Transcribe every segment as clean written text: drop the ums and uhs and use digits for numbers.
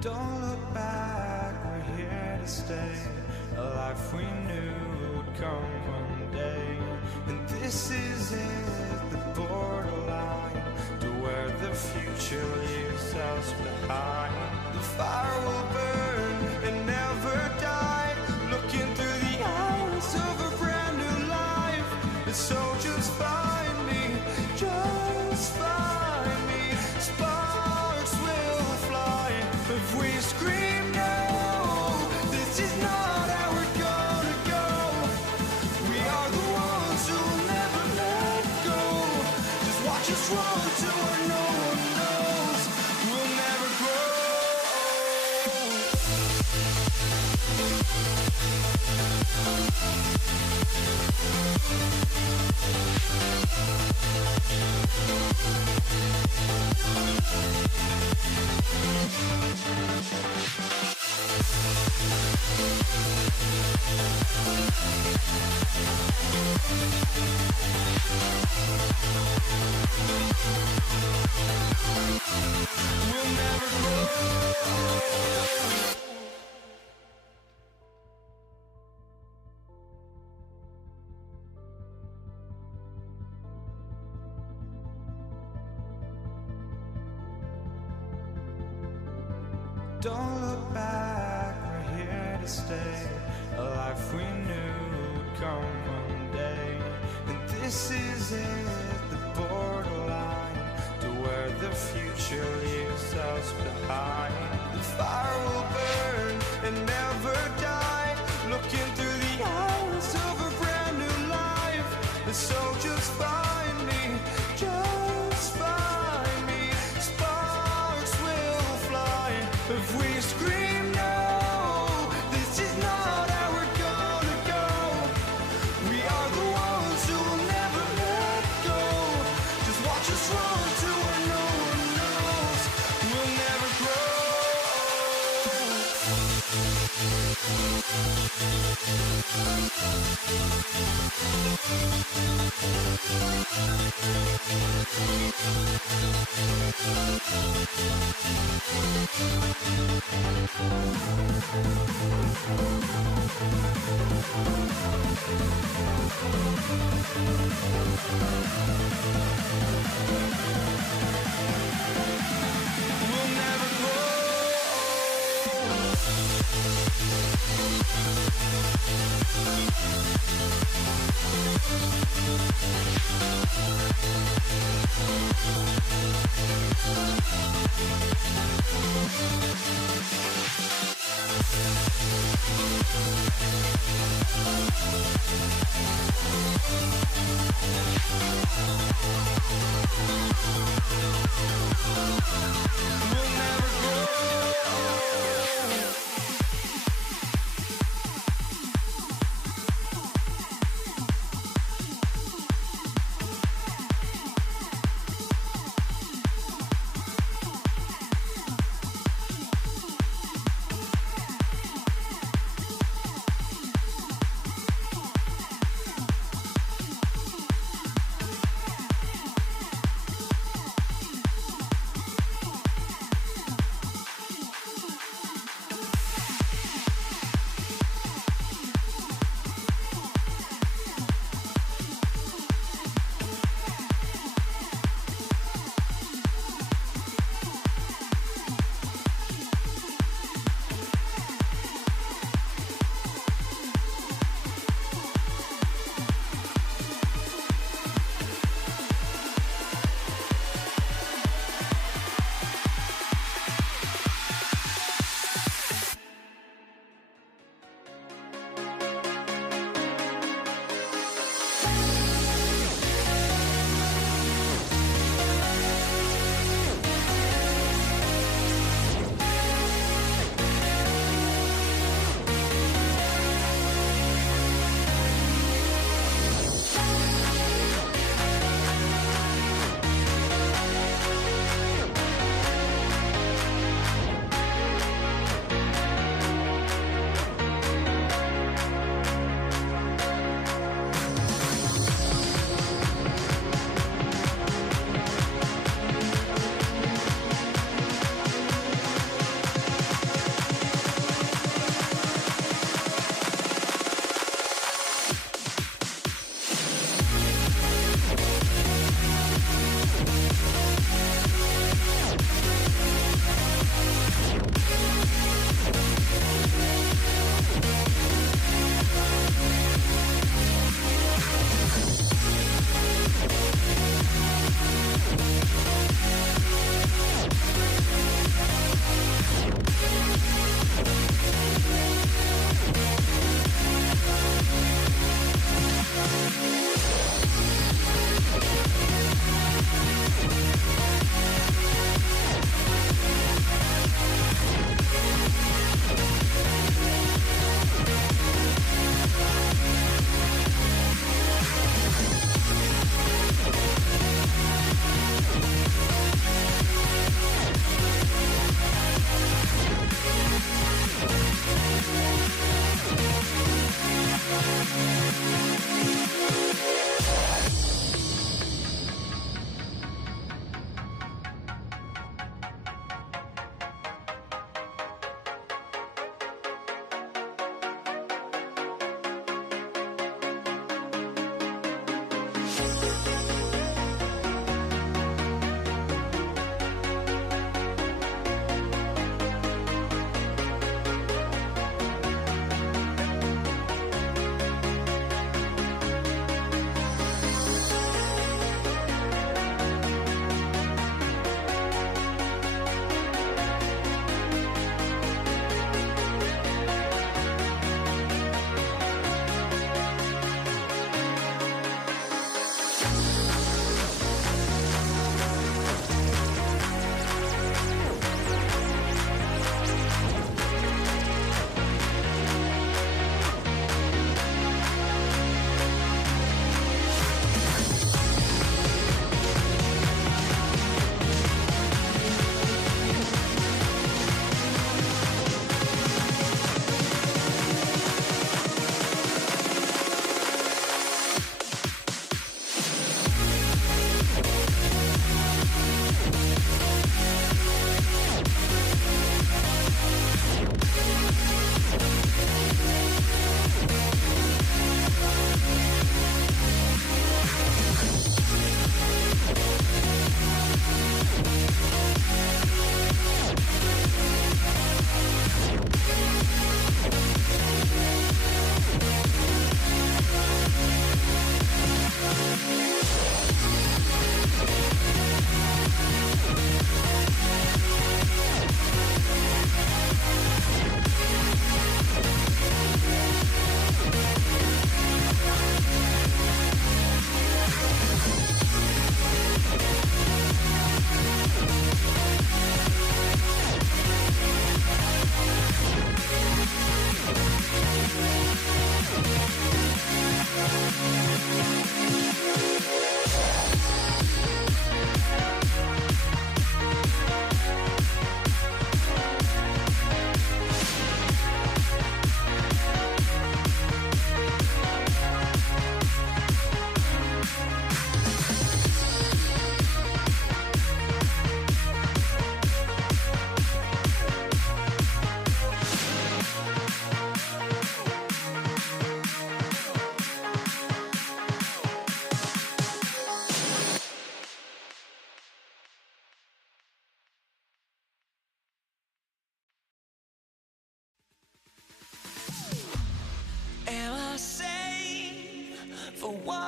Don't look back, we're here to stay. A life we knew would come one day. And this is it, the borderline to where the future leaves us behind. The fire will burn and never die, looking through the eyes of a brand new life. And so just find me, just find me. Sparks will fly if we scream no. This is not how we're gonna go. We are the ones who will never let go. Just watch us run to where no one knows. We'll never grow. We'll never grow. Don't look back, we're here to stay. A life we knew would come one day. And this is it, the borderline to where the future leaves us behind. The fire will burn and never die, looking through the eyes of a brand new life. And so just find me, just find me. Sparks will fly if we scream no. This is not how we're gonna go. We are the ones who will never let go. Just watch us run to where no one knows. We'll never grow.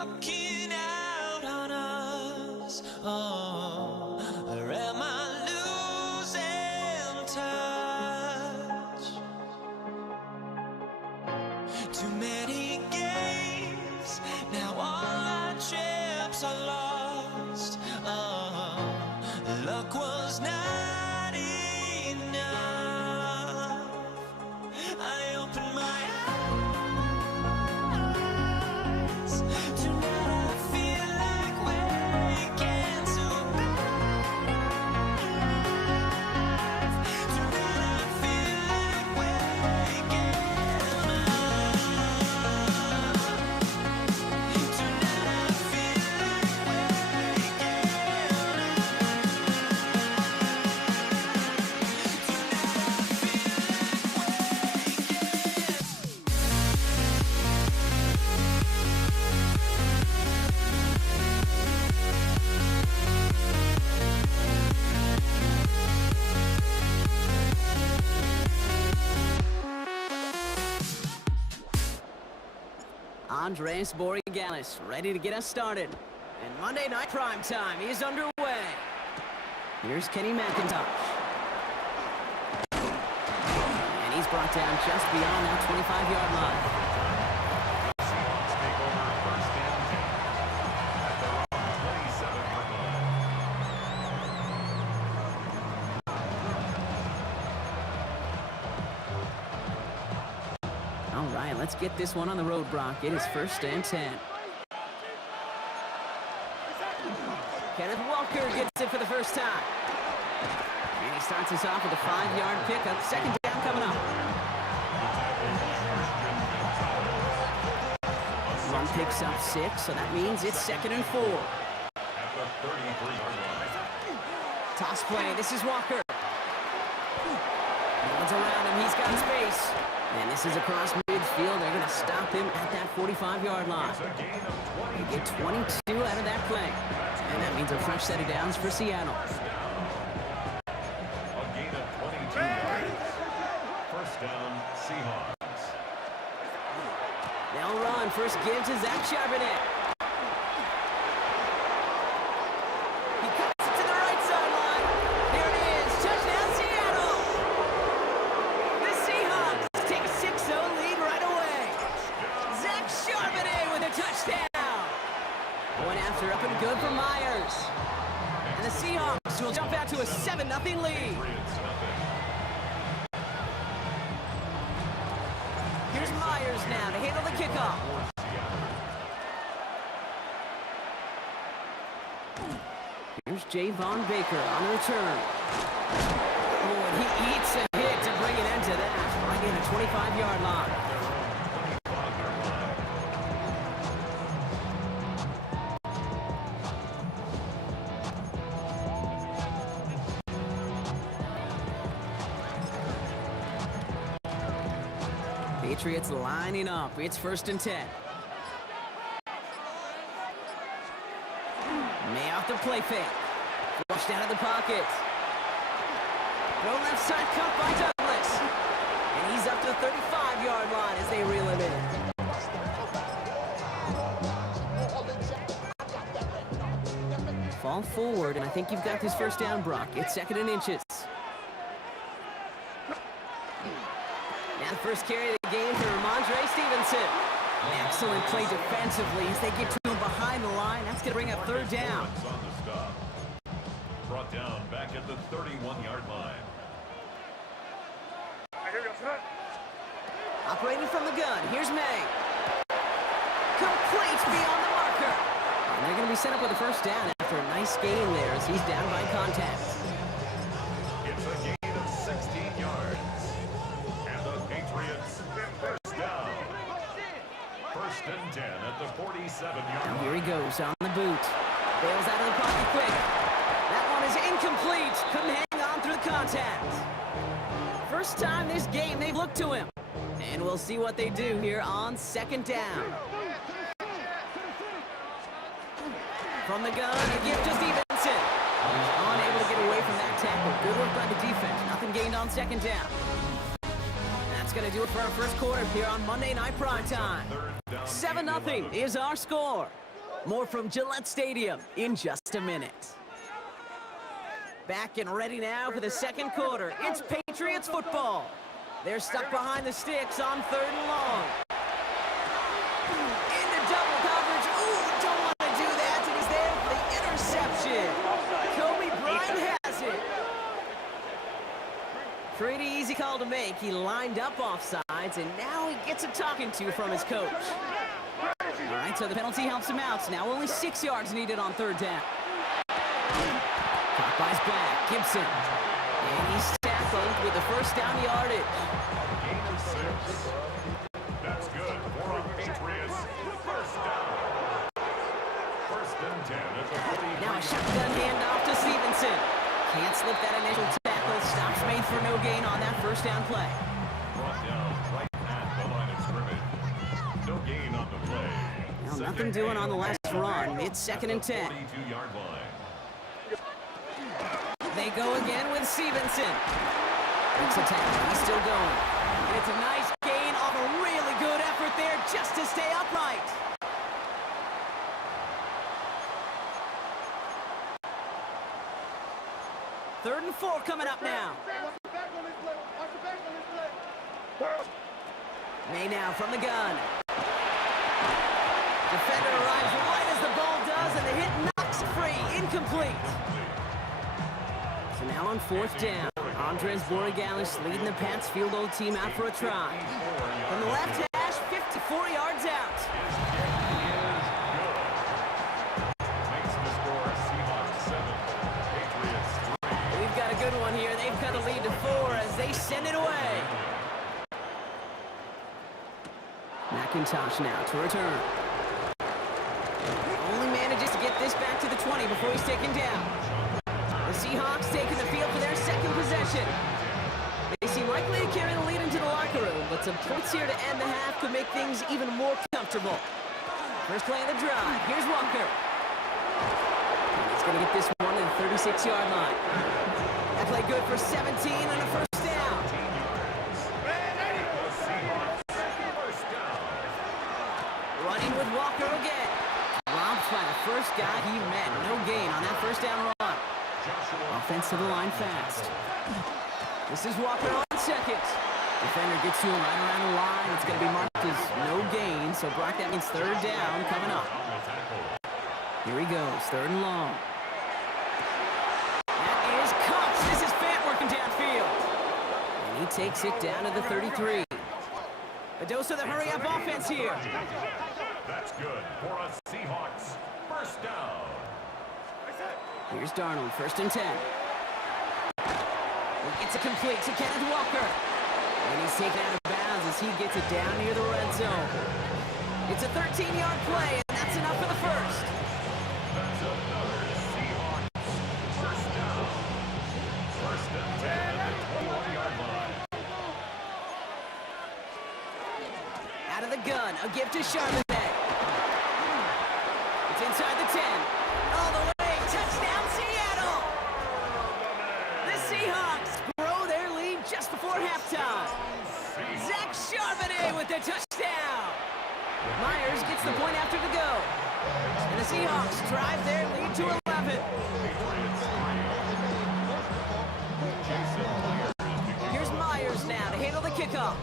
walking out on us. Oh, or am I losing touch? Too many games, now all our chips are lost. Oh, luck was not enough. I opened my eyes. Tonight I feel like waking to life. Tonight I feel like waking up. Tonight I feel like waking Andres Borregales ready to get us started. And Monday Night Primetime is underway. Here's Kenny McIntosh. And he's brought down just beyond that 25-yard line. Seahawks take over first and 10 at their own 27-yard line. All right, let's get this one on the road, Brock. It is first and 10. Kenneth Walker gets it for the first time. And he starts us off with a 5-yard pickup. Second down coming up. Run picks up 6, so that means it's second and 4. At the 33-yard line. Toss play. This is Walker. One's around him. He's got space. And this is across midfield. They're going to stop him at that 45-yard line. It's a gain of 22. They get 22 out of that play. And that means a fresh set of downs for Seattle. A gain of 22 yards. First down, Seahawks. They'll run. First give to Zach Charbonnet. He cuts it to the right sideline. There it is. Touchdown, Seattle. The Seahawks take a 6-0 lead right away. Zach Charbonnet with a touchdown. Going after up and good for Myers. And the Seahawks will jump out to a 7-0 lead. Here's Myers now to handle the kickoff. Here's Javon Baker on the return. Oh, and he eats a hit to bring an end to that. Right in the 25-yard line. Patriots lining up. It's first and 10. May off the play fake. Flushed out of the pocket. Throw left side cut by Douglas. And he's up to the 35-yard line as they reel him in. Fall forward, and I think you've got this first down, Brock. It's second and inches. Now the first carry of the game for Ramondre Stevenson. Excellent play defensively as they get to him behind the line. That's going to bring up third down. On the stop. Brought down back at the 31-yard line. Operating from the gun, here's May. Complete beyond the marker. And they're going to be set up with a first down after a nice gain there as he's down by contact. It's a gain of 16 yards. And the Patriots first down. First and 10 at the 47-yard line. Here he goes on the boot. Bails out of the pocket quick. That one is incomplete. Couldn't hang on through the contact. First time this game they've looked to him. And we'll see what they do here on second down. From the gun, a gift to Stevenson. He's unable to get away from that tackle. Good work by the defense. Nothing gained on second down. That's going to do it for our first quarter here on Monday Night Primetime. 7-0 is our score. More from Gillette Stadium in just a minute. Back and ready now for the second quarter. It's Patriots football. They're stuck behind the sticks on 3rd and long. Into double coverage. Ooh, don't want to do that. And he's there for the interception. Kobe Bryant has it. Pretty easy call to make. He lined up offsides, and now he gets a talking to from his coach. All right, so the penalty helps him out. So now only 6 yards needed on 3rd down. Caught by his back, Gibson. And he's tackled with the first down yardage. Gain of 6. That's good for a Patriots first down. 1st and 10 at the 40. Now a shotgun handoff to Stevenson. Can't slip that initial tackle. Stops made for no gain on that first down play. Brought down right at the line of scrimmage. No gain on the play. Now nothing doing on the last run. It's 2nd and 10. 42-yard line. They go again with Stevenson. Breaks a tackle. He's still going. And it's a nice gain off a really good effort there just to stay upright. Third and 4 coming up now. May now from the gun. Defender arrives right as the ball does, and the hit knocks it free. Incomplete. So now on 4th down, Andres Borregalis leading the Pats field goal team out for a try. From the left hash, 54 yards out. Makes the score Seahawks 7, Patriots 3. We've got a good one here. They've cut a lead to 4 as they send it away. McIntosh now to return. Only manages to get this back to the 20 before he's taken down. The Seahawks taking the field for their second possession. They seem likely to carry the lead into the locker room, but some points here to end the half could make things even more comfortable. First play of the drive. Here's Walker. And he's going to get this one to the 36-yard line. That play good for 17 and a first down. Running with Walker again. Robbed by the first guy he met. No gain on that first down run. Offense to the line fast. This is Walker on 2nd. Defender gets to him right around the line. It's going to be marked as no gain. So Brock, that means 3rd down coming up. Here he goes, 3rd and long. That is Cox. This is Fant working downfield. And he takes it down to the 33. A dose of the hurry-up offense here. That's good for a Seahawks first down. Here's Darnold, 1st and 10. He gets it complete to Kenneth Walker. And he's taken out of bounds as he gets it down near the red zone. It's a 13-yard play, and that's enough for the first. That's another Seahawks first down. 1st and 10 at the 21-yard line. Out of the gun, a gift to Charbonnet. It's inside the 10. All the way, touchdown Seattle! The Seahawks grow their lead just before halftime. Zach Charbonnet with the touchdown. Myers gets the point after the go. And the Seahawks drive their lead to 11. Here's Myers now to handle the kickoff.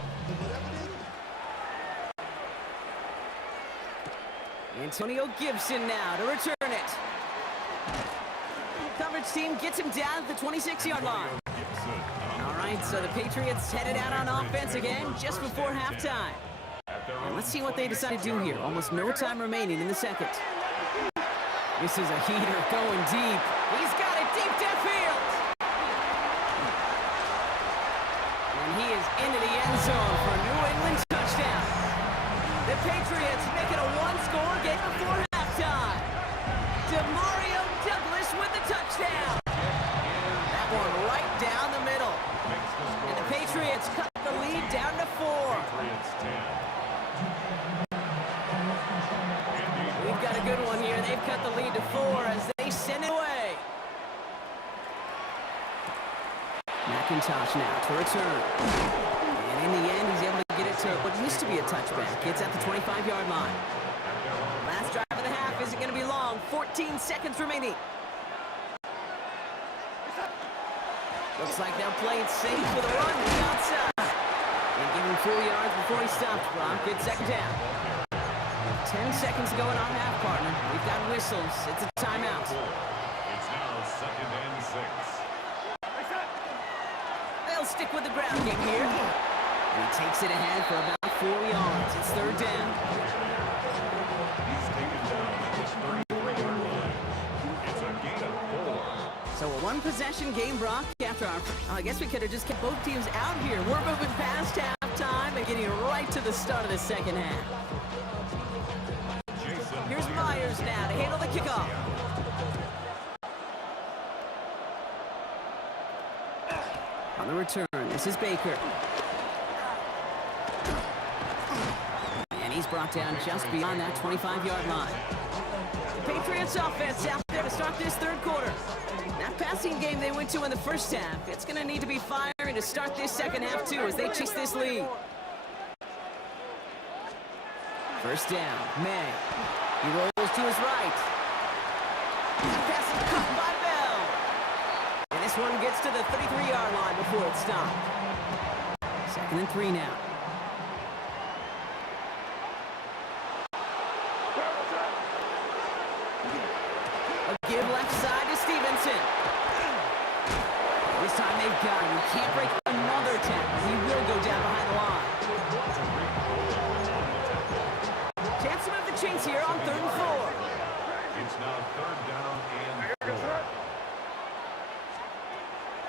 Antonio Gibson now to return it. Coverage team gets him down at the 26-yard line. All right, so the Patriots headed out on offense again just before halftime. And let's see what they decide to do here. Almost no time remaining in the second. This is a heater going deep. He's got it deep downfield. And he is into the end zone for a New England touchdown. The Patriots make it a one-score game before halftime. DeMario Douglas with the touchdown. That one right down the middle. And the Patriots cut the lead down to 4. We've got a good one here. They've cut the lead to 4 as they send it away. McIntosh now to return. And in the end, he's able to get it to what used to be a touchback. It's at the 25-yard line. Last drive of the half half isn't going to be long. 14 seconds remaining. Looks like they'll play it safe with a run to the outside. And give him 4 yards before he stops, Brock. Good second down. 10 seconds to go in our half, partner. We've got whistles. It's a timeout. It's now 2nd and 6. They'll stick with the ground game here. And he takes it ahead for about 4 yards. It's 3rd down. He's taken down at the 33-yard line. It's a gain of 4. So a one-possession game, Brock, after our... I guess we could have just kept both teams out here. We're moving past halftime and getting right to the start of the second half. Here's Myers now to handle the kickoff. On the return, this is Baker. And he's brought down just beyond that 25-yard line. The Patriots offense out there to start this 3rd quarter. That passing game they went to in the first half, it's going to need to be firing to start this second half, too, as they chase this lead. First down, May. He rolls to his right. That pass is caught by Bell. And this one gets to the 33-yard line before it's stopped. 2nd and 3 now. A give left side to Stevenson. This time they've got him. He can't break another tackle. He will go down behind the line. Chance to move the chains here on 3rd and 4. It's now 3rd down and 4.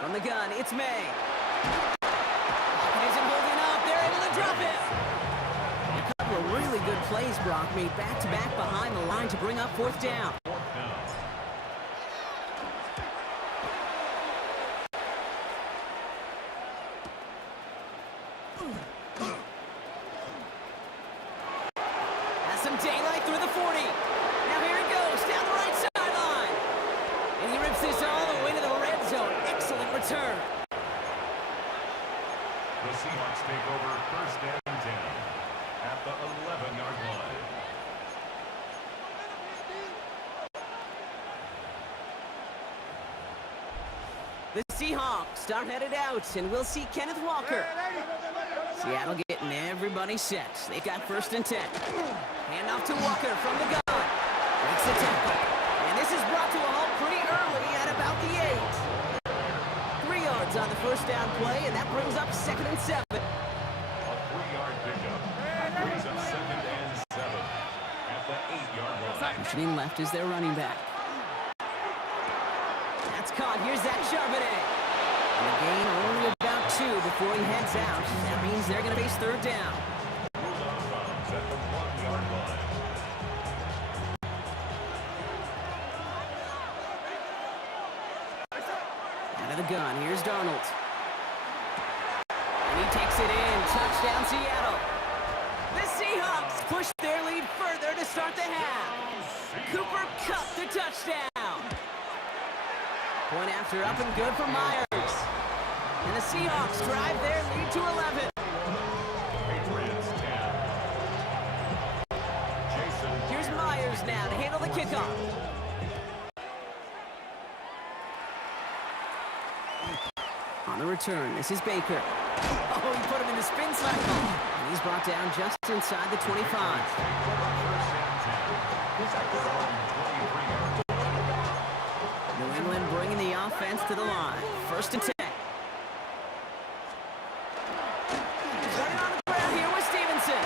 From the gun, it's May. He isn't holding up. They're able to drop it. A couple of really good plays, Brock, made back-to-back behind the line to bring up 4th down. 4th down. Has some daylight through the 40. Now here he goes, down the right sideline. And he rips this all the way to the red zone. Excellent return. The Seahawks take over 1st and 10 at the 11-yard line. The Seahawks are headed out, and we'll see Kenneth Walker. Seattle getting everybody set. They've got 1st and 10. Hand off to Walker from the gun. Breaks the tackle. And this is brought to a halt pretty early at about the 8. 3 yards on the first down play, and that brings up 2nd and 7. A 3-yard pickup brings up 2nd and 7 at the 8-yard line. Pushing left is their running back. That's caught. Here's that Charbonnet. And the gain only about 2 before he heads out. That means they're going to face 3rd down. Moves out of bounds at the 1-yard line. Out of the gun, here's Darnold. And he takes it in. Touchdown, Seattle. The Seahawks push their lead further to start the half. Cooper Kupp the touchdown. Point after up and good for Myers. And the Seahawks drive their lead to 11. Patriots 10. Jason. Here's Myers now to handle the kickoff. On the return, this is Baker. Oh, he put him in the spin cycle. And he's brought down just inside the 25. New England bringing the offense to the line. 1st and 10. Running on the ground here with Stevenson.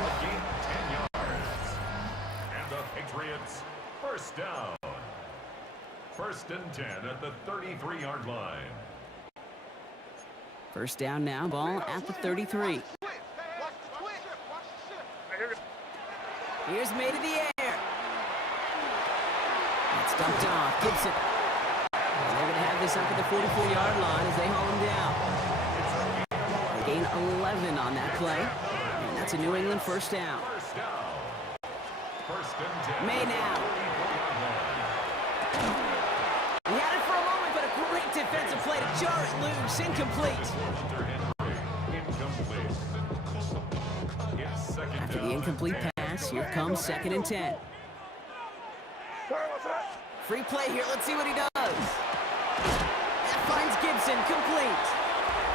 A gain of 10 yards. And the Patriots, 1st down. 1st and 10 at the 33-yard line. 1st down now, ball at the 33. Here's May to the air. It's dumped off. Gibson. And they're going to have this up at the 44-yard line as they haul him down. They gain 11 on that play. And that's a New England 1st down. 1st down. 1st and 10. May now. He had it for a moment, but a great defensive play to jar it loose. Incomplete. Hunter Henry, incomplete. Incomplete pass. Here comes 2nd and 10. Free play here. Let's see what he does. That finds Gibson complete.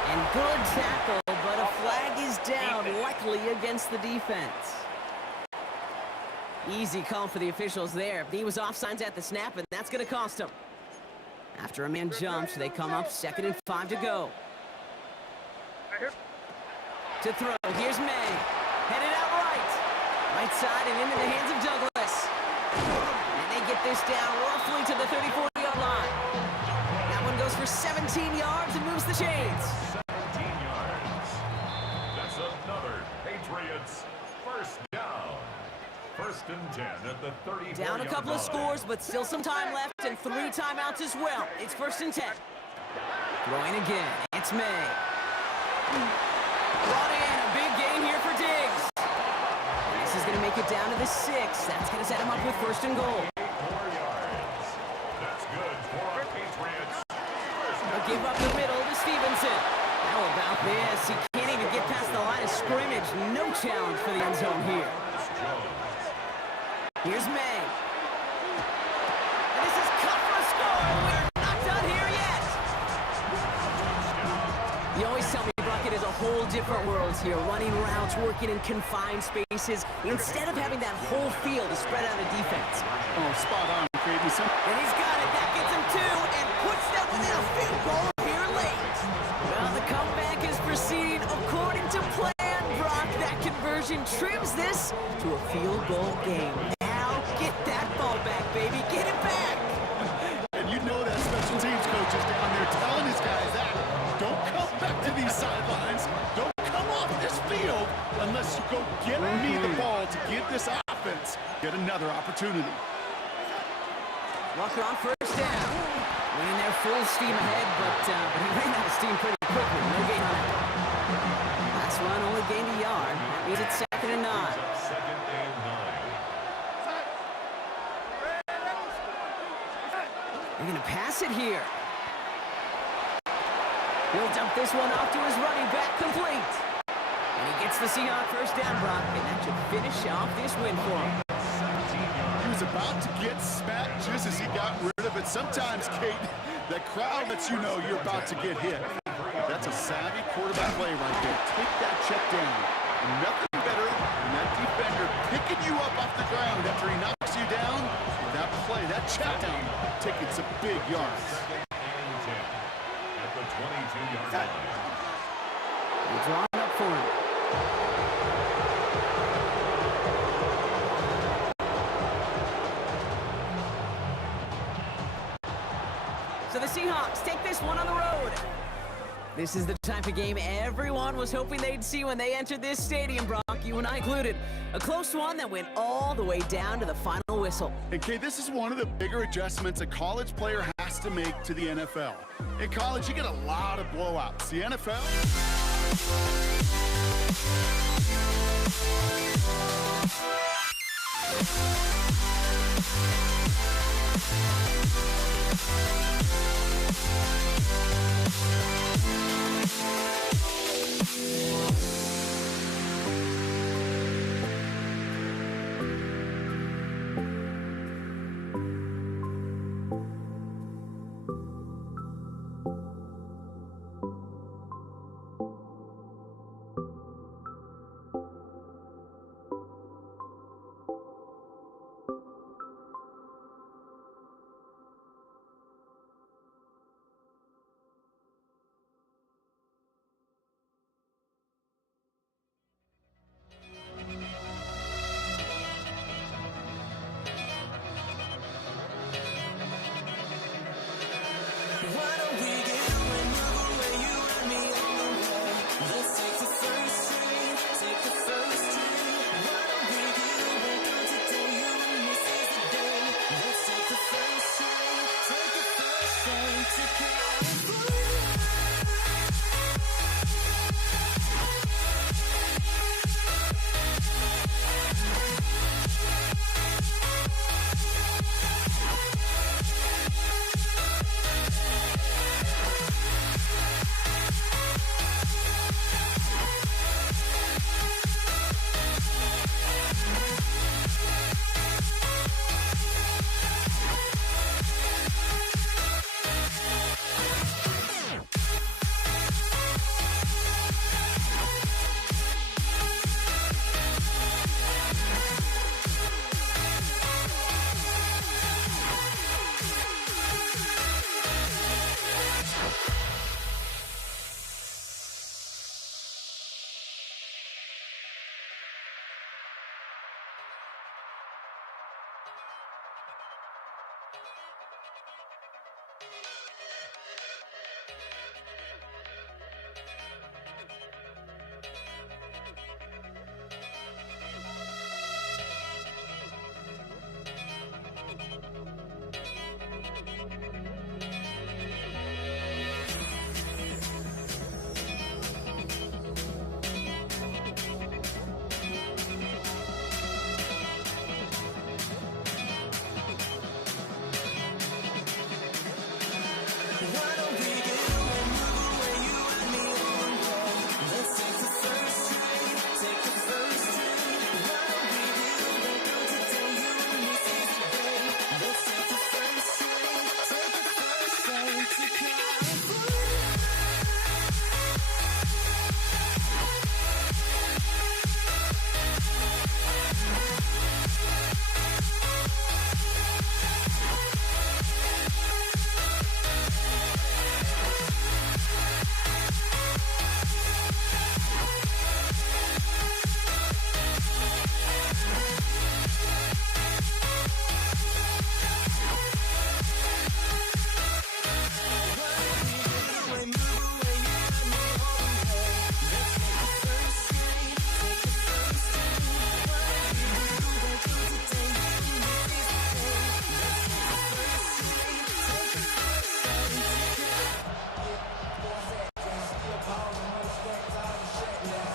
And good tackle, but a flag is down, likely against the defense. Easy call for the officials there. He was offsides at the snap, and that's going to cost him. After a man jumps, they come up 2nd and 5 to go. To throw, here's May. Headed out right. Right side and into the hands of Douglas. And they get this down roughly to the 34-yard line. That one goes for 17 yards and moves the chains. 17 yards. That's another Patriots first down. 1st and 10 at the 34-yard line. Down a couple of scores, but still some time left and 3 timeouts as well. It's 1st and 10. Throwing again. It's May. Brought in a big gain here for Diggs. And this is going to make it down to the 6. That's going to set him up with 1st and goal. 8 more yards. That's good for our Patriots. A give up the middle to Stevenson. How about this? He can't even get past the line of scrimmage. No challenge for the end zone here. Here's May. And this is cut for a score. We're not done here yet. You always tell me Brockett is a whole different world here. Running routes, working in confined spaces, instead of having that whole field to spread out a defense. Oh, spot on, Davidson. And he's got it. That gets him 2 and puts them within a field goal here late. Well, the comeback is proceeding according to plan, Brock. That conversion trims this to a field goal game. Now get that ball back, baby. Get it back. And you know that special teams coach is down there telling his guys that. Don't come back to these sidelines. Don't come off this field unless you go get me the ball to give this offense get another opportunity. Walker on 1st down. Winning there full steam ahead, but he ran out of steam pretty quickly. No gain on it. Last run only gained a yard. That means it's 2nd and 9. 2nd and 9. They're going to pass it here. He'll dump this one off to his running back, complete. And he gets the Seahawks 1st down, Brock, and that should finish off this win for him. He was about to get smacked just as he got rid of it. Sometimes, Kate, that crowd lets you know you're about to get hit. That's a savvy quarterback play right there. Take that check down. And nothing better than that defender picking you up off the ground after he knocks you down. That play, that check down, taking some big yards. 2nd and 10 at the 22-yard line. They're drawing up for him. So the Seahawks take this one on the road. This is the type of game everyone was hoping they'd see when they entered this stadium, Brock, you and I included. A close one that went all the way down to the final whistle. And Kate, this is one of the bigger adjustments a college player has to make to the NFL. In college, you get a lot of blowouts. The NFL...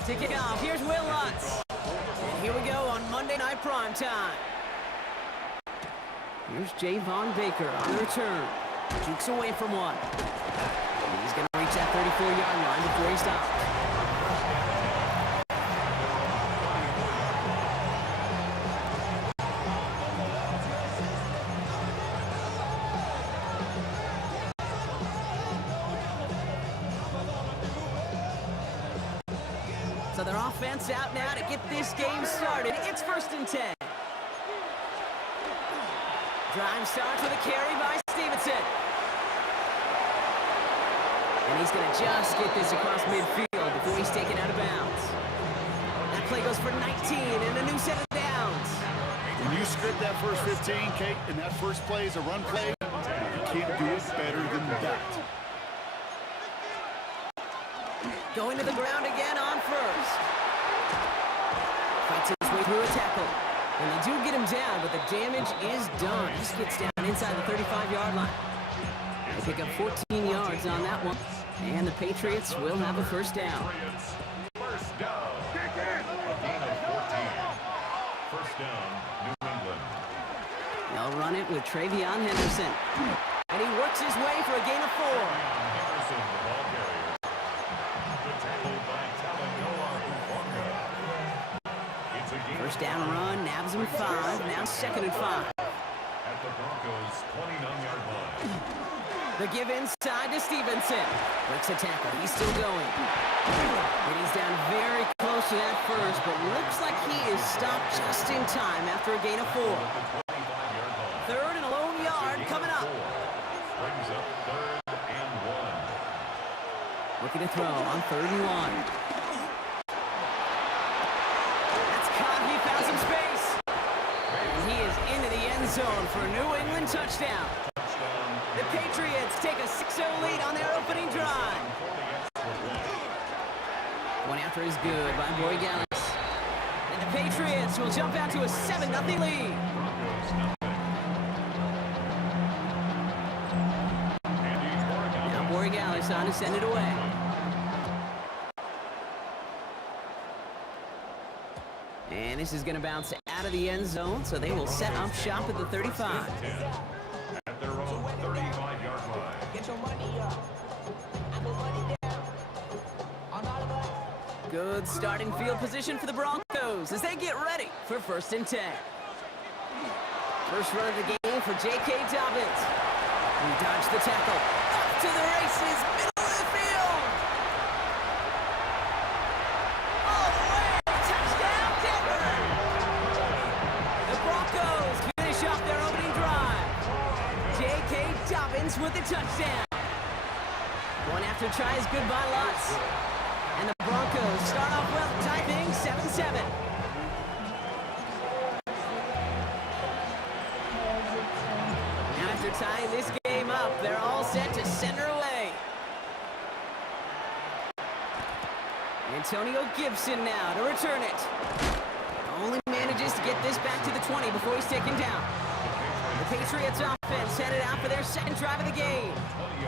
To kick off, here's Will Lutz. And here we go on Monday Night Primetime. Here's Javon Baker on the return. Jukes away from one. He's going to reach that 34-yard line before he stops. So their offense out now to get this game started. It's 1st and 10. Drive starts with a carry by Stevenson. And he's going to just get this across midfield before he's taken out of bounds. That play goes for 19 and a new set of downs. When you script that first 15, Kate, and that first play is a run play, you can't do it better than that. Going to the ground again on first. Fights his way through a tackle. And they do get him down, but the damage is done. Just gets down inside the 35-yard line. They pick up 14 yards on that one. And the Patriots will have a first down. First down. A gain of 14. First down, New England. They'll run it with Travion Henderson. And he works his way for a gain of 4. Henderson, the ball carrier. The tackle by Talanoa Hufanga. It's a gain. First down run, nabs him 5. Now 2nd and 5. At the Broncos' 29-yard line. The give inside to Stevenson. Breaks a tackle. He's still going. And he's down very close to that first, but looks like he is stopped just in time after a gain of 4. 3rd and a lone yard coming up. Brings up 3rd and 1. Looking to throw on 3rd and 1. That's caught. He found some space. And he is into the end zone for a New England touchdown. The Patriots take a 6-0 lead on their opening drive. One after is good by Borregales. And the Patriots will jump out to a 7-0 lead. Now Borregales on to send it away. And this is going to bounce out of the end zone, so they will set up shop at the 35. At their own 35-yard line. Get your money up. I put money down. Good starting field position for the Broncos as they get ready for 1st and 10. First run of the game for J.K. Dobbins. He dodged the tackle. Up to the races, middle of the field. All the way, touchdown Denver. The Broncos finish off their opening drive. J.K. Dobbins with the touchdown. One after try is good by Lutz. And the Broncos start off well, tying 7-7. Now after tying this game up, they're all Antonio Gibson now to return it. Only manages to get this back to the 20 before he's taken down. The Patriots offense headed out for their second drive of the game.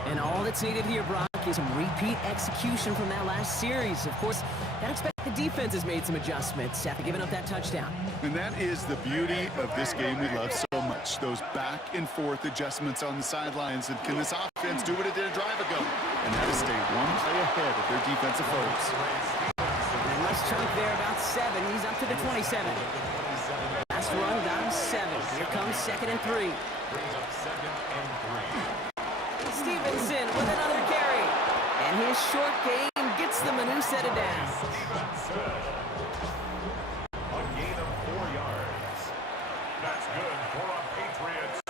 And all that's needed here, Brock, is some repeat execution from that last series. Of course, I'd expect the defense has made some adjustments after giving up that touchdown. And that is the beauty of this game we love so much. Those back and forth adjustments on the sidelines. And can this offense do what it did a drive ago? And that is stay one play ahead of their defensive foes. And less chunk there, about 7. He's up to the 27. Last run got him 7. Here comes 2nd and 3. Stevenson with another carry. And his short game gets them a new set of downs. A gain of 4 yards. That's good for a Patriots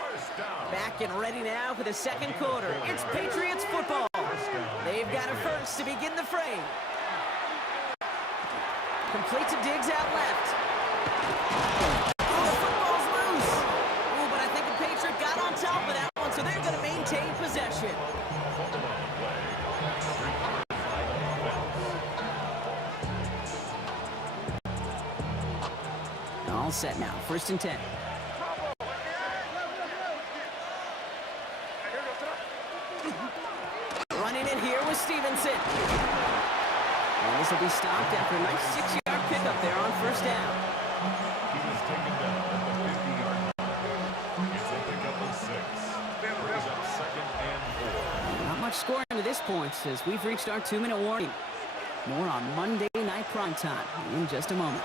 first down. Back and ready now for the second quarter. It's Patriots football. They've got a first to begin the frame. Complete to Diggs out left. Oh, the football's loose. Oh, but I think the Patriot got on top of that one, so they're going to maintain possession. All set now. 1st and 10. Running it here with Stevenson. And this will be stopped after a nice 6-yard pickup there on 1st down. He was taken down at the 50-yard line. It's a pickup of 6. Brings up 2nd and 4. Not much scoring to this point as we've reached our 2-minute warning. More on Monday Night Primetime in just a moment.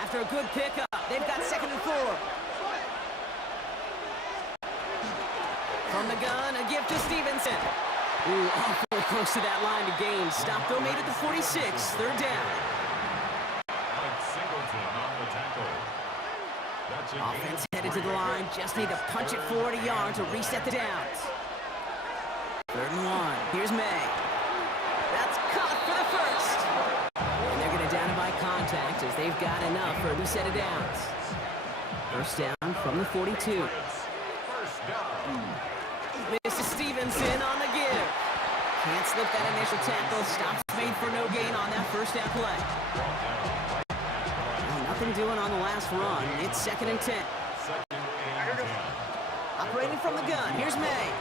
After a good pickup, they've got 2nd and 4. From the gun, a gift to Stevenson. Ooh, awfully close to that line to gain. Stop though made at the 46. 3rd down. Mike Singleton on the tackle. That's a Offense headed to the line. Just need to punch it 40 yards to reset the downs. 3rd and 1. Here's May. That's caught for the first. And they're going to down it by contact as they've got enough for a new set of downs. 1st down from the 42. first down. Mr. Stevenson on the give. Can't slip that initial tackle. Stops made for no gain on that 1st down play. Well, nothing doing on the last run. It's 2nd and 10. Operating from the gun. Here's May.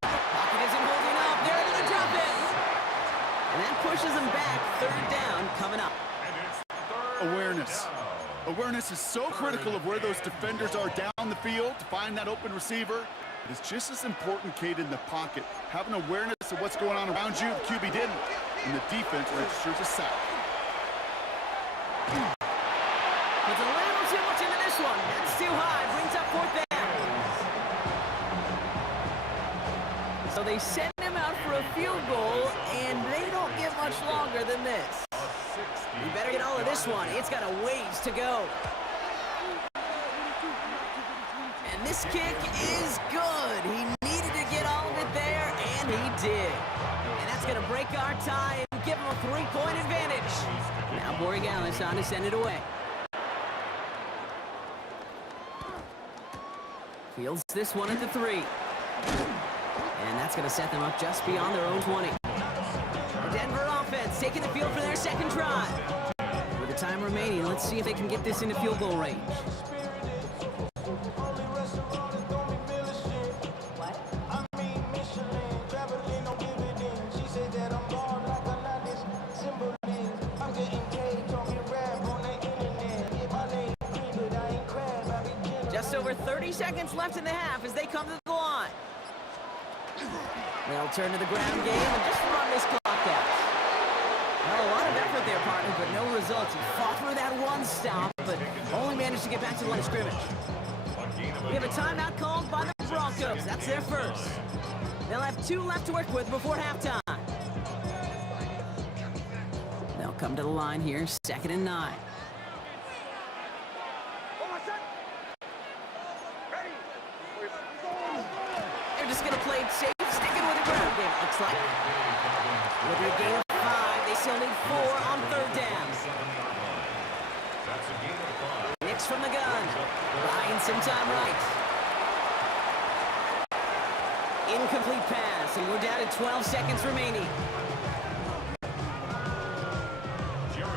Pocket isn't holding up. They're able to drop it. And that pushes them back. 3rd down coming up. Awareness. Awareness is so critical of where those defenders are down the field to find that open receiver. It is just as important, Kate, in the pocket. Having awareness of what's going on around you, the QB didn't. And the defense registers a sack. It's a little too much into this one. That's too high. Brings up 4th down. So they send him out for a field goal, and they don't get much longer than this. You better get all of this one. It's got a ways to go. And this kick is good. He needed to get all of it there, and he did. And that's going to break our tie and give him a 3-point advantage. Now Borregales on to send it away. Fields this one at the 3. And that's going to set them up just beyond their own 20. The Denver offense taking the field for their second drive. With the time remaining, let's see if they can get this into field goal range. Just over 30 seconds left in the half as they come to the line. They'll turn to the ground game and just run this clock out. Well, a lot of effort there, partner, but no results. He fought through that one stop, but only managed to get back to the line of scrimmage. We have a timeout called by the Broncos. That's their first. They'll have 2 left to work with before halftime. They'll come to the line here, 2nd and 9. They're just going to play it safe, sticking with the ground game, it looks like. With a gain of 5, they still need 4 on 3rd down. Nix from the gun, buying some time right. Incomplete pass, and we're down to 12 seconds remaining.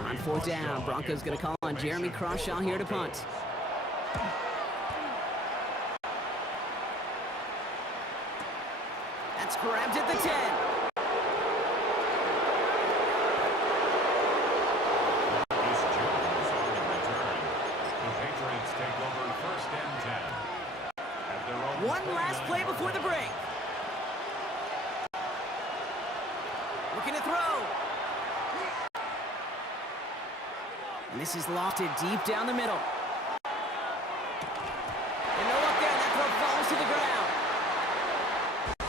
On fourth down, Broncos going to call on Jeremy Crawshaw here to punt. That's grabbed at the 10. Marcus Jones on the return. The Patriots take over 1st and 10. At their own One last play before the break. Looking to throw. And this is lofted deep down the middle. And no up there, that throw falls to the ground.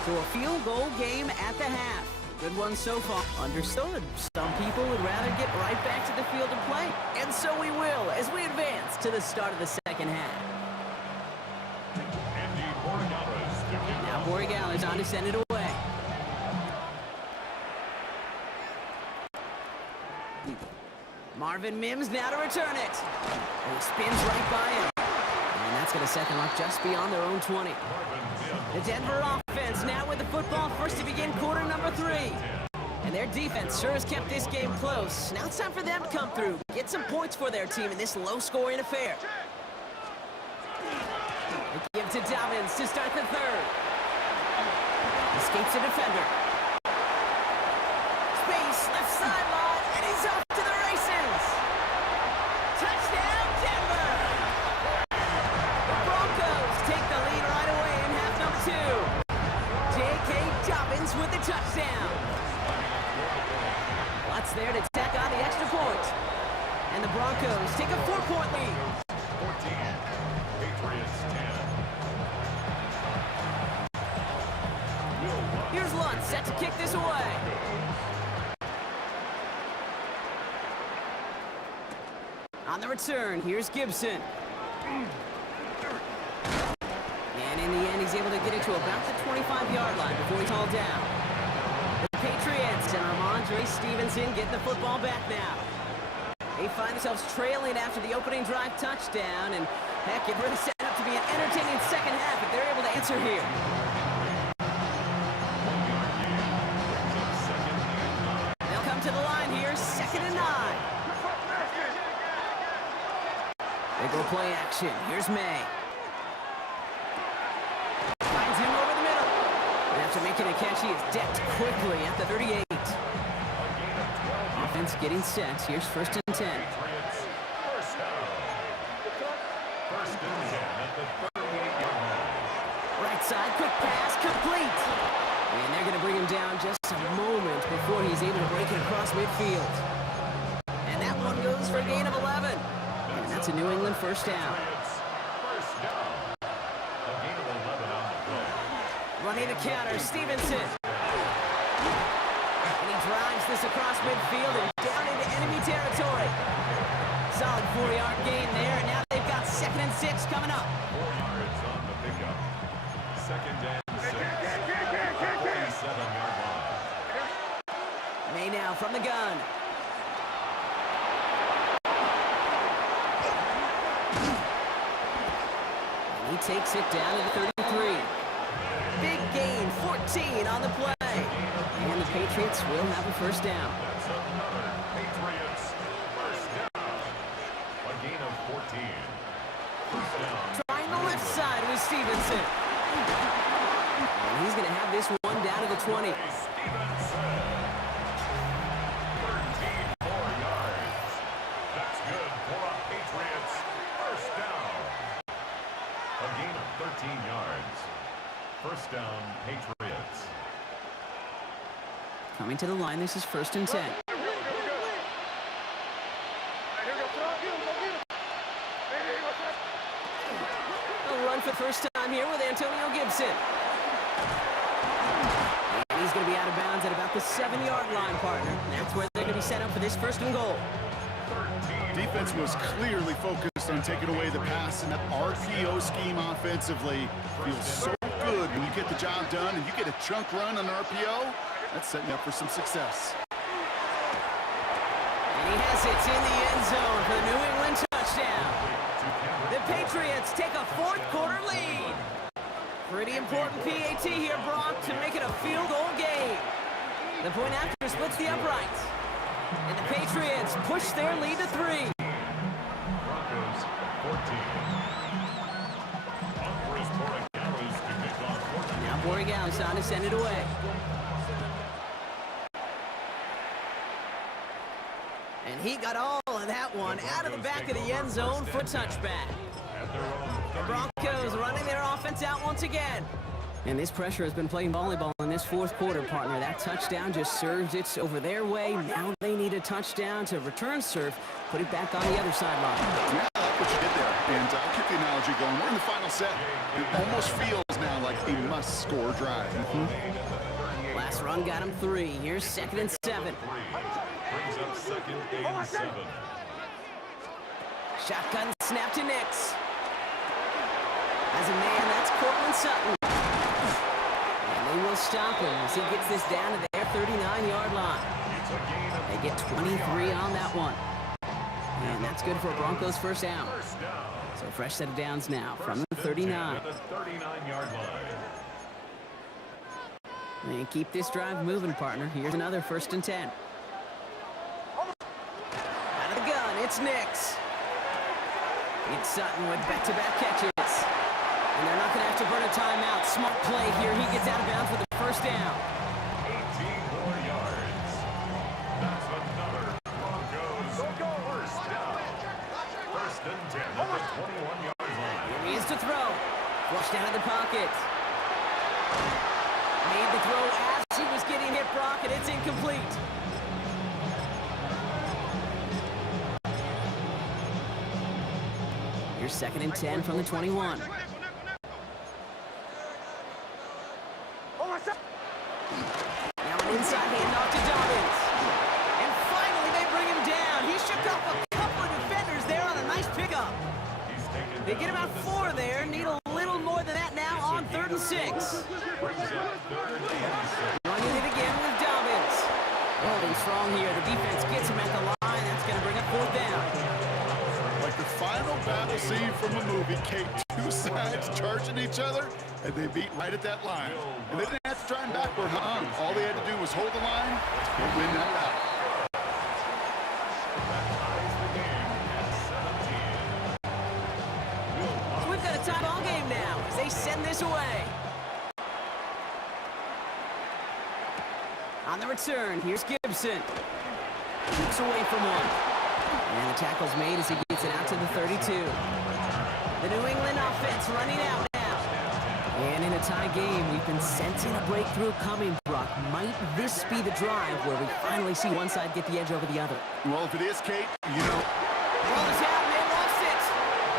So a field goal game at the half. Good one so far. Understood. Some people would rather get right back to the field to play. And so we will as we advance to the start of the second half. Andy Borregales to kick Now off. Borregales on to send it away. Marvin Mims now to return it. And he spins right by him. And that's going to set them up just beyond their own 20. The Denver offense now with the football first to begin quarter number 3. And their defense sure has kept this game close. Now it's time for them to come through, get some points for their team in this low-scoring affair. They give to Dobbins to start the third. Escapes a defender. Space, left sideline, and he's off to the races. Touchdown, Denver! The Broncos take the lead right away in half number 2. J.K. Dobbins with the touchdown. Lots there to tack on the extra point. And the Broncos take a 4-point lead. 14. Patriots 10. Here's Lutz set to kick this away. On the return, here's Gibson. And in the end, he's able to get it to about the 25-yard line before he's hauled down. The Patriots and Ramondre Stevenson getting the football back now. They find themselves trailing after the opening drive touchdown, and heck, it really set up to be an entertaining second half if they're able to answer here. They'll come to the line here, 2nd and 9. They go play action. Here's May. Finds him over the middle. And after making a catch, he is decked quickly at the 38. Offense getting set. Here's 1st and 10. Patriots first down. 1st and 10 at the 38-yard line. Right side, quick pass, complete. And they're going to bring him down just a moment before he's able to break it across midfield. And that one goes for a gain of 11. And that's a New England first down. Patriots first down. A gain of 11 on the play. Running to counter, Stevenson. And he drives this across midfield and down into enemy territory. Solid 4-yard gain there, and now they've got 2nd and 6 coming up. 4 yards on the pickup. 2nd and 6. 47-yard line. May now from the gun. And he takes it down to the 33. Big gain, 14 on the play. And the Patriots will have a first down. That's another Patriots first down. A gain of 14. First down. Trying the left side with Stevenson. And he's going to have this one down to the 20. Stevenson. 13 more yards. That's good for a Patriots first down. A gain of 13 yards. First down, Patriots. Coming to the line, this is 1st and 10. A run for the first time here with Antonio Gibson. And he's going to be out of bounds at about the 7-yard line, partner. And that's where they're going to be set up for this 1st and goal. Defense was clearly focused on taking away the pass, and that RPO scheme offensively feels so good when you get the job done and you get a chunk run on RPO. That's setting you up for some success. And he has it in the end zone for the New England touchdown. The Patriots take a 4th quarter lead. Pretty important PAT here, Brock, to make it a field goal game. The point after splits the uprights. And the Patriots push their lead to 3. Broncos 14. On for his Borregales to kick off quarter. Now Borregales on to send it away. And he got all of that one out of the back of the end zone for a touchback. The Broncos running their offense out once again. And this pressure has been playing volleyball in this fourth quarter, partner. That touchdown just served it over their way. Now they need a touchdown to return serve, put it back on the other sideline. Yeah, I like what you did there. And I'll keep the analogy going. We're in the final set. It almost feels now like a must-score drive. Last run got him 3. Here's 2nd and 7. Brings up 2nd and 7. Shotgun snap to Nix. As a man, that's Cortland Sutton. And they will stop him as he gets this down to their 39-yard line. They get 23 on that one. And that's good for a Broncos first down. So fresh set of downs now from the 39. At the 39-yard line. And keep this drive moving, partner. Here's another 1st and 10. Out of the gun, it's Nix. It's Sutton with back-to-back catches. And they're not going to have to burn a timeout. Smart play here. He gets out of bounds with the first down. 18 more yards. That's another Broncos first down. 1st and 10 at the 21-yard line. Here he is to throw. Flushed out of the pocket. Made the throw as he was getting hit, Brock, and it's incomplete. Here's 2nd and 10 from the 21. Now an inside handoff to Dobbins. And finally they bring him down. He shook off a couple of defenders there on a nice pickup. They get about 4 there. Need a little more than that now on 3rd and 6. Running it again with Dobbins. Holding strong here. The defense gets him at the line. That's going to bring up 4th down. Like the final battle scene from a movie, Kate. 2 sides charging each other, and they beat right at that line. And they didn't have to try and backward, huh? All they had to do was hold the line and win that battle. So we've got a tie ball game now as they send this away. On the return, here's Gibson. Looks away from one. And the tackle's made as he gets it out to the 32. The New England offense running out now. And in a tie game, we've been sensing a breakthrough coming, Brock. Might this be the drive where we finally see one side get the edge over the other? Well, if it is, Kate, you know. Ball is out, and they lost it.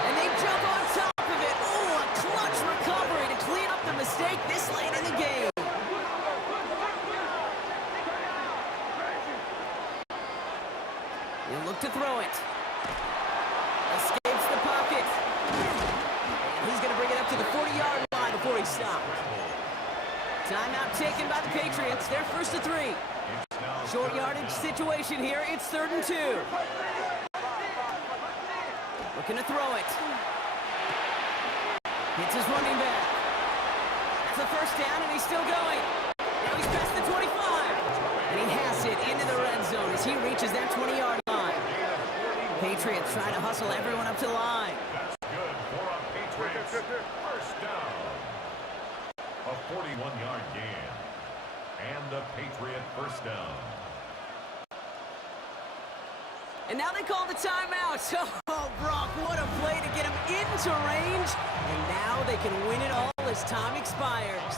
And they jump on top of it. Oh, a clutch recovery to clean up the mistake this late in the game. He'll look to throw it. Escapes the pocket. And he's going to bring it up to the 40-yard line before he stopped. Timeout taken by the Patriots. They're 1st and 3. Short yardage situation here. It's 3rd and 2. Looking to throw it. Hits his running back. That's a 1st down, and he's still going. Now he's past the 25. And he has it into the red zone as he reaches that 20-yard line. Patriots trying to hustle everyone up to the line. That's good for a Patriots first down. A 41-yard gain. And a Patriot first down. And now they call the timeout. Oh, Brock, what a play to get him into range. And now they can win it all as time expires.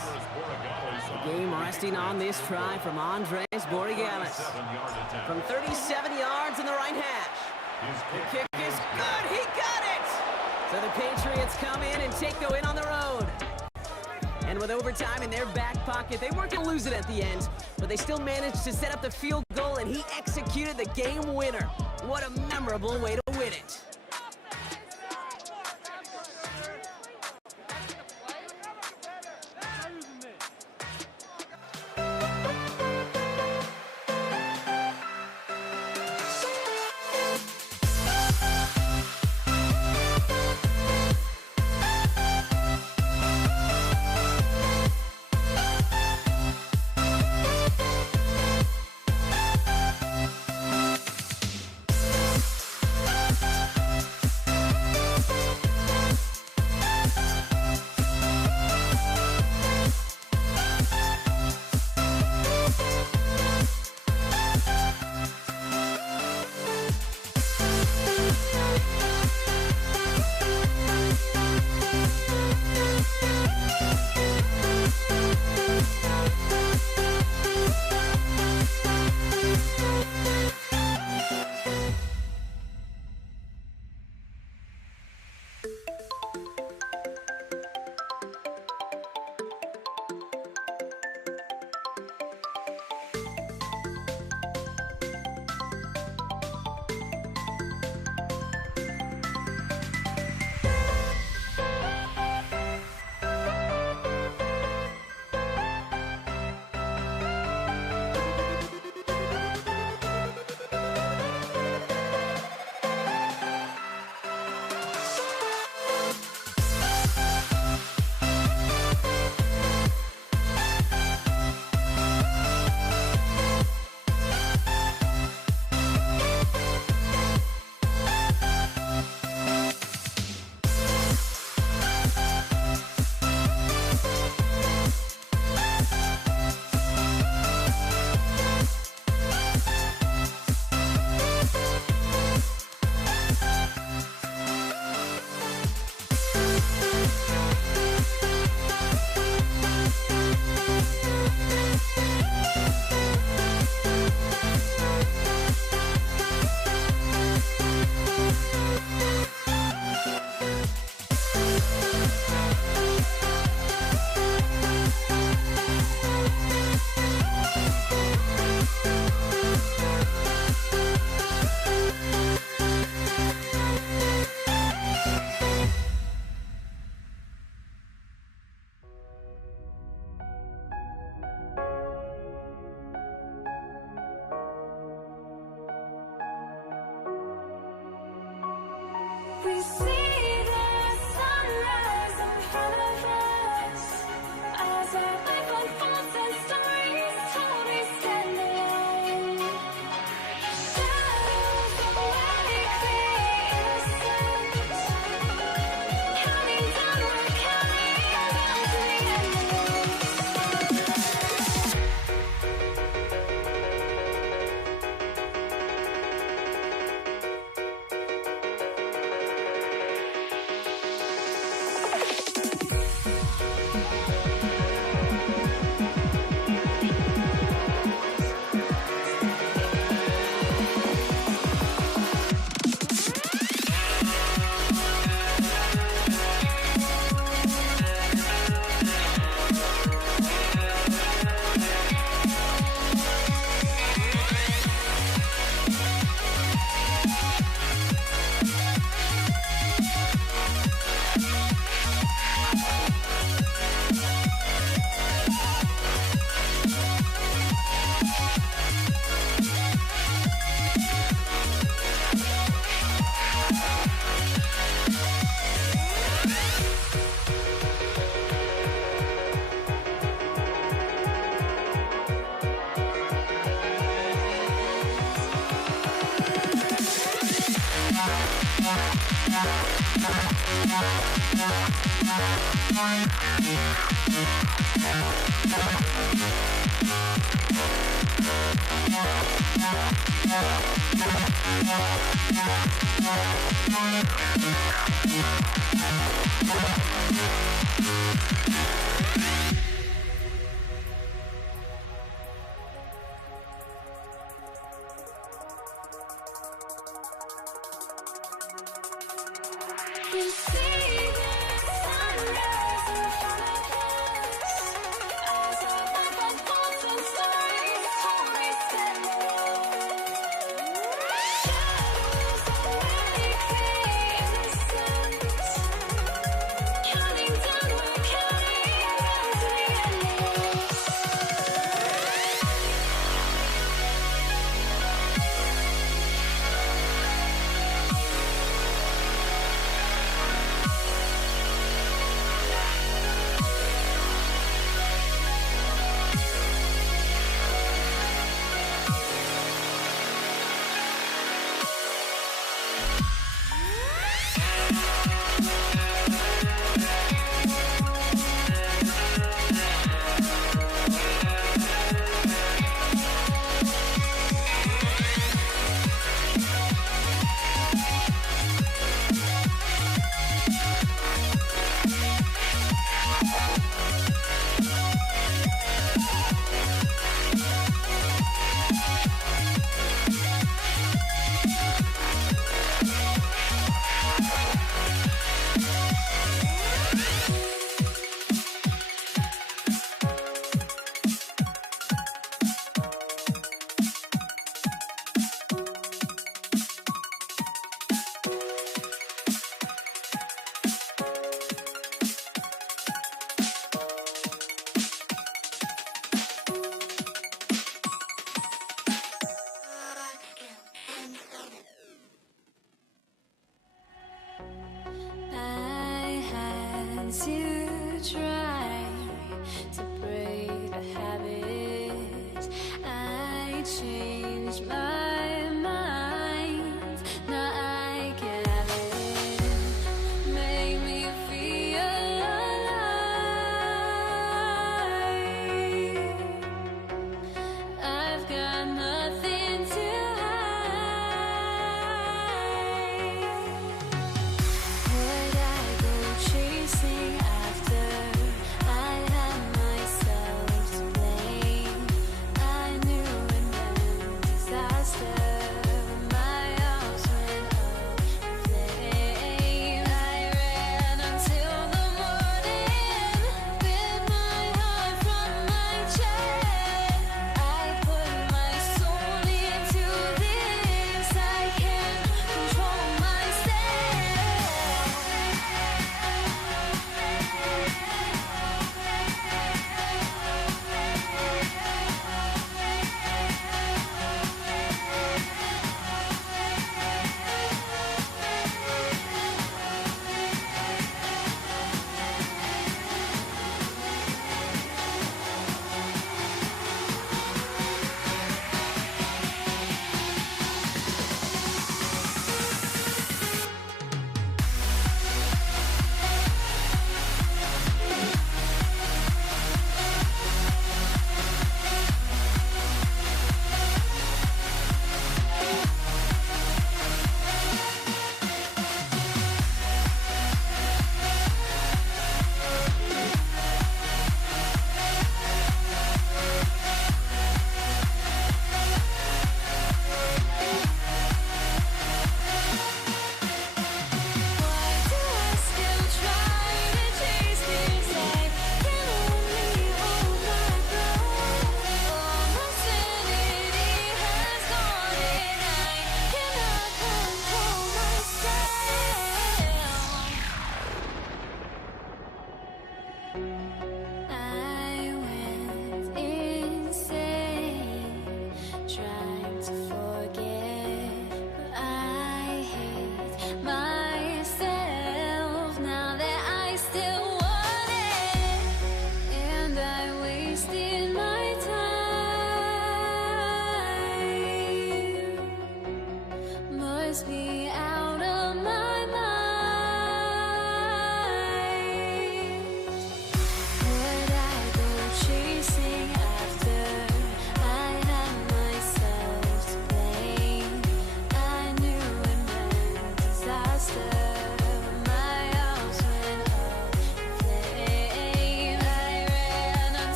The game resting on this try from Andres Borregales. From 37 yards in the right hash. The kick is good. He got it. So the Patriots come in and take the win on the road. And with overtime in their back pocket, they weren't going to lose it at the end, but they still managed to set up the field goal, and he executed the game winner. What a memorable way to win it. You see the sunrise in front of us. Eyes of my thoughts and stories, stories that shadows that really innocence. Counting down, we're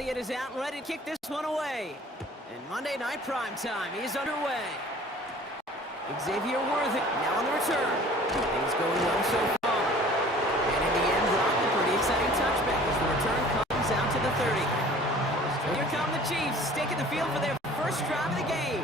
Elliott is out and ready to kick this one away. And Monday Night Prime Time is underway. Xavier Worthing now on the return. Things going well so far. And in the end, Brock, a pretty exciting touchback as the return comes out to the 30. So here come the Chiefs, taking the field for their first drive of the game.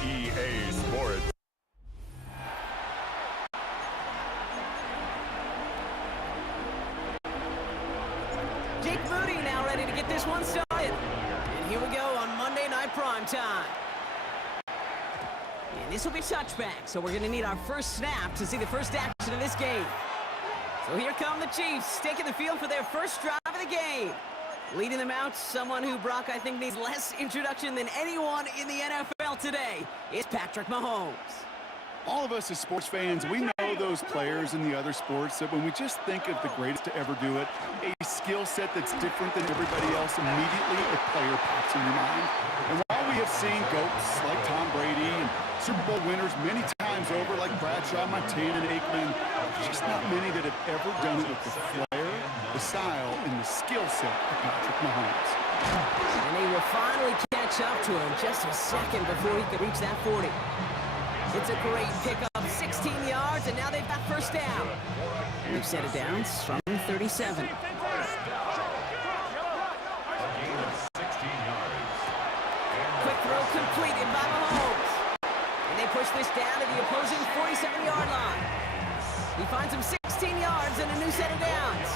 EA Sports. Jake Moody now ready to get this one started. And here we go on Monday Night Prime Time. And this will be touchback, so we're going to need our first snap to see the first action of this game. So here come the Chiefs, taking the field for their first drive of the game. Leading them out, someone who, Brock, I think needs less introduction than anyone in the NFL today, is Patrick Mahomes. All of us as sports fans, we know those players in the other sports that when we just think of the greatest to ever do it, a skill set that's different than everybody else, immediately a player pops in your mind. And while we have seen GOATs like Tom Brady and Super Bowl winners many times over like Bradshaw, Montana, and Aikman, there's just not many that have ever done it with the flair, the style, and the skill set of Patrick Mahomes. And they will finally catch up to him just a second before he could reach that 40. It's a great pickup, 16 yards, and now they've got first down. We've set it down from 37. A gain of 16 yards. Quick throw completed by Mahomes. And they push this down to the opposing 47-yard line. He finds him 16 yards and a new set of downs.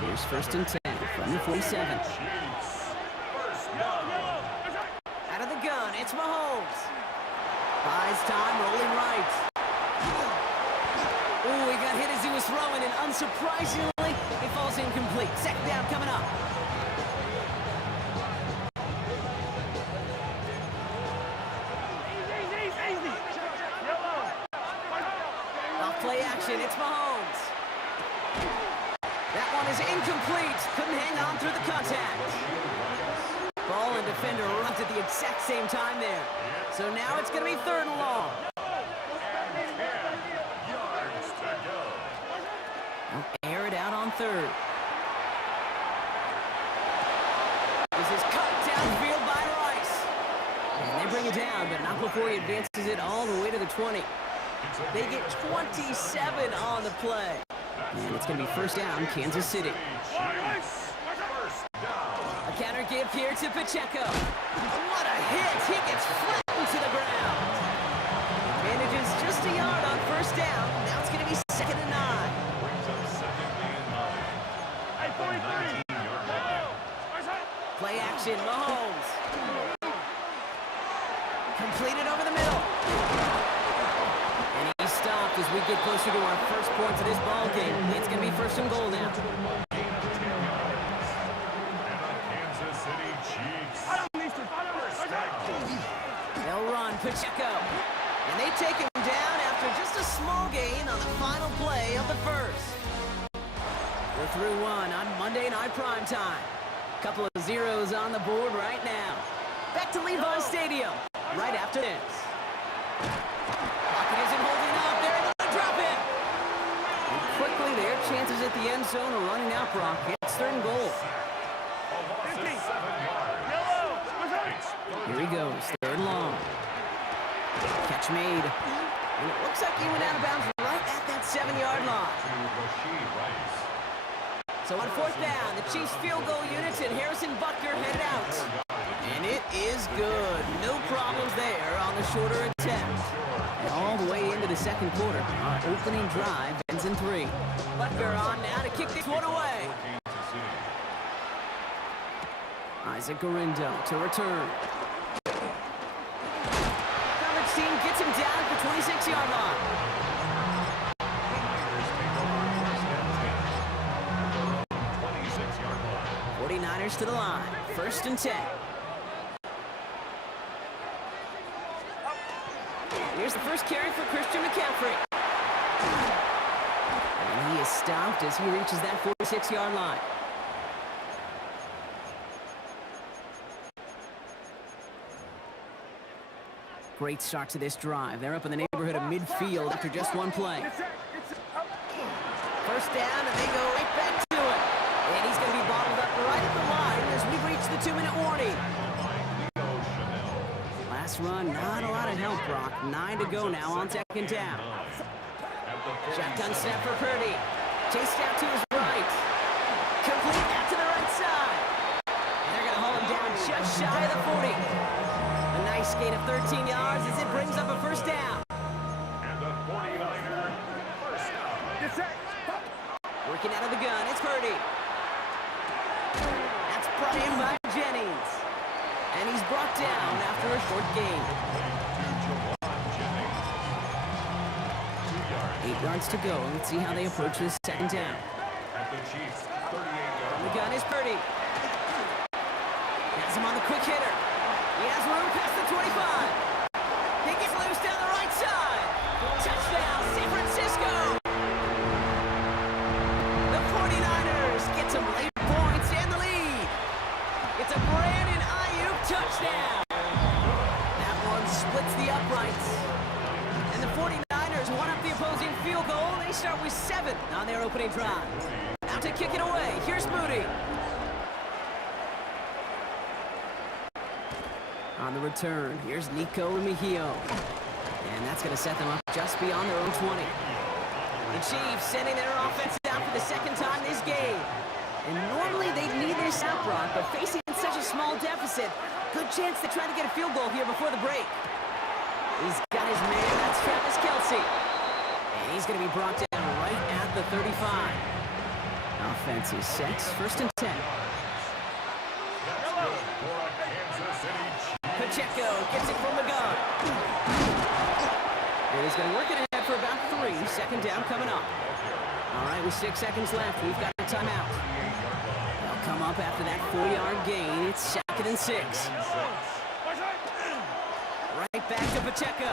Here's first and 10 from the 47. Out of the gun, it's Mahomes. Buys time, rolling right. Ooh, he got hit as he was throwing, and unsurprisingly, it falls incomplete. Second down coming up. Off play action, it's Mahomes. That one is incomplete. Couldn't hang on through the contact. Ball and defender arrived at the exact same time there. So now it's going to be third and long. They'll air it out on third. This is cut downfield by Rice. And they bring it down, but not before he advances it all the way to the 20. They get 27 on the play. And it's going to be first down, Kansas City. A counter give here to Pacheco. What a hit! He gets flattened to the ground. Advantage is just a yard on first down. Now it's going to be second and 9. Brings up second and 9. 19-yard line. Play action, Mahomes. Completed over the middle. And he stopped as we get closer to our first points of this ball game. It's going to be first and goal now. Gain of 10 yards. And the Kansas City Chiefs. They'll run Pacheco. And they take him down after just a small gain on the final play of the first. We're through one on Monday Night Prime Time. Couple of zeros on the board right now. Back to Levi Stadium right after this. Pocket isn't holding up. They're able to drop it. And quickly, their chances at the end zone are running out, Brock. It's third and goal. Here he goes, third and long. Catch made. And it looks like he went out of bounds right at that 7-yard line. So on fourth down, the Chiefs field goal units and Harrison Butker headed out. And it is good. No problems there on the shorter attempt. And all the way into the second quarter, our opening drive ends in 3. Butker on now to kick this one away. Isaac Gorindo to return. Coverage team gets him down at the 26-yard line. 49ers to the line. First and 10. Here's the first carry for Christian McCaffrey. And he is stopped as he reaches that 46-yard line. Great start to this drive. They're up in the neighborhood of midfield after just one play. First down, and they go right back to it. And he's going to be bottled up right at the line as we reach the 2-minute warning. Last run, not a lot of help, Brock. 9 to go now on second down. Shotgun snap for Purdy. Chased out to his right. Complete out to the right side. And they're going to haul him down just shy of the 40. A nice gain of 13 yards as it brings up a first down. And the 49er first down. Working out of the gun, it's Purdy. That's brought in by Jennings. And he's brought down after a short gain. 8 yards to go. Let's see how they approach this second down. At the Chiefs' 38-yard From the gun is Purdy. Has him on the quick hitter. He has room past the 25. He gets loose down the right side. Touchdown, San Francisco. The 49ers get some late points and the lead. It's a Brandon Ayuk touchdown. That one splits the uprights. And the 49ers one up the opposing field goal. They start with 7 on their opening drive. Now to kick it away, here's Moody. On the return, here's Nico Mejio. And that's going to set them up just beyond their own 20. The Chiefs sending their offense out for the second time this game. And normally they'd need this out, Brock, but facing such a small deficit, good chance to try to get a field goal here before the break. He's got his man, that's Travis Kelce. And he's going to be brought down right at the 35. Offense is set, first and 10. Pacheco gets it from the gun. And he's going to work it ahead for about 3. Second down coming up. All right, with 6 seconds left, we've got a timeout. They'll come up after that 4-yard gain. It's 2nd and 6. Right back to Pacheco.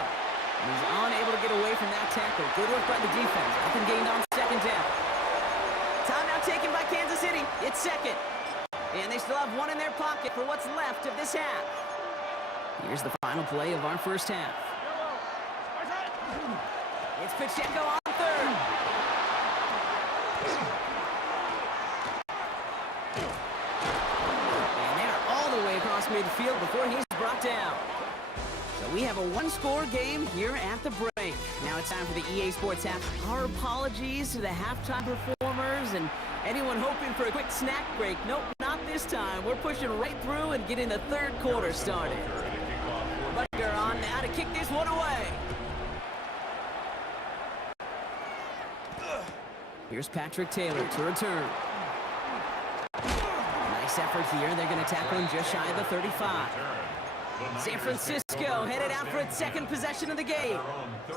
He's unable to get away from that tackle. Good work by the defense. Nothing gained on second down. Timeout taken by Kansas City. It's 2nd. And they still have 1 in their pocket for what's left of this half. Here's the final play of our first half. It's Pacheco on 3rd. And they're all the way across midfield before he's brought down. So we have a 1-score game here at the break. Now it's time for the EA Sports half. Our apologies to the halftime performers and anyone hoping for a quick snack break. Nope, not this time. We're pushing right through and getting the 3rd quarter started. Butker on now to kick this one away. Here's Patrick Taylor to return. Nice effort here. They're going to tackle him just shy of the 35. San Francisco headed out for its 2nd possession of the game.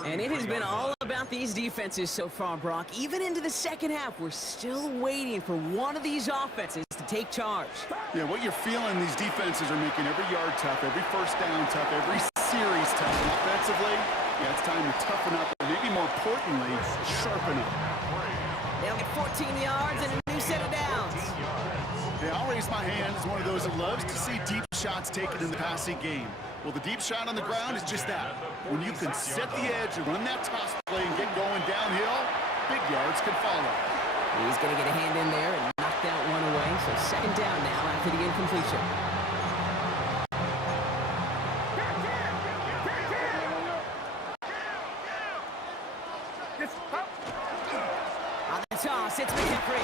And it has been all about these defenses so far, Brock. Even into the second half, we're still waiting for one of these offenses to take charge. Yeah, what you're feeling, these defenses are making every yard tough, every first down tough, every series tough. And offensively, yeah, it's time to toughen up, and maybe more importantly, sharpen up. They'll get 14 yards and a new set of downs. Yeah, I'll raise my hand as one of those that loves to see deep shots taken in the passing game. Well, the deep shot on the ground is just that. When you can set the edge and run that toss play and get going downhill, big yards can follow. He's going to get a hand in there and knock that one away. So second down now after the incompletion. On the toss, it's McCaffrey.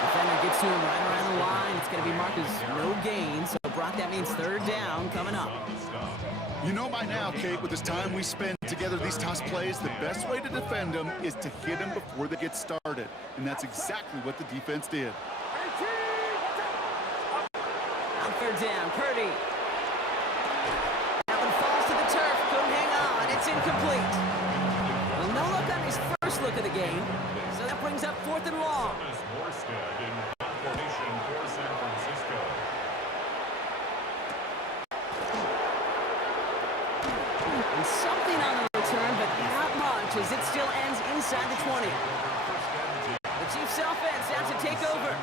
Defender gets to him right around the line. It's going to be marked as no gain. So, Brock, that means 3rd down coming up. You know by now, Kate, with this time we spend together these toss plays, the best way to defend them is to hit them before they get started. And that's exactly what the defense did. On 3rd down, Purdy. That one falls to the turf. Couldn't hang on. It's incomplete. Well, no look on his first look of the game. So that brings up 4th and long. Morstead in formation for San Francisco. And something on the return, but not much, as it still ends inside the 20. The Chiefs offense out to take over.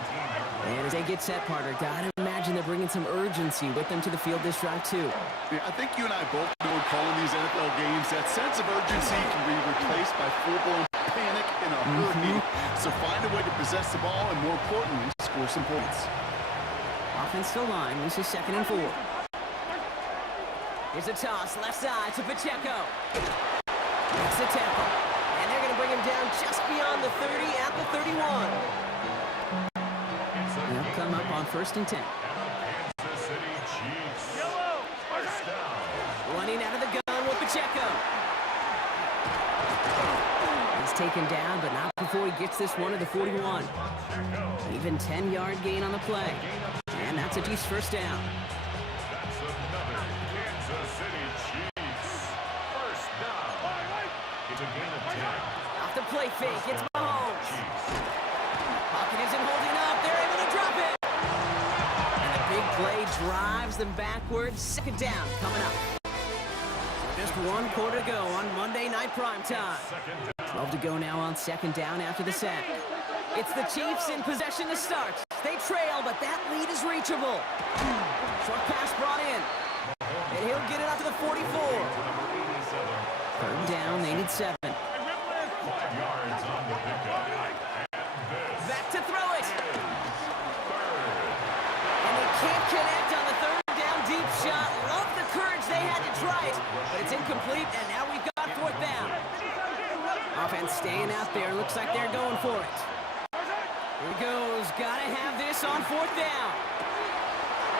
And as they get set, Parker, gotta imagine they're bringing some urgency with them to the field this drive, too. Yeah, I think you and I both know when calling these NFL games, that sense of urgency can be replaced by full-blown panic in a hurry. So find a way to possess the ball and, more importantly, score some points. Offensive line, this is 2nd and 4. Here's a toss, left side to Pacheco. Makes the tackle. And they're going to bring him down just beyond the 30 at the 31. They'll come up on 1st and 10. Kansas City Chiefs. First down. Running out of the gun with Pacheco. He's taken down, but not before he gets this one to the 41. Even 10-yard gain on the play. And that's a Chiefs first down. That's another Kansas City Chiefs. First down. It's a gain of 10. Off the play fake, it's Mahomes. Chiefs. Pocket isn't holding up. They're able to drop it. And the big play drives them backwards. 2nd down coming up. Just 1 quarter to go on Monday Night Primetime. 12 to go now on 2nd down after the sack. It's the Chiefs in possession to start. They trail, but that lead is reachable. Short pass brought in. And he'll get it up to the 44. 3rd down, they need 7. 5 yards on the pickup. Back to throw it. And they can't connect on the 3rd down deep shot. Love the courage they had to try it, but it's incomplete, and now we've got 4th down. Offense staying out there. Looks like they're going for it. Here he goes. Gotta have this on 4th down.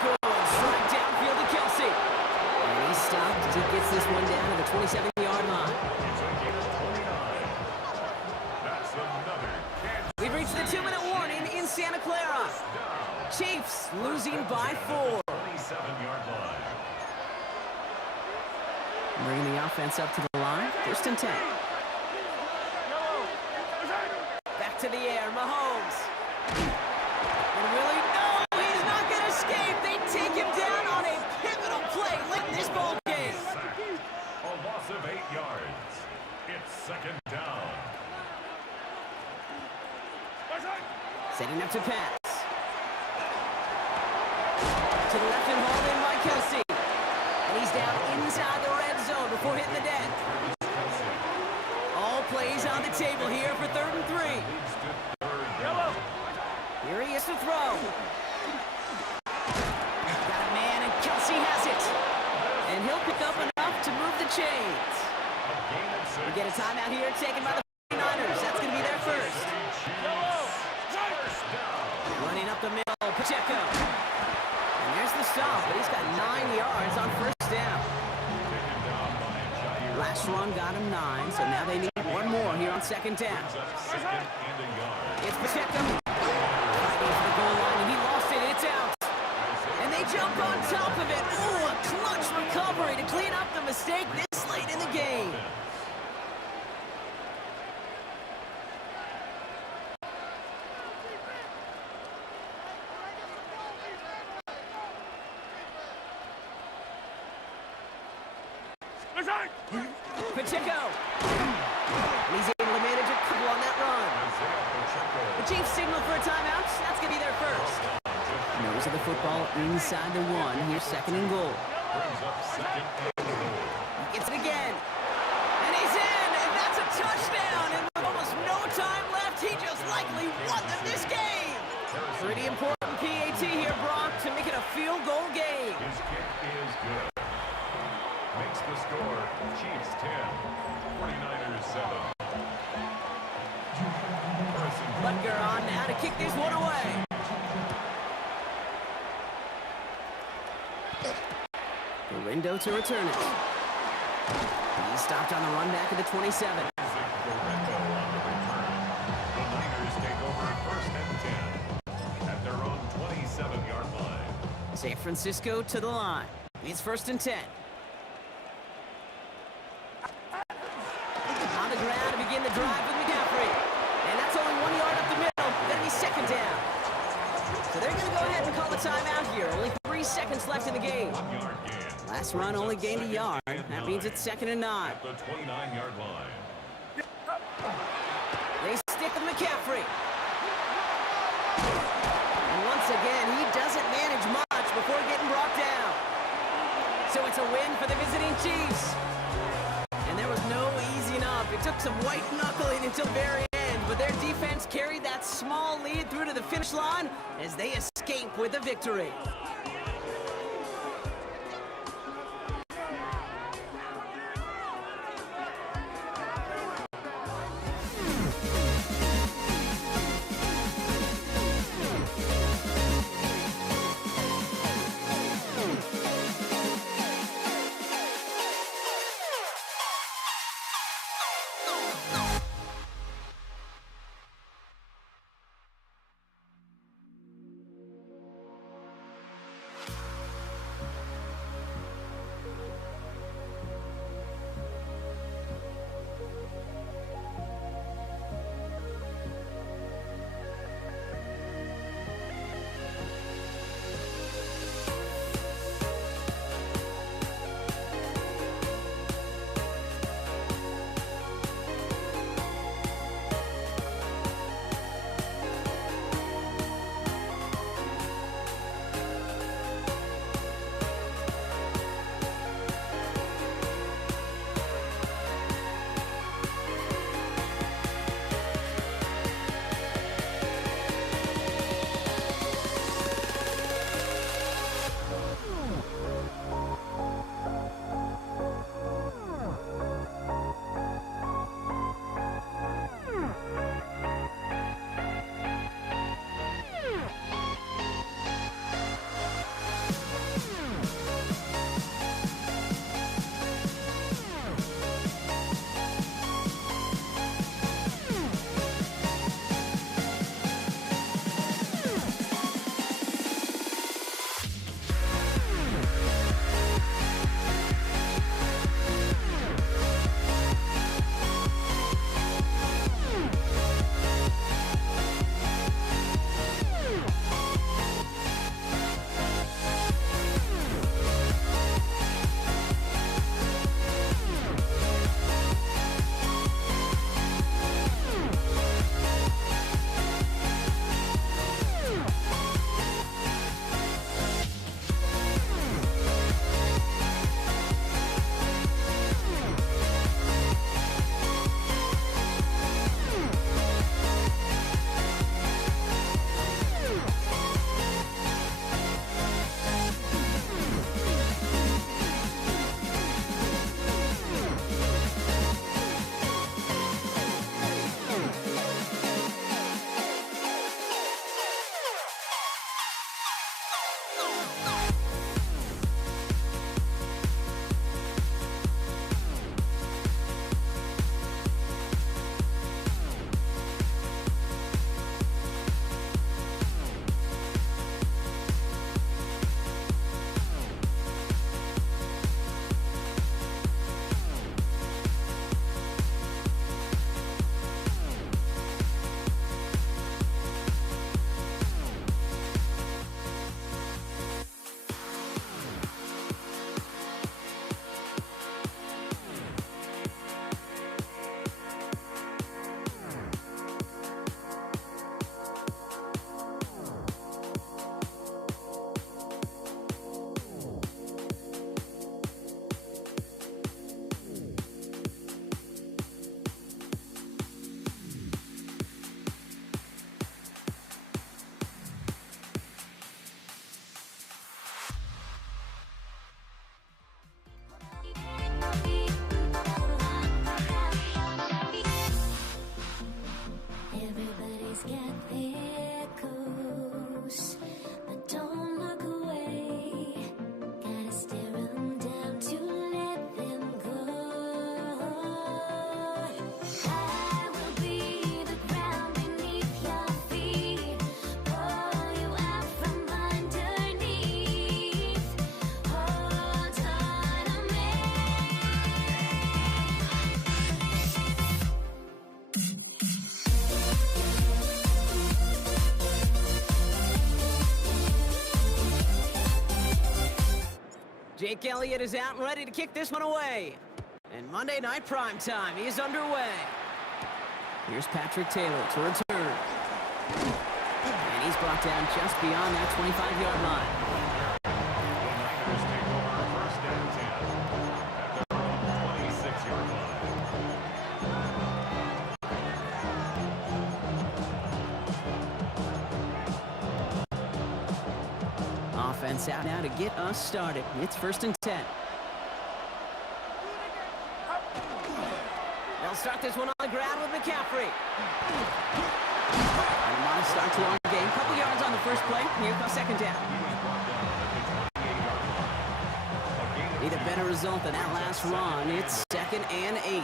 Good strike downfield to Kelsey. And he stopped as he gets this one down to the 27-yard line. It's a gain of 29. That's another Kansas We've reached the 2-minute warning in Santa Clara. Chiefs losing by 4. 27-yard line. Bringing the offense up to the line. 1st and 10. Back to the air, Mahomes. And really, no, he's not going to escape. They take him down on a pivotal play late in this ball game. A loss of 8 yards. It's 2nd down. Setting up to pass. To the left and hauled in by Kelsey. And he's down inside the red zone before hitting the deck. All plays on the table here for 3rd and 3. Here he is to throw. Got a man, and Kelsey has it. And he'll pick up enough to move the chains. We get a timeout here taken by the 49ers. That's going to be their first. Running up the middle, Pacheco. And there's the stop, but he's got 9 yards on 1st down. Last run got him 9, so now they need 1 more here on 2nd down. It's Pacheco. Fighting for the goal line, and he lost it. It's out. And they jump on top of it. Ooh, a clutch recovery to clean up the mistake this late in the game. Pacheco. And he's able to manage a couple on that run. The Chiefs signal for a timeout. That's going to be their first. Nose of the football inside the 1. Here's 2nd and goal. He gets it again. And he's in. And that's a touchdown. And with almost no time left, he just likely won them this game. Pretty important PAT here, Brock, to make it a field goal game. His kick is good. Makes the score Chiefs 10, 49ers 7. Butker on now to kick this one away. Gorindo to return it. He stopped on the run back at the 27. Gorindo on the return. The Niners take over 1st and 10 at their own 27-yard line. San Francisco to the line. It's 1st and 10. On the ground to begin the drive with McCaffrey. And that's only 1 yard up the middle. Gonna be 2nd down. So they're gonna go ahead and call a timeout here. Only 3 3 seconds left in the game. 1-yard gain. Last run only gained a yard. That means it's 2nd and 9. At the 29-yard line. They stick with McCaffrey. And once again, he doesn't manage much before getting brought down. So it's a win for the visiting Chiefs. And there was no easing up. It took some white knuckling until the very end, but their defense carried that small lead through to the finish line as they escape with a victory. Jake Elliott is out and ready to kick this one away. And Monday Night Primetime is underway. Here's Patrick Taylor to return. And he's brought down just beyond that 25-yard line. The Niners take over first and 10 at their own 26-yard line. Offense out now to get us started. It's first and 10. They'll start this one on the ground with McCaffrey. And a modest start to our game. Couple yards on the first play. Here comes second down. Need a better result than that last run. It's 2nd and 8.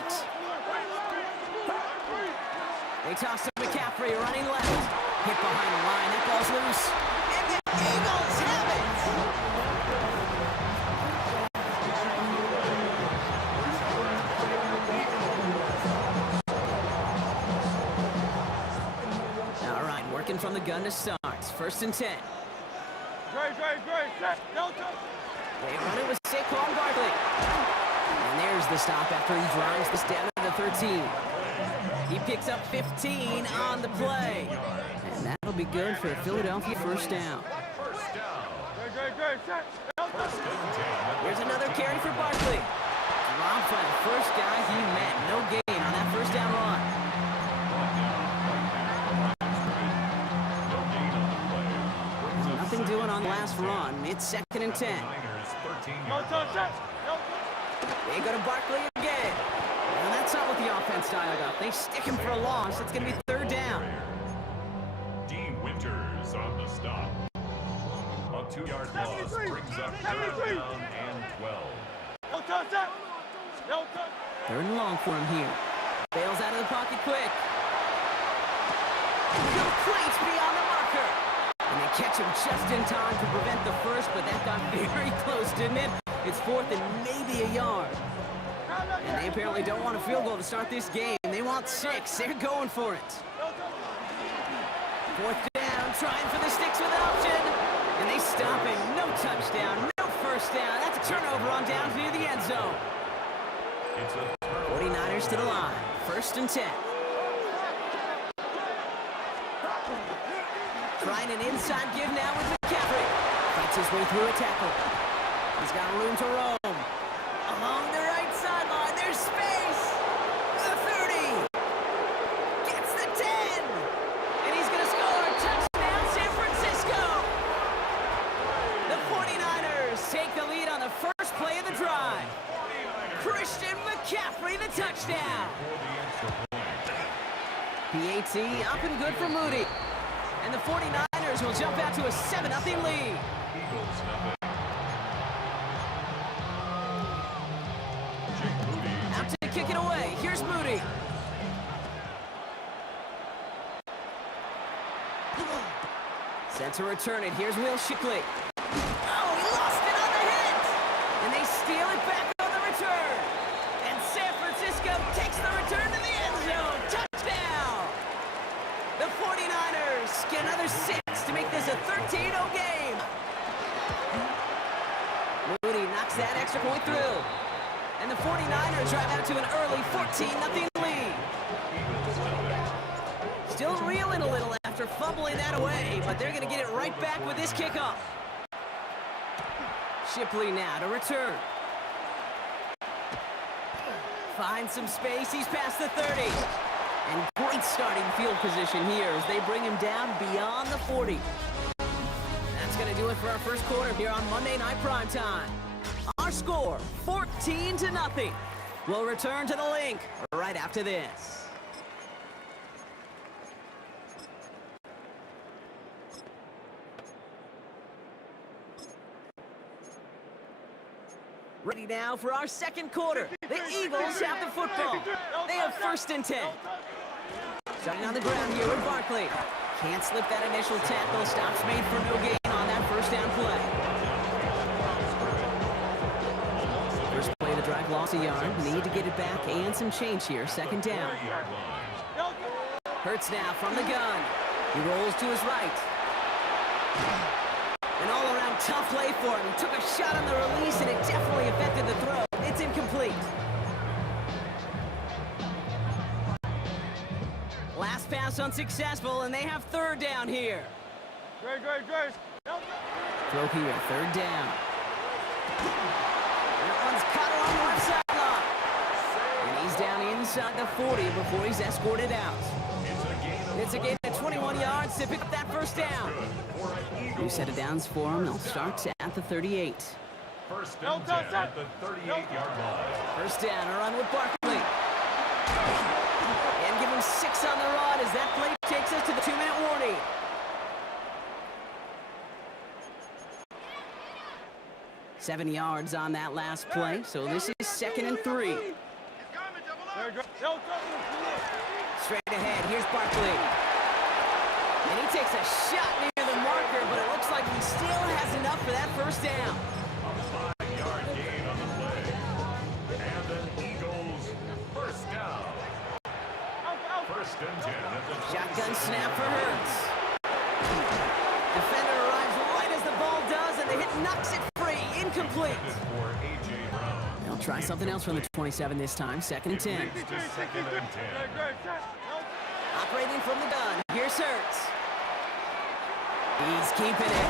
They toss to McCaffrey, running left. Hit behind the line. That ball's loose. And the Eagles have it! All right, working from the gun to start. First and 10. They run it with Saquon Barkley. And there's the stop after he drives this down to the 13. He picks up 15 on the play. And that'll be good for a Philadelphia first down. Here's another carry for Barkley. Dropped by the first guy he met. No gain on that first down run. Nothing doing on the last run. It's 2nd and 10. They go to Barkley again. And that's not what the offense dialed up. They stick him for a loss. It's going to be 3rd down. Dean Winters on the stop. A 2-yard loss brings up 3rd down and 12. 3rd and long for him here. Bails out of the pocket quick. Complete beyond the marker. And they catch him just in time to prevent the first, but that got very close, didn't it? It's 4th and maybe a yard. And they apparently don't want a field goal to start this game. They want 6. They're going for it. 4th down, trying for the sticks with option. And they stop him. No touchdown, no first down. That's a turnover on downs near the end zone. 49ers to the line. 1st and 10. Trying an inside give now with McCaffrey. Fights his way through a tackle. He's got room to roam. Along the right sideline, there's space. The 30. Gets the 10. And he's going to score. Touchdown, San Francisco. The 49ers take the lead on the first play of the drive. Christian McCaffrey, the touchdown. PAT up and good for Moody. And the 49ers will jump out to a 7-0 lead. Out to kick it away. Here's Moody. Set to return it. Here's Will Shipley. Oh, he lost it on the hit. And they steal it back on the return. And San Francisco takes the return to the end zone. Touchdown. The 49ers get another 6 to make this a 13-0 game. Moody knocks that extra point through. And the 49ers drive out to an early 14-0 lead. Still reeling a little after fumbling that away, but they're going to get it right back with this kickoff. Shipley now to return. Finds some space. He's past the 30. And great starting field position here as they bring him down beyond the 40. That's going to do it for our first quarter here on Monday Night Primetime. Our score, 14-0. We'll return to the link right after this. Ready now for our second quarter. The Eagles have the football. They have 1st and 10. Starting on the ground here with Barkley. Can't slip that initial tackle. Stops made for no gain on that first down play. First play of the drive lost a yard. Need to get it back and some change here. 2nd down. Hurts now from the gun. He rolls to his right. An all-around tough play for him. He took a shot on the release, and it definitely affected the throw. It's incomplete. Last pass unsuccessful, and they have third down here. Throw here, third down. That one's caught along the left sideline. And he's down inside the 40 before he's escorted out. It's a gain of 21 yards to pick up that first down. New set of downs for him. They'll start at the 38. First and 10 at the 38-yard line. First down, a run with Barkley. And give him 6 on the run as that play takes us to the 2-minute warning. Seven yards on that last play, so this is 2nd and 3. Straight ahead, here's Barkley. And he takes a shot near the marker, but it looks like he still has enough for that first down. A 5-yard gain on the play. And an Eagles first down. First and 10 at the Shotgun snap for Hurts. Defender arrives right as the ball does, and the hit knocks it free. Incomplete. for A.J. Brown. They'll try something else from the 27 this time. 2nd and 10. It's to 2nd and 10. Operating from the gun. Here's Hurts. He's keeping it.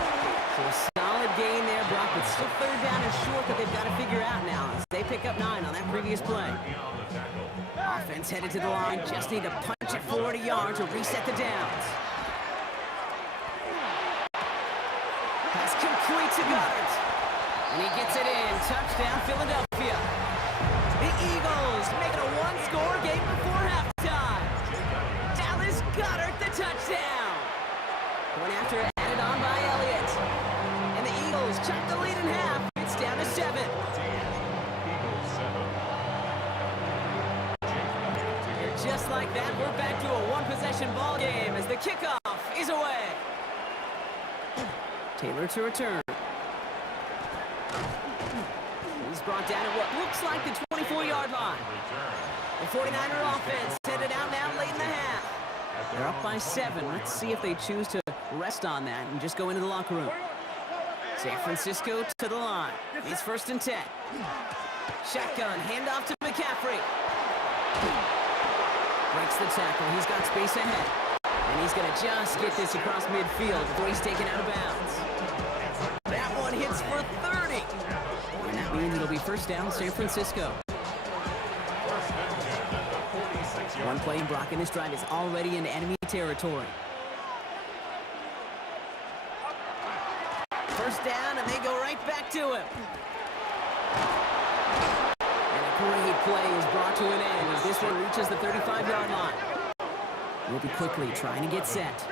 So a solid gain there, Brock, but still third down and short that they've got to figure out now as they pick up 9 on that previous play. Beyond the tackle. Offense headed to the line. Just need to punch it 40 yards or reset the downs. Pass complete to Goddard. And he gets it in. Touchdown, Philadelphia. The Eagles make it a one-score game before halftime. Dallas Goddard, the touchdown. Going after it, added on by Elliott. And the Eagles chop the lead in half. It's down to 7. Eagles 7. And just like that, we're back to a one-possession ball game as the kickoff is away. Taylor to return. He's brought down at what looks like the 24-yard line. The 49er offense headed out now late in the half. They're up by 7. Let's see if they choose to rest on that and just go into the locker room. San Francisco to the line. It's 1st and 10. Shotgun, handoff to McCaffrey. Breaks the tackle. He's got space ahead. And he's going to just get this across midfield before he's taken out of bounds. That one hits for 30. And that means it'll be first down, San Francisco. One play in Brock, and this drive is already in enemy territory. First down, and they go right back to him. And a great play is brought to an end as this one reaches the 35-yard line. We'll be quickly trying to get set.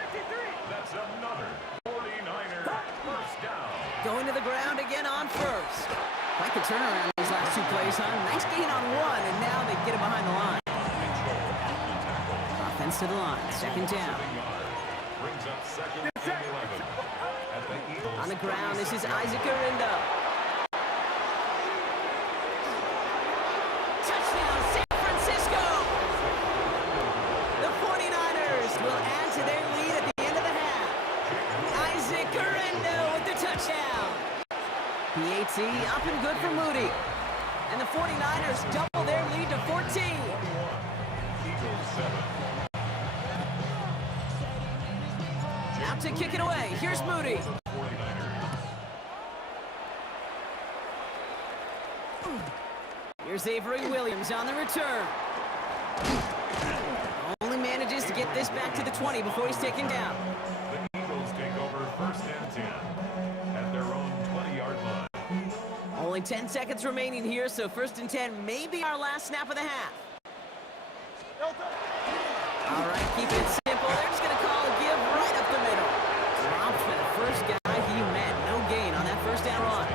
That's another 49er first down. Going to the ground again on first. Quite the turnaround these last 2 plays, huh? Nice gain on 1, and now they get him behind the line. Offense to the line, 2nd down. Brings up 2nd and 11. At the Eagles. On the ground, this is Isaac Arindo. Touchdown, San Francisco! The 49ers will add to their lead at the end of the half. Isaac Arindo with the touchdown. PAT up and good for Moody. And the 49ers double their lead to 14. Eagles 7. Out to kick it away. Here's Moody. 49ers. Here's Avery Williams on the return. Only manages to get this back to the 20 before he's taken down. The Eagles take over 1st and 10 at their own 20-yard line. Only 10 seconds remaining here, so 1st and 10 may be our last snap of the half. All right, keep it simple. They're just going to call a give right up the middle. Dropped for the first guy he met. No gain on that first down run.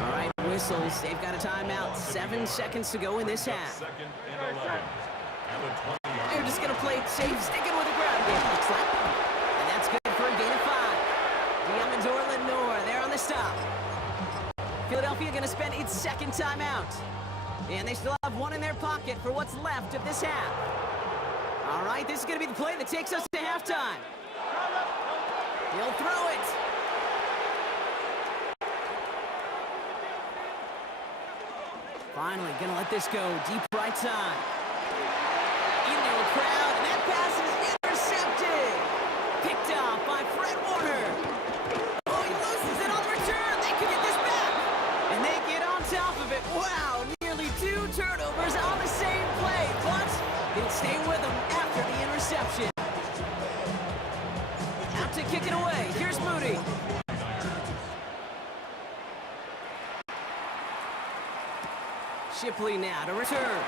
All right, whistles. They've got a timeout. 7 seconds to go in this half. 2nd and 11. At the 20-yard They're just going to play it safe, sticking with the ground game, looks like. And that's good for a gain of 5. Diamondor Lenore, they're on the stop. Philadelphia going to spend its 2nd timeout. And they still have 1 in their pocket for what's left of this half. All right, this is going to be the play that takes us to halftime. He'll throw it. Finally, gonna let this go. Deep right side. Into a crowd, and that pass is intercepted. Picked off by Fred Warner. Oh, he loses it on the return. They can get this back. And they get on top of it. Wow, nearly 2 turnovers on the same play. But it'll stay with them after the interception. Out to kick it away. Here's Moody. Shipley now to return.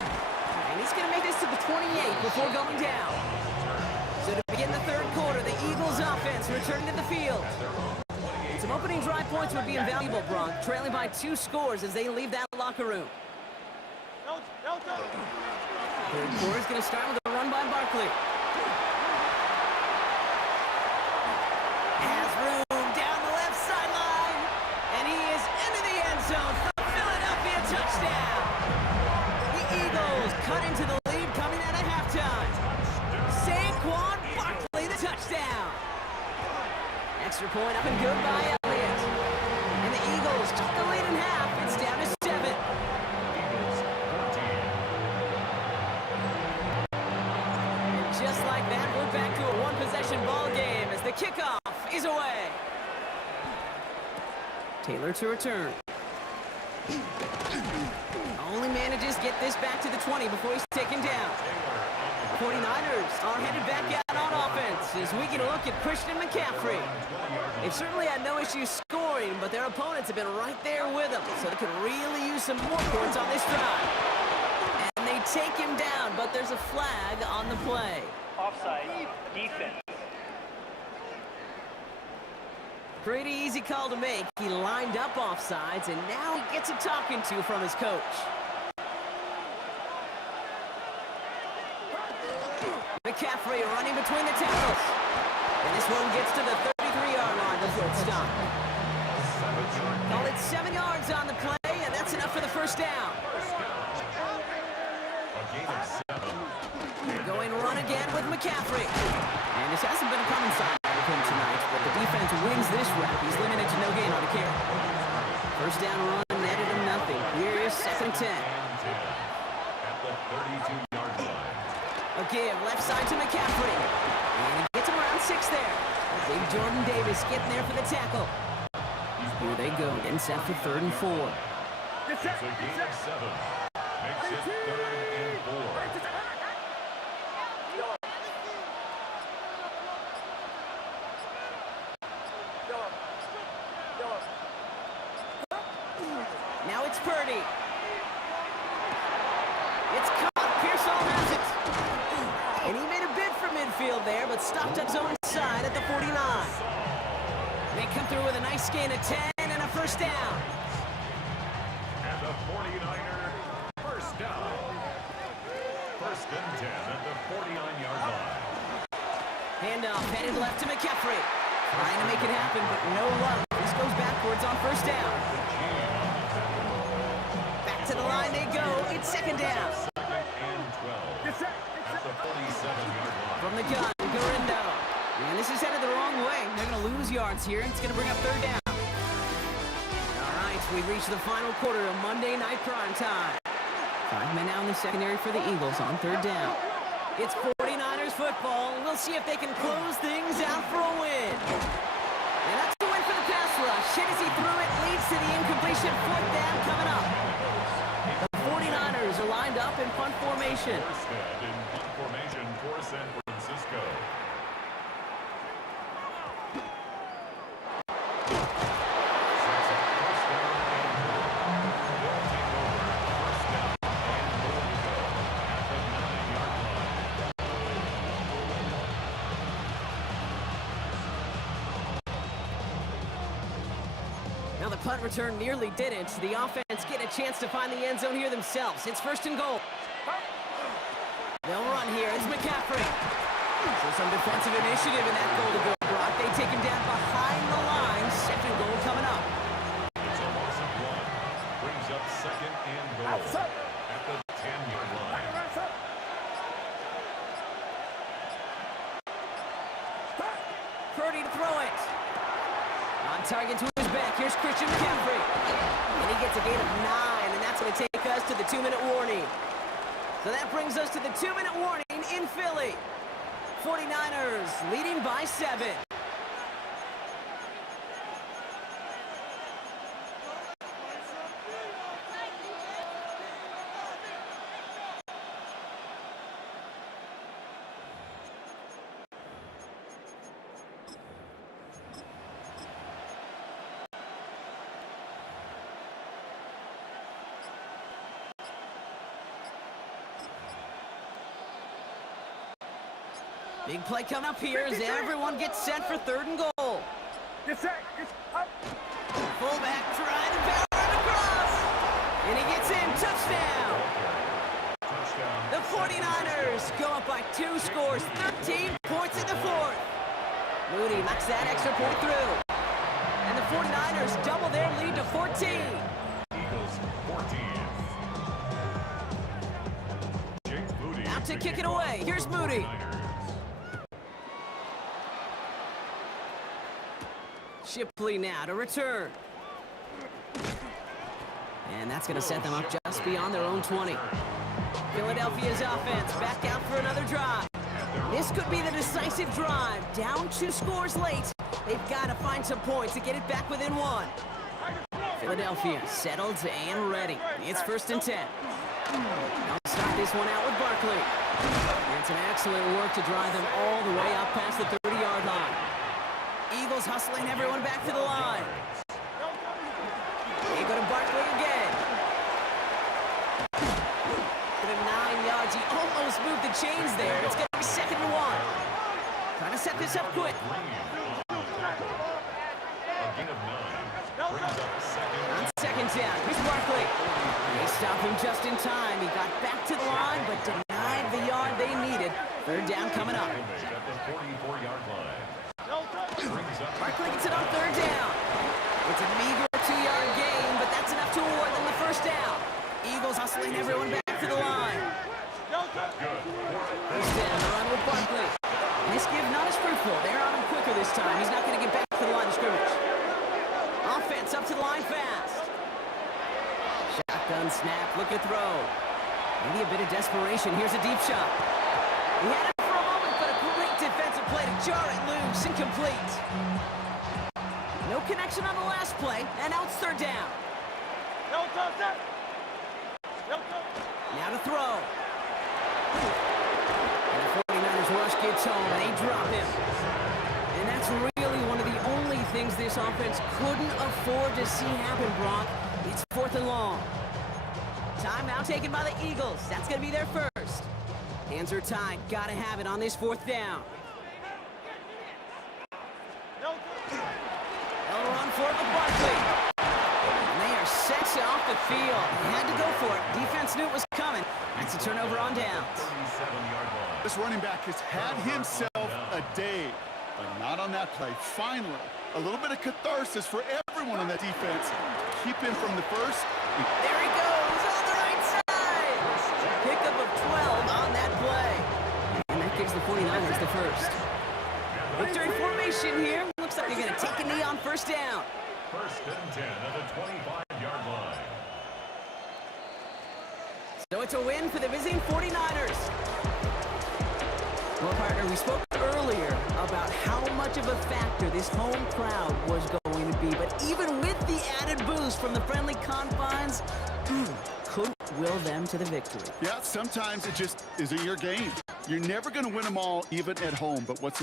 And he's going to make this to the 28 before going down. So to begin the third quarter, the Eagles offense returning to the field. Some opening drive points would be invaluable, Bronk, trailing by 2 scores as they leave that locker room. Third quarter is going to start with a run by Barkley. Has room down the left sideline, and he is into the end zone for a Philadelphia touchdown. The Eagles cut into the lead coming out of halftime. Saquon Barkley, the touchdown. Extra point up and good by Elliott. And the Eagles took the lead in half. It's down to 7. And just like that, we're back to a one-possession ball game as the kickoff is away. Taylor to return. Only manages to get this back to the 20 before he's taken down. 49ers are headed back out on offense as we get a look at Christian McCaffrey. They've certainly had no issues scoring, but their opponents have been right there with them, so they could really use some more points on this drive. And they take him down, but there's a flag on the play. Offside, defense. Pretty easy call to make. He lined up offsides, and now he gets a talking to from his coach. McCaffrey running between the tackles. And this one gets to the 33-yard line before it's stopped. Call it 7 yards on the play, and that's enough for the first down. Going run again with McCaffrey. And this hasn't been a common sight with him tonight, but the defense wins this rep. He's limited to no gain on the carry. First down run, netted him nothing. Here is 2nd and 10. At the 32-yard line. Again, left side to McCaffrey. And he gets him around 6 there. Big Jordan Davis getting there for the tackle. Here they go, getting set for 3rd and 4. It's a gain of 7. Makes it 3rd and 4. Now it's Purdy. It's caught. Pearsall has it. And he made a bid for midfield there, but stopped at his own side at the 49. They come through with a nice gain of 10 and a first down. And the 49er first down. 1st and 10 at the 49-yard line. Handoff headed left to McCaffrey. Trying to make it happen, but no luck. This goes backwards on first down. Back to the line they go. It's 2nd down. 2nd and 12 at the 47-yard line. From the gun, Gorindo. And this is headed the wrong way. They're going to lose yards here, and it's going to bring up 3rd down. All right, we've reached the final quarter of Monday Night Prime Time. 5 men out in the secondary for the Eagles on 3rd down. It's 49ers football, and we'll see if they can close things out for a win. And that's the win for the pass rush. Hit as he threw it, leads to the incompletion. 4th down coming up. The 49ers are lined up in punt formation. Armstead in punt formation for San Francisco. Now the punt return nearly didn't. The offense get a chance to find the end zone here themselves. It's 1st and goal. They'll run here. It's McCaffrey. So some defensive initiative in that goal to go, Brock. They take him down behind the line. 2nd goal coming up. It's a loss of 1. Brings up 2nd and goal at the 10-yard line. Purdy to throw it. On target to his back. Here's Christian McCaffrey. And he gets a gain of 9 take us to the 2-minute warning. So that brings us to the 2-minute warning in Philly. 49ers leading by 7. Big play coming up here as everyone gets set for 3rd and goal. Fullback trying to barrel it across. And he gets in. Touchdown. The 49ers go up by 2 scores, 13 points in the 4th. Moody knocks that extra point through. And the 49ers double their lead to 14. Eagles 14. Jake Moody Out to kick it away. Here's Moody. Shipley now to return. And that's going to set them up just beyond their own 20. Philadelphia's offense back out for another drive. This could be the decisive drive. Down 2 scores late. They've got to find some points to get it back within 1. Philadelphia settled and ready. It's 1st and 10. They'll start this one out with Barkley. It's an excellent work to drive them all the way up past the 30-yard line. Eagles hustling everyone back to the line. They go to Barkley again. For the 9 yards, he almost moved the chains there. It's going to be 2nd and 1. Trying to set this up quick. A gain of 9. Brings up 2nd. On 2nd down, here's Barkley. They stopped him just in time. He got back to the line, but denied the yard they needed. 3rd down coming up. At the 44-yard line. Barkley gets it on 3rd down. It's a meager 2-yard gain, but that's enough to award them the 1st down. Eagles hustling everyone back to the line. 1st down, the run with Barkley. And this give not as fruitful. They're on him quicker this time. He's not going to get back to the line of scrimmage. Offense up to the line fast. Shotgun snap, look at throw. Maybe a bit of desperation. Here's a deep shot. He had it for a moment, but a great defensive play to jar it loose. Incomplete. No connection on the last play, and now it's 3rd down. Now to throw. And the 49ers rush gets home, and they drop him. And that's really one of the only things this offense couldn't afford to see happen, Brock. It's 4th and long. Time now taken by the Eagles. That's going to be their 1st. Hands are tied. Got to have it on this 4th down. They'll run for it with Barkley. And they are set off the field. They had to go for it. Defense knew it was coming. That's a turnover on downs. 37-yard line. This running back has had himself a day, but not on that play. Finally, a little bit of catharsis for everyone on that defense. Keep him from the 1st. There he goes on the right side. Pickup of 12 on that play. And that gives the 49ers the 1st. Victory formation here. Looks like they're going to take a knee on 1st down. 1st and 10 at the 25-yard line. So it's a win for the visiting 49ers. Well, partner, we spoke earlier about how much of a factor this home crowd was going to be. But even with the added boost from the friendly confines, couldn't will them to the victory. Yeah, sometimes it just isn't your game. You're never going to win them all, even at home. But what's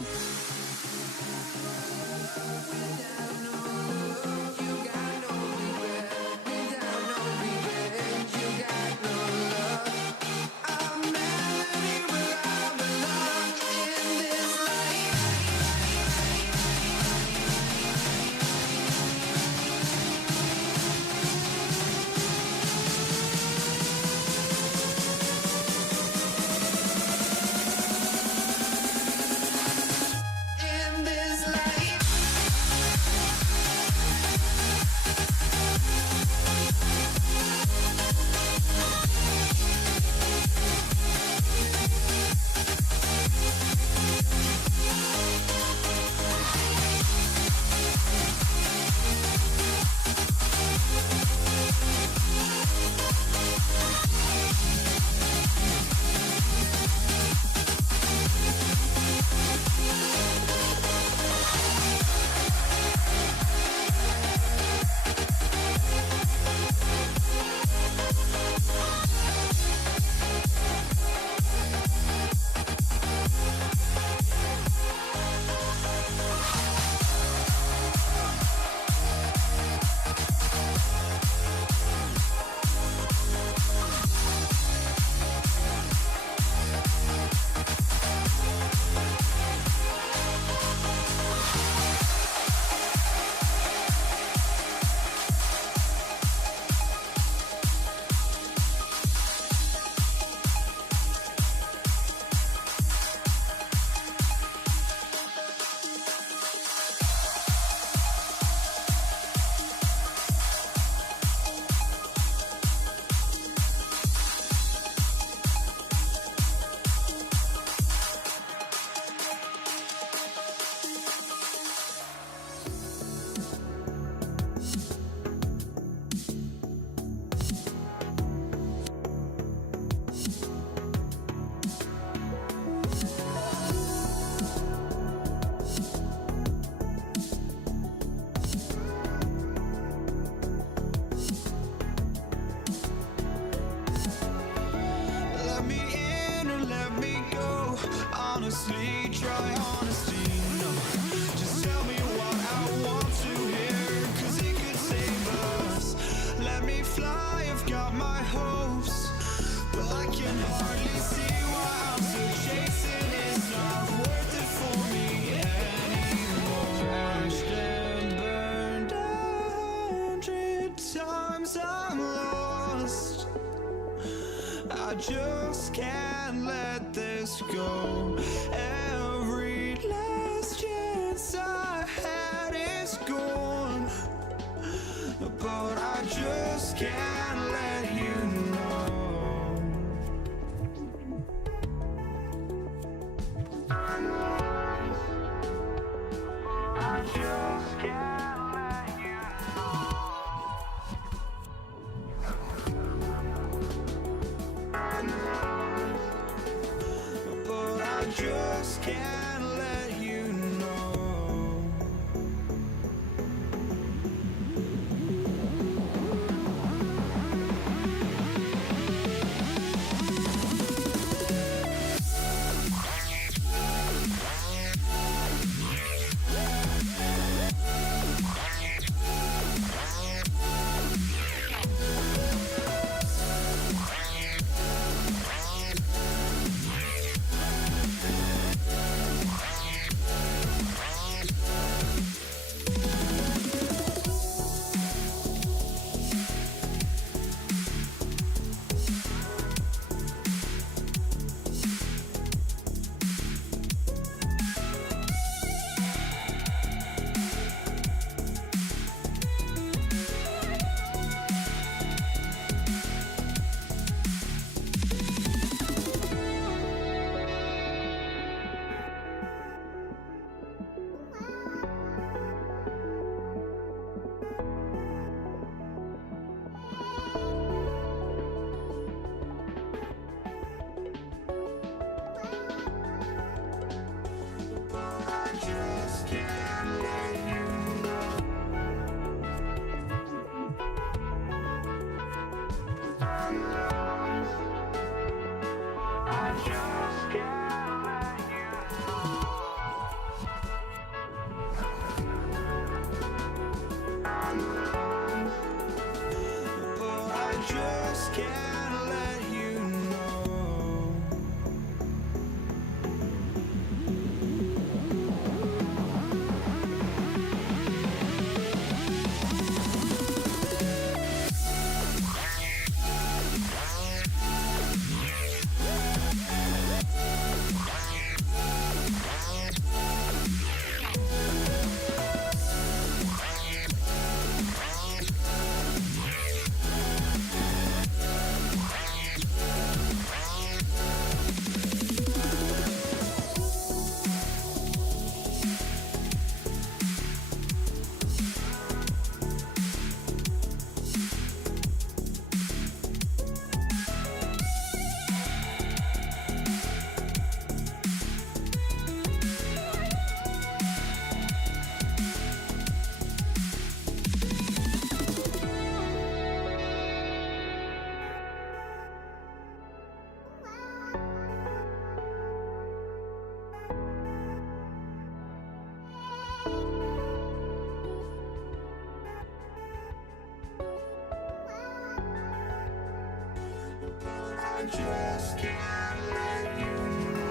my hopes, but I can hardly see why I'm still chasing. It's not worth it for me anymore. Crashed and burned 100 times, I'm lost. I just can't let this go. Every last chance I had is gone, but I just can't let you know. I just can't let you know. But I just can't let you know. Just can't let you know.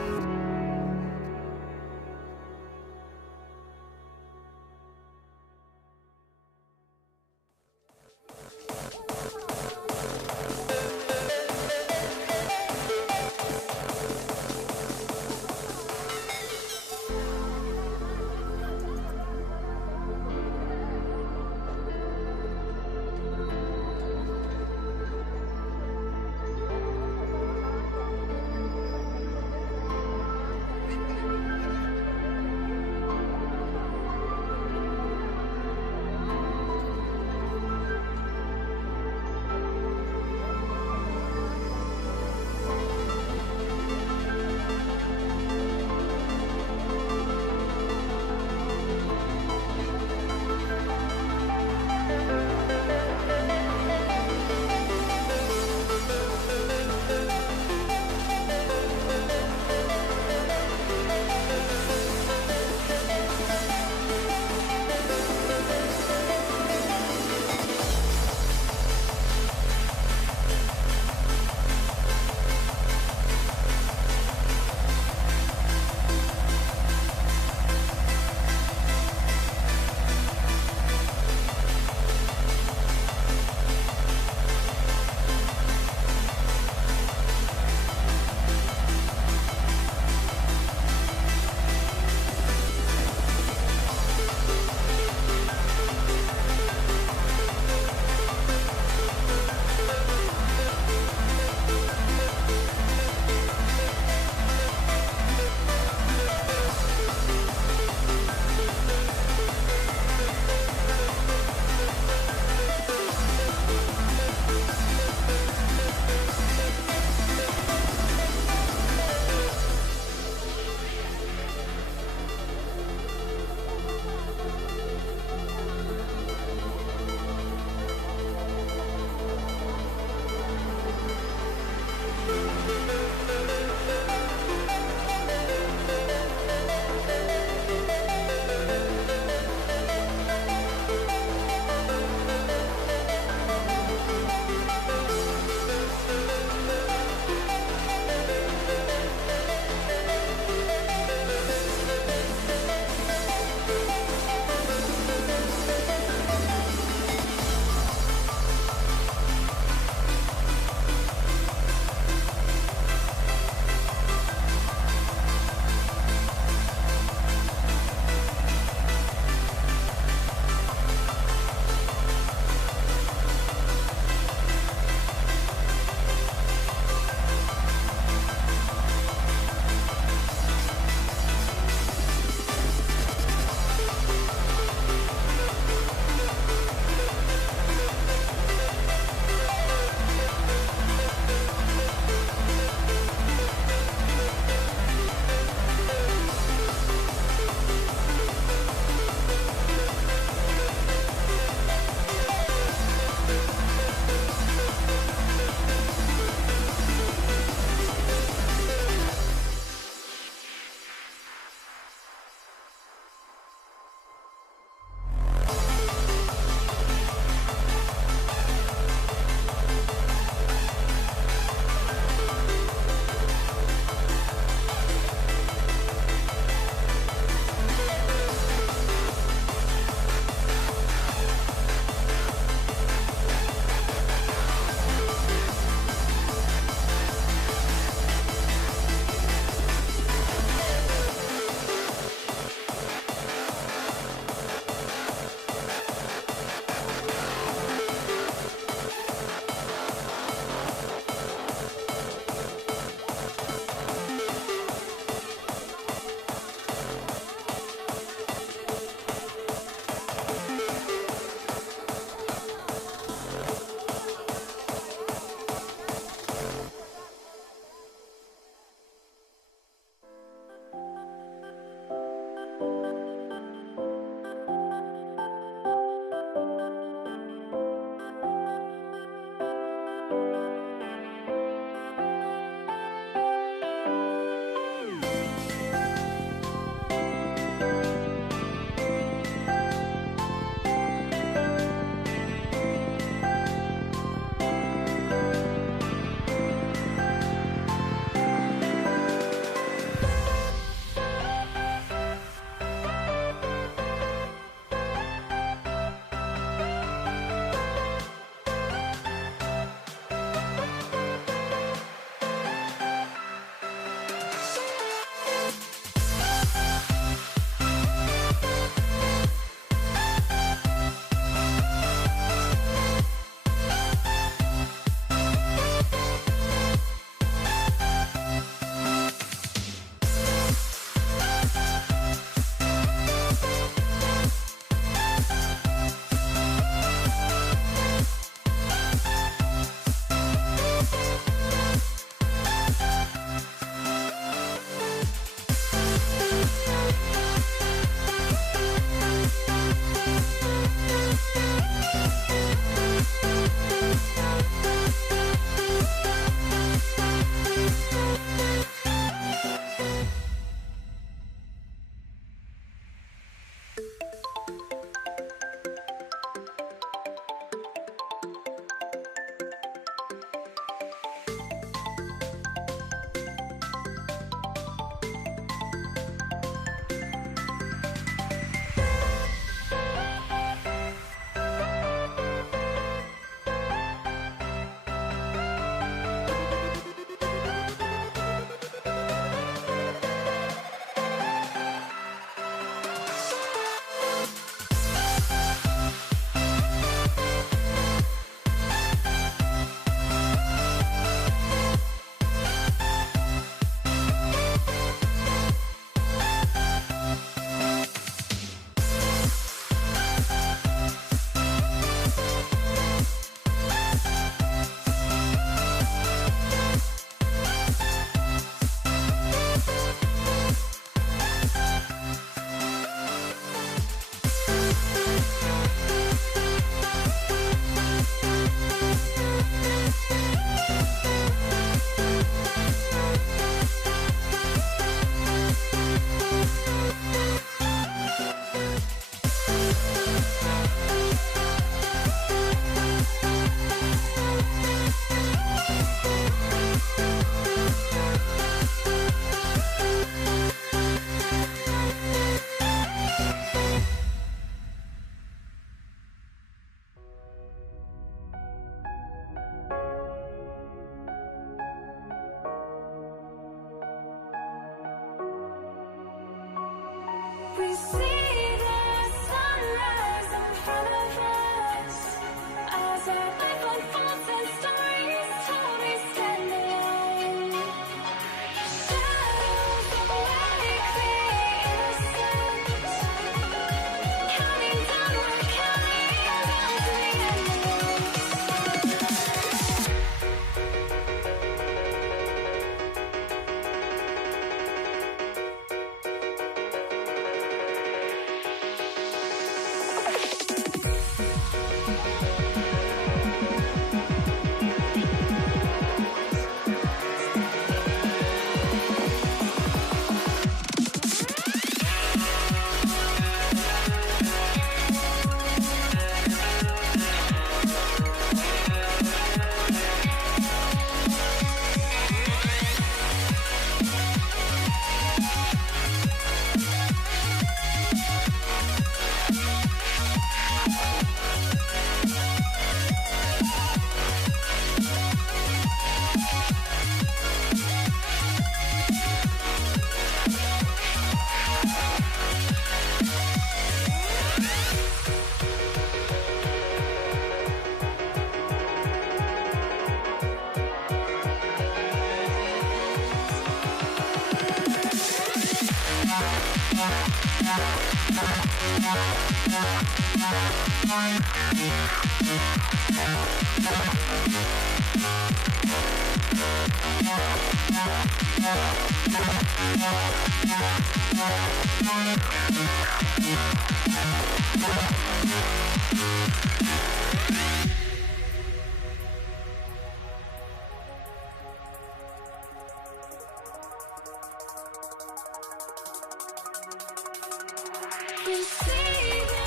You see the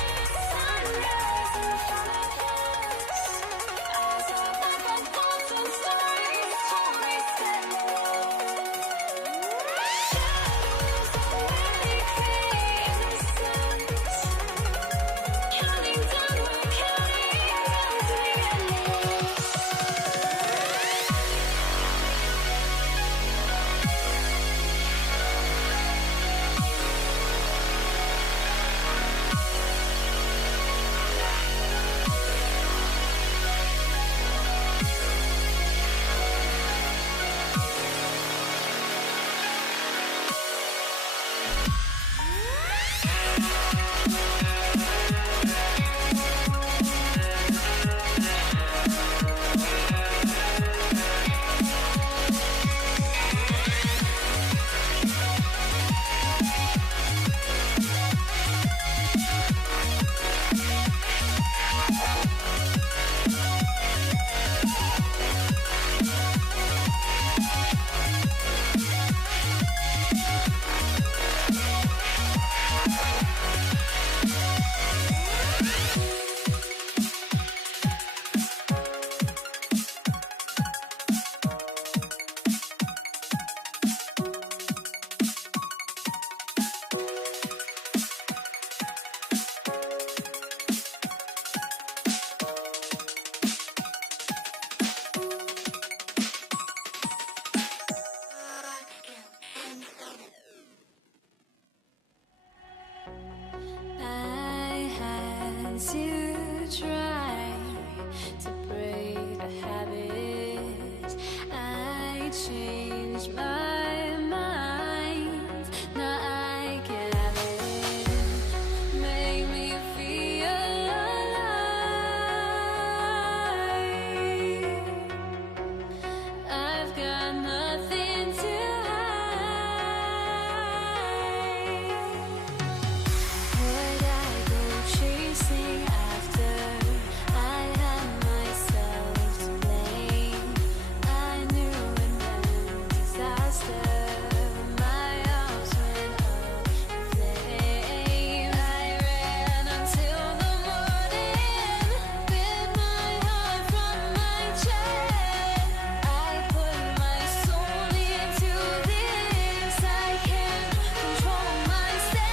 sunrise in front of us. Eyes of my thoughts and stories to retell. Shadows of many faces, counting down, we're counting down to the endless. I had to try to break the habit. I changed my mind. Now I can have it. Make me feel alive. I've got nothing to hide. Would I go chasing after? I had myself to blame. I knew it meant disaster. My arms went up in flames. I ran until the morning, bit my heart from my chest. I put my soul into this. I can't control myself.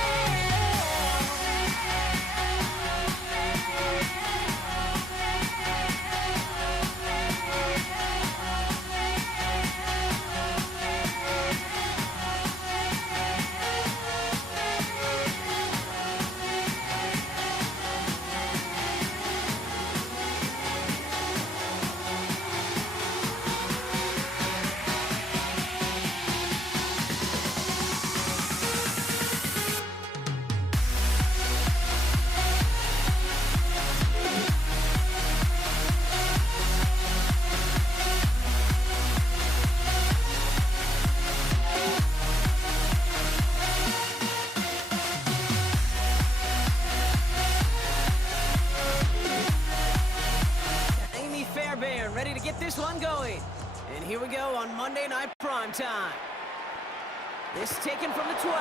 Amy Fairbairn ready to get this one going. And here we go on Monday Night Primetime. This taken from the 12.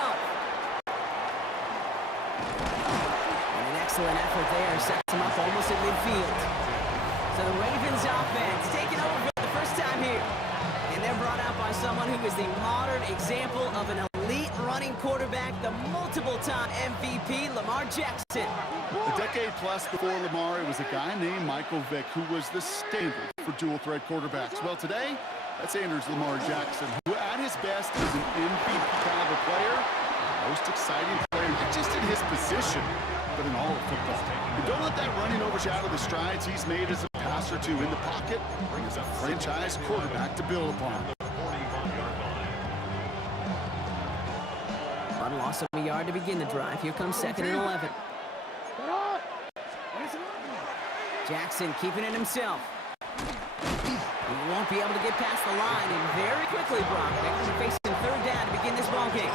And an excellent effort there sets him up almost at midfield. So the Ravens offense taking over for the first time here. And they're brought out by someone who is the modern example of an elite running quarterback, the multiple-time MVP, Lamar Jackson. A decade plus before Lamar, it was a guy named Michael Vick who was the standard for dual-threat quarterbacks. Well, today, that's Andrews Lamar Jackson, who at his best is an MVP caliber player, the most exciting player, not just in his position, but in all of football. And don't let that running overshadow the strides he's made as a passer too in the pocket, as a franchise quarterback to build upon. But lost a yard to begin the drive. Here comes 2nd and 11. Jackson keeping it himself. He won't be able to get past the line, and very quickly, Brock, they're going to be facing 3rd down to begin this ball game.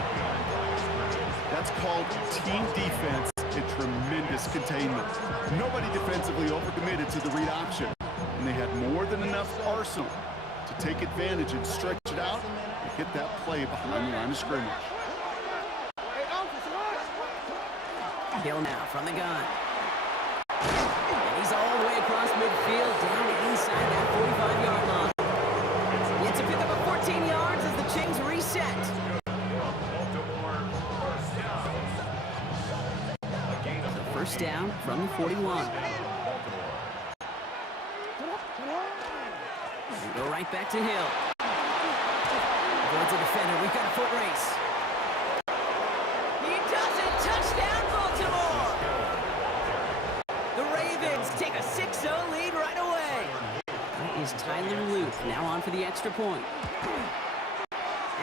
That's called team defense and tremendous containment. Nobody defensively overcommitted to the read option, and they had more than enough arsenal to take advantage and stretch it out and hit that play behind the line of scrimmage. Hill now from the gun. And he's all the way across midfield, down inside that 45-yard line. Yet to pick up a 14 yards as the chains reset. So first down from the 41. We go right back to Hill. Avoids a defender. We've got a foot race. He does it. Touchdown, Baltimore. The Ravens take a 6-0 lead right away. That is Tyler Luke now on for the extra point.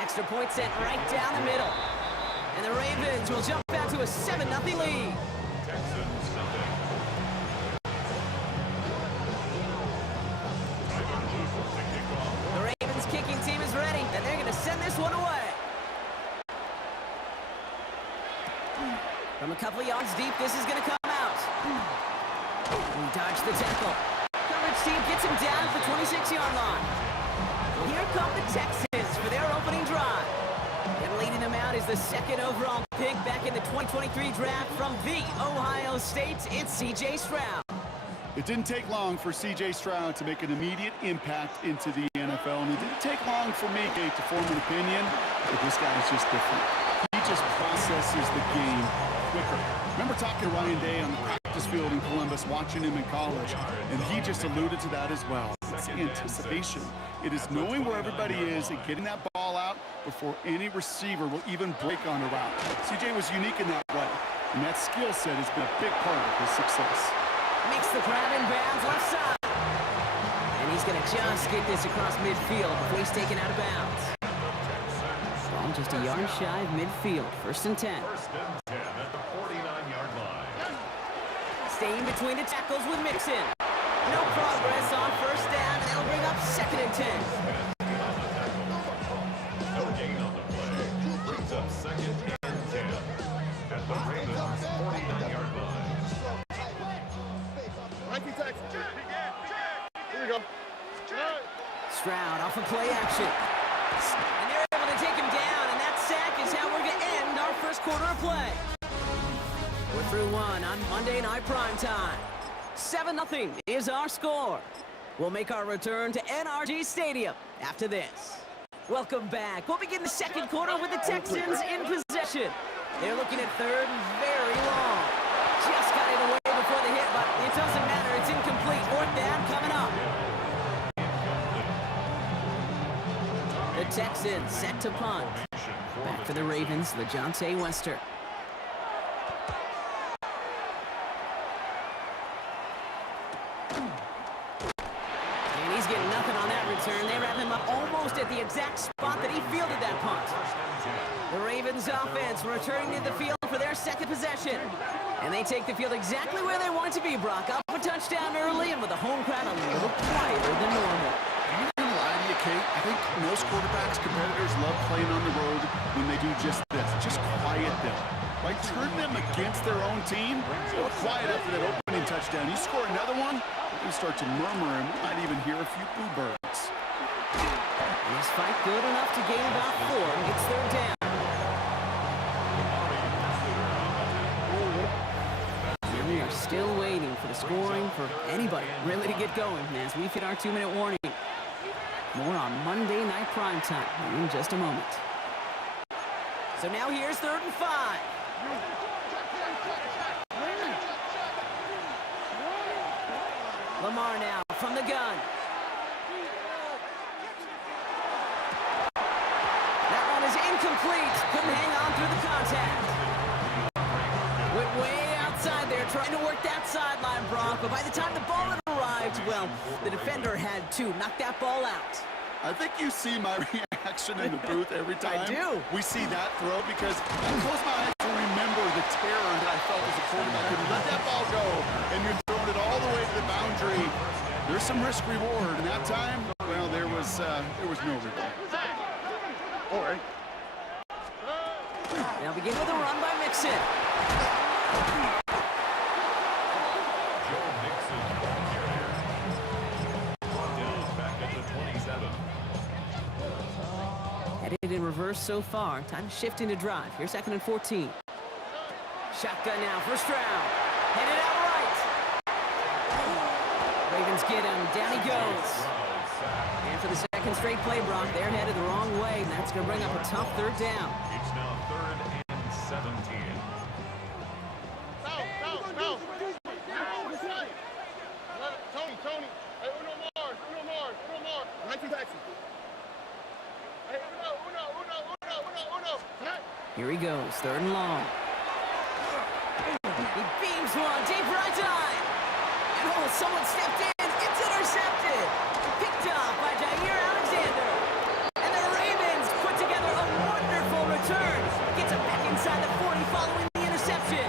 Extra point sent right down the middle. And the Ravens will jump out to a 7-0 lead. The Ravens kicking team is ready, and they're going to send this one away. From a couple of yards deep, this is going to come out. We dodge the tackle. Coverage team gets him down at the 26-yard line. Here come the Texans for their opening drive. And leading them out is the 2nd overall pick back in the 2023 draft from the Ohio State. It's C.J. Stroud. It didn't take long for C.J. Stroud to make an immediate impact into the NFL, and it didn't take long for me, Kate, to form an opinion that this guy is just different. He just processes the game quicker. Remember talking to Ryan Day on the practice field in Columbus, watching him in college, and he just alluded to that as well. It's anticipation. It is knowing where everybody is and getting that ball out before any receiver will even break on a route. CJ was unique in that way, and that skill set has been a big part of his success. Makes the grab in bounds left side. And he's going to just get this across midfield before he's taken out of bounds. Ball just a yard shy of midfield. 1st and 10. 1st and 10 at the 49-yard line. Staying between the tackles with Mixon. No progress on 1st down, and that'll bring up 2nd and 10. No gain on the play. Brings up 2nd and 10 at the Ravens' 49-yard line. Here we go. Stroud off of play action. And they're able to take him down, and that sack is how we're going to end our 1st quarter of play. We're through one on Monday Night Primetime. 7-0 is our score. We'll make our return to NRG Stadium after this. Welcome back. We'll begin the 2nd quarter with the Texans in possession. They're looking at 3rd and very long. Just got it away before the hit, but it doesn't matter. It's incomplete. 4th down coming up. The Texans set to punt. Back for the Ravens, LeJohntay Wester. And he's getting nothing on that return. They wrap him up almost at the exact spot that he fielded that punt. The Ravens offense returning to the field for their 2nd possession. And they take the field exactly where they want it to be, Brock. Up a touchdown early and with the home crowd a little quieter than normal. Kate, I think most quarterbacks, competitors love playing on the road when they do just this. Just quiet them. Right? Turn them against their own team. They'll quiet after that opening touchdown. You score another one, you start to murmur, and we might even hear a few boo birds. And this fight good enough to gain about 4. It's 3rd down. And we are still waiting for the scoring for anybody really to get going as we hit our 2-minute warning. More on Monday Night Primetime in just a moment. So now here's 3rd and 5. Lamar now from the gun. That one is incomplete. Couldn't hang on through the contact. Went way outside there trying to work that sideline, Brock. But by the time the ball had arrived, well, the defender had to knock that ball out. I think you see my reaction reaction in the booth every time do. we see that throw, because I close my eyes to remember the terror that I felt as a quarterback. When you let that ball go and you're throwing it all the way to the boundary, there's some risk reward. And that time, well, there was no reward. All right. They'll begin with a run by Mixon. Joe Mixon, ball carrier. Brought down back at the 27. Headed in reverse so far. Time to shift into drive. Here's 2nd and 14. Shotgun now, first round. Headed out right. Ravens get him. Down he goes. And for the second straight play, Brock, they're headed the wrong way, and that's going to bring up a tough third down. It's now 3rd and 17. No. Tony. Hey, Uno Mars. Right to Jackson. Hey, Uno. Here he goes, 3rd and long. He beams one, deep right side. And oh, someone stepped in. It's intercepted. Picked off by Jair Alexander. And the Ravens put together a wonderful return. Gets it back inside the 40 following the interception.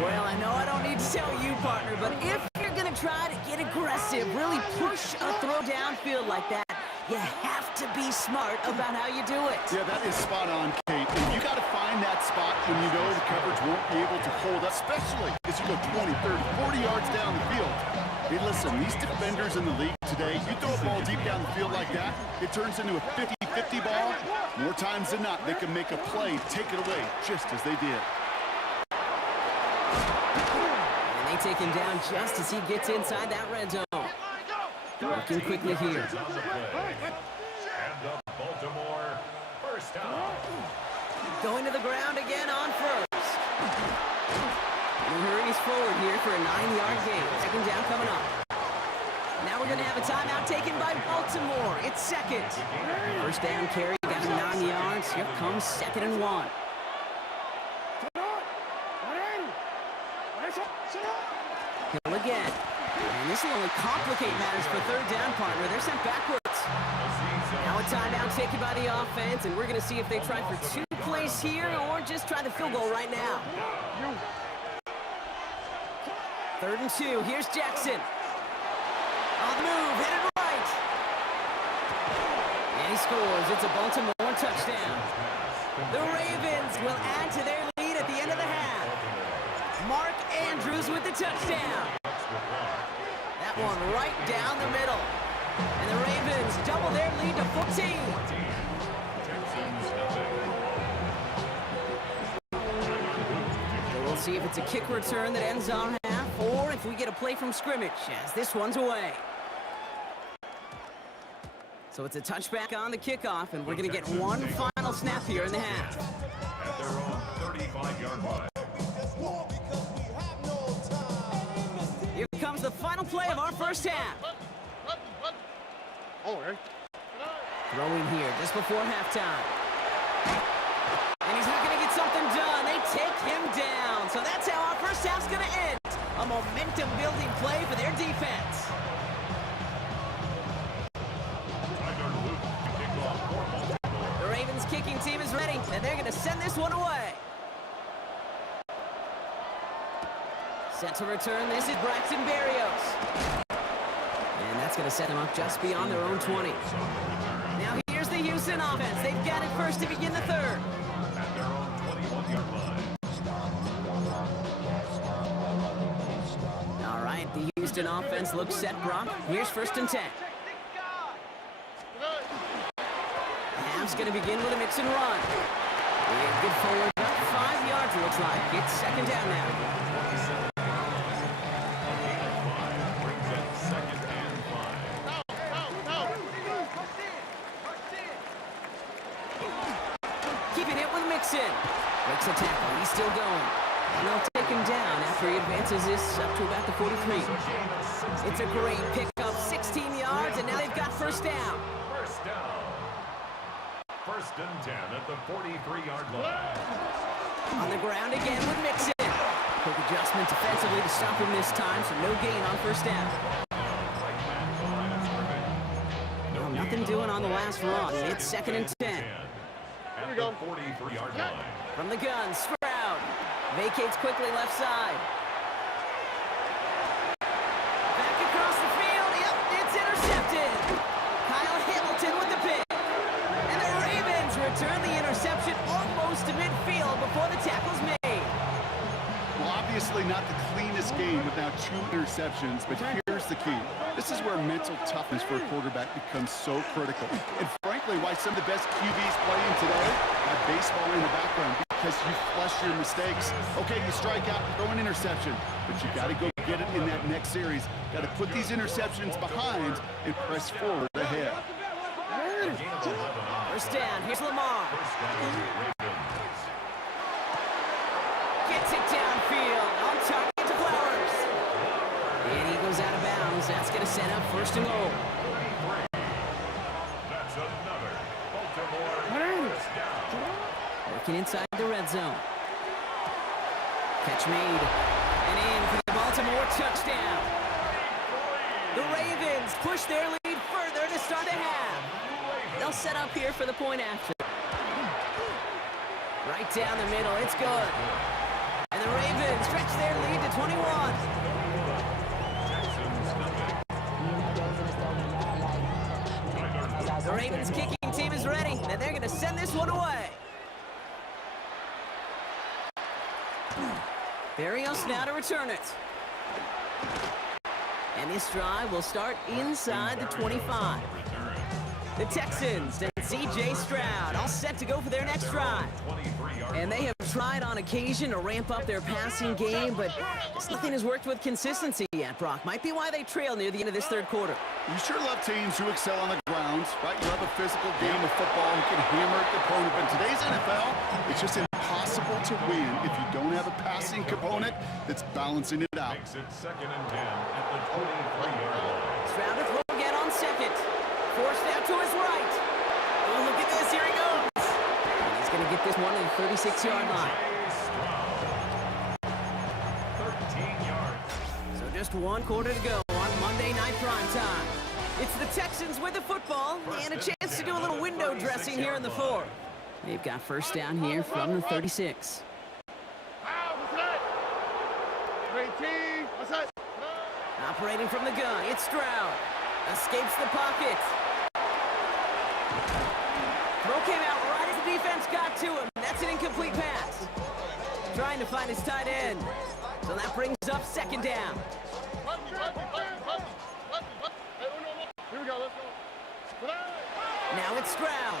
Well, I know I don't need to tell you, partner, but if you're going to try to get aggressive, really push a throw downfield like that, you have to be smart about how you do it. Yeah, that is spot on, Kate. And you got to find that spot when you know the coverage won't be able to hold up, especially as you go 20, 30, 40 yards down the field. Hey, listen, these defenders in the league today, you throw a ball deep down the field like that, it turns into a 50-50 ball. More times than not, they can make a play, take it away, just as they did. And they take him down just as he gets inside that red zone. Working quickly here. On the play. And the Baltimore first down. Going to the ground again on first. He hurries forward here for a 9-yard gain. 2nd down coming up. Now we're going to have a timeout taken by Baltimore. It's 2nd. First down carry, got him 9 yards. Here comes 2nd and 1. Hill again. And this will only complicate matters for 3rd down, partner. They're sent backwards. Now a timeout taken by the offense, and we're going to see if they try for 2 plays here or just try the field goal right now. 3rd and 2. Here's Jackson. On the move, headed right. And he scores. It's a Baltimore touchdown. The Ravens will add to their lead at the end of the half. Mark Andrews with the touchdown. That one right down the middle. And the Ravens double their lead to 14. So we'll see if it's a kick return that ends our half, or if we get a play from scrimmage, as this one's away. So it's a touchback on the kickoff, and we're going to get one final snap here in the half. At their own 35-yard line. Here comes the final play of our first half. Throwing here just before halftime. And he's looking to get something done. They take him down. So that's how our first half's going to end. A momentum-building play for their defense. The Ravens kicking team is ready, and they're going to send this one away. Set to return, this is Braxton Berrios. And that's going to set them up just beyond their own 20. Now here's the Houston offense. They've got it first to begin the 3rd. At their own 21-yard line. All right, the Houston offense looks set, Brock. Here's 1st and 10. The half's going to begin with a mix and run. And good forward, about 5 yards it looks like. It's 2nd down now. Keeping it with Mixon. Breaks a tackle. He's still going. And they'll take him down after he advances this up to about the 43. It's a great pickup. 16 yards, and now they've got 1st down. First down. 1st and 10 at the 43-yard line. On the ground again with Mixon. Quick adjustment defensively to stop him this time, so no gain on 1st down. Nothing doing on the last run. It's 2nd and 10. At the 43-yard line. From the gun, Stroud vacates quickly left side. Back across the field. Yep, it's intercepted. Kyle Hamilton with the pick. And the Ravens return the interception almost to midfield before the tackle's made. Well, obviously not the cleanest game with now 2 interceptions, but here's the key. This is where mental toughness for a quarterback becomes so critical. And frankly, why some of the best QBs playing today have baseball in the background, because you flush your mistakes. Okay, you strike out, throw an interception, but you got to go get it in that next series. Got to put these interceptions behind and press forward ahead. First down, here's Lamar. Gets it downfield, on target to Flowers. And he goes out of bounds. That's going to set up 1st and goal. That's another Baltimore first down. Working inside the red zone. Catch made. And in for the Baltimore touchdown. The Ravens push their lead further to start the half. They'll set up here for the point after. Right down the middle, it's good. And the Ravens stretch their lead to 21. The Ravens kicking team is ready, and they're going to send this one away. Berrios now to return it. And this drive will start inside the 25. The Texans and C.J. Stroud all set to go for their next drive. And they have tried on occasion to ramp up their passing game, but just nothing has worked with consistency yet, Brock. Might be why they trail near the end of this 3rd quarter. You sure love teams who excel on the ground, right? You love a physical game of football who can hammer at the opponent. But in today's NFL, it's just impossible to win if you don't have a passing component that's balancing it out. Makes it 2nd and 10 at the 23-yard line. Stroud to throw again on 2nd. Forced out to his right. Oh, look at this. Here he goes. And he's going to get this one to the 36-yard line. 13 yards. So just 1 quarter to go on Monday Night Primetime. It's the Texans with the football and a chance to do a little window dressing here in the 4th. They've got first down here from the 36. Operating from the gun, it's Stroud. Escapes the pocket. Throw came out right as the defense got to him. That's an incomplete pass. Trying to find his tight end. So that brings up 2nd down. Here we go, let's go. Now it's Stroud.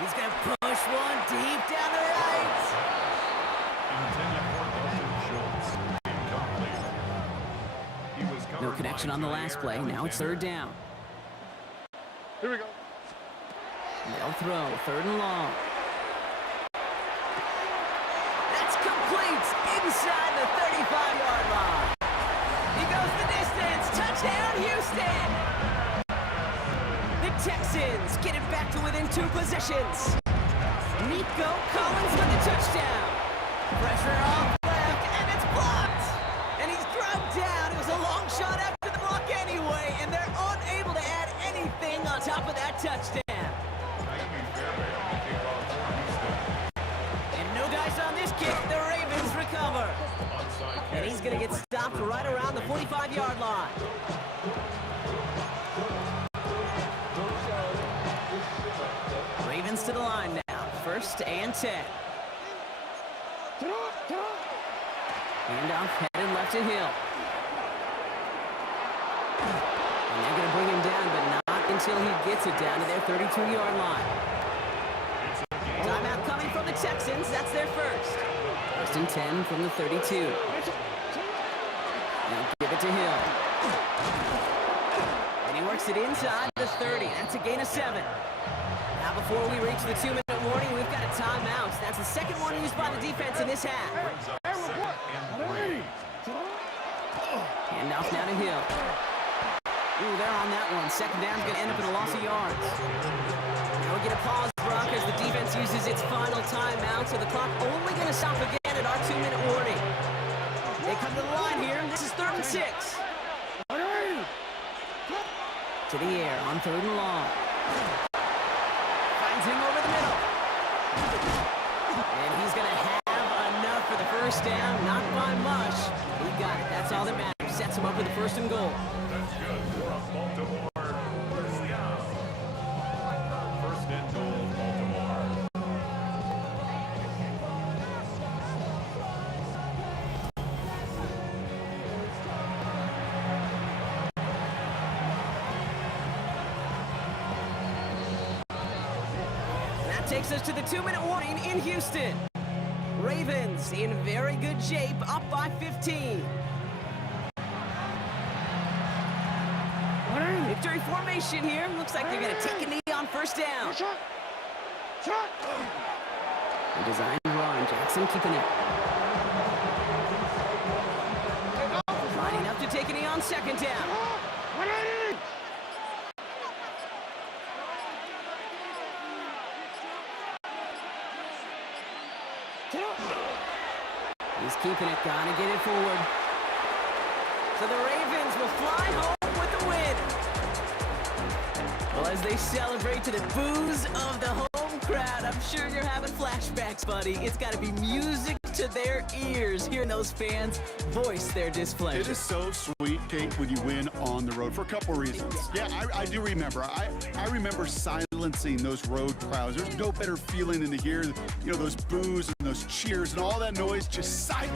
He's going to push one deep down the right. Intended for Dalton Schultz. Incomplete. He was covered No connection by on the Jair last play. Now it's 3rd down. Here we go. They'll throw 3rd and long. That's complete inside the 35-yard line. He goes the distance. Touchdown, Houston. The Texans get it back to within 2 possessions. Nico Collins with the touchdown. Pressure off left, and it's blocked. And he's dropped down. It was a long shot after the block anyway, and they're unable to add anything on top of that touchdown. And no dice on this kick. The Ravens recover. And he's going to get stopped right around the 45-yard line. Ravens to the line now. 1st and 10. Handoff headed left to Hill. And they're going to bring him down, but not until he gets it down to their 32-yard line. Timeout coming from the Texans. That's their 1st. 1st and 10 from the 32. Now give it to Hill. And he works it inside the 30. That's a gain of 7. Now before we reach the 2-minute warning, we've got a timeout. That's the 2nd one used by the defense in this half. Handoff now to Hill. Ooh, they're on that one. 2nd down's going to end up in a loss of yards. Now we get a pause, Brock, as the defense uses its final timeout, so the clock only going to stop again at our 2-minute warning. They come to the line here. This is 3rd and 6. To the air on 3rd and long. takes us to the 2-minute warning in Houston. Ravens in very good shape, up by 15. Victory formation here. Looks like they're going to take a knee on first down. The design run, Jackson keeping it. Lining up to take a knee on second down. He's keeping it, gonna get it forward. So the Ravens will fly home with the win. Well, as they celebrate to the boos of the home crowd, I'm sure you're having flashbacks, buddy. It's got to be music to their ears, hearing those fans voice their displeasure. It is so sweet, Kate, when you win on the road for a couple reasons. Yeah, I do remember. I remember silencing those road crowds. There's no better feeling than to hear, those boos and those cheers and all that noise just silent.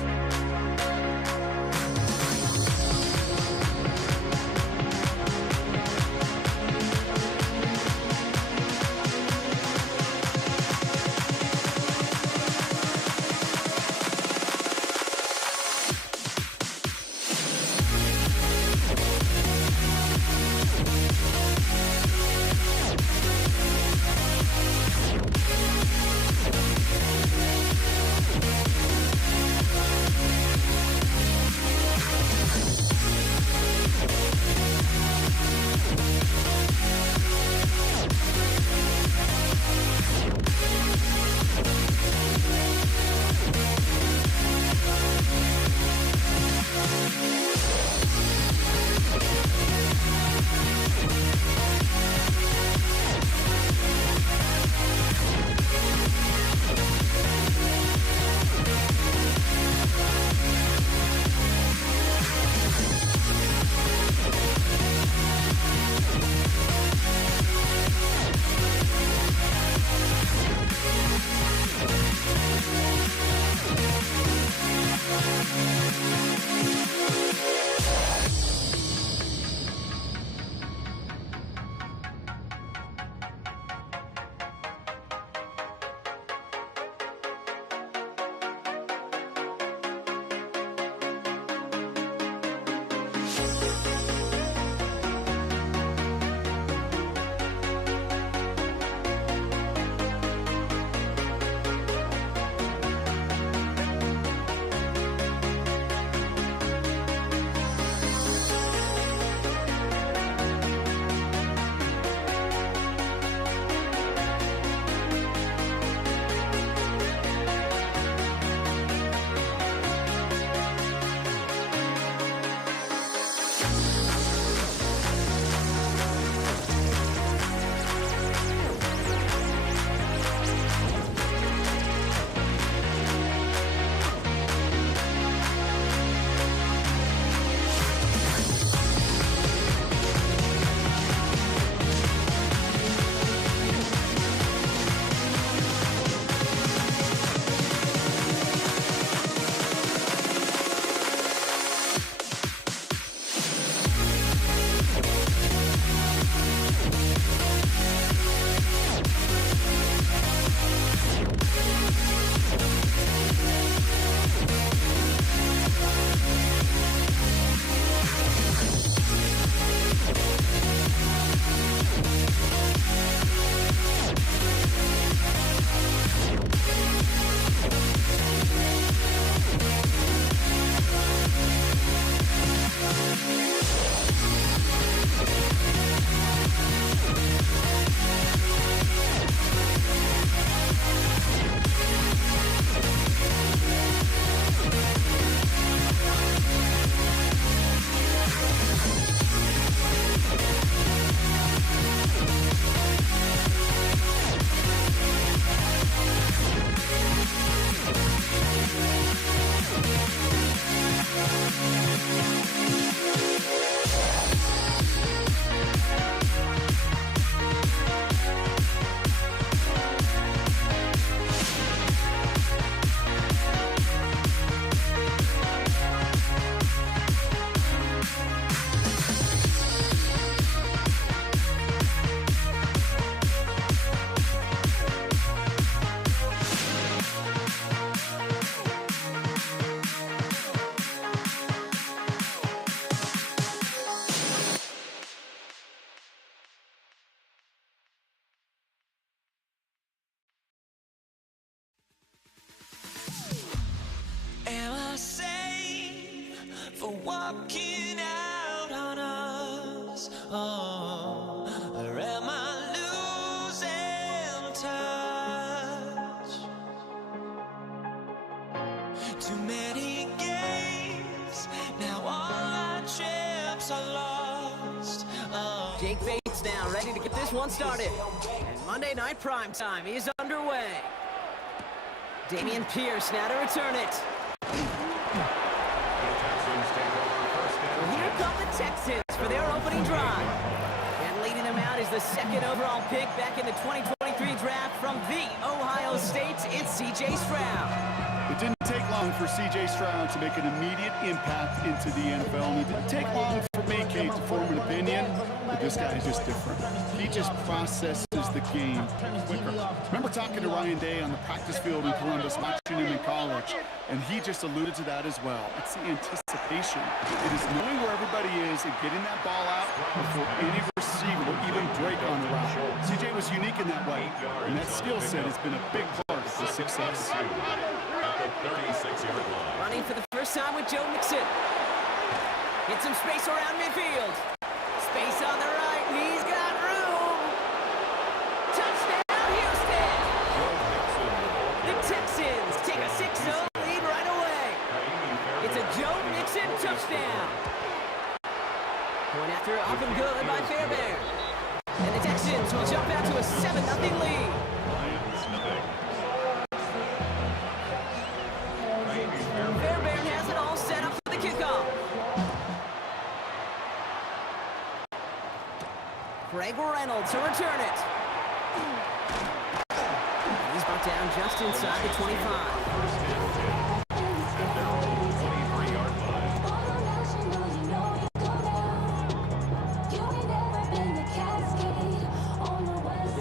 walking out on us? Oh, or am I losing touch? Too many games, now all our chips are lost. Oh. Jake Bates now ready to get this one started. And Monday Night Prime Time is underway. Damian Pierce now to return it. Here come the Texans for their opening drive. And leading them out is the second overall pick back in the 2023 draft from the Ohio State. It's C.J. Stroud. It didn't take long for C.J. Stroud to make an immediate impact into the NFL, and it didn't take long for me, Kate, to form an opinion, but this guy is just different. He just processes the game quicker. Remember talking to Ryan Day on the practice field in Columbus, watching him in college, and he just alluded to that as well. It's the anticipation. It is knowing where everybody is and getting that ball out before any receiver will even break on the route. C.J. was unique in that way, and that skill set has been a big part of his success. 36-yard line. Running for the first time with Joe Mixon. Get some space around midfield. Space on the right. He's got room. Touchdown, Houston. The Texans take a 6-0 lead right away. It's a Joe Mixon touchdown. Going after up and good by Fairbairn. And the Texans will jump out to a 7-0 lead. Fairbairn has it all set up for the kickoff. Greg Reynolds to return it. He's brought down just inside the 25.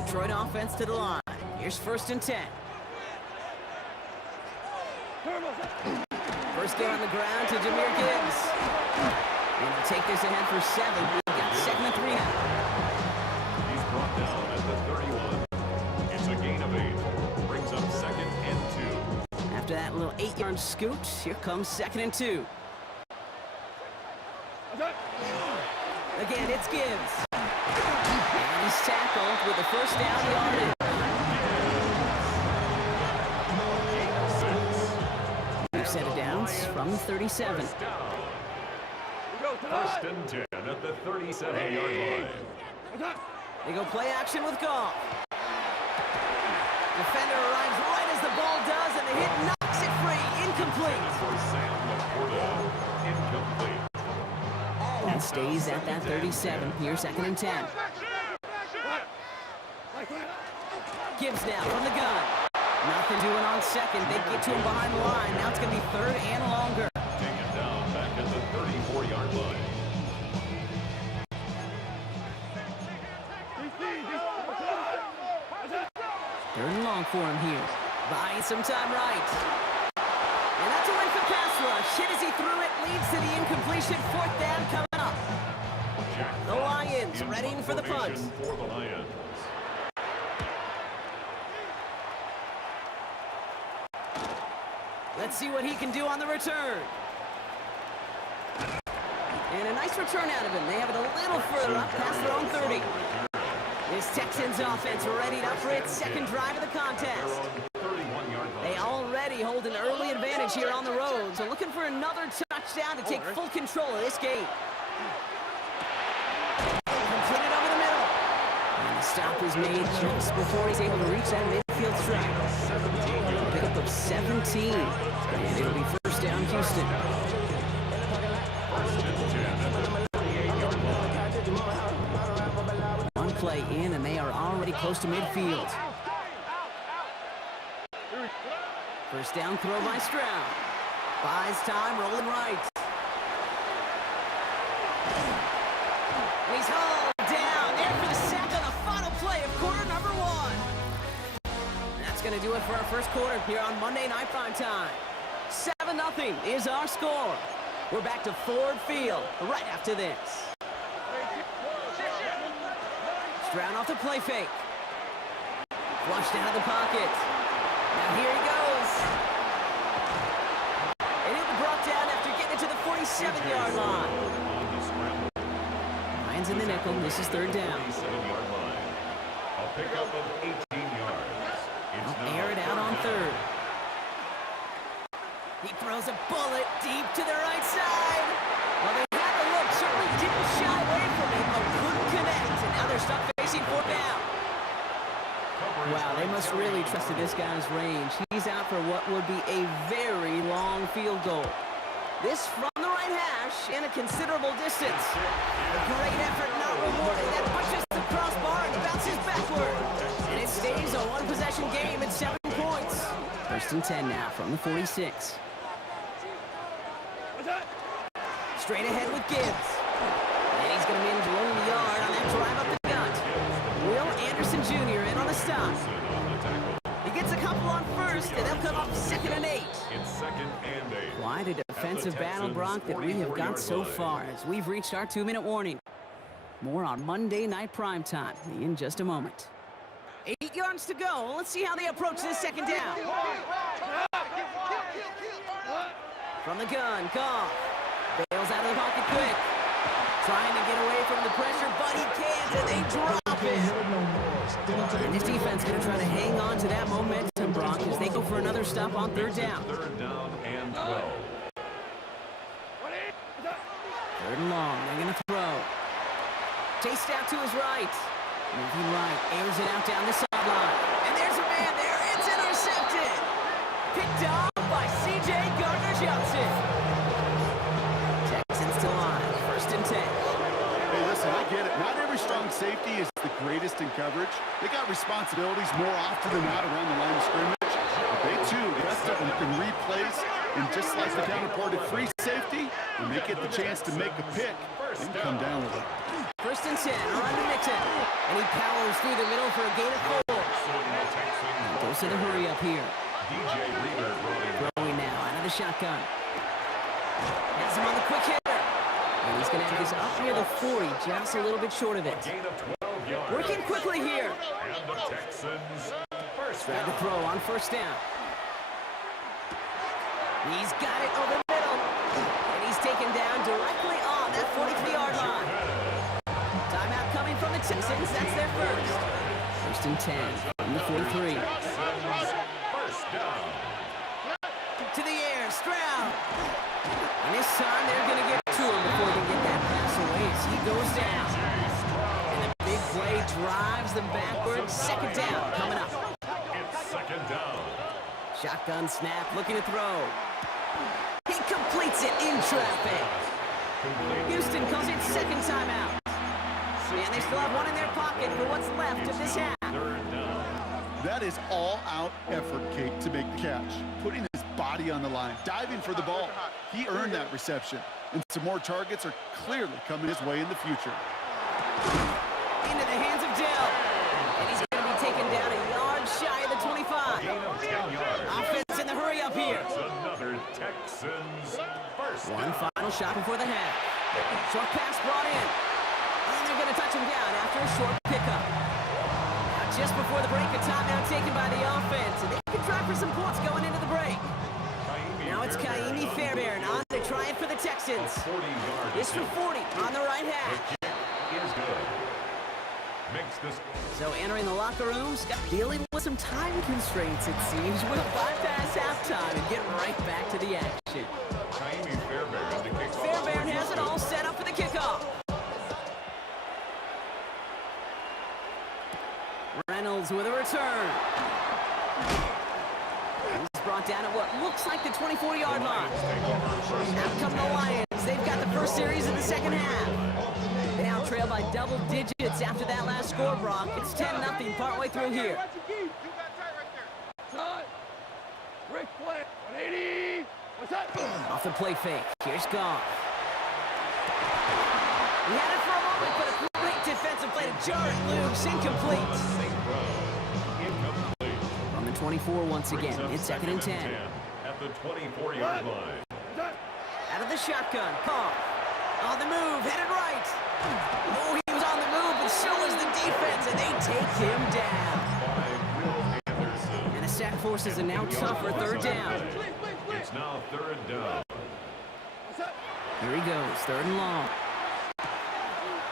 Detroit offense to the line. Here's 1st and 10. First get on the ground to Jahmyr Gibbs. And he'll take this ahead for 7. We've got 2nd and 3 now. He's brought down at the 31. It's a gain of 8. Brings up 2nd and 2. After that little 8-yard scoot, here comes 2nd and 2. Again, it's Gibbs. And he's tackled with the first down yardage. Set of downs from the 37. 1st and 10 at the 37-yard line. They go play action with Goff. Defender arrives right as the ball does, and the hit knocks it free. Incomplete. For Sam Laporta, incomplete. That stays at that 37. Here, 2nd and 10. Gibbs now from the gun. Nothing doing on 2nd. They get to him behind the line. Now it's going to be 3rd and longer. Taken down back at the 34-yard line. Third and long for him here. Buying some time right. And that's a win for pass rush. Hit as he threw it. Leads to the incompletion. 4th down coming up. The Lions readying for the punt. For the Lions. Let's see what he can do on the return. And a nice return out of him. They have it a little further up past their own 30. This Texans offense ready up for its 2nd drive of the contest. They already hold an early advantage here on the road, so looking for another touchdown to take full control of this game. Completed over the middle. And the stop is made just before he's able to reach that midfield strike. Pickup of 17. And it'll be 1st down, Houston. One play in, and they are already close to midfield. 1st down throw by Stroud. Buys time, rolling right. And he's hauled down there for the sack on the final play of quarter number 1. That's going to do it for our first quarter here on Monday Night Prime Time. 7-0 is our score. We're back to Ford Field right after this. Stroud off the play fake. Flushed out of the pocket. Now here he goes. And he'll be brought down after getting it to the 47. 47-yard line. On the scramble. Lions in the nickel. This is third down. 47-yard line. A pickup of 18 yards. It's now Air it out on down. third. He throws a bullet deep to the right side. Well, they had the look, certainly didn't shy away from it, but couldn't connect. And now they're stuck facing fourth down. Wow, they must really trusted this guy's range. He's out for what would be a very long field goal. This from the right hash in a considerable distance. A great effort, not rewarded. That pushes the crossbar and bounces backward. And it stays a one-possession game at 7 points. First and 10 now from the 46. Straight ahead with Gibbs. And he's going to manage low in the yard on that drive up the gut. Will Anderson Jr. in on the stop. He gets a couple on first, and they'll come up 2nd and 8. It's 2nd and 8. Quite a defensive battle, Brock, that we have got so far as we've reached our 2-minute warning. More on Monday Night Primetime in just a moment. 8 yards to go. Let's see how they approach this second down. From the gun, Goff. Bails out of the pocket quick. Trying to get away from the pressure, but he can't, and they drop it. And this defense going to try to hang on to that momentum, Brock, as they go for another stop on third down. 3rd down and 12. Third and long, they're going to throw. Chased out to his right. Moving right, airs it out down the sideline. And there's a man there, it's intercepted. Picked up by C.J. Gardner-Johnson. Texans to line, 1st and 10. Hey, listen, I get it. Not every strong safety is the greatest in coverage. They got responsibilities more often than not around the line of scrimmage. But they, too, the rest of them can replace. And just like the down-reported free safety, when they get the chance to make a pick, they can come down with it. 1st and 10, on to Mixon. And he powers through the middle for a gain of 4. Goes to the hurry up here. DJ Reader brought in. Throwing now out of the shotgun. Has him on the quick hitter. And he's going to have this up near the 40, just a little bit short of it. Gain of 12 yards. Working quickly here. And the Texans first Grab the down. throw on 1st down. He's got it over the middle. And he's taken down directly on that 43-yard line. Timeout coming from the Texans. That's their first. 1st and 10 from the 43. Texans first down. To the air, Stroud. And this time they're going to get to him before they get that pass away as he goes down. And the big play drives them backwards. 2nd down coming up. It's 2nd down. Shotgun snap, looking to throw. He completes it in traffic. Houston calls it 2nd timeout. And they still have one in their pocket for what's left of this half. 3rd down. That is all-out effort, Kate, to make the catch. Putting his body on the line, diving for the ball. He earned that reception. And some more targets are clearly coming his way in the future. Into the hands of Dell. And he's going to be taken down a yard shy of the 25. Gain of 10 yards. Offense in the hurry up here. It's another Texans first One down. final shot before the half. Short pass brought in. And they're going to touch him down after a short pickup. Now just before the break, a timeout taken by the offense. And they can try for some points going into the break. Now it's Kaimi Fairbairn on to try it for the Texans. 40-yard This for 40 on the right half. is good. Makes this So entering the locker rooms, dealing with some time constraints, it seems. We'll bypass halftime and get right back to the action. Kaimi Fairbairn to kick off. Fairbairn has it all set up for the kickoff. Reynolds with a return. He's brought down at what looks like the 24-yard line. Out come the Lions. They've got the first series of the second half. They now trail by double digits after that last score, Brock. It's 10-0 partway through here. Rick Flair, 180. What's that? Off the play fake. Here's Goff. He had it for a moment, but a great defensive play to jar it loose. Incomplete. Incomplete. From the 24 once again. It's 2nd and 10. At the 24-yard line. Out of the shotgun. Goff. On the move. Headed right. Oh, he was on the move, but so was the defense, and they take him down. By Will Anderson. And the sack forces a now tougher 3rd down. It's now 3rd down. Here he goes, 3rd and long.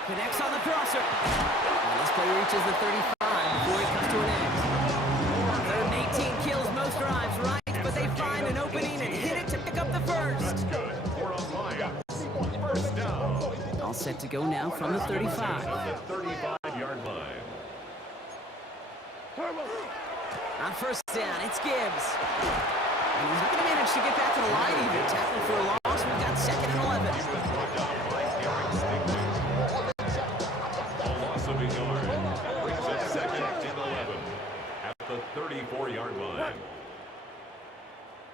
Connects on the crosser. And this play reaches the 35 before he comes to an end. 3rd and 18 kills most drives, right? But they find an opening and hit it to pick up the first. Good for a Lions. First down. All set to go now from the 35. At the 35-yard line. On first down, it's Gibbs. And he's not going to manage to get back to the line even. Tackle for a loss. We've got 2nd and 11. He was brought down by Derek Stingley. A loss of a yard. Brings up 2nd and 11 at the 34-yard line.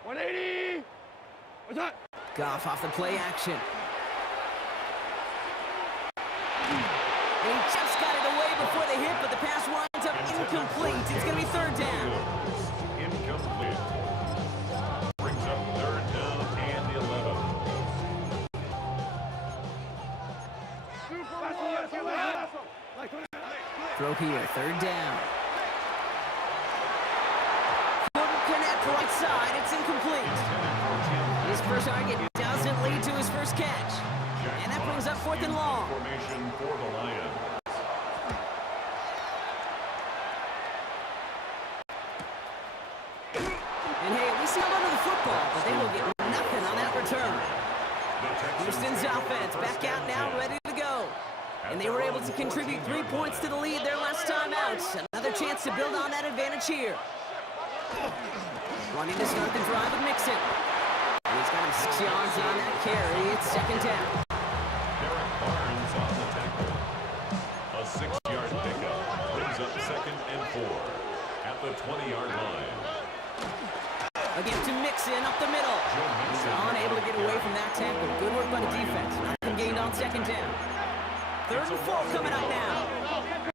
180. What's that? Goff off the play action. And he just got it away before the hit, but the pass winds up incomplete. It's going to be 3rd down. Incomplete. Brings up 3rd down and 11. Throw here, 3rd down. Couldn't connect right side. It's incomplete. His first target doesn't lead to his first catch. And that brings up 4th and long. Formation for the Lions. And hey, at least he held onto the football, but they will get nothing on that return. Houston's offense back out now, ready to go. And they were able to contribute 3 points to the lead their last time out. Another chance to build on that advantage here. Wanting to start the drive with Mixon. And he's got him 6 yards on that carry. It's 2nd down. Derek Barnes on the tackle. A 6-yard pickup brings up 2nd and 4 at the 20-yard line. Again to Mixon up the middle. He's unable to get away from that tackle. Good work by the defense. Nothing gained on 2nd down. 3rd and 4 coming up now.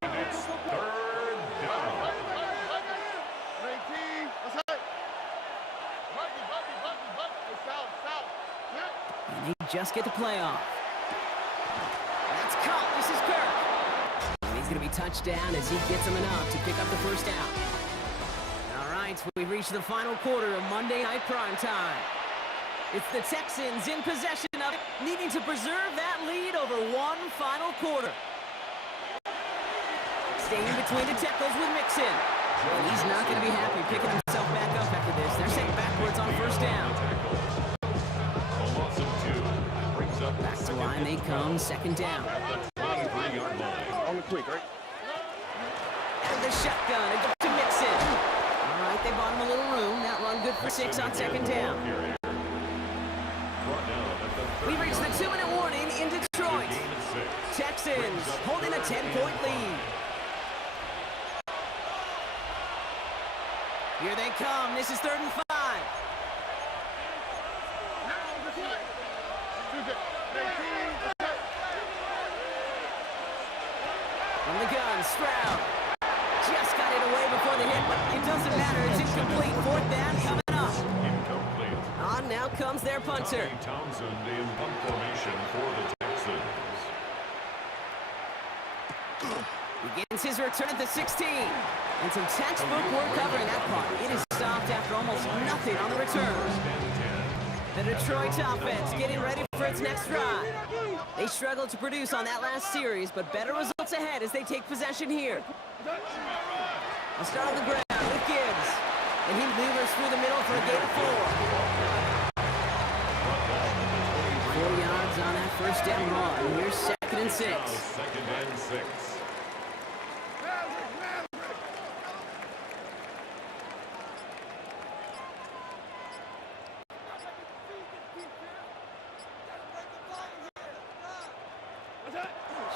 And it's 3rd down. 18. What's that? South. And they just get the play off. That's caught. This is Kirk. And he's going to be touched down as he gets him enough to pick up the first down. All right, we've reached the final quarter of Monday Night Prime Time. It's the Texans in possession of it, needing to preserve that lead over one final quarter. Staying between the tackles with Mixon. And he's not going to be happy picking himself back up after this. They're sent backwards on 1st down. A loss of 2 brings up Back to line they come, 2nd down. at the 23-yard line. On the quick, right? And the shotgun, it goes to Mixon. All right, they bought him a little room. That run good for 6 on 2nd down. Brought down at the We reach the 2-minute warning in Detroit. gain of 6. Texans holding a 10-point lead. Here they come. This is 3rd and 5. From the gun, Stroud. Just got it away before the hit, but it doesn't matter. It's incomplete. 4th down coming up. Incomplete. On now comes their punter. Tommy Townsend in punt formation for the Texans. Begins his return at the 16. And some textbook work covering that part. It is stopped after almost nothing on the return. The Detroit offense getting ready for its next drive. They struggled to produce on that last series, but better results ahead as they take possession here. I'll start on the ground with Gibbs. And he maneuvers through the middle for a gain of 4. 4 yards on that first down run. Here's 2nd and 6. 2nd and 6.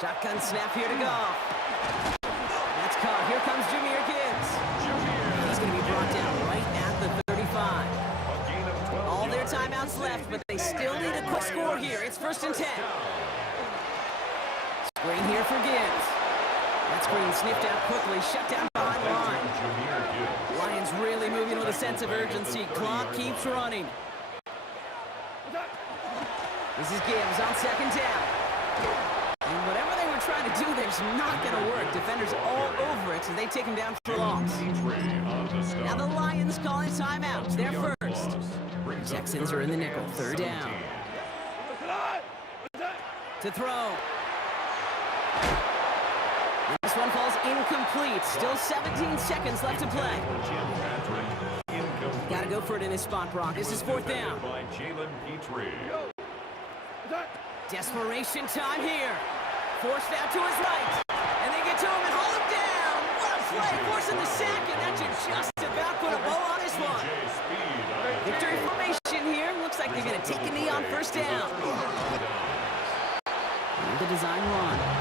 Shotgun snap here to go. That's caught. Here comes Jahmyr Gibbs. He's going to be brought down right at the 35. A gain of 12 All their yards. timeouts left, but they still need a quick score here. It's 1st and 10. Screen here for Gibbs. That screen sniffed out quickly, shut down behind the line. Jahmyr Gibbs. Lions really moving with a sense of urgency. Clock keeps running. This is Gibbs on 2nd down. And whatever they were trying to do there's not going to work. Defenders all over it, so they take him down for a loss. Now the Lions calling timeouts. They're first. Texans are in the nickel. 3rd down. to throw. This one falls incomplete. Still 17 seconds left to play. Jim Patrick, incomplete. Got to go for it in this spot, Brock. This is fourth down. By Jalen Petrie. Desperation time here. Forced out to his right. And they get to him and haul him down. What a play. Forcing the sack, and that should just about put a bow on this one. Victory formation here. Looks like they're going to take a knee on first down. The design run.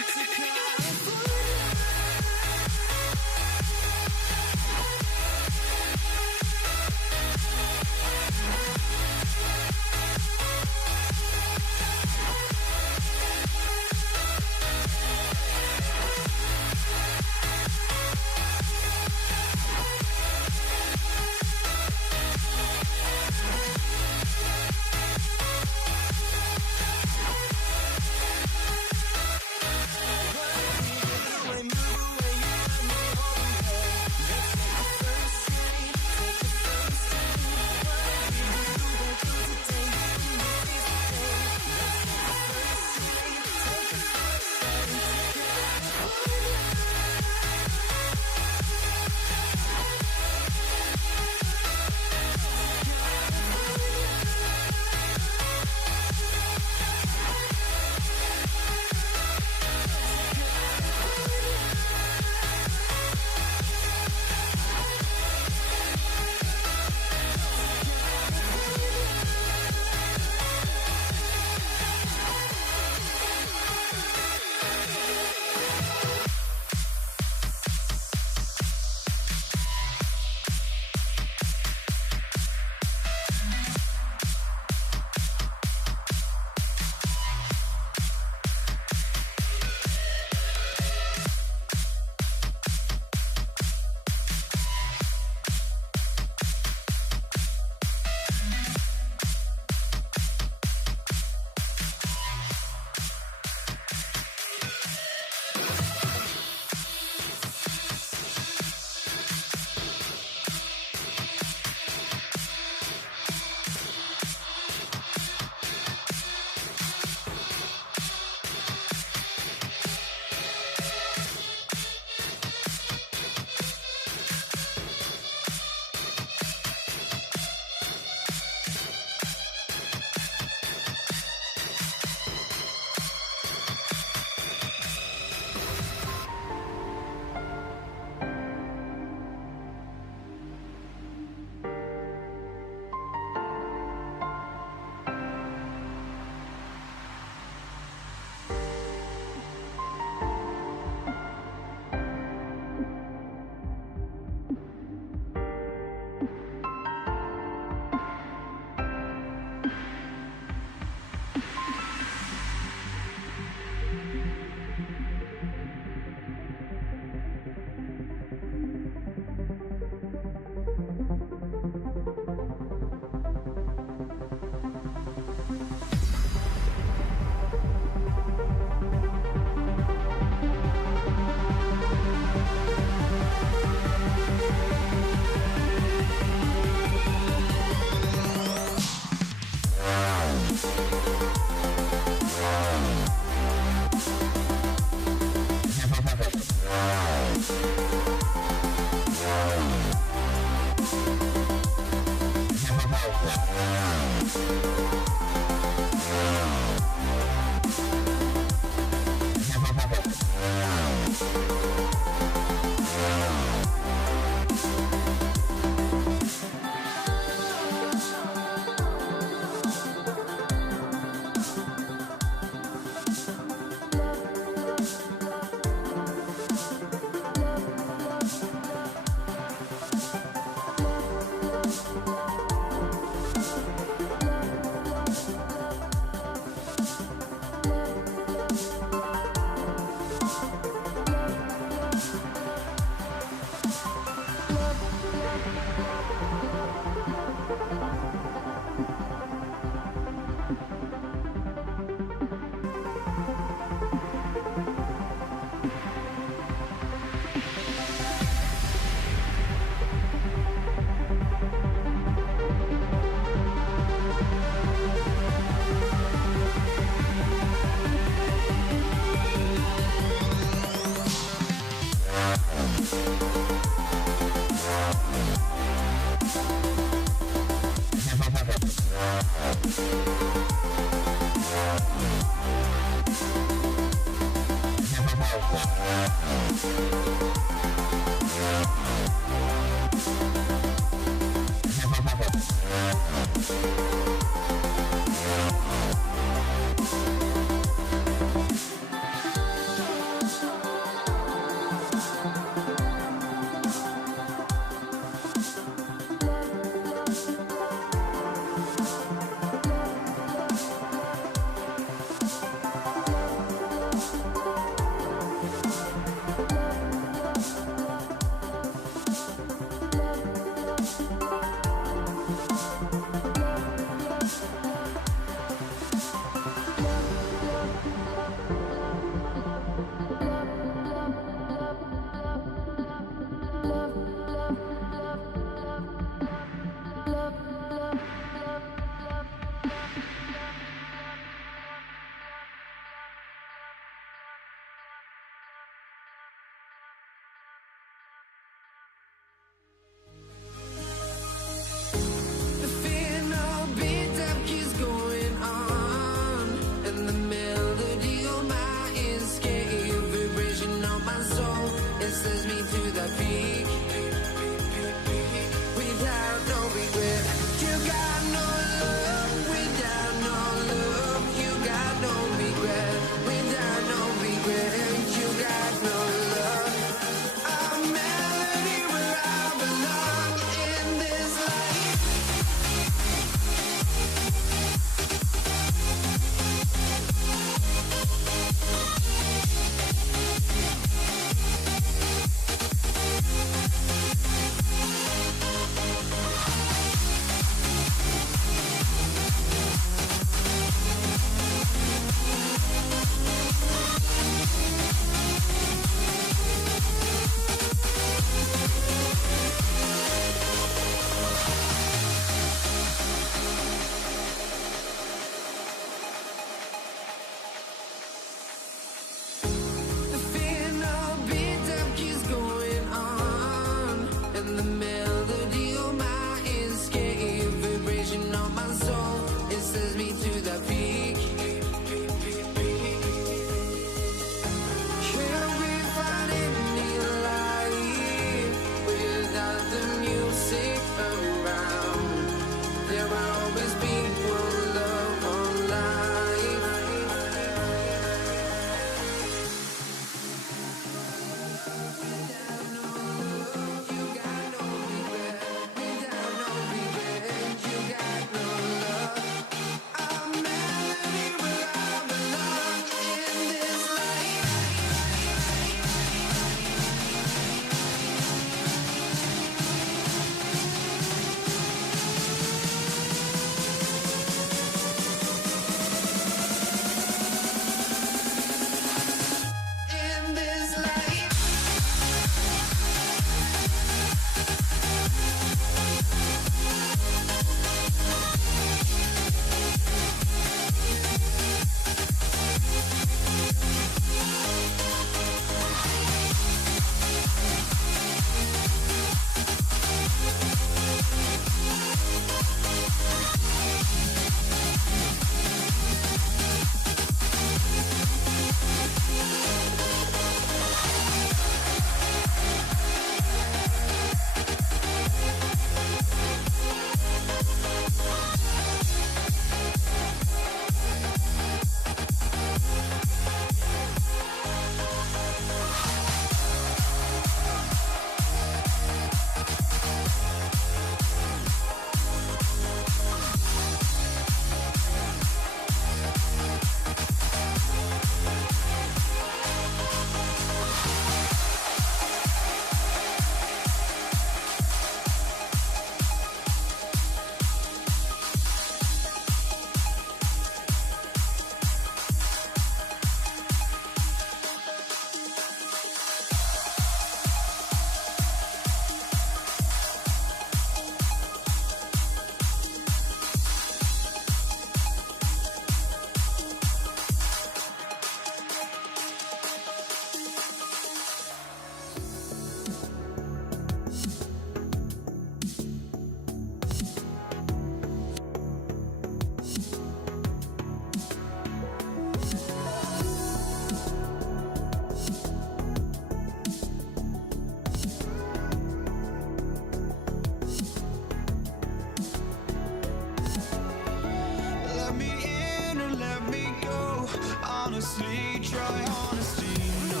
honestly, try honesty. No,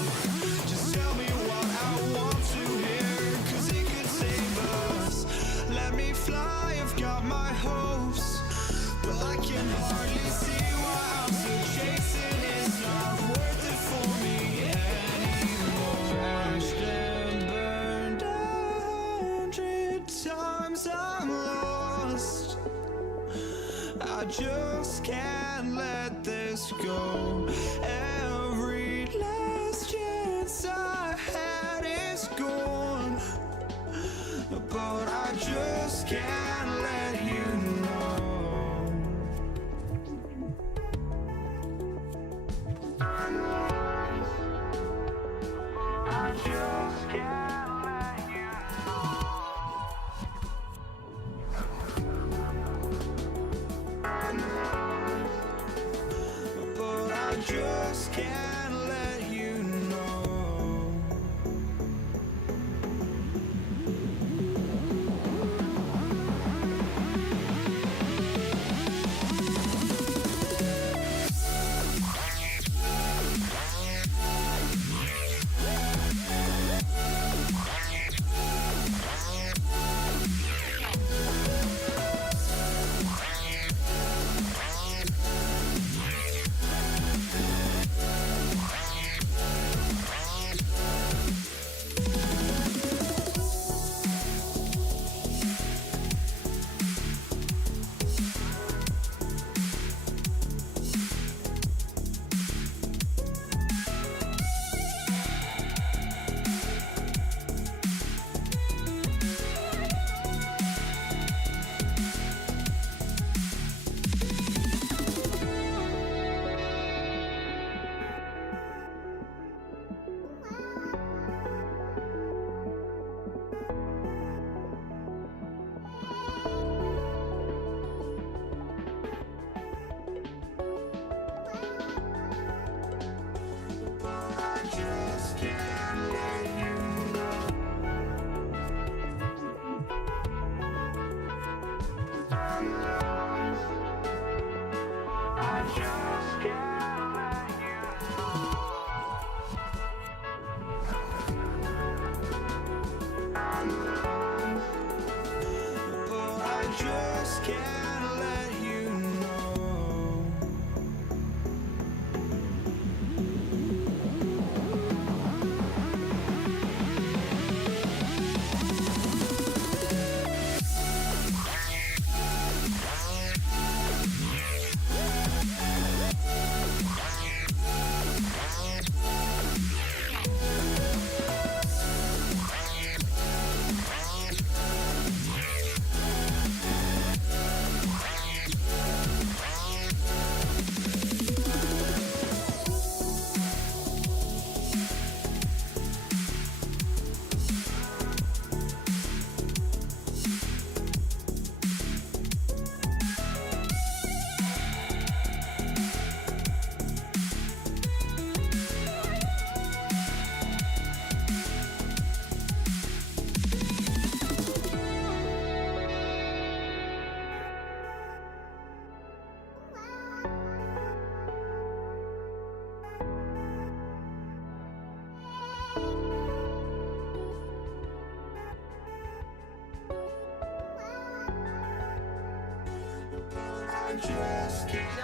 just tell me what I want to hear, 'cause it could save us. Let me fly, I've got my hopes, but I can hardly see why I'm still chasing. It's not worth it for me anymore. Crashed and burned 100 times, I'm lost. I just can't let this go. Every last chance I had is gone, but I just can't let you know. I just can't let you know. But I just can't let you know.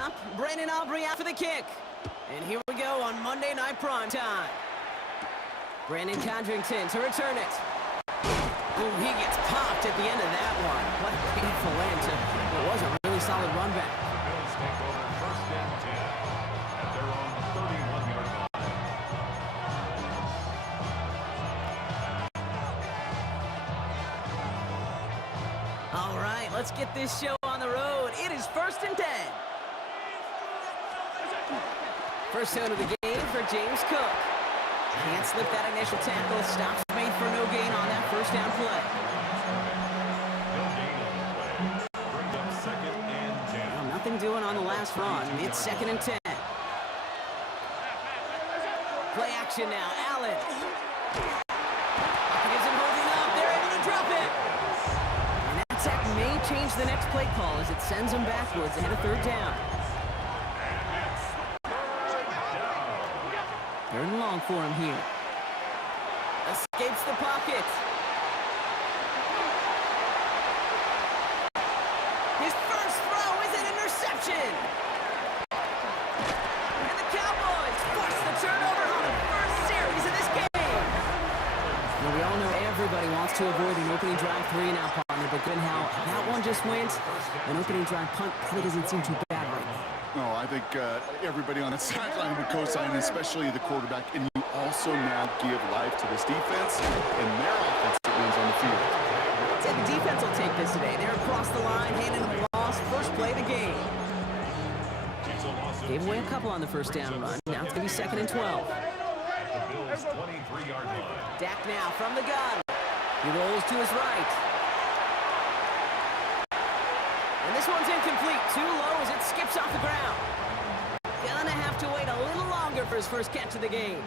Up, Brandon Aubrey after the kick. And here we go on Monday Night Prime Time. Brandon Condrington to return it. Ooh, he gets popped at the end of that one. What a painful end to what was a really solid run back. The Bills take over first and 10 at their own 31-yard line. All right, let's get this show on the road. It is first and 10. First down of the game for James Cook. Can't slip that initial tackle. Stops made for no gain on that first down play. No gain on the play. Brings up second and 10. Well, nothing doing on the last run. It's second and 10. Play action now. Allen. Pocket isn't holding up. They're able to drop it. And that sack may change the next play call as it sends them backwards ahead of third down. Third and long for him here. Escapes the pocket. His first throw is an interception. And the Cowboys force the turnover on the first series of this game. Well, we all know everybody wants to avoid an opening drive 3-and-out, partner, but given how that one just went, an opening drive punt probably doesn't seem too bad right now. No, I think everybody on the sideline would co-sign, especially the quarterback. And you also now give life to this defense and their offense that wins on the field. I'd say the defense will take this today. They're across the line, handing them the loss. First play of the game. Gave away a couple on the first down run. Now it's going to be 2nd and 12. The Bills' 23-yard line. Dak now from the gun. He rolls to his right. And this one's incomplete. Too low as it skips off the ground. Gonna have to wait a little longer for his first catch of the game.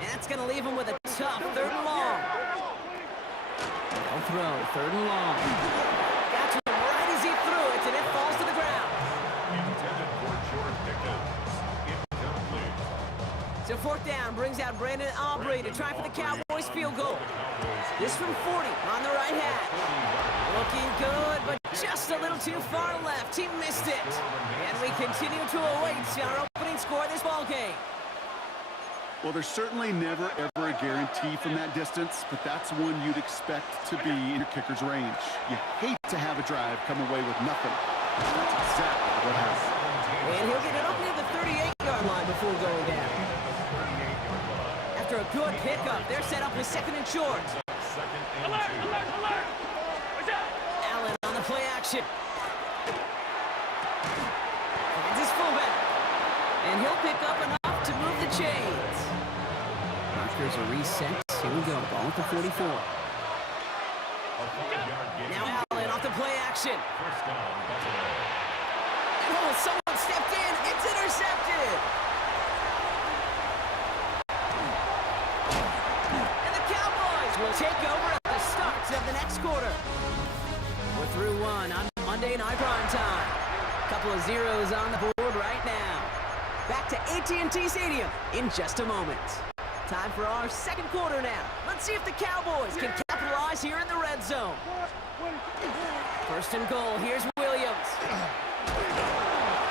And that's gonna leave him with a tough 3rd and long. No throw, 3rd and long. Got to him right as he threw it, and it falls to the ground. Intended for George Pickens. Incomplete. So 4th down brings out Brandon Aubrey to try for the Cowboys field goal. This from 40 on the right hash. Looking good, but just a little too far left. He missed it. And we continue to await our opening score of this ball game. Well, there's certainly never, ever a guarantee from that distance, but that's one you'd expect to be in your kicker's range. You hate to have a drive come away with nothing. That's exactly what happened. And he'll get it up near the 38-yard line before going down. After a good pickup, they're set up with 2nd and short. Alert! Alert! Alert! What's up? Allen on the play action. Finds his fullback. And he'll pick up enough to move the chains. Markers are reset. Here we go. Ball at the 44. Now Allen off the play action. First down, Buffalo. And oh, someone stepped in. It's intercepted. And the Cowboys will take over at the start of the next quarter. We're through one on Monday Night Prime Time. Couple of zeros on the board right now. Back to AT&T Stadium in just a moment. Time for our 2nd quarter now. Let's see if the Cowboys can capitalize here in the red zone. 1st and goal. Here's Williams.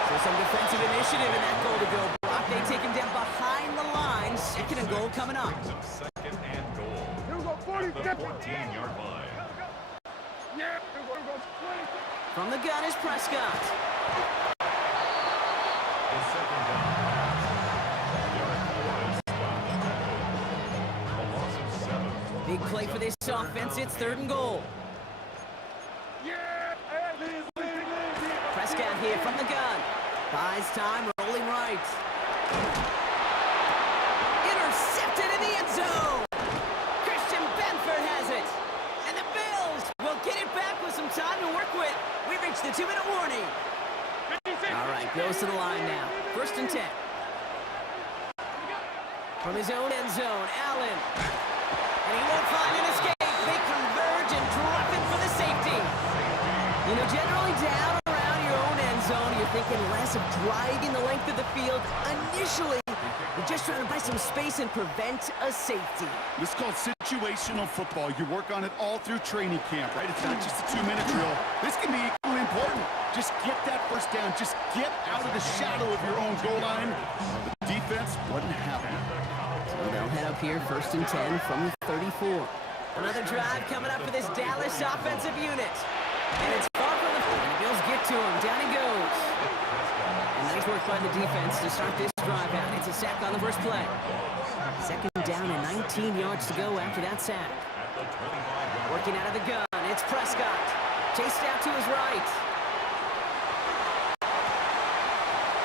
So some defensive initiative in that goal to go block. They take him down behind the line. 2nd and goal coming up. Second and goal. Here we go, 40, At the 14-yard line. Yeah, here we go, 20. From the gun is Prescott. The second down. Derek Flores stopped the tackle. A loss of 7. Big play for this offense. It's 3rd and goal. Yeah! Hey, Prescott here from the gun. Buys time, rolling right. Intercepted in the end zone. Christian Benford has it. And the Bills will get it back with some time to work with. We've reached the 2-minute warning. All right, goes to the line now. 1st and 10. From his own end zone, Allen. And he won't find an escape. They converge and drop it for the safety. You know, generally down around your own end zone, you're thinking less of dragging the length of the field. Initially, you're just trying to buy some space and prevent a safety. This is called situational football. You work on it all through training camp, right? It's not just a 2-minute drill. This can be equally important. Just get that first down. Just get out of the shadow of your own goal line. The defense wasn't having it. So they'll head up here, 1st and 10 from the 34. Another drive coming up for this Dallas offensive unit. And it's far from the... And the Bills get to him. Down he goes. And nice work by the defense to start this drive out. It's a sack on the first play. 2nd down and 19 yards to go after that sack. Working out of the gun, it's Prescott. Chased out to his right.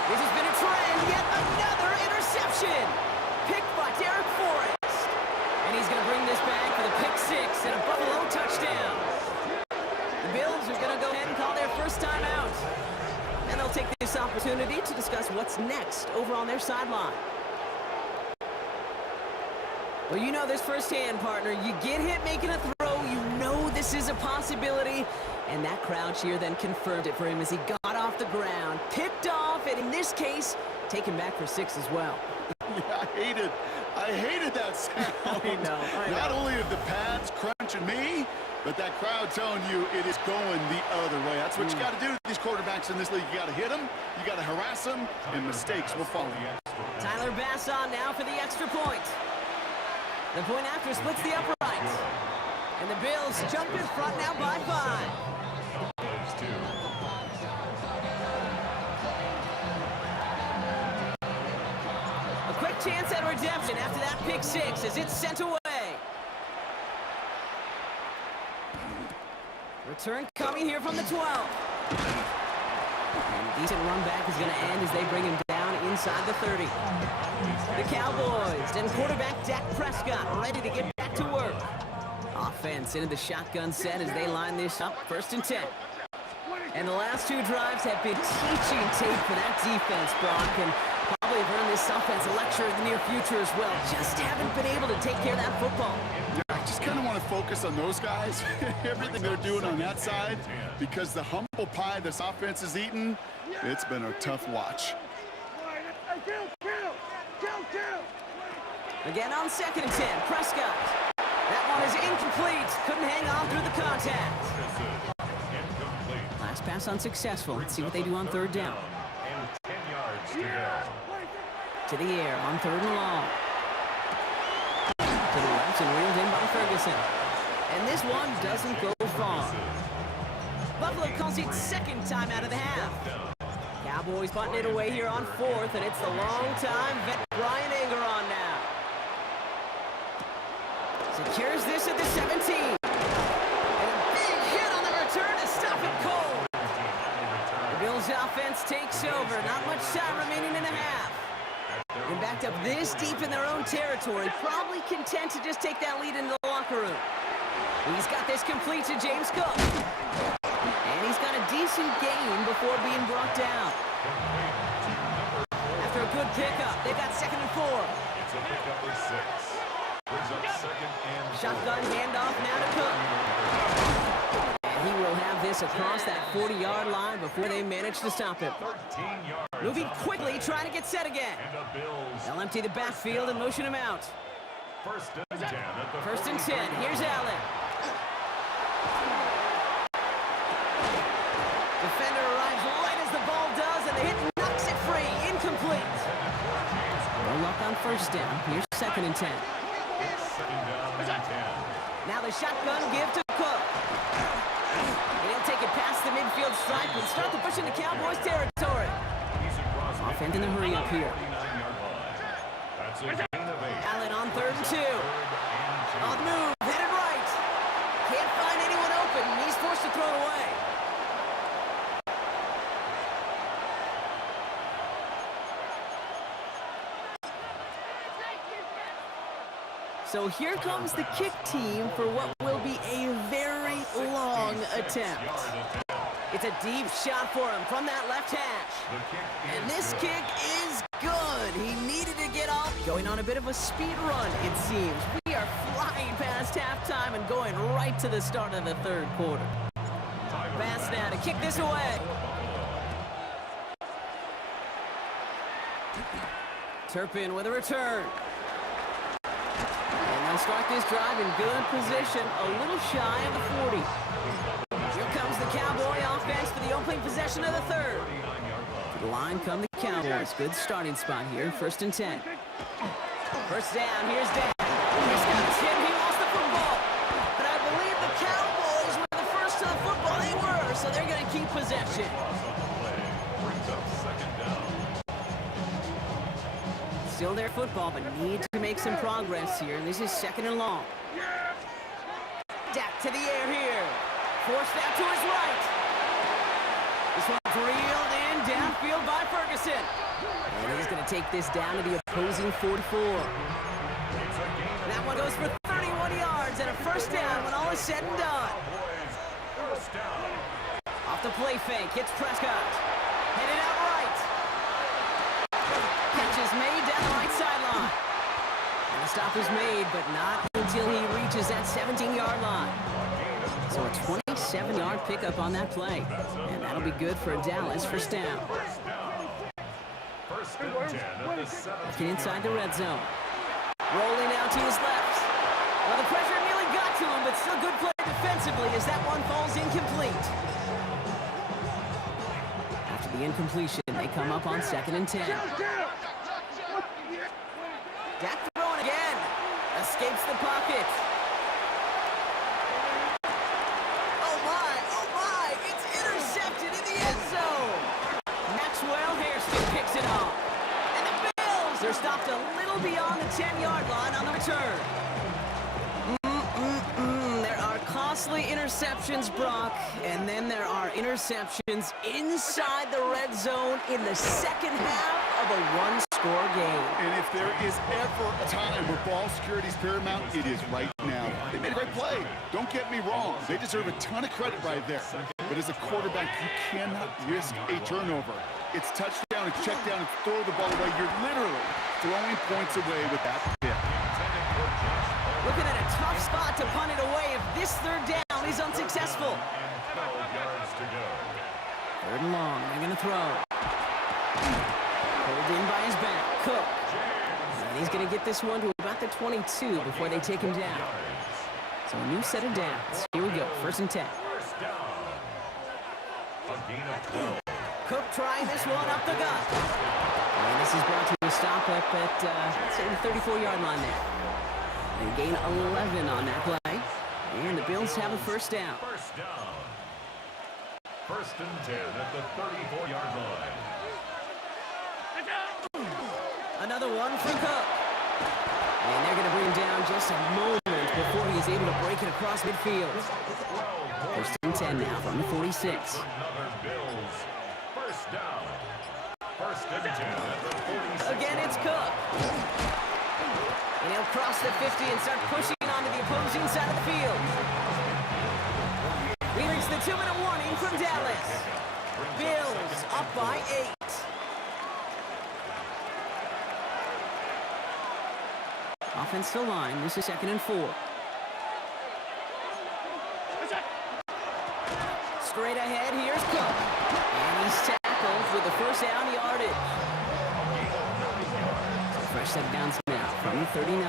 This has been a trend, yet another interception. Picked by Derek Forrest. And he's going to bring this back for the pick 6 and a Buffalo touchdown. The Bills are going to go ahead and call their first time out. And they'll take this opportunity to discuss what's next over on their sideline. Well, you know this firsthand, partner. You get hit making a throw, you know this is a possibility. And that crowd cheer then confirmed it for him as he got off off the ground, picked off, and in this case, taken back for 6 as well. Yeah, I hated that sound. I know. Not only of the pads crunching me, but that crowd telling you it is going the other way. That's what you got to do to these quarterbacks in this league. You got to hit them, you got to harass them, and mistakes will follow you. Tyler Bass on now for the extra point. The point after splits the uprights. And the Bills jump in front now by 5. Those two. A quick chance at redemption after that pick 6 as it's sent away. Return coming here from the 12. And a decent run back is going to end as they bring him down inside the 30. The Cowboys and quarterback Dak Prescott ready to get back to work. Offense into the shotgun set as they line this up, 1st and 10. And the last 2 drives have been teaching tape for that defense, Brock, and probably have earned this offense a lecture in the near future as well. Just haven't been able to take care of that football. Yeah, I just kind of want to focus on those guys, everything they're doing on that side, because the humble pie this offense is eating, it's been a tough watch. Again on 2nd and 10, Prescott. That one is incomplete. Couldn't hang on through the contact. Last pass unsuccessful. Let's see what they do on 3rd down. And 10 yards to go. To the air on 3rd and long. To the left and reeled in by Ferguson. And this one doesn't go far. Buffalo calls it 2nd time out of the half. Cowboys butting it away here on 4th, and it's the long-time vet Brian Anger on now. Secures this at the 17. And a big hit on the return to stop it cold. The Bills offense takes over. Not much time remaining in the half. And backed up this deep in their own territory, probably content to just take that lead into the locker room. He's got this complete to James Cook. And he's got a decent gain before being brought down. After a good pickup, they've got 2nd and 4. It's a pickup of 6. Brings up 2nd and 4. Shotgun handoff now to Cook. And he will have this across that 40-yard line before they manage to stop him. 13 yards. Moving quickly, trying to get set again. And the Bills. They'll empty the backfield and motion him out. 1st and 10 at the 1st and 10. Here's Allen. Defender arrives right as the ball does, and the hit knocks it free. Incomplete. No luck on 1st down. Here's 2nd and 10. It's 2nd down and 10. Now the shotgun give to Cook. And he'll take it past the midfield stripe and start to push into Cowboys territory. He's across Offense in the hurry up here. 39-yard line. That's a gain of 8. Allen on 3rd and 2. 3rd and 2. On the move, headed right. Can't find anyone open. He's forced to throw it away. So here comes the kick team for what will be a very long attempt. It's a deep shot for him from that left hash. And this kick is good. He needed to get off. Going on a bit of a speed run, it seems. We are flying past halftime and going right to the start of the 3rd quarter. Bass now to kick this away. Turpin with a return. And they'll start this drive in good position, a little shy of the 40. Here comes the Cowboy offense for the opening possession of the 3rd. To the line come the Cowboys. Good starting spot here, 1st and 10. 1st down, here's Dan. He's got Tim, he lost the football. But I believe the Cowboys were the first to the football. They were, so they're going to keep possession. Brings up 2nd down. Still their football, but need to make some progress here. This is 2nd and long. Dak to the air here. Forced out to his right. This one's reeled in downfield by Ferguson. And he's going to take this down to the opposing 44. That one goes for 31 yards and a 1st down when all is said and done. Off the play fake, hits Prescott. Headed out right. Catch is made down the right sideline. And the stop is made, but not until he reaches that 17-yard line. So a 7-yard pickup on that play. And that'll be good for a Dallas first down. First and 10 at the 7. Looking inside the red zone. Rolling out to his left. Well, the pressure nearly got to him, but still good play defensively as that one falls incomplete. After the incompletion, they come up on 2nd and 10. Dak throwing again. Escapes the pocket. Oh my, it's intercepted in the end zone. Maxwell Hairston picks it off. And the Bills are stopped a little beyond the 10-yard line on the return. There are costly interceptions, Brock, and then there are interceptions inside the red zone in the second half of a one-score game. And if there is ever a time where ball security is paramount, it is right now. They made a great play. Don't get me wrong. They deserve a ton of credit right there. But as a quarterback, you cannot risk a turnover. It's touchdown, it's check down, and throw the ball away. You're literally throwing points away with that pick. Looking at a tough spot to punt it away if this third down is unsuccessful. 12 yards to go. 3rd and long, they're going to throw. Pulled in by his back, Cook. And he's going to get this one to about the 22 before they take him down. So a new set of downs. Here we go, 1st and 10. First down. A gain of 12. Cook trying this one up the gut. And this is brought to a stop up at, let's say, the 34-yard line there. They gain 11 on that play. And the Bills have a first down. First down. 1st and 10 at the 34-yard line. Another one for Cook. And they're going to bring him down just a moment before he is able to break it across midfield. 1st and 10 now from the 46. Another Bills. First down. 1st and 10 at the 46. Again, it's Cook. And he'll cross the 50 and start pushing onto the opposing side of the field. We reach the 2-minute warning from Dallas. Bills up by 8. Offensive line, this is 2nd and 4. Straight ahead, here's Cook. And he's tackled with the first down yardage. So fresh set of downs now from the 39.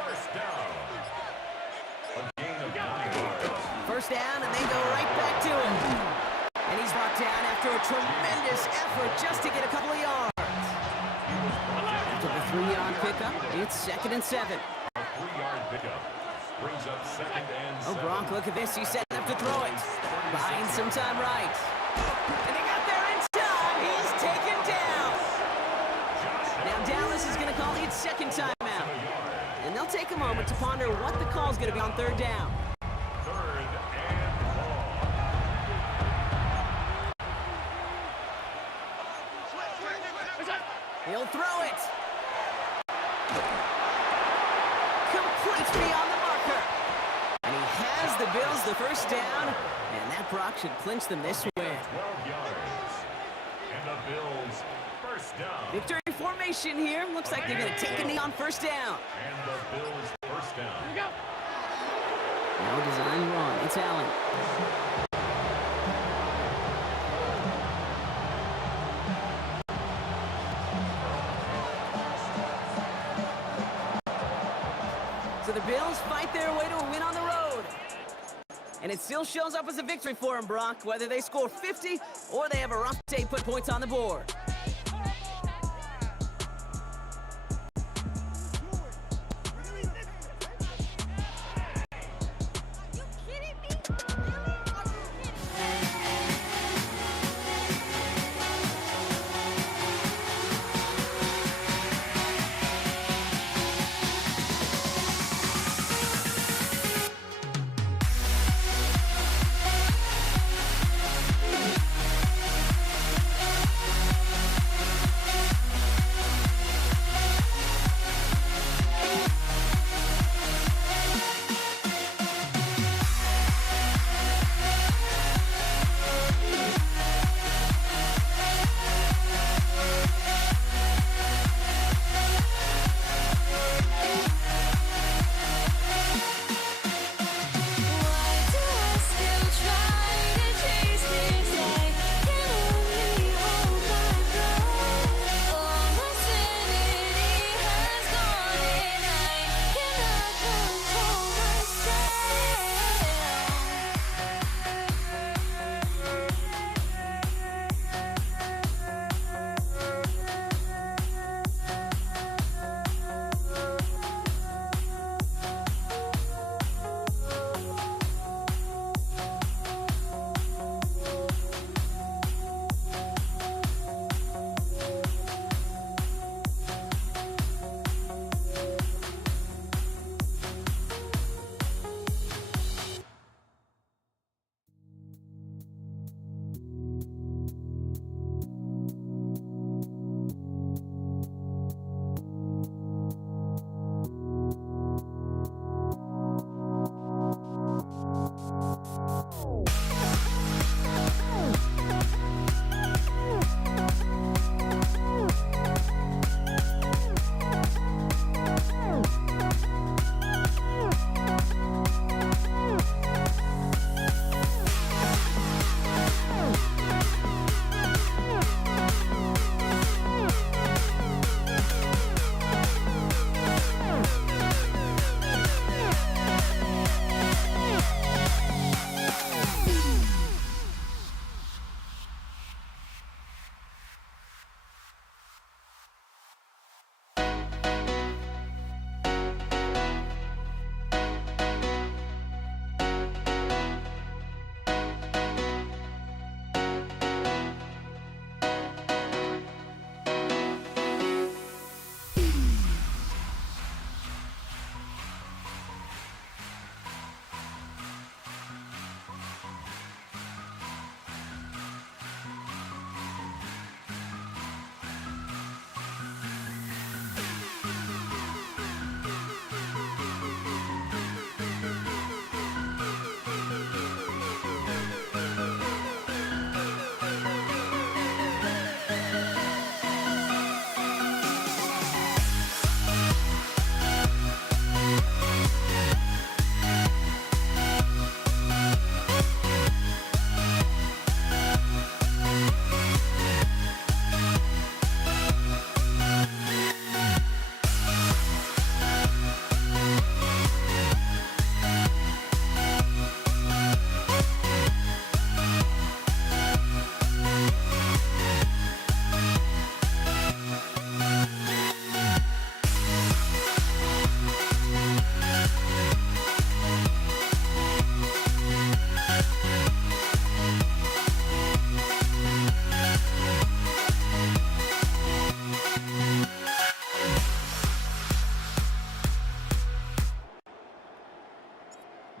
First down. A gain of 9 yards. First down, and they go right back to him. And he's brought down after a tremendous effort just to get a couple of yards. After the 3-yard pickup, it's 2nd and 7. A 3-yard pickup. Brings up 2nd and 7. Oh, Gronk, look at this. He's setting up to throw it. Buying some time right. And he got there in time. He's taken down. Now Dallas is going to call its 2nd timeout. And they'll take a moment to ponder what the call is going to be on 3rd down. 3rd and long. He'll throw it. Complete beyond the marker. And he has the Bills the first down. And that Brock should clinch them this win. 12 yards. And the Bills first down. Victory formation here. Looks like they're going to take a knee on 1st down. And the Bills first down. No design run. It's Allen. So the Bills fight their way to a win on the road. And it still shows up as a victory for them, Brock, whether they score 50 or they have a rough day put points on the board.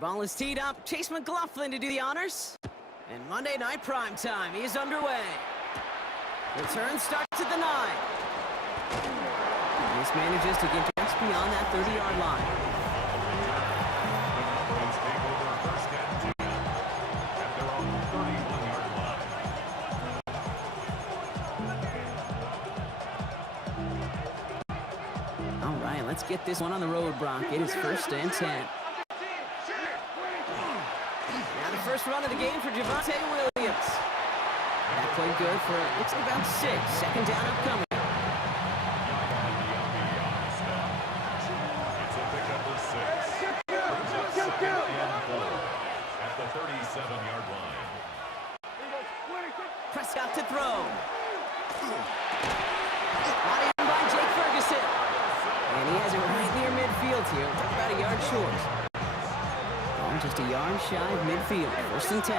Ball is teed up. Chase McLaughlin to do the honors. And Monday Night Primetime is underway. Return starts at the 9. This manages to get just beyond that 30-yard line. Cowboys take over first and 10 at their own 31-yard line. All right, let's get this one on the road, Brock. It is first and 10. Now the first run of the game for Javonte Williams. That played good for, looks like about 6. Second down upcoming. It's a pickup of 6. Brings up second and 4 at the 37-yard line. Prescott to throw. Brought in by Jake Ferguson. And he has it right near midfield here. Talk about a yard short. Ball just a yard shy of midfield. First and 10.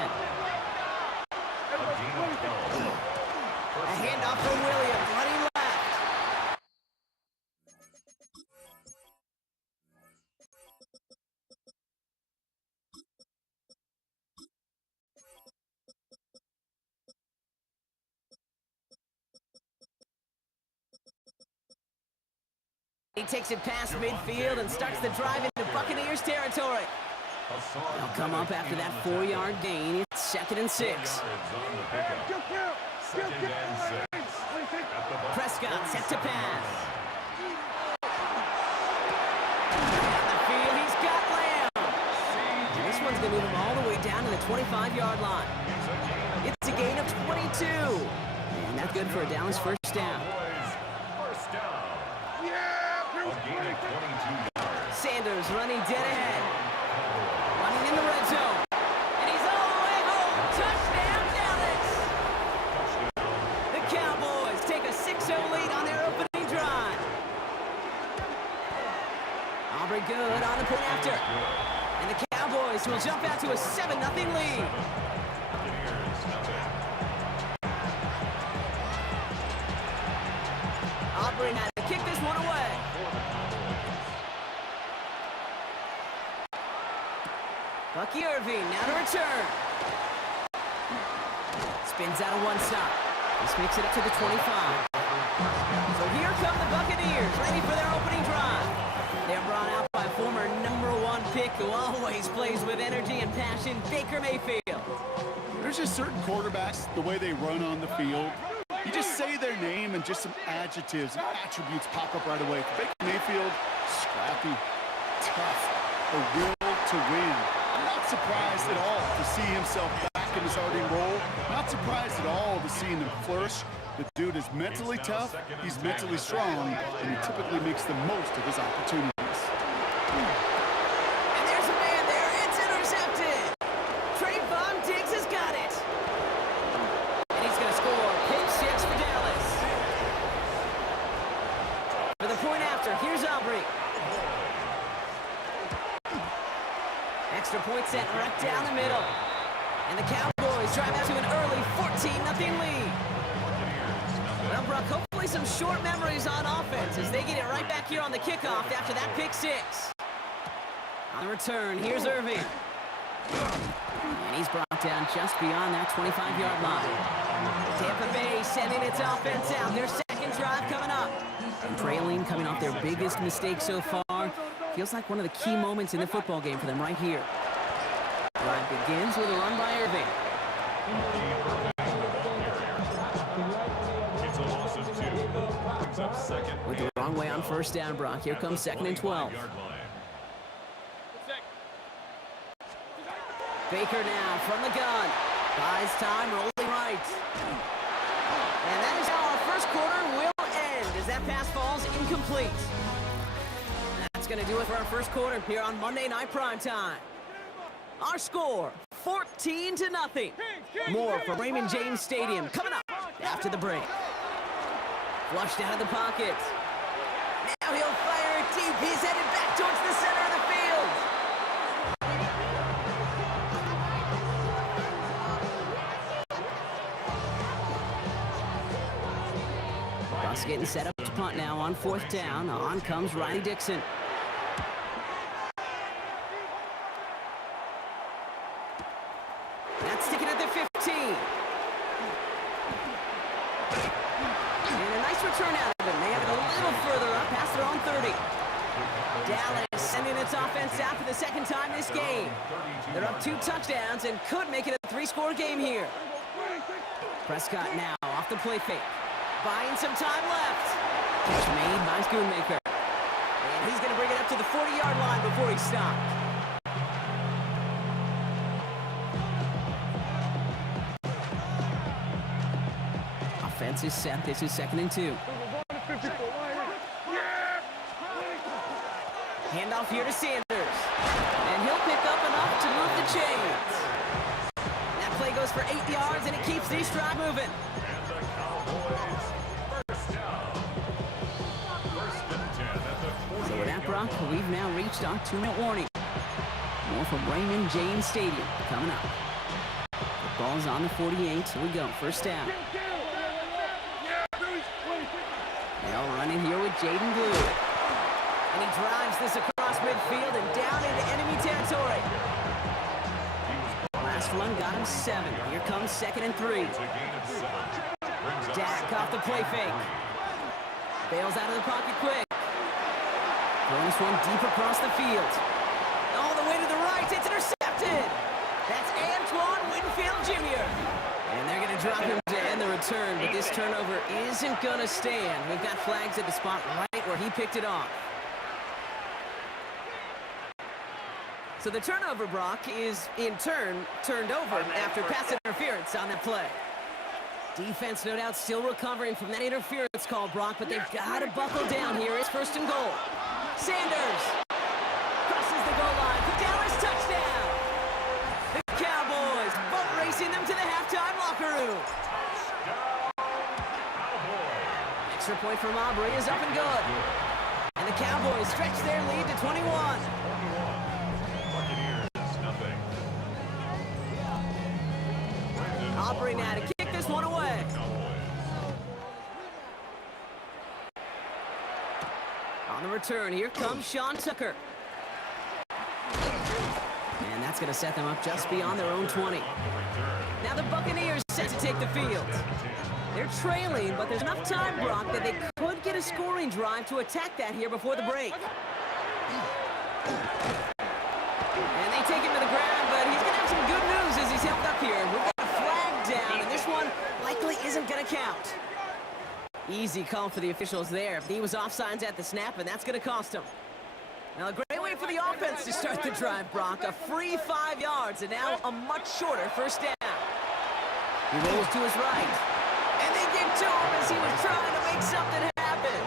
A handoff from Williams. Running left. He takes it past midfield and starts the drive into Buccaneers territory. They'll come up after that 4-yard gain. It's second and 6. Second and 6. Prescott set to pass. Down the field, he's got Lamb. And this one's going to move him all the way down to the 25-yard line. It's a gain of 22. And that's good for a Dallas first down. First down. A gain of 22 yards. Sanders running dead ahead. Running in the red zone. And he's all the way home. Touchdown, Dallas. The Cowboys take a 6-0 lead on their opening drive. Aubrey good on the point after. And the Cowboys will jump out to a 7-0 lead. Aubrey had to kick this one away. Bucky Irving now to return. Spins out of one side. This makes it up to the 25. So here come the Buccaneers, ready for their opening drive. They're brought out by former #1 pick who always plays with energy and passion, Baker Mayfield. There's just certain quarterbacks, the way they run on the field. You just say their name and just some adjectives and attributes pop up right away. Baker Mayfield, scrappy, tough, a will to win. I'm not surprised at all to see himself back in the starting role. Not surprised at all to see him flourish. The dude is mentally tough, he's mentally strong, and he typically makes the most of his opportunities. And there's a man there. It's intercepted. Trayvon Diggs has got it. And he's going to score. Pick 6 for Dallas. For the point after, here's Aubrey. Extra point set right down the middle. And the Cowboys drive out to an early 14-0 lead. Well, Brock, hopefully some short memories on offense as they get it right back here on the kickoff after that pick 6. On the return, here's Irving. And he's brought down just beyond that 25-yard line. Tampa Bay sending its offense out. Their second drive coming up. And trailing, coming off their biggest mistake so far. Feels like one of the key moments in the football game for them right here. Drive begins with a run by Irving. It's a loss of 2. Brings up second. With the wrong way on first down, Brock. Here comes second and 12. Baker now from the gun. Buys time, rolling right. And that is how our first quarter will end as that pass falls incomplete. That's going to do it for our first quarter here on Monday Night Primetime. Our score, 14-0. More from Raymond James Stadium coming up after the break. Flushed out of the pocket. Now he'll fire it deep. He's headed back towards the center of the field. Bucks getting set up to punt now on 4th down. On comes Riley Dixon. Dallas sending its offense out for the second time this game. They're up 2 touchdowns and could make it a 3-score game here. Prescott now off the play fake. Buying some time left. Catch made by Schoonmaker. And he's going to bring it up to the 40-yard line before he stopped. Offense is set. This is 2nd and 2. Handoff here to Sanders. And he'll pick up enough to move the chains. That play goes for 8 yards, and it keeps this drive moving. And the Cowboys first down. 1st and 10 at the 48. So with that, Brock, we've now reached our 2-minute warning. More from Raymond James Stadium coming up. The ball's on the 48. Here we go. First down. They'll run in here with Jaden Blue. And he drives this across midfield and down into enemy territory. Last one got him 7. Here comes 2nd and 3. It's a gain of 7. Brings up Dak off the play fake. Bails out of the pocket quick. Throwing this one deep across the field. All the way to the right. It's intercepted. That's Antoine Winfield Jr. And they're going to drop him to end the return, but this turnover isn't going to stand. We've got flags at the spot right where he picked it off. So the turnover, Brock, is in turn turned over after pass interference on that play. Defense, no doubt, still recovering from that interference call, Brock, but they've got to buckle down here. It's 1st and goal. Sanders crosses the goal line for Dallas touchdown. The Cowboys boat racing them to the halftime locker room. Extra point from Aubrey is up and good. And the Cowboys stretch their lead to 21. Aubrey now to kick this one away. On the return, here comes Sean Tucker. And that's going to set them up just beyond their own 20. Now the Buccaneers set to take the field. They're trailing, but there's enough time, Brock, that they could get a scoring drive to attack that here before the break. And they take him to the ground, but he's going to have some good news as he's held up here. We've got a flag down, and this one likely isn't going to count. Easy call for the officials there. He was offsides at the snap, and that's going to cost him. Now a great way for the offense to start the drive, Brock. A free 5 yards, and now a much shorter first down. He rolls to his right. And they get to him as he was trying to make something happen.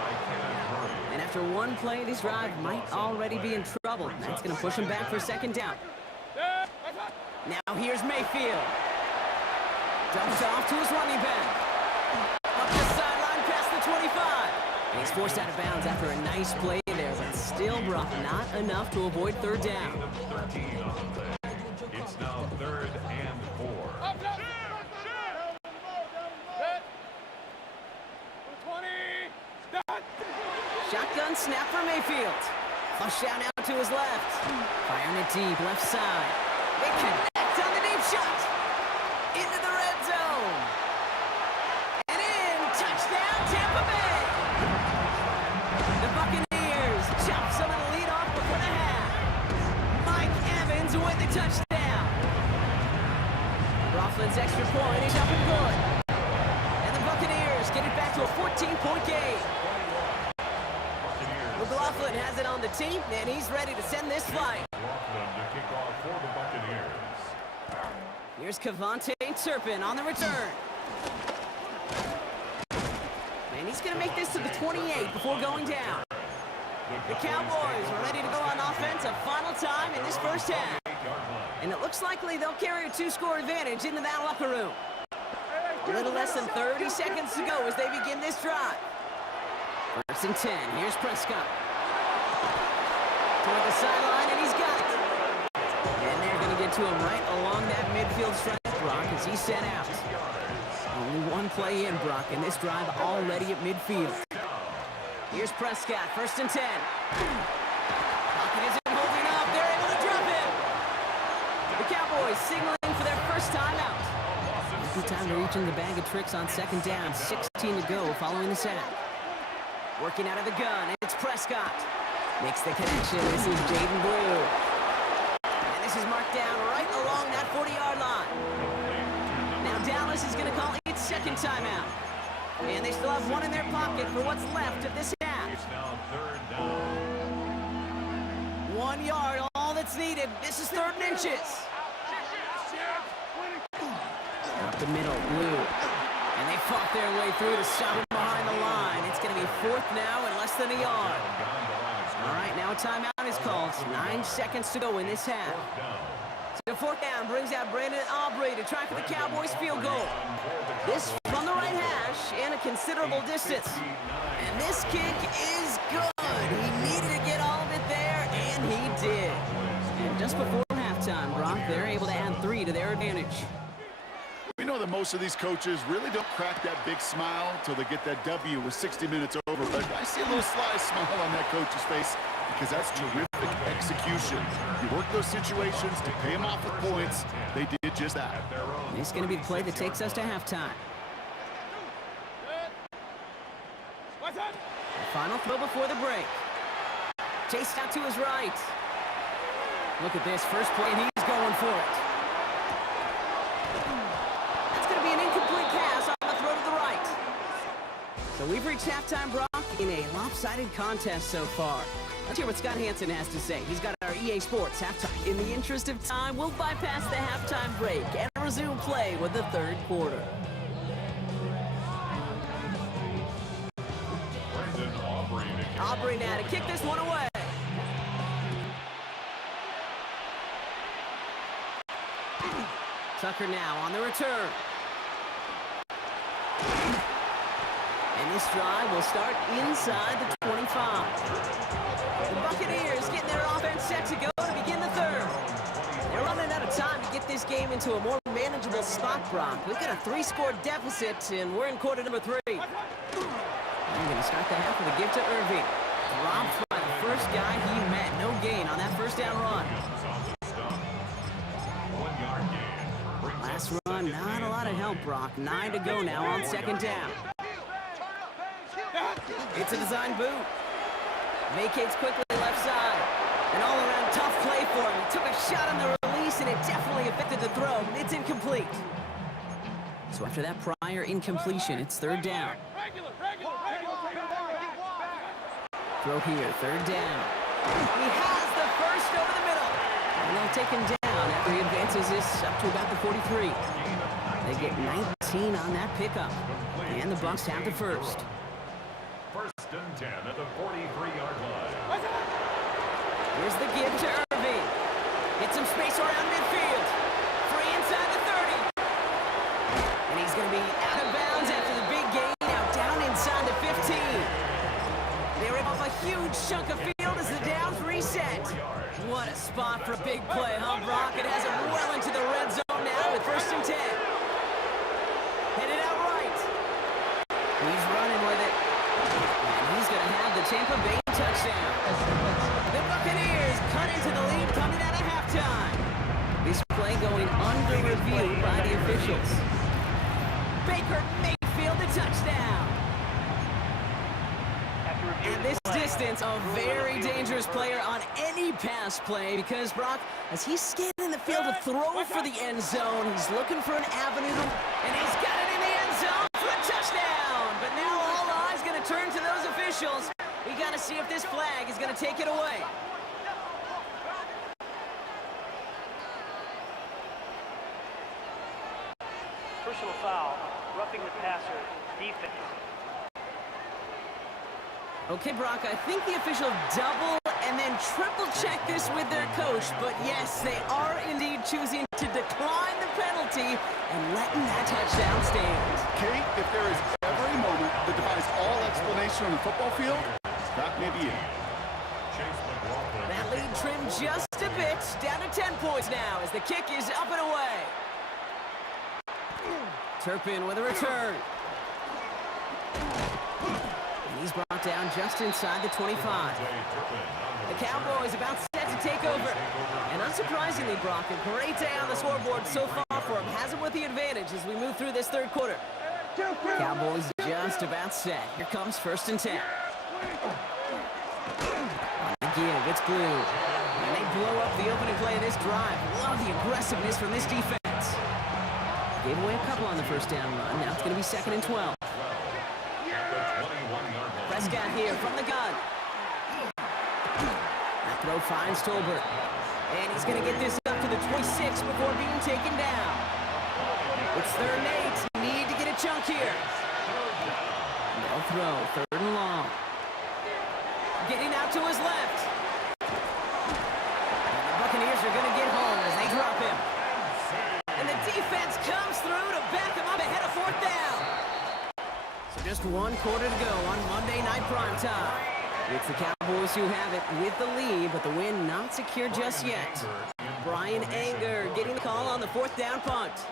And after one play, this drive might already be in trouble. That's going to push him back for 2nd down. Now here's Mayfield. Dumps off to his running back. Up the sideline past the 25. And he's forced out of bounds after a nice play there, but still, Brock, not enough to avoid 3rd down. 13 on the play. It's now 3rd and 4. Shotgun snap for Mayfield. Flush out now to his left. Firing it deep, left side. They connect on the deep shot. Into the red zone. And in, touchdown, Tampa Bay. The Buccaneers chop some of the lead off before the half. Mike Evans with the touchdown. Roethlisberger's extra point is up and good. And the Buccaneers get it back to a 14-point game. McLaughlin has it on the team, and he's ready to send this flight. McLaughlin to kick off for the Buccaneers. Here's Kevontae Turpin on the return. And he's going to make this to the 28 before going down. The Cowboys are ready to go on offense a final time in this first half. And it looks likely they'll carry a 2-score advantage into that locker room. A little less than 30 seconds to go as they begin this drive. 1st and 10. Here's Prescott. Toward the sideline, and he's got it. And they're going to get to him right along that midfield stretch, Brock, as he set out. Only one play in, Brock, and this drive already at midfield. Here's Prescott, 1st and 10. Pocket isn't holding up. They're able to drop him. The Cowboys signaling for their first time out. Good time to reach in the bag of tricks on 2nd down. 16 to go following the sack. Working out of the gun, it's Prescott. Makes the connection. This is Jaden Blue. And this is marked down right along that 40-yard line. Now Dallas is going to call its second timeout. And they still have one in their pocket for what's left of this half. It's now third down. 1 yard, all that's needed. This is 3rd and inches. Up the middle, Blue. And they fought their way through to stop him behind the line. It's going to be 4th now and less than a yard. All right, now a timeout is called. 9 seconds to go in this half. So the 4th down brings out Brandon Aubrey to try for the Cowboys field goal. This from the right hash and a considerable distance. And this kick is good. He needed to get all of it there, and he did. And just before halftime, Brock, they're able to add 3 to their advantage. We know that most of these coaches really don't crack that big smile until they get that W with 60 minutes over. But I see a little sly smile on that coach's face because that's terrific execution. You work those situations to pay them off with points. They did just that. This is going to be the play that takes us to halftime. The final throw before the break. Chased out to his right. Look at this first play, and he's going for it. That's going to be an incomplete pass on the throw to the right. So we've reached halftime, Brock, in a lopsided contest so far. Let's hear what Scott Hansen has to say. He's got our EA Sports halftime. In the interest of time, we'll bypass the halftime break and resume play with the 3rd quarter. Aubrey now to kick this one away. Tucker now on the return. And this drive will start inside the 25. The Buccaneers getting their offense set to go to begin the 3rd. They're running out of time to get this game into a more manageable spot, Brock. We've got a 3-score deficit, and we're in quarter number 3. We're going to start the half with a give to Irving. Dropped by the first guy he met. No gain on that 1st down run. Last run, not a lot of help, Brock. 9 to go now on 2nd down. It's a design boot. Vacates quickly left side. An all-around tough play for him. He took a shot on the release, and it definitely affected the throw. It's incomplete. So after that prior incompletion, it's 3rd down. Throw here, 3rd down. He has the first over the middle. And they'll take him down after he advances this up to about the 43. They get 19 on that pickup. And the Bucs have the first. 1st and 10 at the 43-yard line. Here's the give to Irving. Get some space around midfield. Free inside the 30. And he's going to be out of bounds after the big gain. Now down inside the 15. They rip off a huge chunk of field as the downs reset. What a spot for a big play, huh, Brock? It has him well into the red zone now with 1st and 10. Headed out right. He's running with it. And he's going to have the Tampa Bay touchdown. The Buccaneers cut into the lead coming out of halftime. This play going under review by the officials. Baker Mayfield the touchdown. And this distance, a very dangerous player on any pass play because, Brock, as he's scanning the field to throw for the end zone, he's looking for an avenue, and he's got it in the end zone for a touchdown. But now all eyes going to turn to those officials. We got to see if this flag is going to take it away. Personal foul, roughing the passer, defense. Okay, Brock, I think the official double and then triple check this with their coach, but yes, they are indeed choosing to decline the penalty and letting that touchdown stand. Kate, if there is ever a moment that defies all explanation on the football field, that may be it. That lead trimmed just a bit, down to 10 points now as the kick is up and away. Turpin with a return. And he's brought down just inside the 25. The Cowboys about set to take over. And unsurprisingly, Brock, a great day on the scoreboard so far for him. Has him with the advantage as we move through this 3rd quarter. Cowboys just about set. Here comes 1st and 10. give. It's Blue. And they blow up the opening play of this drive. Love the aggressiveness from this defense. Gave away a couple on the first down run. Now it's going to be 2nd and 12. Prescott here from the gun. That throw finds Tolbert. And he's going to get this up to the 26 before being taken down. It's 3rd and 8. Need to get a chunk here. No throw. 3rd and long. Getting out to his left. And the Buccaneers are going to get home as they drop him. And the defense comes through to back him up ahead of 4th down. So just 1 quarter to go on Monday Night Primetime. It's the Cowboys who have it with the lead, but the win not secure just yet. Brian Anger getting the call on the 4th down punt.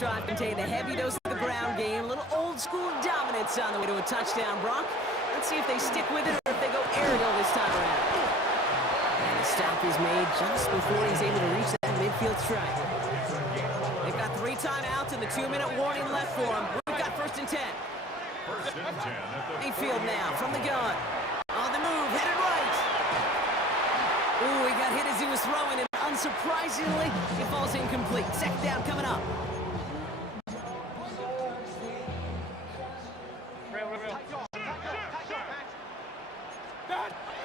Drive contained a heavy dose of the ground game, a little old-school dominance on the way to a touchdown, Brock. Let's see if they stick with it or if they go aerial this time around. And the stop is made just before he's able to reach that midfield strike. They've got 3 timeouts and the 2-minute warning left for them. We've got 1st and 10. Mayfield now from the gun. On the move, headed right. Ooh, he got hit as he was throwing, and unsurprisingly, he falls incomplete. 2nd down coming up.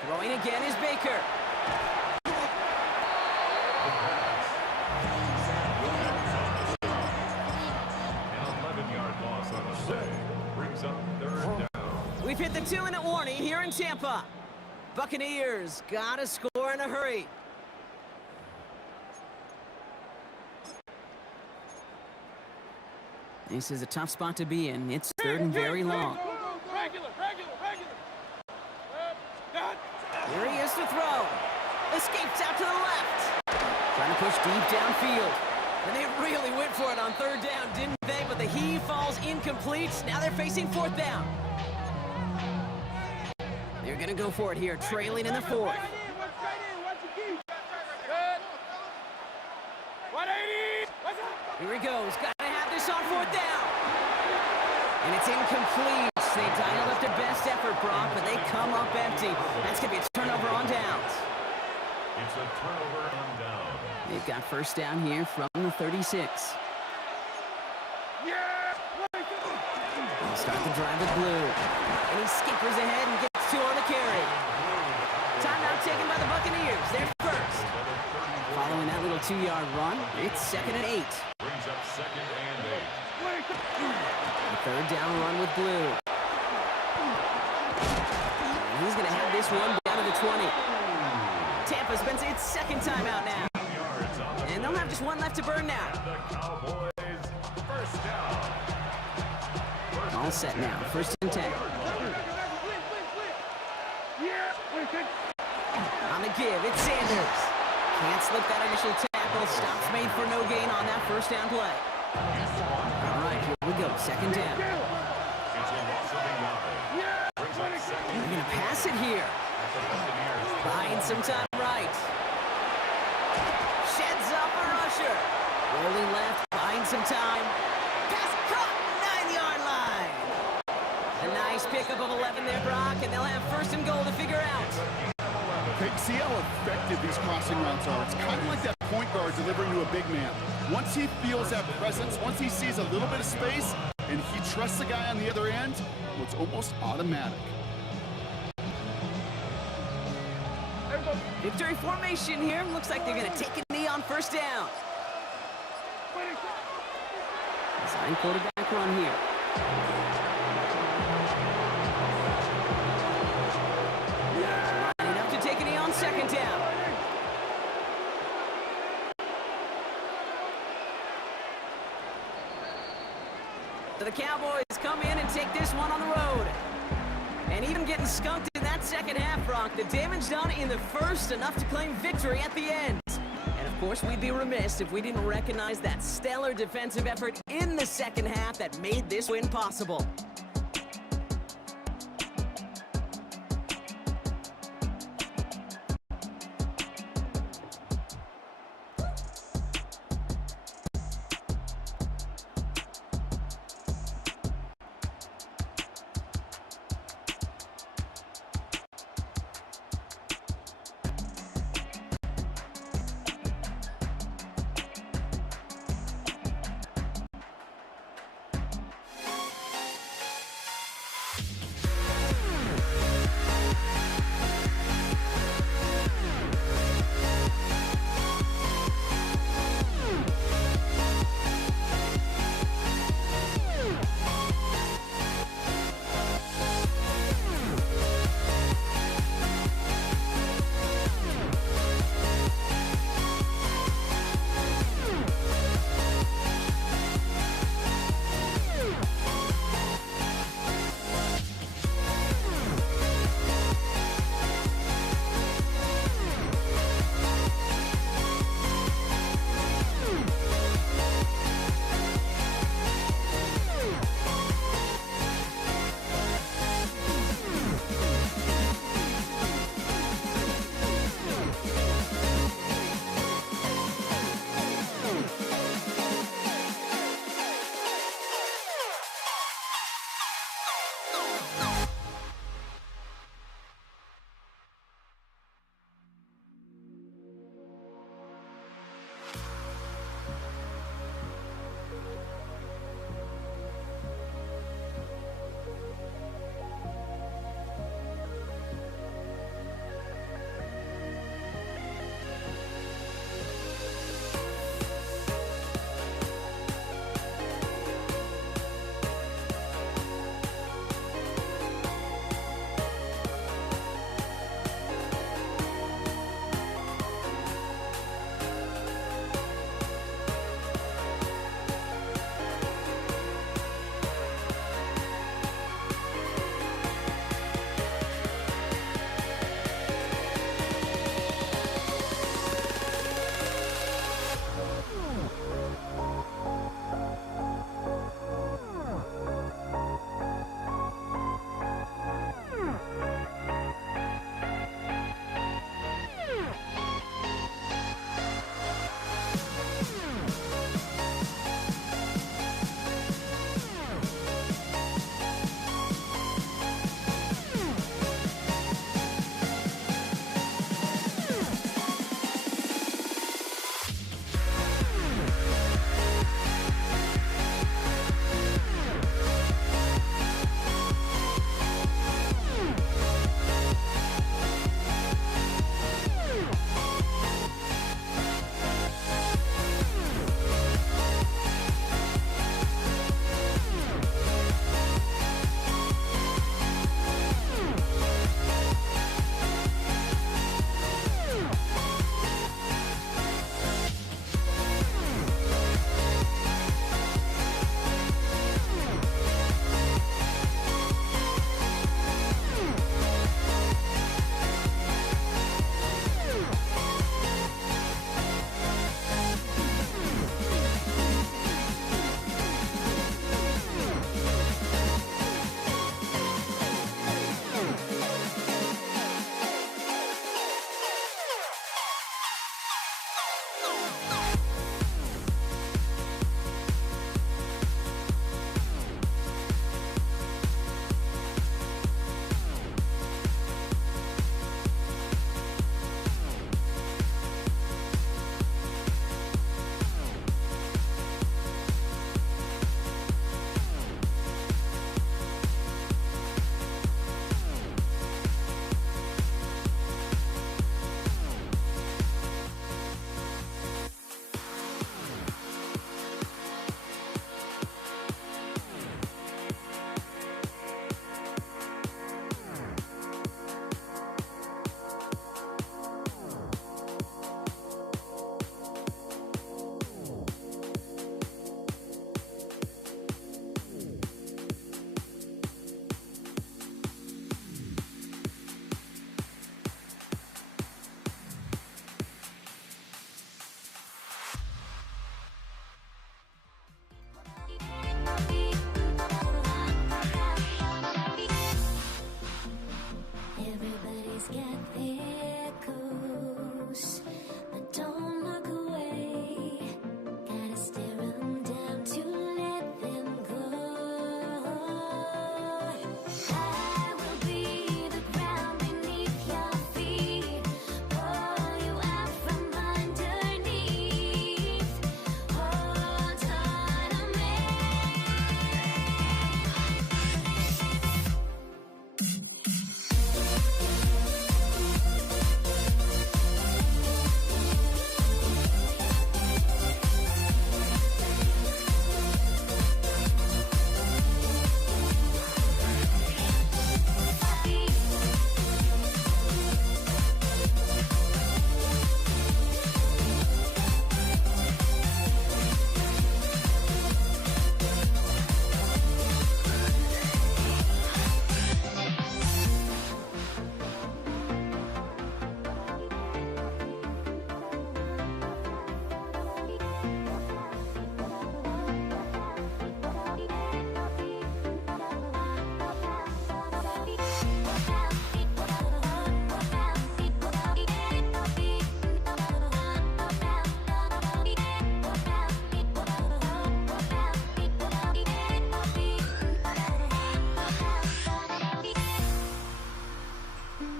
Throwing again is Baker. An 11-yard loss on the play brings up 3rd down. We've hit the 2-minute warning here in Tampa. Buccaneers gotta score in a hurry. This is a tough spot to be in. It's 3rd and very long. Regular. Here he is to throw. Escapes out to the left. Trying to push deep downfield. And they really went for it on 3rd down, didn't they? But the heave falls incomplete. Now they're facing 4th down. They're going to go for it here, trailing in the 4th. Here he goes. Got to have this on 4th down. And it's incomplete. They dialed up their best effort, Brock, but they come up empty. That's going to be a turnover on downs. It's a turnover on down. They've got 1st down here from the 36. They'll start the drive with Blue. And he skippers ahead and gets 2 on the carry. Timeout taken by the Buccaneers. They're first. Following that little 2-yard run, it's 2nd and 8. Brings up 2nd and 8. The 3rd down run with Blue. And he's going to have this one down to the 20. Tampa spends its 2nd timeout now. And they'll have just 1 left to burn now. The Cowboys 1st down. All set now. 1st and 10. On the give, it's Sanders. Can't slip that initial tackle. Stops made for no gain on that 1st down play. All right, here we go. 2nd down. It's a loss of a yard. Brings up 2nd. They're going to pass it here. Buying some time right. Sheds up a rusher. Rolling left, buying some time. Pass caught, 9-yard line. A nice pickup of 11 there, Brock, and they'll have 1st and goal to figure out. See how effective these crossing routes are. It's kind of like that point guard delivering to a big man. Once he feels that presence, once he sees a little bit of space, and he trusts the guy on the other end, well, it's almost automatic. Victory formation here. Looks like they're going to take a knee on 1st down. Design quarterback run here. Enough to take a knee on 2nd down. So the Cowboys come in and take this one on the road. And even getting skunked in that 2nd half, Brock, the damage done in the 1st, enough to claim victory at the end. And of course, we'd be remiss if we didn't recognize that stellar defensive effort in the 2nd half that made this win possible.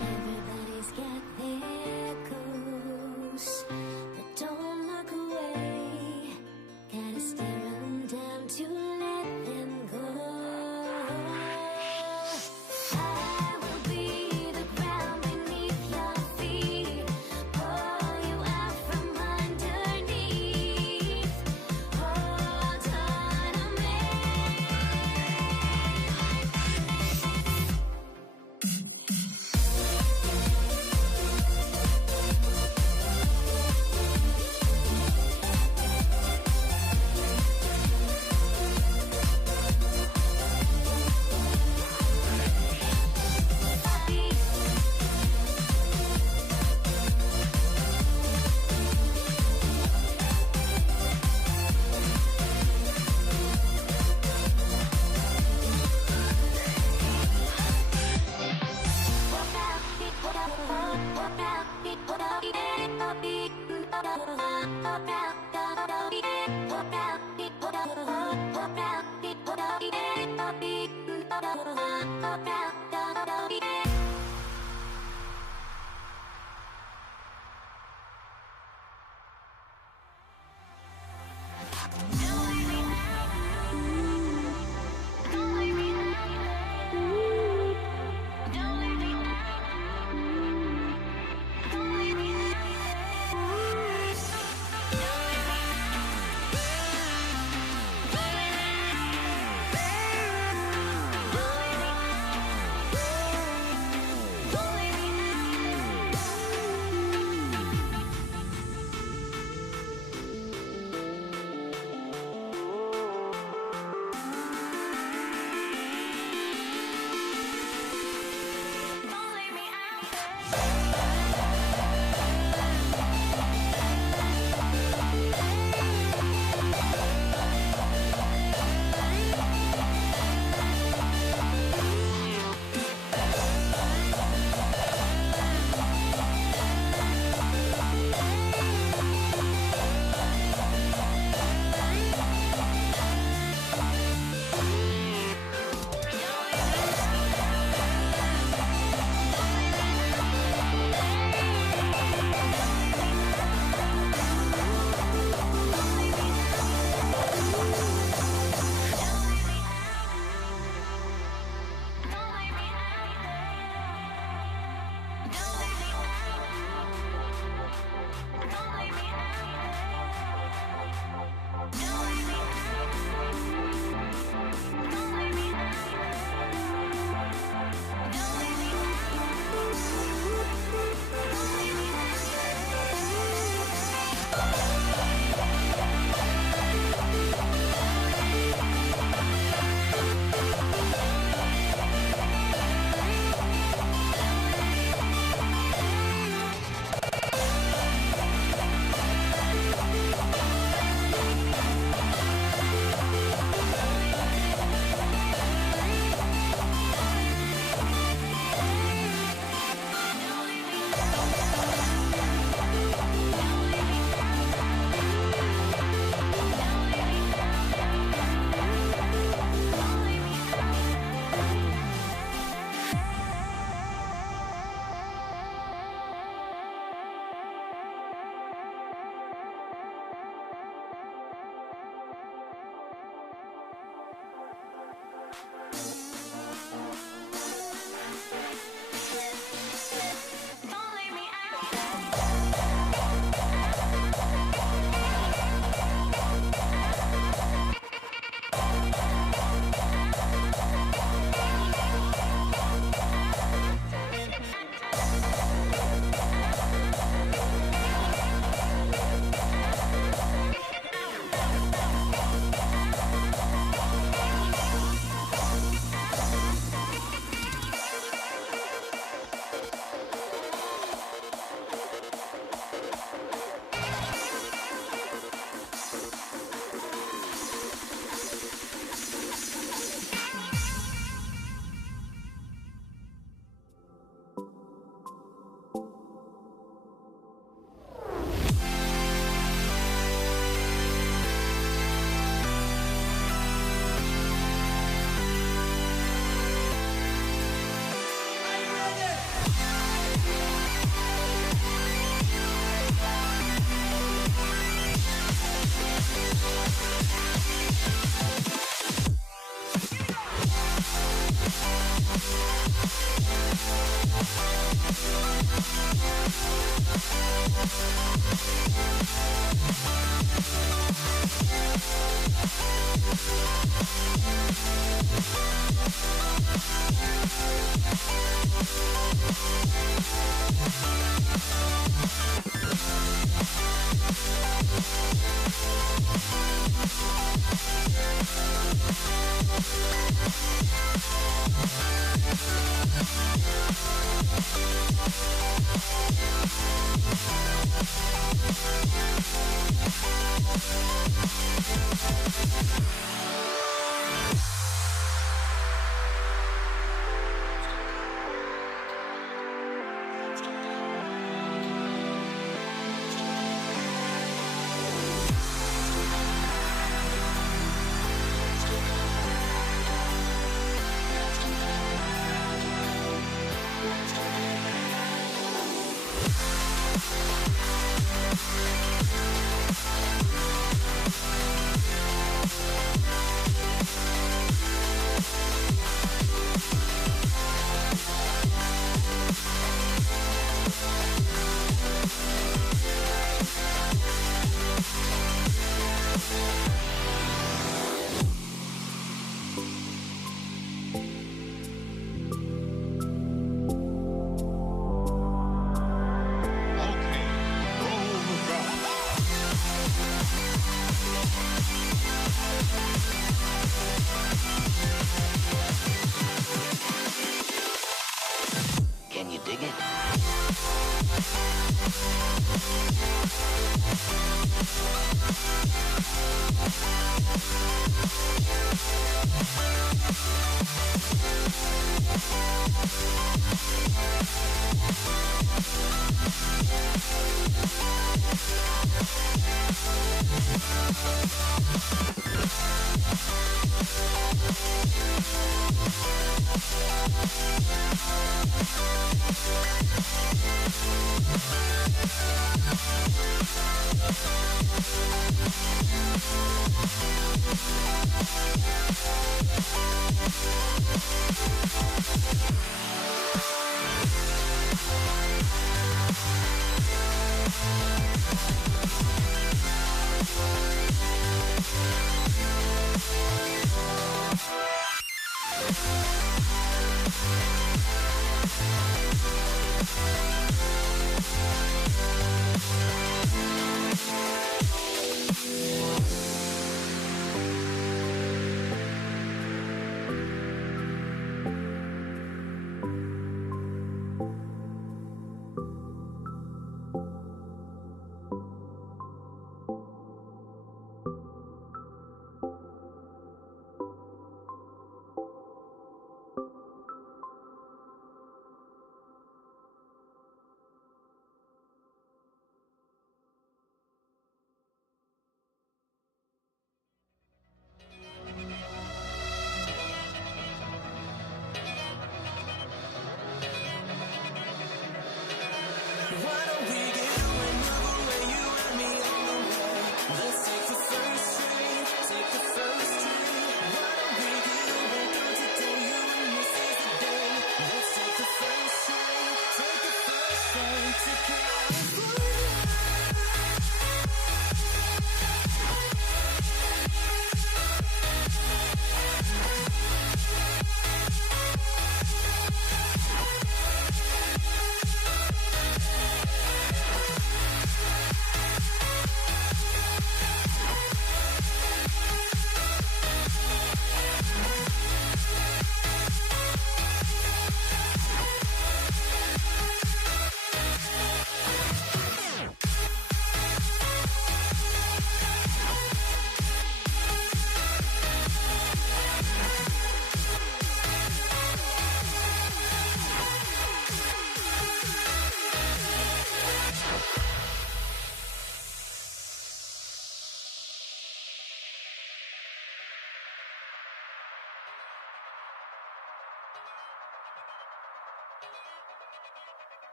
Everybody's got their goals, but don't look away. Gotta stare 'em down to let them go. I will be the ground beneath your feet, pull you out from underneath. Hold on to me.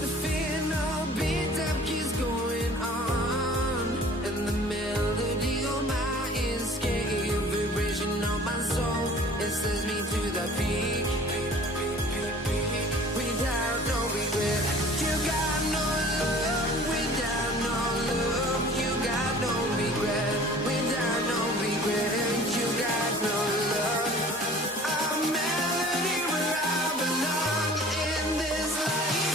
The fear no beat up keeps going on, and the melody on my escape, vibration on my soul, it sends me to the peak. Without no regret, you got no love. Without no love, you got no regret. Without no regret, you got no love. A melody where I belong in this life.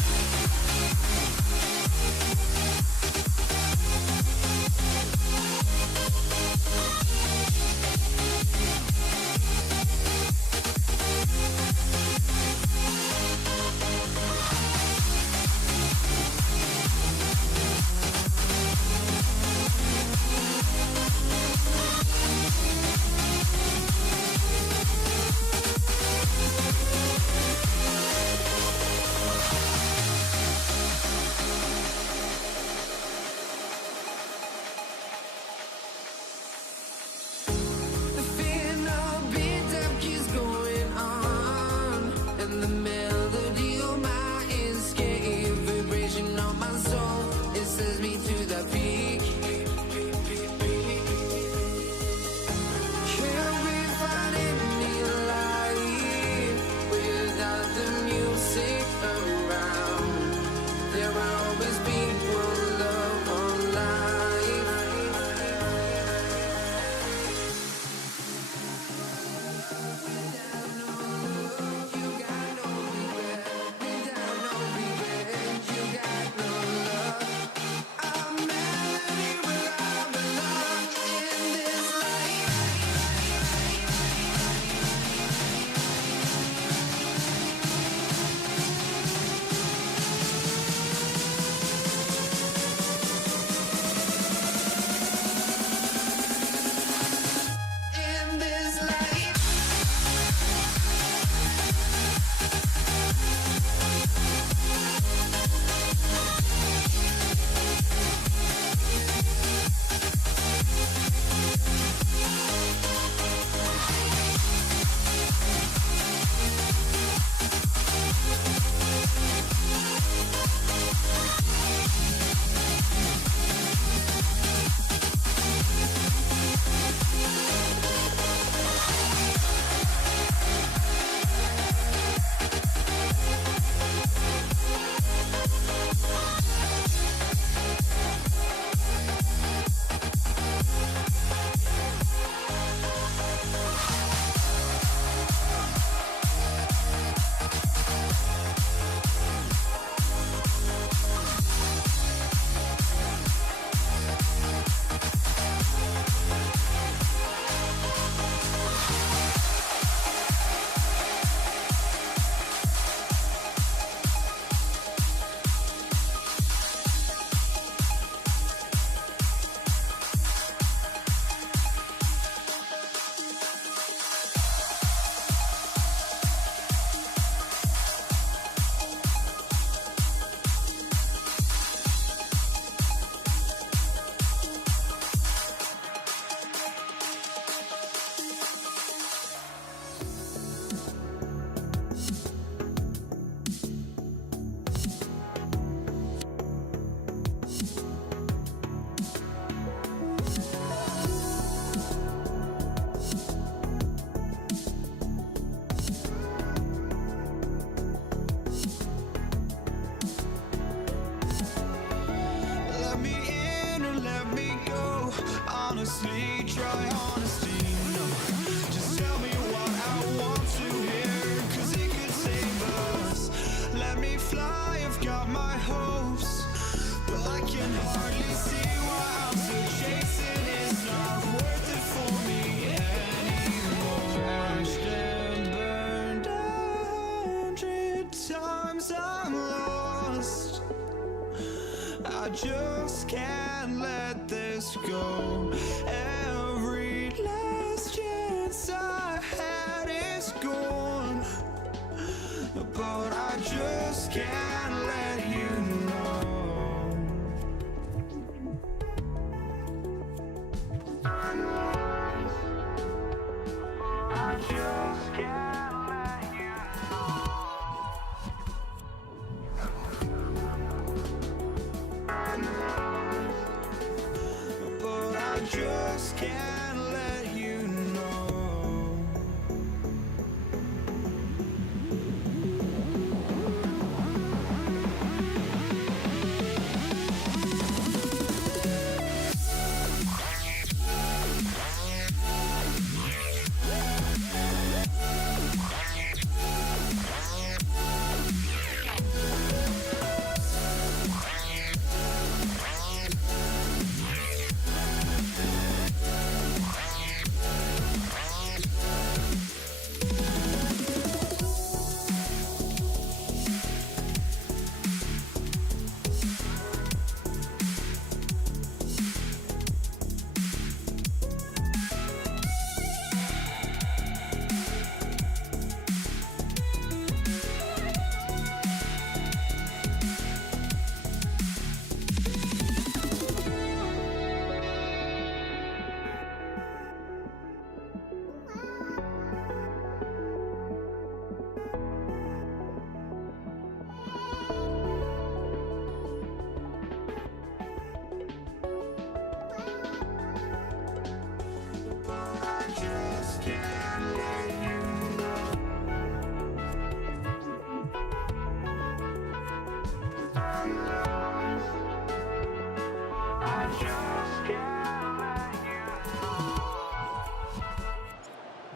try honesty, no. Just tell me what I want to hear, 'cause it could save us. Let me fly, I've got my hopes, but I can hardly see why I'm still chasing. It's not worth it for me anymore. Crashed and burned 100 times, I'm lost. I just can't let this go. Every last chance I had is gone, but I just can't let you know. I just can't let you know. But I just can't let you know.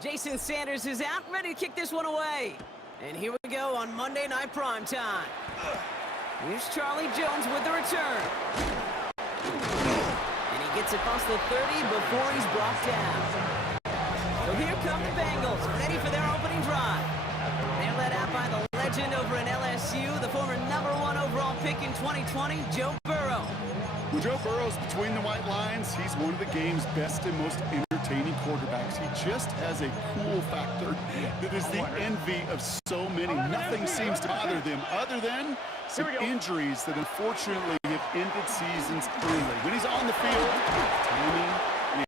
Jason Sanders is out, ready to kick this one away. And here we go on Monday Night Primetime. Here's Charlie Jones with the return. And he gets it past the 30 before he's brought down. So here come the Bengals, ready for their opening drive. They're led out by the legend over in LSU, the former #1 overall pick in 2020, Joe Burrow. Well, Joe Burrow's between the white lines. He's one of the game's best and most entertaining quarterbacks. He just has a cool factor that is the envy of so many. Nothing seems to bother them other than some injuries that unfortunately have ended seasons early. When he's on the field, timing,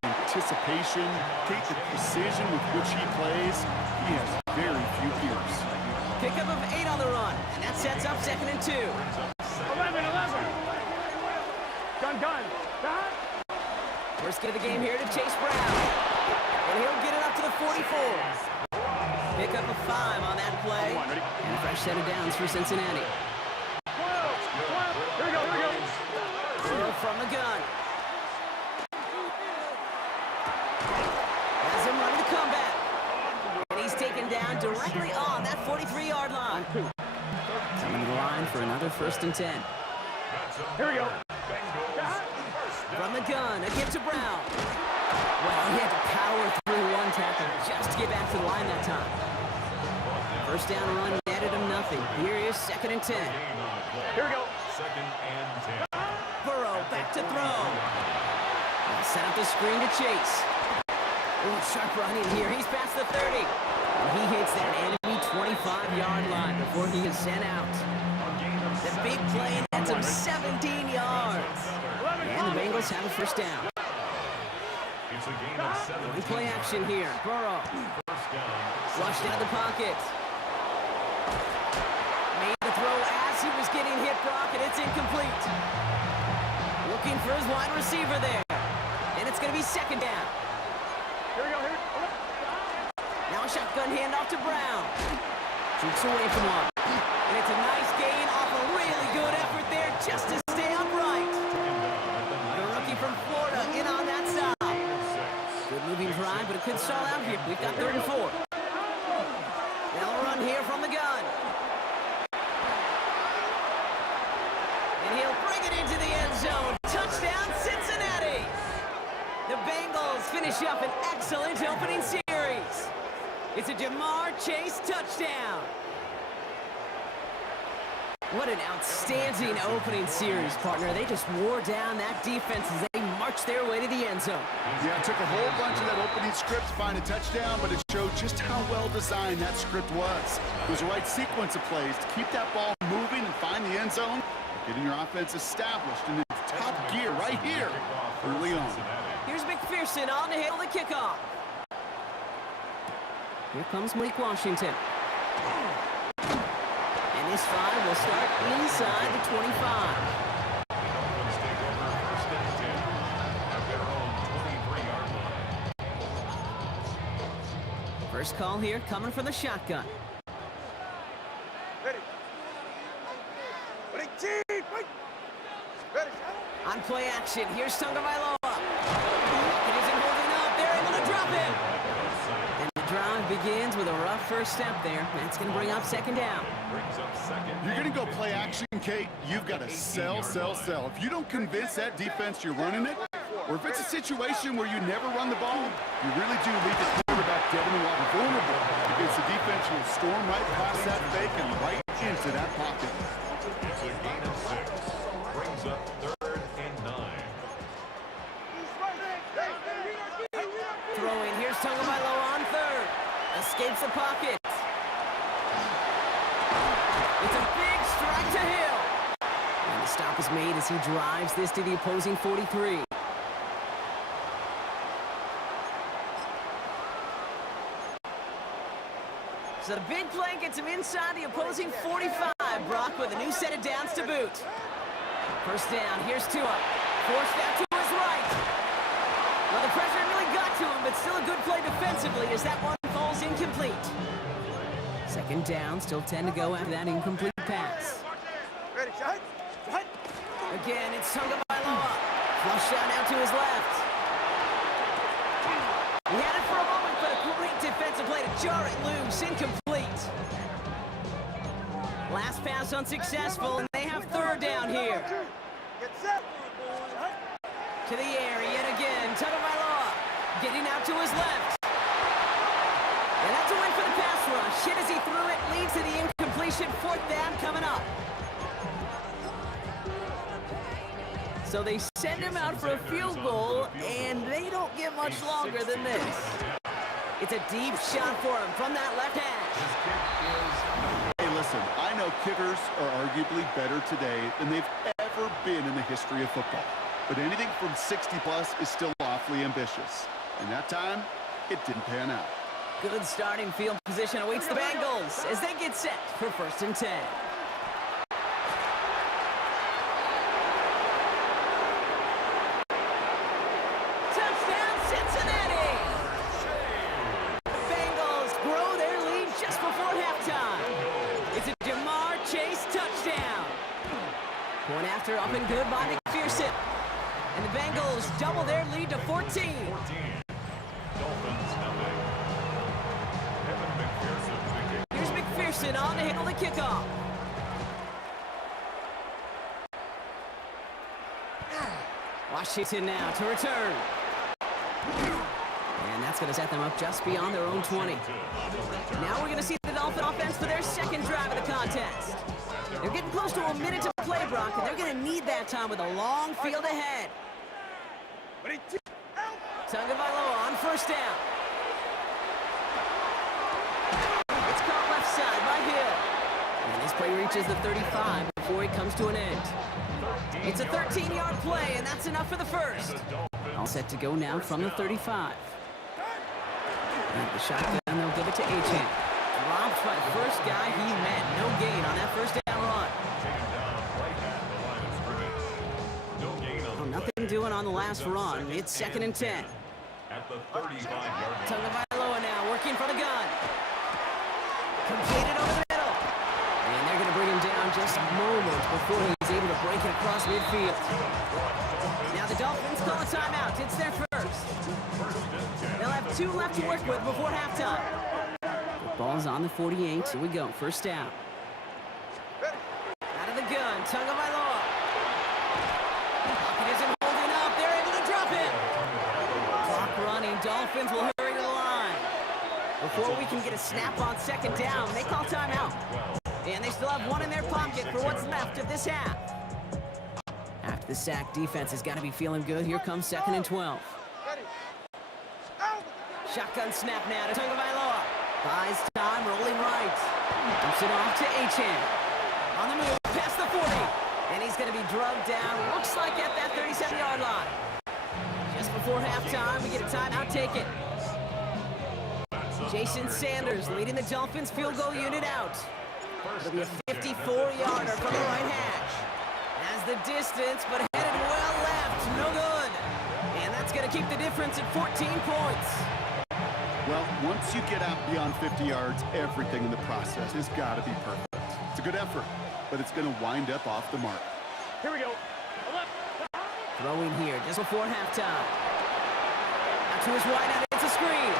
anticipation, take the precision with which he plays, he has very few fears. Pickup of 8 on the run, and that sets up 2nd and 2. 11. Gun. First get of the game here to Chase Brown. And he'll get it up to the 44. Pick up a 5 on that play. And a fresh set of downs for Cincinnati. 12. Here we go. Burrow from the gun. Has him running the comeback. And he's taken down directly on that 43-yard line. Coming to the line for another 1st and 10. Here we go. From the gun, again to Brown. Well, he had to power through one tackle just to get back to the line that time. First down run netted him nothing. Here is 2nd and 10. Here we go. 2nd and 10. Burrow back to throw. And set up the screen to Chase. Ooh, sharp run in here. He's past the 30. And he hits that enemy 25-yard line before he is sent out. The big play nets him 17 yards. And the Bengals have a first down. It's a gain of 7. Play action here. Burrow. First down. Flushed out of the pocket. Made the throw as he was getting hit, Brock, and it's incomplete. Looking for his wide receiver there. And it's going to be 2nd down. Here we go. Now a shotgun handoff to Brown. Shoots away from one. And it's a nice gain off a really good effort there just to stay upright. The rookie from Florida in on that stop. could stall out here. We've got 3rd and 4. They'll run here from the gun. And he'll bring it into the end zone. Touchdown, Cincinnati! The Bengals finish up an excellent opening series. It's a Jamar Chase touchdown. What an outstanding opening series, partner. They just wore down that defense as they marched their way to the end zone. Yeah, it took a whole bunch of that opening script to find a touchdown, but it showed just how well designed that script was. It was the right sequence of plays to keep that ball moving and find the end zone, getting your offense established in its top gear right here early on. Here's McPherson on to handle the kickoff. Here comes Malik Washington. And this drive will start inside the 25. Dolphins take over 1st and 10 at their own 23-yard line. First call here coming from the shotgun. Ready. Ready, team, wait. Ready, On play action, here's Tagovailoa. It isn't holding up. They're able to drop it. And the drive begins with a rough first step there. That's going to bring up 2nd down. Brings up 2nd. You're going to go play action, Kate, you've got to sell. If you don't convince that defense you're running it, or if it's a situation where you never run the ball, you really do leave the quarterback dead in the water vulnerable because the defense will storm right past that fake and right into that pocket. It's a gain of 6. Brings up 3rd and 9. Throwing, here's Tagovailoa on 3rd. Escapes the pocket. It's a big strike to Hill. And the stop is made as he drives this to the opposing 43. So the big play gets him inside the opposing 45. Brock with a new set of downs to boot. First down, here's Tua. Forced out to his right. Well, the pressure really got to him, but still a good play defensively as that one falls incomplete. 2nd down, still 10 to go after that incomplete pass. Ready, shot. Again, it's Tagovailoa. Flushed out now to his left. He had it for a moment, but a great defensive play to jar it loose. Incomplete. Last pass unsuccessful, and they have 3rd down here. Get set. To the air yet again. Tagovailoa getting out to his left. And that's a win for the pass rush. Hit as he threw it, leads to the incompletion. 4th down coming up. So they send him out for a field goal, and they don't get much longer than this. It's a deep shot for him from that left hash. Hey, listen, I know kickers are arguably better today than they've ever been in the history of football. But anything from 60-plus is still awfully ambitious. And that time, it didn't pan out. Good starting field position awaits the Bengals as they get set for 1st and 10. Touchdown, Cincinnati! The Bengals grow their lead just before halftime. It's a Jamar Chase touchdown. Point after up and good by McPherson. And the Bengals double their lead to 14. Dolphins nothing. Evan McPherson to the kick. Here's McPherson on to handle the kickoff. Washington now to return. And that's going to set them up just beyond their own 20. Now we're going to see the Dolphin offense for their 2nd drive of the contest. They're getting close to a minute to play, Brock, and they're going to need that time with a long field ahead. Tagovailoa on 1st down. It's caught left side by Hill. And this play reaches the 35 before it comes to an end. It's a 13-yard play, and that's enough for the first. All set to go now from the 35. And the shotgun, they'll give it to Achane. Dropped by the first guy he met. No gain on that 1st down run. Nothing doing on the last run. It's 2nd and 10. At the 35-yard line. Tagovailoa now working for the gun. Completed over the middle. And they're going to bring him down just moments before he's able to break it across midfield. Now the Dolphins call a timeout. It's their first. They'll have 2 left to work with before halftime. The ball's on the 48. Here we go. First down. Out of the gun. Tagovailoa. Pocket isn't holding up. They're able to drop it. Clock running. Dolphins will hurry to the line. Before we can get a snap on second down, they call timeout. And they still have one in their pocket for what's left of this half. After the sack, defense has got to be feeling good. Here comes 2nd and 12. Shotgun snap now to Tagovailoa. Buys time, rolling right. Dumps it off to Achane. On the move, past the 40. And he's going to be drugged down. Looks like at that 37-yard line. Just before halftime, we get a timeout taken. Jason Sanders leading the Dolphins field goal unit out. It'll be a 54-yarder from the right hash. Has the distance, but headed well left. No good. And that's going to keep the difference at 14 points. Well, once you get out beyond 50 yards, everything in the process has got to be perfect. It's a good effort, but it's going to wind up off the mark. Here we go. Throwing here just before halftime. Out to his wide out, it's a screen.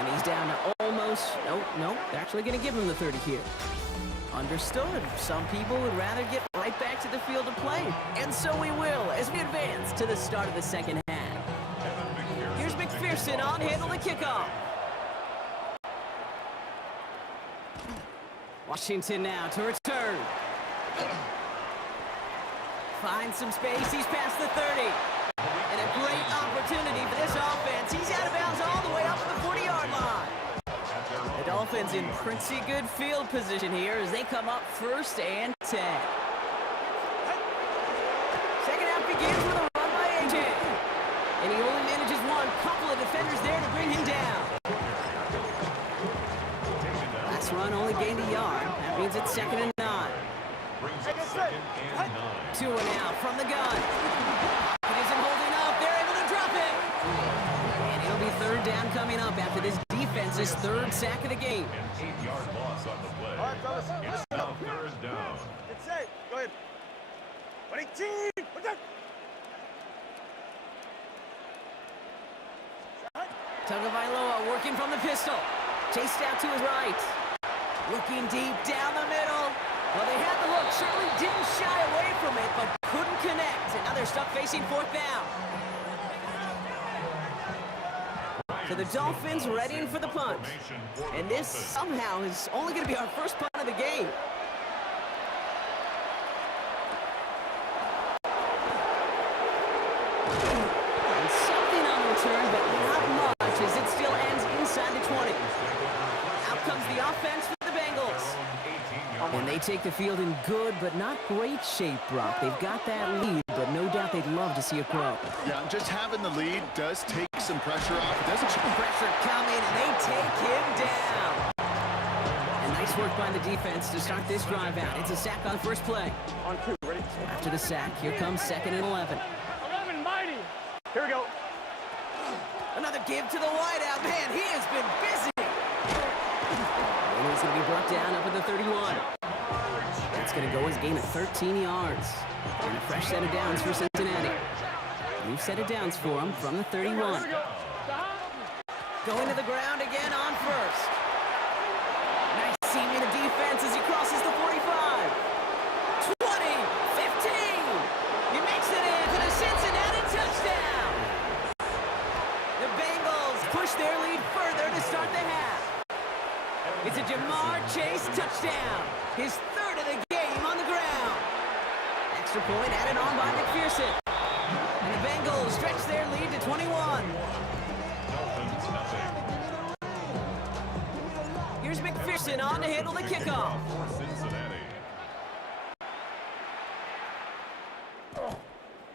And he's down to almost, no, they're actually going to give him the 30 here. Understood. Some people would rather get right back to the field to play. And so we will as we advance to the start of the second half. Here's McPherson on handle the kickoff. Washington now to return. Finds some space. He's past the 30. And a great opportunity for this offense. He's out of bounds all the way up to the 40-yard line. The Dolphins in pretty good field position here as they come up 1st and 10. Second half begins with a run by AJ. And he only manages one. Couple of defenders there to bring him down. Last run only gained a yard. That means it's 2nd and 9. Brings up 2nd and 9. 2 and out from the gun. It isn't holding up. They're able to drop it. And it'll be 3rd down coming up after this defense's 3rd sack of the game. An 8-yard loss on the play. All right, fellas. It's now 3rd down. It's safe. Go ahead. 22. Tagovailoa working from the pistol. Chased out to his right. Looking deep down the middle. Well, they had the look. Certainly didn't shy away from it, but couldn't connect. And now they're stuck facing 4th down. So the Dolphins readying for the punt. And this somehow is only going to be our first punt of the game. And something on the return, but not much as it still ends inside the 20. Out comes the offense for the Bengals. And they take the field in good but not great shape, Brock. They've got that lead, but no doubt they'd love to see it grow. Yeah, just having the lead does take some pressure off. Doesn't it? Pressure coming, and they take him down. And nice work by the defense to start this drive out. It's a sack on first play. On 2, ready? After the sack, here comes 2nd and 11. 11, mighty. Here we go. Another give to the wideout. Man, he has been busy. And he's going to be brought down up at the 31. That's going to go as a gain of 13 yards. And a fresh set of downs for Cincinnati. New set of downs for him from the 31. Going to the ground again on first. Nice seaming of defense as he crosses the 45. 20, 15. He makes it in for the Cincinnati touchdown. The Bengals push their lead further to start the half. It's a Jamar Chase touchdown. His 3rd of the game on the ground. Extra point added on by McPherson. And the Bengals stretch their lead to 21. Here's McPherson on to handle the kickoff.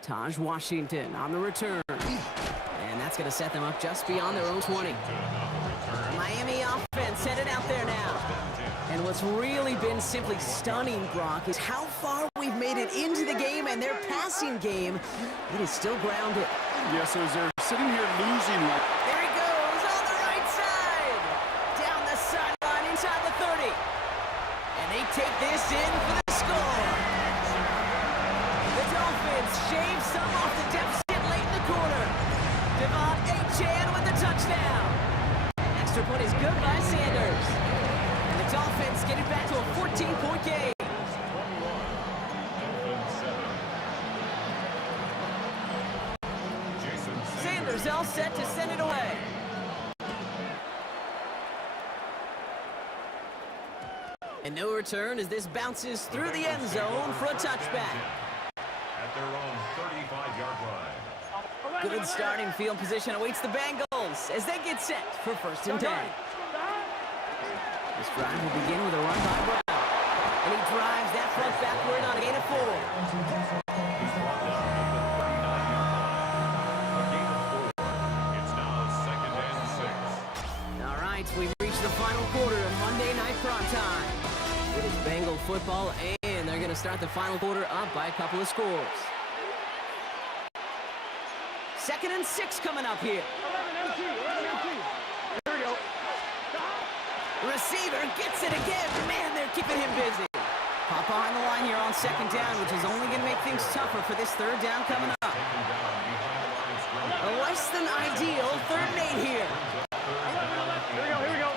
Taj Washington on the return. And that's going to set them up just beyond their own 20. Miami offense headed out there now. And what's really been simply stunning, Brock, is how far we've made it into the game, and their passing game, it is still grounded. Yeah, so as they're sitting here losing like... There he goes on the right side. Down the sideline inside the 30. And they take this in for the score. The Dolphins shave some off the deficit late in the quarter. Devon extra point is good by Sanders. And the Dolphins get it back to a 14-point game. Sanders all set to send it away. And no return as this bounces through the end zone for a touchback. At their own 35-yard line. Good starting field position awaits the Bengals as they get set for 1st and 10. This drive will begin with a run by Brown. And he drives that front backward on a gain of 4. He's brought down at the 39-yard line. A gain of 4. It's now 2nd and 6. All right, we've reached the final quarter of Monday Night Prime Time. It is Bengal football, and they're going to start the final quarter up by a couple of scores. 2nd and 6 coming up here. 11 MT. Here we go. Receiver gets it again. Man, they're keeping him busy. Pop behind the line here on 2nd down, which is only going to make things tougher for this 3rd down coming up. A less than ideal 3rd and 8 here. Here we go.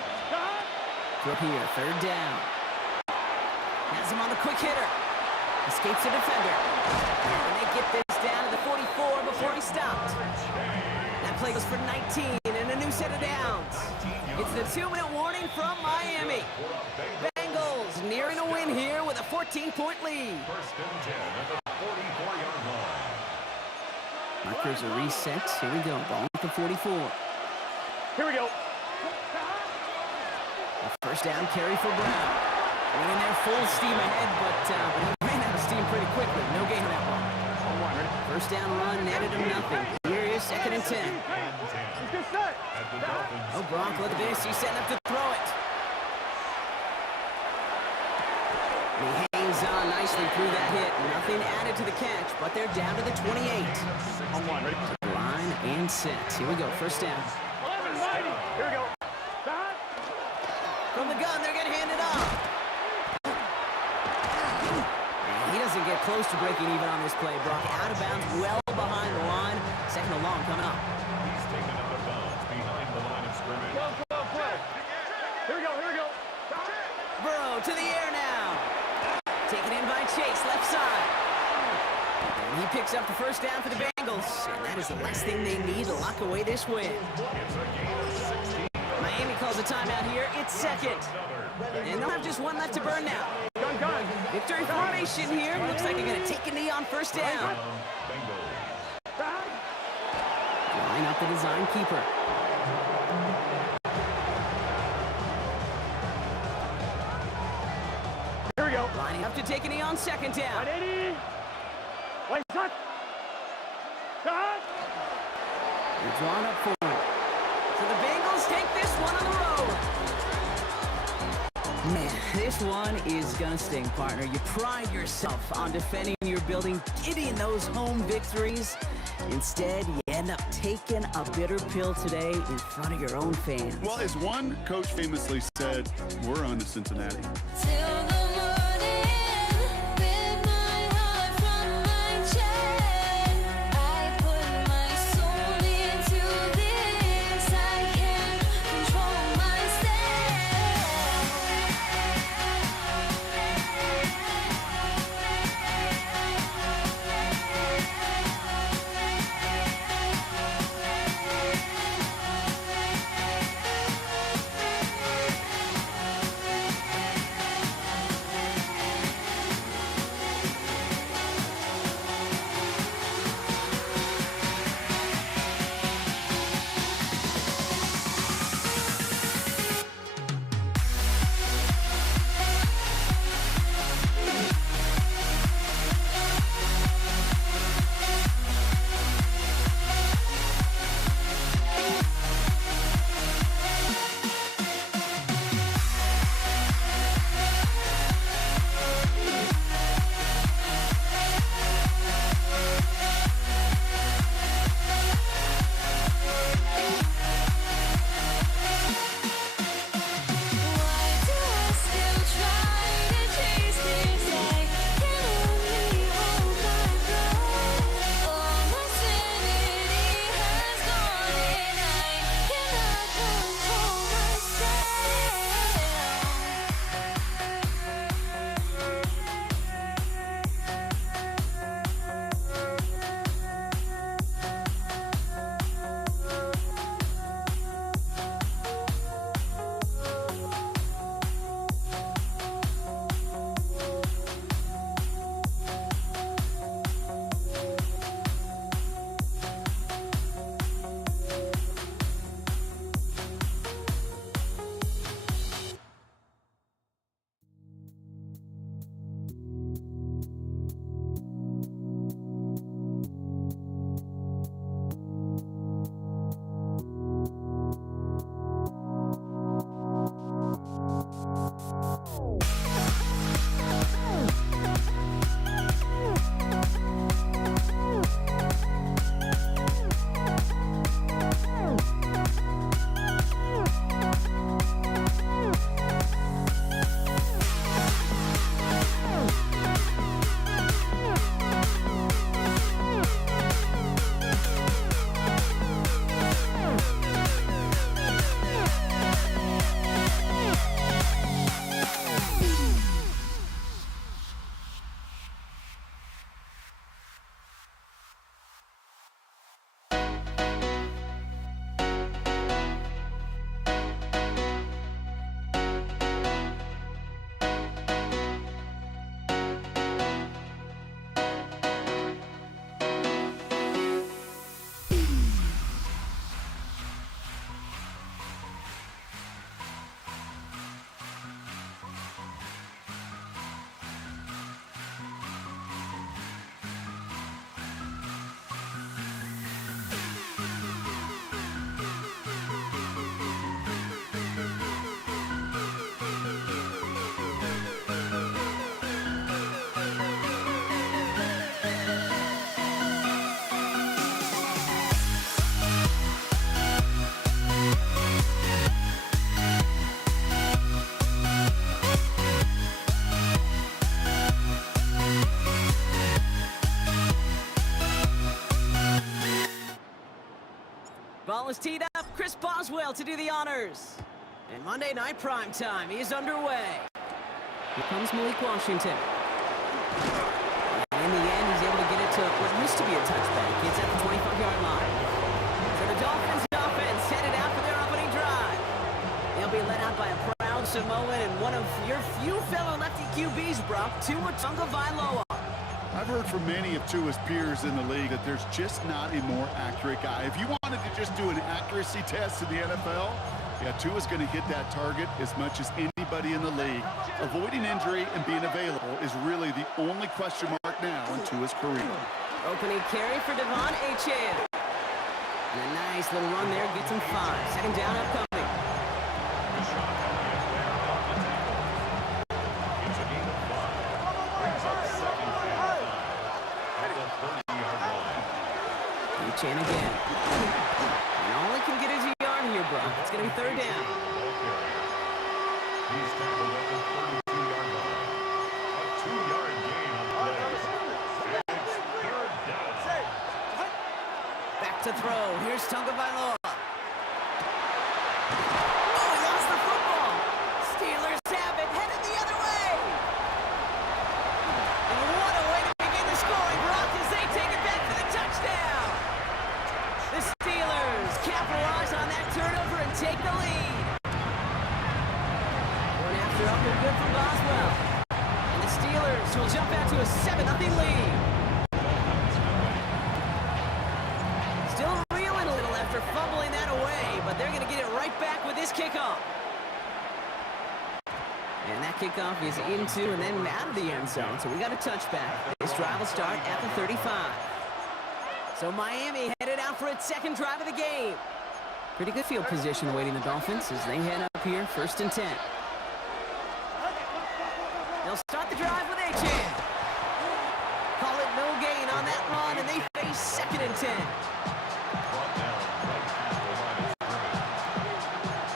Through here, 3rd down. Has him on the quick hitter. Escapes the defender. And they get this down to the 44 before he stopped. That play goes for 19 and a new set of downs. It's the 2-minute warning from Miami. Bengals nearing a win here with a 14-point lead. 1st and 10 at the 44-yard line. Markers are reset. Here we go. Ball at the 44. Here we go. A 1st down carry for Brown. Went in there full steam ahead, but he ran out of steam pretty quickly. No gain on that one. 1st down run netted him nothing. Here is 2nd and 10. Let's get set. At the Dolphins. Oh, Gronk, look at this. He's setting up to throw it. And he hangs on nicely through that hit. Nothing added to the catch, but they're down to the 28. On one, ready? Line and set. Here we go. 1st down. 11 mighty. Here we go. From the gun, they're going to hand it off. And he doesn't get close to breaking even on this play. Brock out of bounds, well behind the line. 2nd and long coming up. He's taken out of bounds behind the line of scrimmage. Go, play. Here we go. Burrow to the air now. Taken in by Chase, left side. And he picks up the 1st down for the Bengals. And that is the last thing they need to lock away this win. It's a gain of 16. Miami calls a timeout here. It's 2nd. And they'll have just one left to burn now. Gun. Victory formation here. Looks like they're going to take a knee on 1st down. Bengals. Line up the design keeper. Here we go. Lining up to take a knee on 2nd down. 180. Wait, shot. Shot. They're drawn up for it. So the Bengals take this one on the road. Man, this one is gonna sting, partner. You pride yourself on defending your building, getting those home victories. Instead, you end up taking a bitter pill today in front of your own fans. Well, as one coach famously said, we're on to Cincinnati. Till the morning, with my heart from my chest, I put my soul into this. I can't control myself. ball is teed up. Chris Boswell to do the honors. And Monday Night Prime Time is underway. Here comes Malik Washington. And in the end, he's able to get it to what used to be a touchback. It's at the 25-yard line. So the Dolphins offense headed out for their opening drive. They'll be led out by a proud Samoan and one of your few fellow lefty QBs, Brock, Tua Tagovailoa. I've heard from many of Tua's peers in the league that there's just not a more accurate guy. If you wanted to just do an accuracy test in the NFL, yeah, Tua's going to hit that target as much as anybody in the league. Avoiding injury and being available is really the only question mark now in Tua's career. Opening carry for Devon Achane. And a nice little run there gets him 5. Second down upcoming. It's a gain of 5. Brings up second and 5 at the 30-yard line. Achane again. And all he can get is a yard here, bro. It's going to be third down. He's tackled at the 32-yard line. A 2-yard gain on play. It's third down. Back to throw. Here's Tagovailoa. Oh, he lost the football. Steelers have it, headed the other way. And what a way to begin the scoring, Brock, as they take it back for the touchdown. The Steelers capitalize on that turnover and take the lead. Going after up and good from Boswell. And the Steelers will jump out to a 7-0 lead. Still reeling a little after fumbling that away, but they're going to get it right back with this kickoff. And that kickoff is into and then out of the end zone, so we got a touchback. This drive will start at the 35. So Miami headed out for its second drive of the game. Pretty good field position awaiting the Dolphins as they head up here, 1st and 10. They'll start the drive with Achane. Call it no gain on that run, and they face 2nd and 10. Brought down right at the line of scrimmage.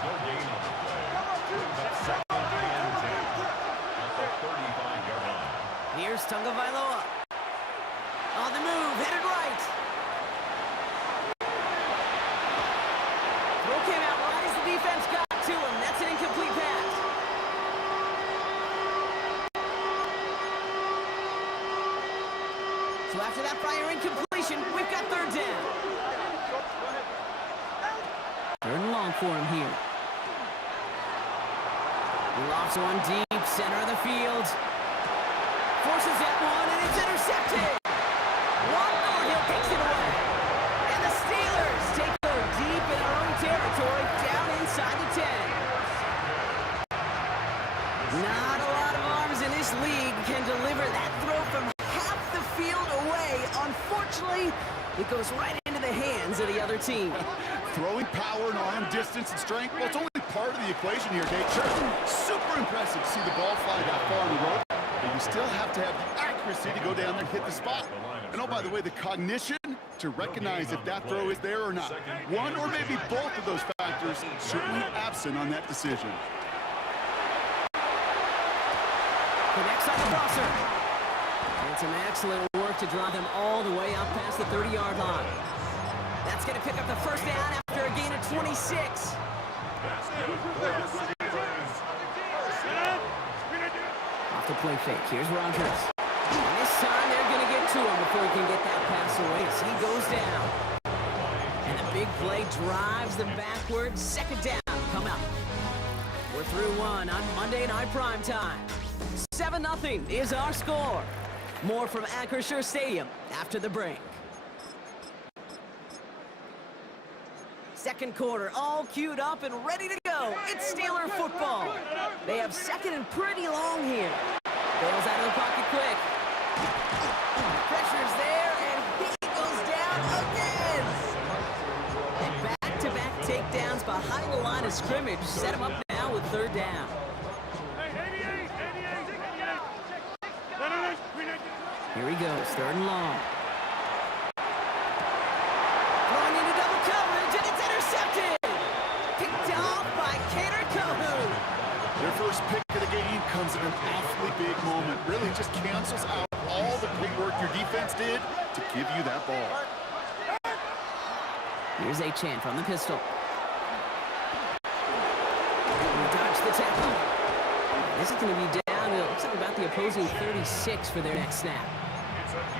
No gain on the play. Brings up second and 10 at the 35-yard line. Here's Tagovailoa. On the move, headed right. Throw came out wide as the defense got to him. That's an incomplete pass. So after that prior incompletion, we've got third down. Third and long for him here. He lofts one deep, center of the field. Forces that one, and it's intercepted. One Thornhill takes it away. And the Steelers take over deep in their own territory, down inside the 10. Not a lot of arms in this league can deliver that throw from half the field away. Unfortunately, it goes right into the hands of the other team. Throwing power and arm distance and strength, well, it's only part of the equation here, Kate. Sure, super impressive to see the ball fly that far on the road, but you still have to have the accuracy to go down there and hit the spot. And oh, by the way, the cognition to recognize if that throw is there or not. One or maybe both of those factors certainly absent on that decision. Connects on the crosser. And some excellent work to draw them all the way up past the 30-yard line. That's going to pick up the first down after a gain of 26. Off the play fake. Here's Rodgers. And this time they're going to get to him before he can get that pass away as he goes down. And the big play drives them backwards. Second down. Come out. We're through one on Monday Night Prime Time. 7-0 is our score. More from Acrisure Stadium after the break. Second quarter, all queued up and ready to go. It's Steeler football. They have second and pretty long here. Bales out of the pocket quick. Pressure's there, and he goes down again. And back-to-back takedowns behind the line of scrimmage set him up now with third down. Here he goes, third and long. Throwing into double coverage, and it's intercepted. Picked off by Kader Kohou. Their first pick of the game comes at an awfully big moment. Really just cancels out all the great work your defense did to give you that ball. Here's Achane from the pistol. He dodged the tackle. This is going to be down to, looks like about the opposing 36 for their next snap.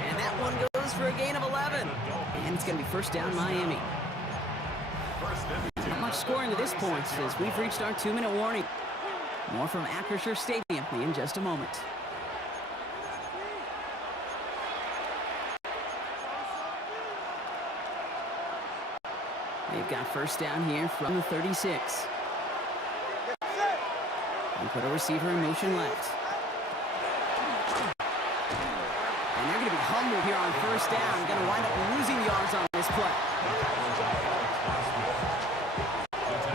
And that one goes for a gain of 11. And it's going to be first down Miami. Not much scoring to this point as we've reached our 2-minute warning. More from Acrisure Stadium in just a moment. They've got first down here from the 36. And put a receiver in motion left. And they're going to be humbled here on first down. Going to wind up losing yards on this play.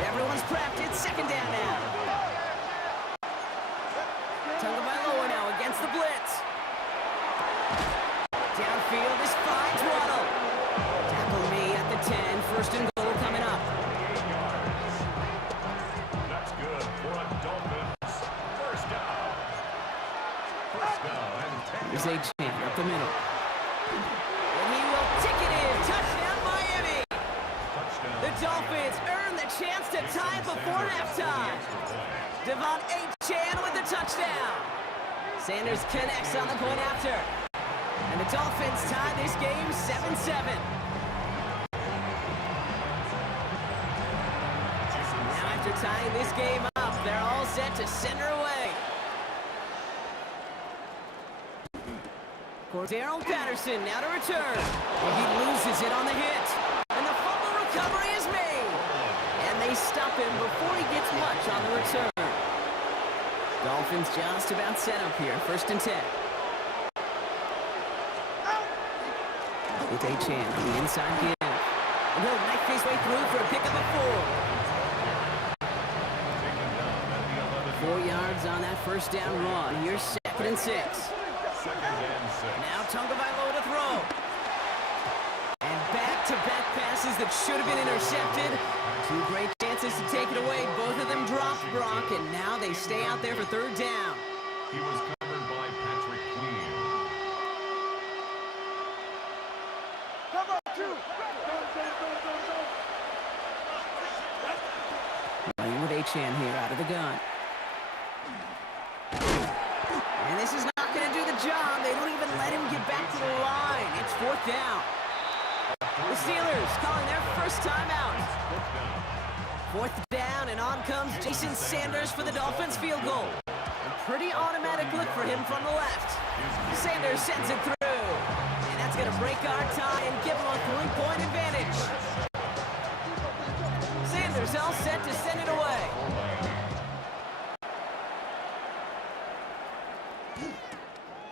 Everyone's prepped. It's second down now. Tagovailoa now against the blitz. Downfield is finds Waddle. Tackle made at the 10. First and goal coming up. That's good for a Dolphins. First down. First down and 10. Here's Achane up the middle. And he will tick it in. Touchdown Miami. Touchdown. The Dolphins earn the chance to tie it before halftime. Devon Achane with the touchdown. Sanders connects on the point after. And the Dolphins tie this game 7-7. Now after tying this game up, they're all set to send her away. Cordero Patterson now to return. And he loses it on the hit. And the fumble recovery is made. And they stop him before he gets much on the return. Dolphins just about set up here. First and 10. It's Achane on the inside give. And he'll knife his way through for a pickup of 4. 4 yards on that first down run. Here's second and 6. Second and 6. Now Tagovailoa to throw. And back-to-back passes that should have been intercepted. 2 great chances to take it away. Both of them dropped, Brock, and now they stay out there for third down. He was covered by Patrick Queen. Running with Achane here out of the gun. And this is not going to do the job. They don't even let him get back to the line. It's fourth down. The Steelers calling their first timeout. Fourth down, and on comes Jason Sanders for the Dolphins field goal. A pretty automatic look for him from the left. Sanders sends it through. And that's going to break our tie and give him a 3-point advantage. Sanders all set to send it away.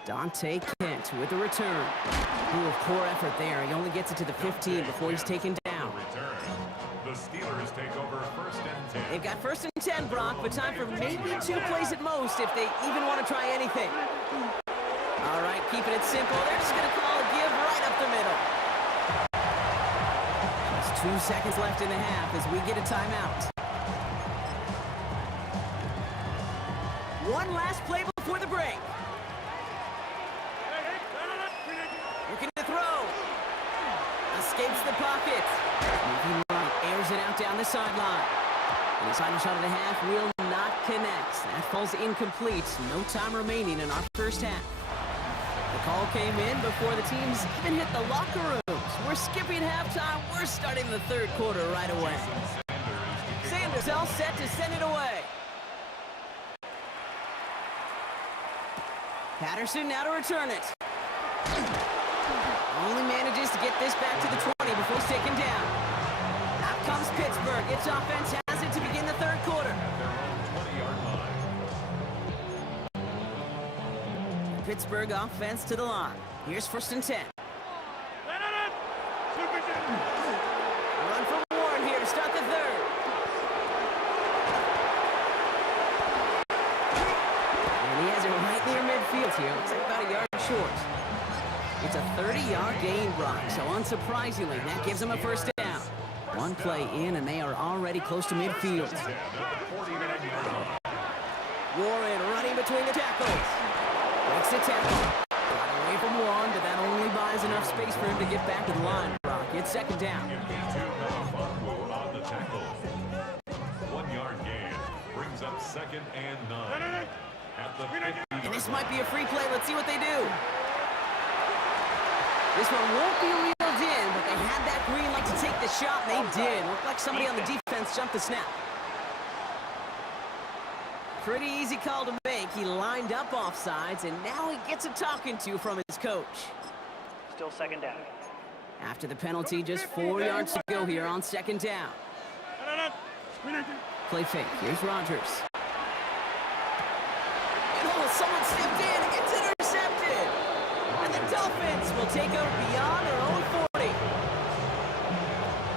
Dante Kent with the return. Ooh, poor effort there. He only gets it to the 15 before he's taken down. Return. The Steelers take over first and 10. They've got first and 10, Brock, but time for maybe 2 plays at most if they even want to try anything. All right, keeping it simple. They're just going to call a give right up the middle. Just 2 seconds left in the half as we get a timeout. One last play before the break. Looking to throw. Escapes the pocket. Moving right, airs it out down the sideline. And his final shot of the half will not connect. That falls incomplete. No time remaining in our first half. The call came in before the teams even hit the locker rooms. We're skipping halftime. We're starting the third quarter right away. Sanders all set to send it away. Patterson now to return it. Only manages to get this back to the 20 before he's taken down. Out comes Pittsburgh. Its offense has it to begin the third quarter. At their own 20-yard line. Pittsburgh offense to the line. Here's first and 10. Run for Warren here to start the third. And he has it right near midfield here. Looks like about a yard short. It's a 30-yard gain, Brock, so unsurprisingly, that gives them a first down. One play in, and they are already close to midfield. Warren running between the tackles. Breaks the tackle. Got away from one, but that only buys enough space for him to get back to the line, Brock. It's second down. Give me 2 Melifonwu on the tackle. 1 yard gain brings up 2nd and 9. At the 50. And this might be a free play. Let's see what they do. This one won't be reeled in, but they had that green light to take the shot, and they did. Looked like somebody on the defense jumped the snap. Pretty easy call to make. He lined up offsides, and now he gets a talking to from his coach. Still second down. After the penalty, just 4 yards to go here on second down. Play fake. Here's Rodgers. And someone stepped in. It's intercepted. And the Dolphins will take over beyond their own 40.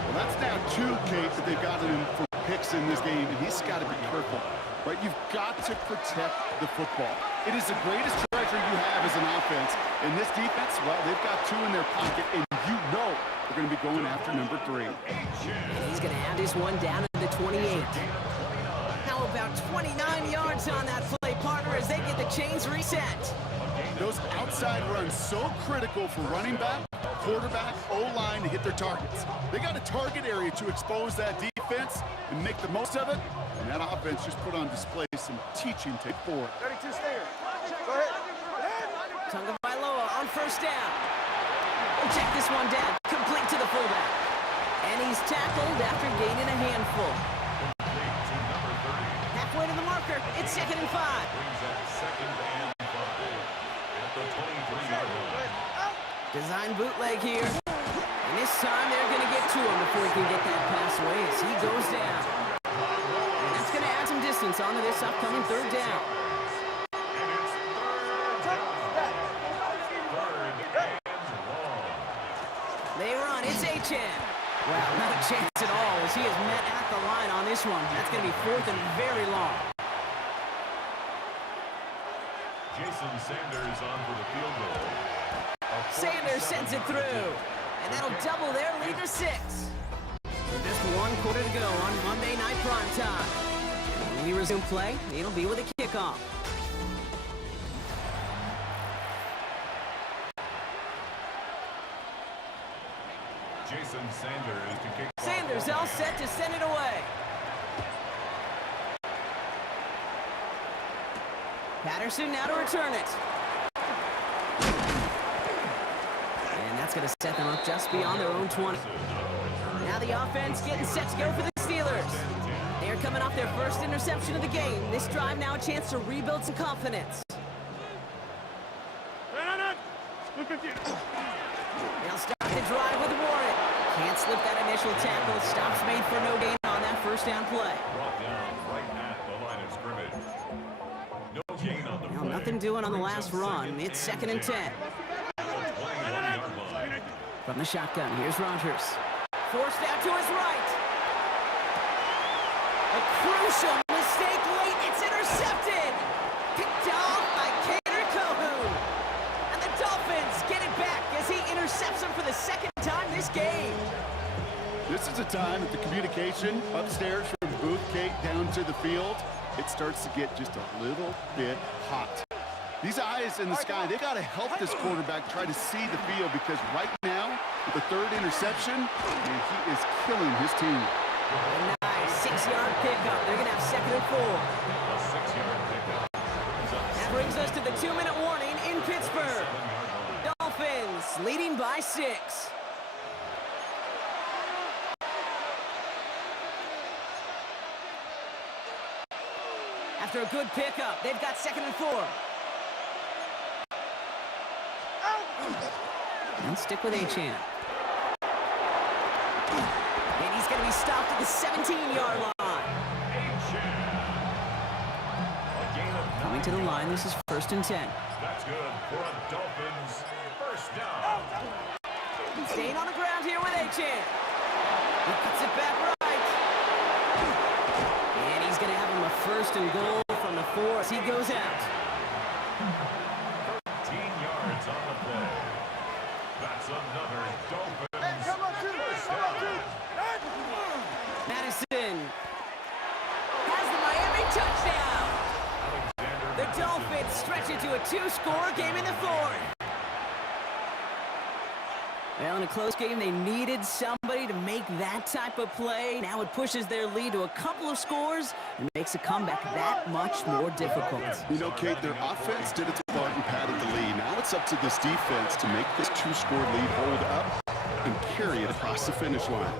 Well, that's now 2, Kate, that they've got him for picks in this game, and he's got to be careful. Right, you've got to protect the football. It is the greatest treasure you have as an offense. And this defense, well, they've got 2 in their pocket, and you know they're going to be going after number 3. He's going to have this one down to the 28. How about 29 yards on that play, partner, as they get the chains reset? Those outside runs so critical for running back, quarterback, O-line to hit their targets. They got a target area to expose that defense and make the most of it. And that offense just put on display some teaching tape for it. 32 stairs. Go ahead. Tagovailoa on first down. Check this one down, complete to the fullback. And he's tackled after gaining a handful. Halfway to the marker, it's 2nd and 5. Brings up 2nd and 5 at the 23-yard line. Design bootleg here. And this time they're going to get to him before he can get that pass away as he goes down. And that's going to add some distance onto this upcoming 3rd down. And it's 3rd and long. They run, it's Achane. Well, not a chance at all as he is met at the line on this one. That's going to be 4th and very long. Jason Sanders on for the field goal. Sanders sends it through. And that'll double their lead to 6. So just 1 quarter to go on Monday Night Primetime. When we resume play, it'll be with a kickoff. Jason Sanders to kick. Sanders all set to send it away. Patterson now to return it. And that's going to set them up just beyond their own 20. Now the offense getting set to go for the Steelers. They're coming off their first interception of the game. This drive now a chance to rebuild some confidence. They'll start the drive with Warren. Can't slip that initial tackle. Stops made for no gain on that first down play. Brought down right at the line of scrimmage. No gain on the play. Nothing doing on the last run. It's 2nd and 10. From the shotgun, here's Rodgers. Forced out to his right. A crucial mistake late. It's intercepted. Picked off by Kader Kohou. And the Dolphins get it back as he intercepts him for the 2nd time this game. This is a time that the communication upstairs from Booth Kate down to the field, it starts to get just a little bit hot. These eyes in the sky, they got to help this quarterback try to see the field because right now, with the 3rd interception, man, he is killing his team. A nice 6-yard pickup. They're going to have 2nd and 4. A 6-yard pickup. That brings us to the 2-minute warning in Pittsburgh. Dolphins leading by 6. After a good pickup, they've got 2nd and 4. And stick with Achane. And he's going to be stopped at the 17-yard line. Coming to the line, this is 1st and 10. That's good for a Dolphins first down. Staying on the ground here with Achane. He puts it back right. And he's going to have him a 1st and goal from the 4 as he goes out. 13 yards on the play. That's another Dolphins first down. Madison has the Miami touchdown. The Dolphins stretch it to a 2-score game in the 4th. Well, in a close game, they needed somebody to make that type of play. Now it pushes their lead to a couple of scores and makes a comeback that much more difficult. You know, Kate, their offense did its part and padded the lead. Now it's up to this defense to make this 2-score lead hold up and carry it across the finish line.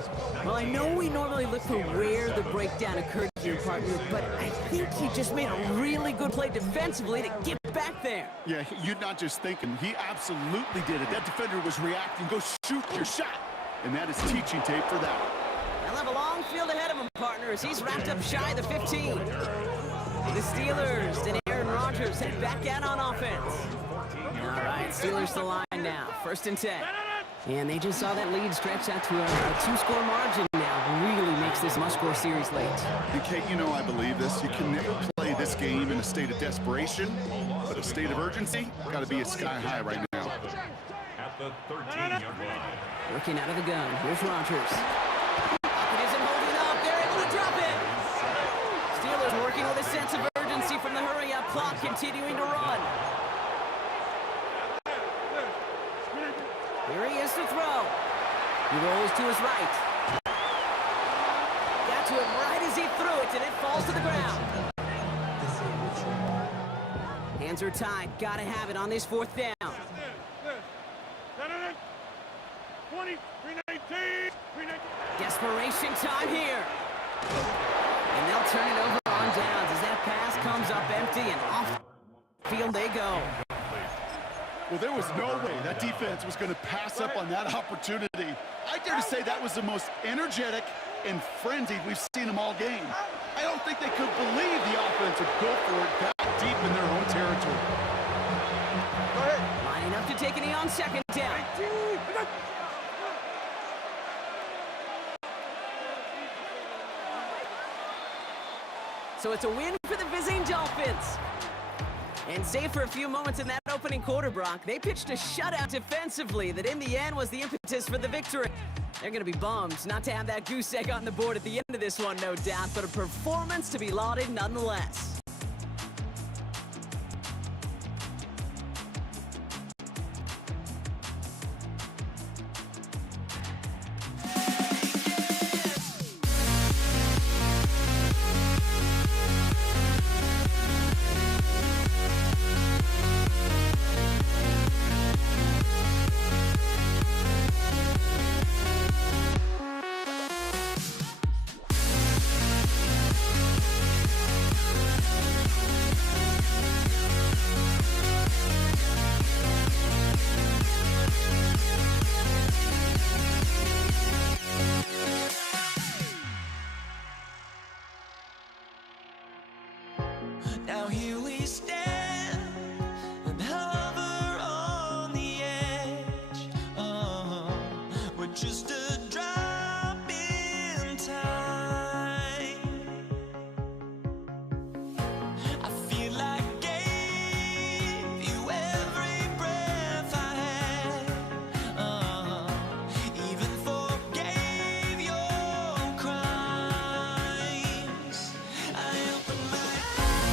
Well, I know we normally look for where the breakdown occurred here, partner, but I think he just made a really good play defensively to get back there. Yeah, you're not just thinking. He absolutely did it. That defender was reacting. Go shoot your shot. And that is teaching tape for that. They'll have a long field ahead of him, partner, as he's wrapped up shy of the 15. The Steelers and Aaron Rodgers head back out on offense. All right, Steelers to the line now. 1st and 10. And they just saw that lead stretch out to a 2-score margin now. Really makes this must-score series late. And Kate, you know I believe this. You can never play this game in a state of desperation, but a state of urgency got to be sky high right now. At the 13-yard line. Working out of the gun. Here's Rodgers. It isn't holding up. They're able to drop it. Steelers working with a sense of urgency from the hurry-up clock, continuing to run. Here he is to throw. He rolls to his right. Got to him right as he threw it, and it falls to the ground. Hands are tied. Got to have it on this 4th down. 20, 319, 319. Desperation time here. And they'll turn it over on downs as that pass comes up empty and off field they go. Well, there was no way that defense was going to pass up on that opportunity. I dare to say that was the most energetic and frenzied we've seen them all game. I don't think they could believe the offense would go for it that deep in their own territory. Go ahead. Lining up to take a knee on 2nd down. So it's a win for the visiting Dolphins. And save for a few moments in that opening quarter, Brock, they pitched a shutout defensively that in the end was the impetus for the victory. They're going to be bummed not to have that goose egg on the board at the end of this one, no doubt, but a performance to be lauded nonetheless. Now here we stand and hover on the edge. We're just a drop in time. I feel like I gave you every breath I had. Even forgave your crimes. I opened my eyes.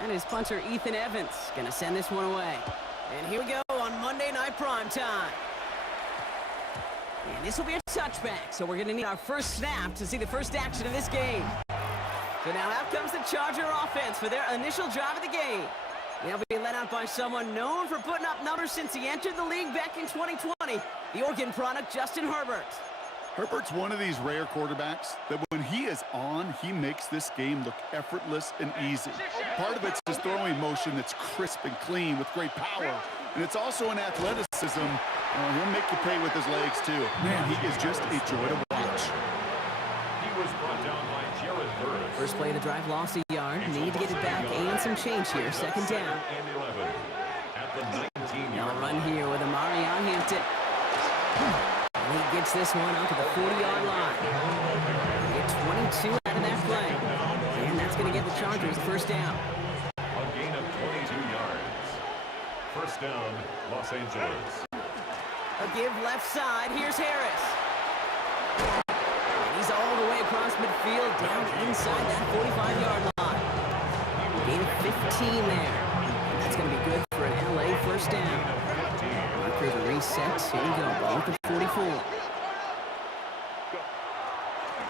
And his punter, Ethan Evans, gonna send this one away. And here we go on Monday Night Primetime. And this will be a touchback, so we're gonna need our first snap to see the first action of this game. So now out comes the Charger offense for their initial drive of the game. They'll be led out by someone known for putting up numbers since he entered the league back in 2020, the Oregon product, Justin Herbert. Herbert's one of these rare quarterbacks that when he is on, he makes this game look effortless and easy. Part of it's his throwing motion that's crisp and clean with great power. And it's also an athleticism. He'll make you pay with his legs, too. Man, he is just a joy to watch. He was brought down by Jared Burris. First play of the drive, lost a yard. Need to get it back and some change here. Second down. And 11 at the 19-yard Now run here with Amari on Hampton. And he gets this one up to the 40-yard line. Get 22 out of that play. And that's going to give the Chargers the first down. A gain of 22 yards. First down, Los Angeles. A give left side. Here's Harris. And he's all the way across midfield, down inside that 45-yard line. Gain of 15 there. And that's going to be good for an LA first down. Markers are reset. Here we go. Ball at the 44.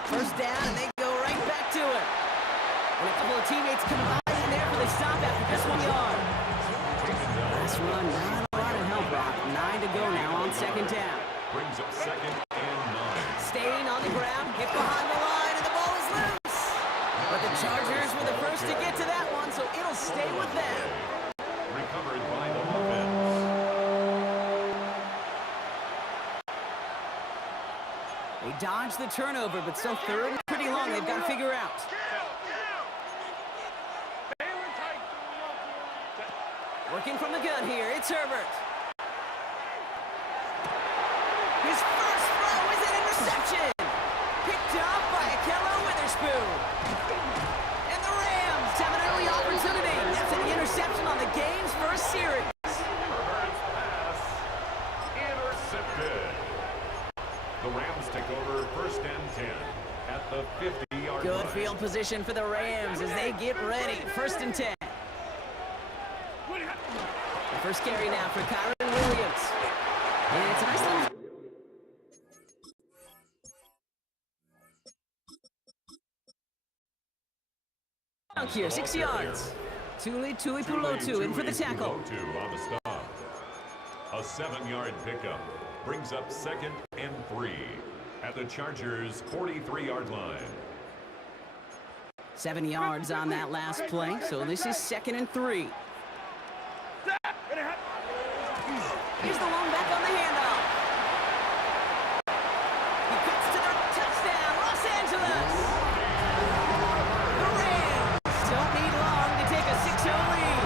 First down, and they go right back to it. And a couple of teammates combine in there for the stop after just 1 yard. Last run, not a lot of help, Rock. 9 to go now on second down. Brings up second and 9. Staying on the ground, get behind the line, and the ball is loose. But the Chargers were the first to get to that one, so it'll stay with them. Recovered by the offense. They dodged the turnover, but still third and pretty long. They've got to figure out. Working from the gun here, it's Herbert. His first throw is an interception. Picked off by Akello Witherspoon. And the Rams have an early opportunity. That's an interception on the game's first series. Herbert's pass intercepted. The Rams take over first and 10 at the 50-yard line. Good field position for the Rams as they get ready. First and 10. The first carry now for Kyron Williams. And it's a nice little... Dunk here, 6 yards. Tuli Pulotu in for the tackle. Pulotu on the stop. A 7-yard pickup brings up second and 3 at the Chargers' 43-yard line. 7 yards on that last play, so this is second and 3. Here's the long back on the handoff. He cuts to the touchdown, Los Angeles. The Rams don't need long to take a 6-0 lead.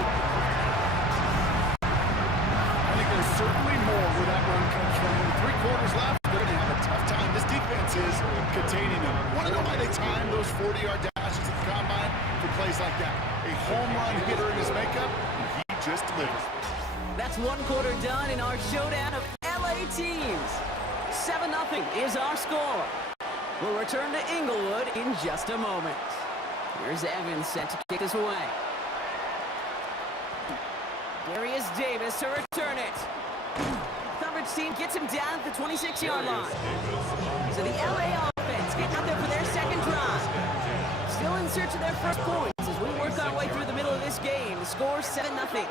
I think there's certainly more where that run comes from. With 3 quarters left, they're going to have a tough time. This defense is containing them. Want to know why they time those 40-yard dashes at the combine for plays like that? A home run hitter in his makeup, and he just delivers. That's 1 quarter done in our showdown of LA teams. 7-0 is our score. We'll return to Inglewood in just a moment. Here's Evans set to kick us away. Darius Davis to return it. Coverage team gets him down at the 26-yard line. So the LA offense getting out there for their second drive. Still in search of their first points as we work our way through the middle of this game. The score 7-0.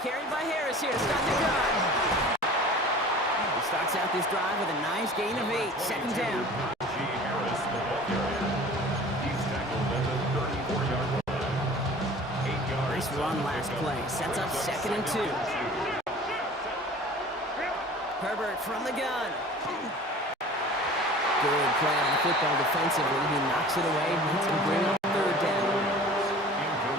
Carried by Harris here to start the drive. He starts out this drive with a nice gain of 8. Second down. G. Harris, the ball carrier. He's tackled at the 34-yard line. 8 yards. Nice run last play. Sets up second and 2. Herbert from the gun. Good play on the football defensively. He knocks it away. That's going to bring up third down.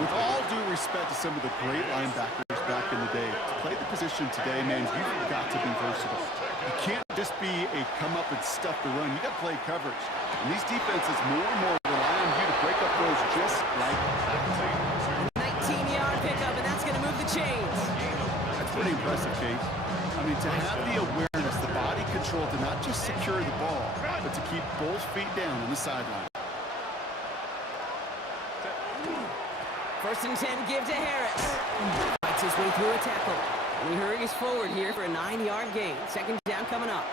With all due respect to some of the great linebackers back in the day, to play the position today, man, you've got to be versatile. You can't just be a come up and stuff the run. You got to play coverage. And these defenses more and more rely on you to break up those just like that. 19-yard pickup, and that's going to move the chains. That's pretty impressive, Kate. I mean, to have the awareness, the body control to not just secure the ball, but to keep both feet down on the sideline. First and 10, give to Harris. Fights his way through a tackle. And he hurries forward here for a 9-yard gain. Second down coming up.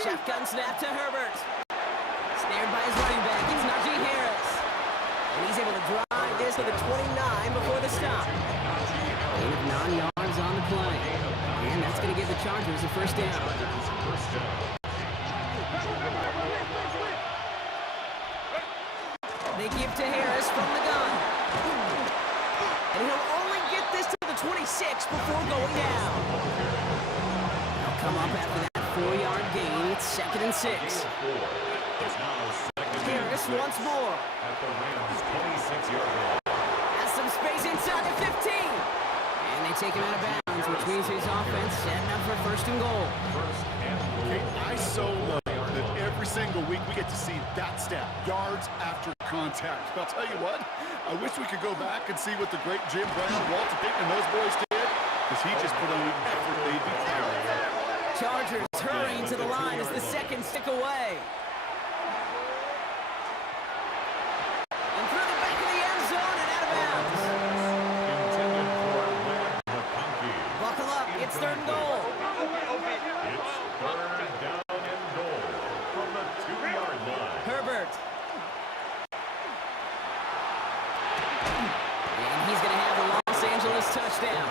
Shotgun snap to Herbert. Snared by his running back. It's Najee Harris. And he's able to drive this to the 29 before the stop. Gain of 9 yards on the play. And that's going to give the Chargers a first down. They give to Harris from the gun. And he'll only get this to the 26 before going down. They'll come up after that 4-yard gain. It's second and 6. Harris once more. Has some space inside the 15. And they take him out of bounds, which means his offense setting up for first and goal. Okay, I so love that every single week we get to see that stat, yards after contact. But I'll tell you what, I wish we could go back and see what the great Jim Brown, Walter Payton, and those boys did, because he just put in an effort they'd be proud of. Chargers hurrying to the line as the seconds tick away. And through the back of the end zone and out of bounds. Buckle up, it's third and goal. It's third down and goal from the 2-yard line. Herbert. And he's going to have the Los Angeles touchdown.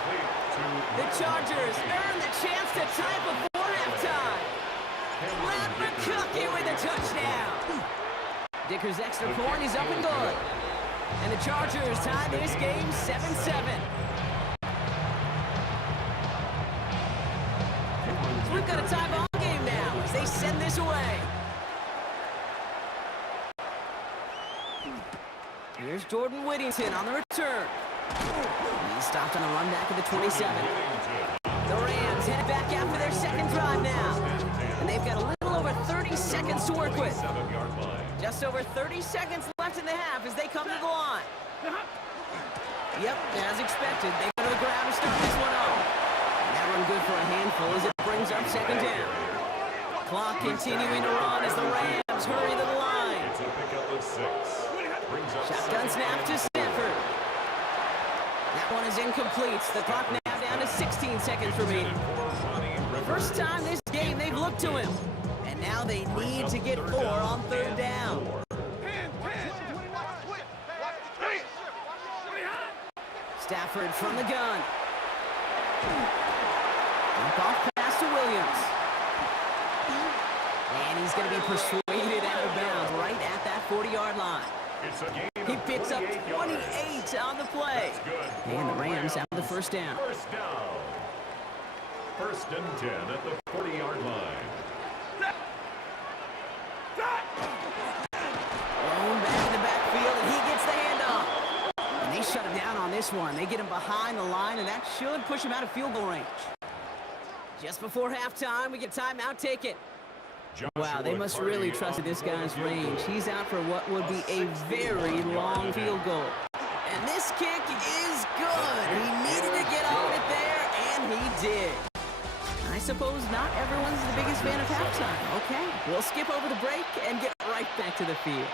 The Chargers earn the chance to tie it before halftime. Brad McCookey with a touchdown. Dicker's extra point is up and good. And the Chargers tie this game 7-7. So we've got a tie ball game now as they send this away. Here's Jordan Whittington on the return. He's stopped on a run back at the 27. The Rams head back after their second drive now. And they've got a little over 30 seconds to work with. Just over 30 seconds left in the half as they come to the line. Yep, as expected, they go to the ground to start this one off. And that run good for a handful as it brings up second down. Clock continuing to run as the Rams hurry to the line. It's a pickup of 6. Shotgun snap to Stafford. That one is incomplete. The clock now down to 16 seconds remaining. First time this game they've looked to him. And now they need to get 4 on third down. Stafford from the gun. Dump off pass to Williams. And he's going to be persuaded out of bounds right at that 40-yard line. He picks up 28 on the play. And the Rams have the first down. First down. First and 10 at the 40-yard line. Thrown back in the backfield, and he gets the handoff. And they shut him down on this one. They get him behind the line, and that should push him out of field goal range. Just before halftime, we get timeout taken. Wow, they must really trust this guy's range. He's out for what would be a very long field goal. And this kick is good. He needed to get on it there, and he did. I suppose not everyone's the biggest fan of halftime. Okay, we'll skip over the break and get right back to the field.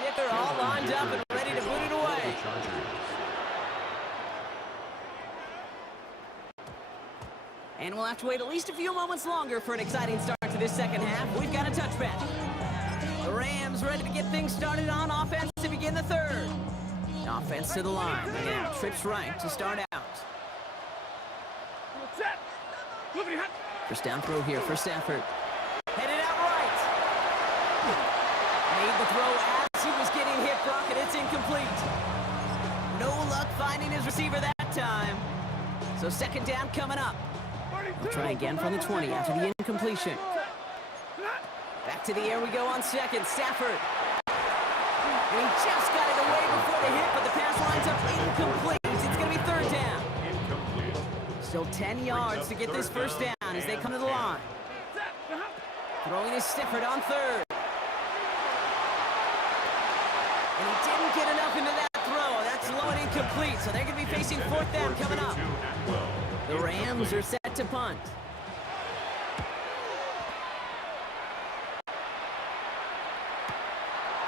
Dicker all lined up and ready to put it away. And we'll have to wait at least a few moments longer for an exciting start to this second half. We've got a touchback. The Rams ready to get things started on offense to begin the third. Offense to the line. Now trips right to start out. First down throw here for Stafford. Headed out right. Made the throw as he was getting hit, Brock, and it's incomplete. No luck finding his receiver that time. So second down coming up. We'll try again from the 20 after the incompletion. Back to the air we go on second. Stafford. And he just got it away before the hit, but the pass lines up incomplete. It's going to be third down. Still 10 yards to get this first down as they come to the line. Throwing is Stafford on third. And he didn't get enough into that throw. That's low and incomplete, so they're going to be facing fourth down coming up. The Rams are set to punt.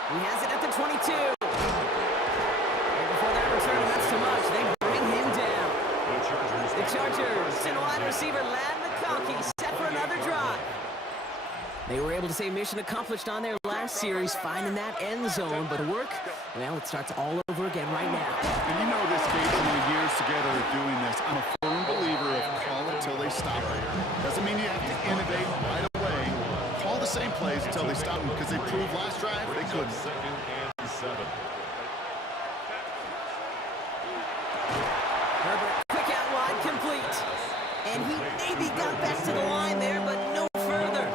He has it at the 22. And before that return amounts to much, they bring him down. The Chargers and wide receiver Ladd McConkey set for another drive. They were able to say mission accomplished on their last series, finding that end zone, but work, well, it starts all over again right now. And you know this, Kate, from the years together of doing this, I'm a firm believer of call it till they stop it. Doesn't mean you have to innovate right away. Call the same plays until they stop them, because they proved last drive they couldn't. Second and 7. Herbert, quick out wide, complete. And he maybe got back to the line there, but no further.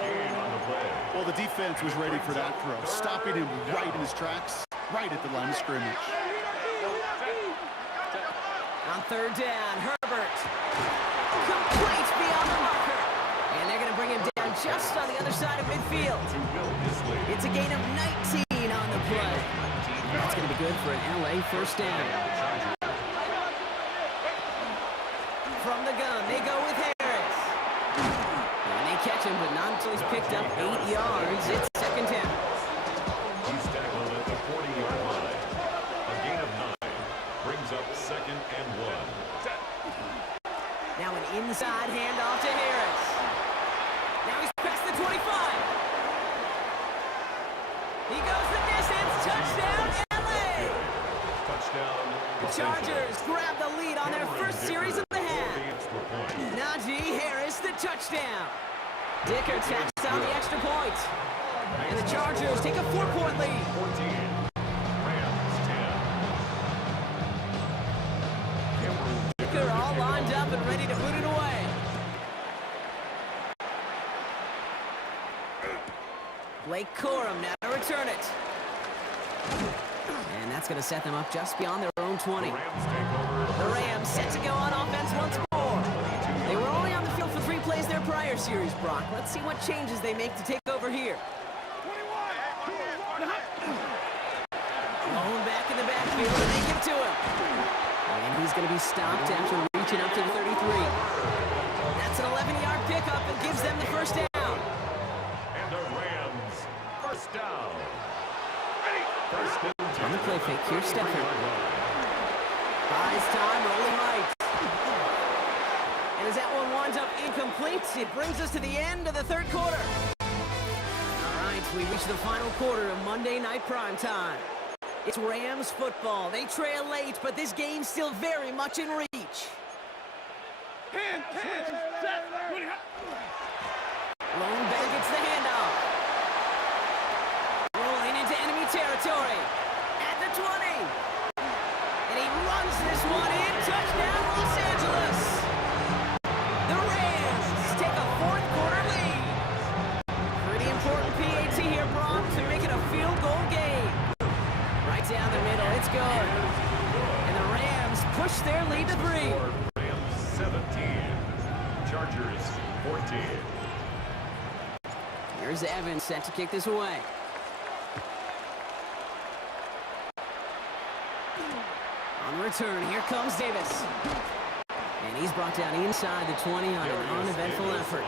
Well, the defense was ready for that throw, stopping him right in his tracks, right at the line of scrimmage. On third down, Herbert. Complete beyond the marker. And they're going to bring him down just on the other side of midfield. It's a gain of 19 on the play. That's going to be good for an LA first down. From the gun, they go with Harris. And they catch him, but not until he's picked up 8 yards. It's second down. He's tackled at the 40-yard line. A gain of 9 brings up second and 1. Now an inside handoff to Harris. Now he's past the 25. He goes the distance. Touchdown, LA! Touchdown. The Chargers grab the lead on their first series of the half. Najee Harris, the touchdown. Dicker tacks on the extra point. And the Chargers take a 4-point lead. 14. Rams 10. Dicker all lined up and ready to boot it away. Blake Corum now to return it. And that's going to set them up just beyond their own 20. The Rams set to go on offense once more. They were only on the field for 3 plays their prior series, Brock. Let's see what changes they make to take over here. Blown back in the backfield, and they give to him. And he's going to be stopped after reaching up to the 33. That's an 11-yard pickup and gives them the first down. And the Rams first down. First and 10. On the play fake, here's Stephen. Buys time, rolling right. And as that one winds up incomplete, it brings us to the end of the third quarter. All right, we reach the final quarter of Monday Night Primetime. It's Rams football. They trail late, but this game's still very much in reach. Lone Ben gets the handoff. Rolling into enemy territory. At the 20. And he runs this one in. Touchdown, Los Angeles. The Rams take a fourth quarter lead. Pretty important PAT here, Brock, to make it a field goal game. Right down the middle, it's good. And the Rams push their lead to 3. Rams 17. Chargers 14. Here's Evans set to kick this away. On the return, here comes Davis. And he's brought down inside the 20 on an uneventful effort.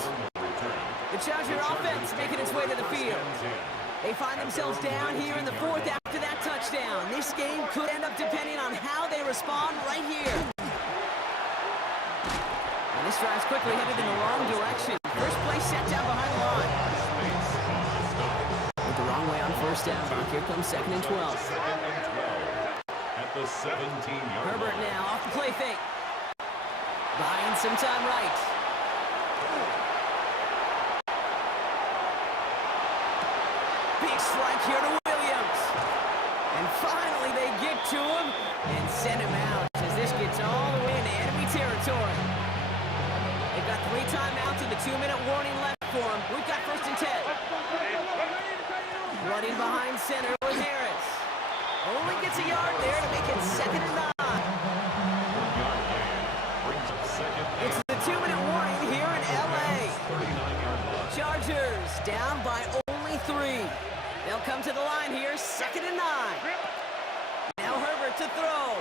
The Charger offense making its way to the field. They find themselves down here in the fourth after that touchdown. This game could end up depending on how they respond right here. And this drive's quickly headed in the wrong direction. First play set down behind the line. Went the wrong way on first down. Here comes second and 12. Second and 12 at the 17-yard Herbert line. now off the play fake. Buying some time right. Big strike here to Williams. And finally they get to him and send him out as this gets all the way into enemy territory. They've got 3 timeouts and the 2-minute warning left for them. We've got first and 10. Running behind center with Harris. Only gets a yard there to make it second and 9. Brings up second and It's the 2-minute warning here in LA. 39-yard line. Chargers down by only 3. They'll come to the line here, second and 9. Now Herbert to throw.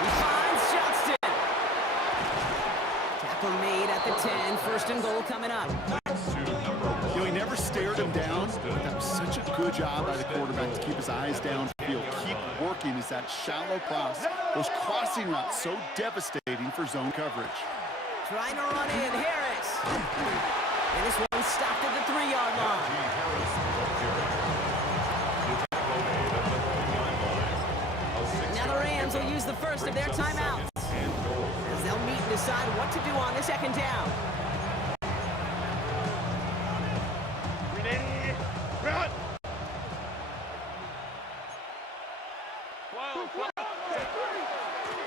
He finds Johnston. Tackle made at the 10. First and goal coming up. You know, never stared him down, but that was such a good job by the quarterback to keep his eyes downfield. Keep working as that shallow cross. Those crossing routes so devastating for zone coverage. Trying to run in, Harris. And this one stopped at the 3-yard line. Now the Rams will use the first of their timeouts, as they'll meet and decide what to do on the second down.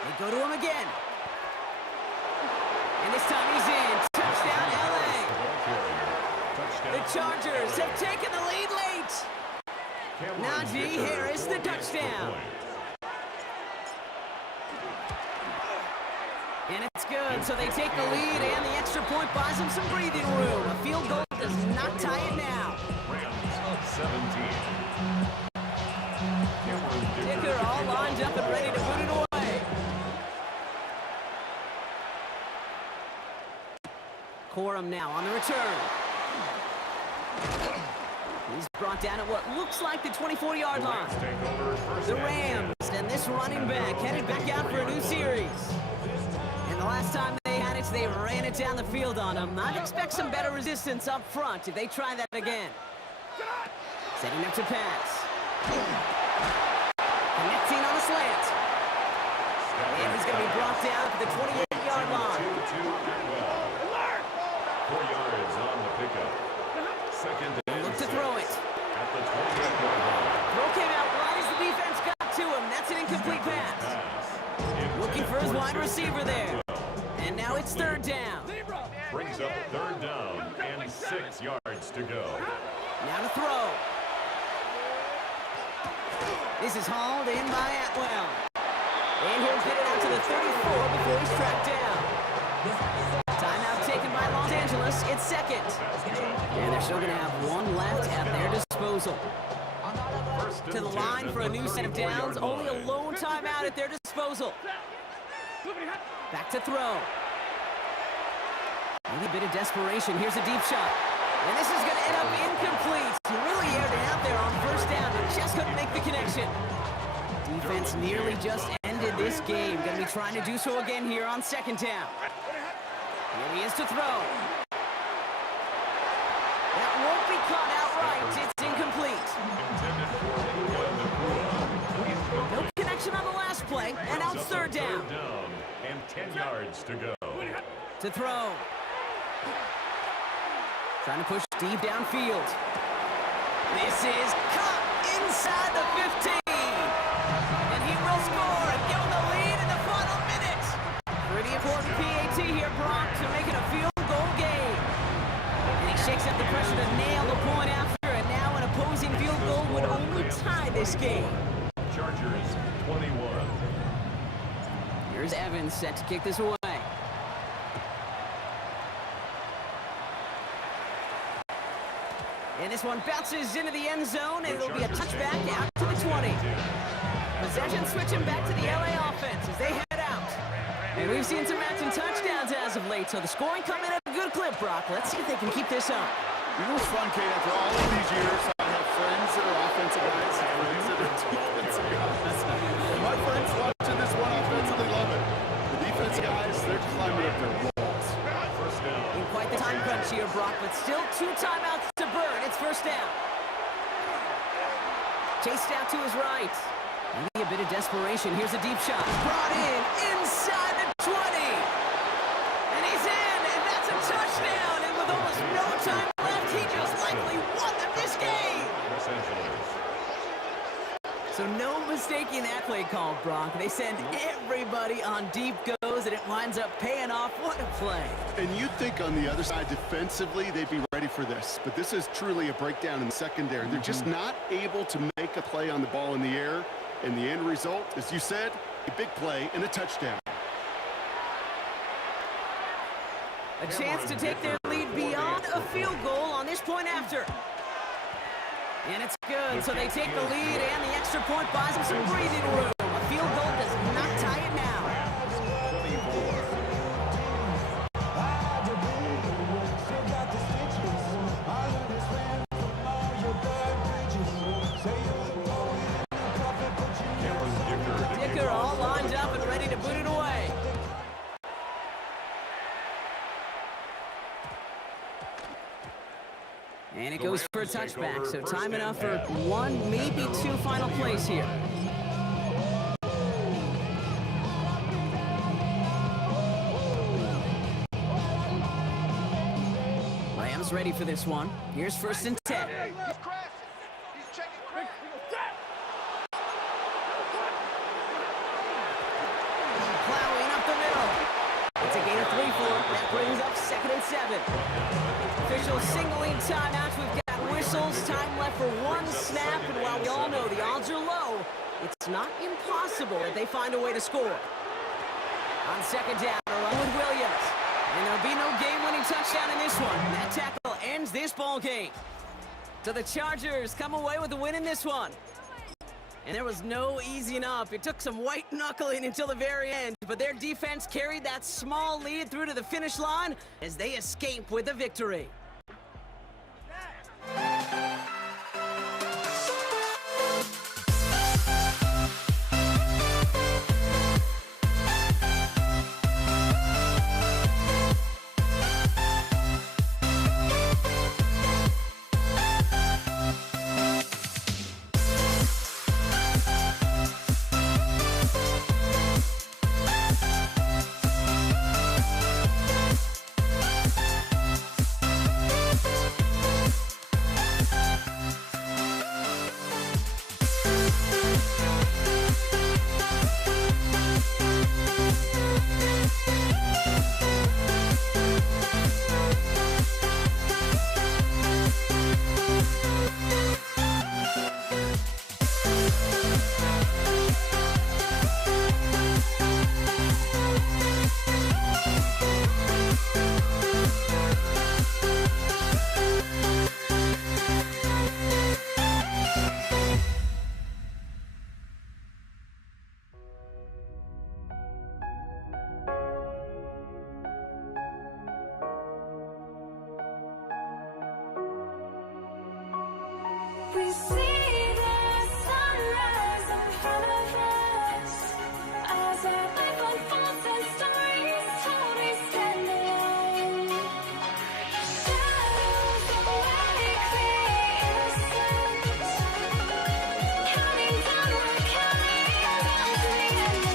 They go to him again. And this time he's in. Touchdown, LA. The Chargers have taken the lead late. Najee Harris, the touchdown. And it's good, so they take the lead, and the extra point buys them some breathing room. A field goal does not tie it now. Rams up 17. Dicker all lined up and ready to put it away. Corum now on the return. He's brought down at what looks like the 24-yard line. The Rams and this running back headed back out for a new series. And the last time they had it, they ran it down the field on him. I'd expect some better resistance up front if they try that again. Setting up to pass. Connecting on a slant. And he's going to be brought down at the 28-yard line. 4 yards on the pickup. Second and Look to throw it. at the 28-yard line. Throw came out right as the defense got to him. That's an incomplete pass. Looking for his wide receiver there. And now it's third down. Brings up third down and 6 yards to go. Now to throw. This is hauled in by Atwell. And he'll get it out to the 34 before he's tracked down. Timeout taken by Los Angeles. It's second. And they're still going to have one left at their disposal. To the line for a new set of downs. Only a lone timeout at their disposal. Back to throw. Maybe a bit of desperation. Here's a deep shot. And this is going to end up incomplete. He really aired it out there on first down, but just couldn't make the connection. Defense nearly just ended this game. Going to be trying to do so again here on second down. Here he is to throw. That won't be caught outright. It's incomplete. No connection on the last play, and now it's third down. And 10 yards to go. To throw. Trying to push deep downfield. This is caught inside the 15. And he will score and give him the lead in the final minute. Pretty important PAT here, Brock, to make it a field goal game. And he shakes up the pressure to nail the point after, and now an opposing field goal would only tie this game. Chargers 21. Here's Evans set to kick this away. And this one bounces into the end zone, and it'll be a touchback out to the 20. Possession switching back to the LA offense as they head out. And we've seen some matching touchdowns as of late, so the scoring coming at a good clip, Brock. Let's see if they can keep this up. You know what's fun, Kate? After all of these years, I have friends that are offensive guys and friends that are defensive guys. And my friends watching this one offensively love it. The defense guys, they're climbing up their walls. First down. In quite the time crunch here, Brock, but still 2 timeouts to burn. It's first down. Chased out to his right. Maybe a bit of desperation. Here's a deep shot. Brought in inside the 20. And he's in, and that's a touchdown. And with almost no time left, he just likely won them this game. Los Angeles. So no mistaking that play call, Brock. They send everybody on deep goes, and it winds up paying off. What a play. And you'd think on the other side defensively they'd be ready for this, but this is truly a breakdown in the secondary. They're just not able to make a play on the ball in the air, and the end result, as you said, a big play and a touchdown. A chance to take their lead beyond a field goal on this point after. And it's good, so they take the lead, and the extra point buys them some breathing room. A field goal does not tie it now. 24. And it goes for a touchback, so time enough for one, maybe two final plays here. Rams ready for this one. Here's 1st and 10. Plowing up the middle. It's a gain of 3 for him. That brings up 2nd and 7. Officials signaling timeouts. We've got whistles. Time left for one snap. And while we all know the odds are low, it's not impossible that they find a way to score. On 2nd down, a run with Williams. And there'll be no game-winning touchdown in this one. That tackle ends this ball game. So the Chargers come away with the win in this one. And there was no easing up. It took some white knuckling until the very end, but their defense carried that small lead through to the finish line as they escape with the victory. We see the sunrise in front of us as our life unfolds and stories told. We stand alone. Shadows already create innocence. Counting down, we're counting down to the end.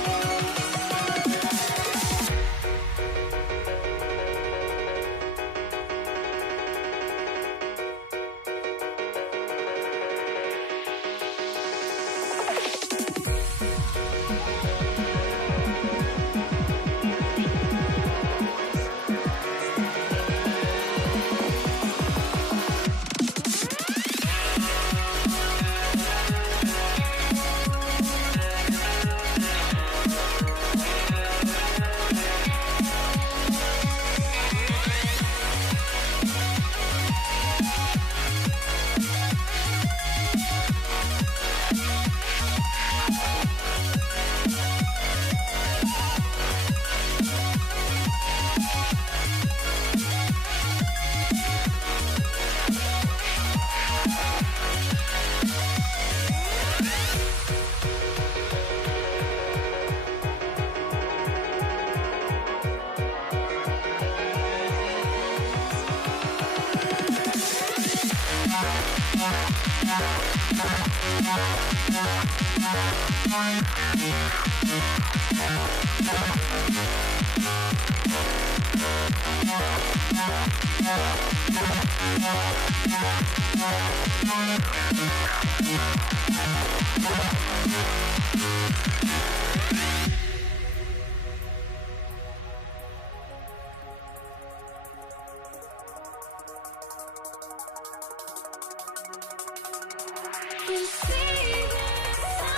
We see the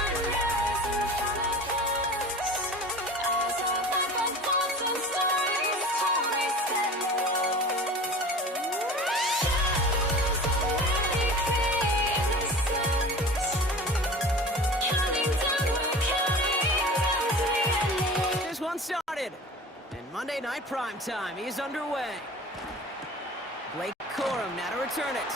sunrise in front of us as our life unfolds and stories told. We stand alone. Shadows already create innocence. Counting down, we're counting down to the end. This one started, and Monday Night Primetime is underway. Blake Corum now to return it.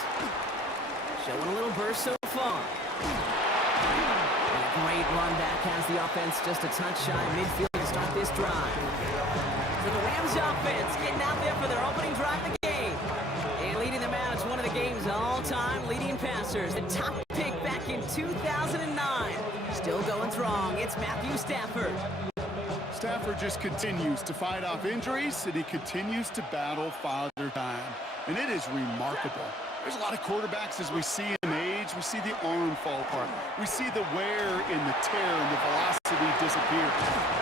Showing a little burst so far. And a great run back has the offense just a touch shy of midfield to start this drive. So the Rams offense getting out there for their opening drive of the game. And leading them out, it's one of the the game's all-time leading passers. The top pick back in 2009. Still going strong. It's Matthew Stafford. Stafford just continues to fight off injuries, and he continues to battle father time. And it is remarkable. There's a lot of quarterbacks as we see him age. We see the arm fall apart. We see the wear in the tear and the velocity disappear.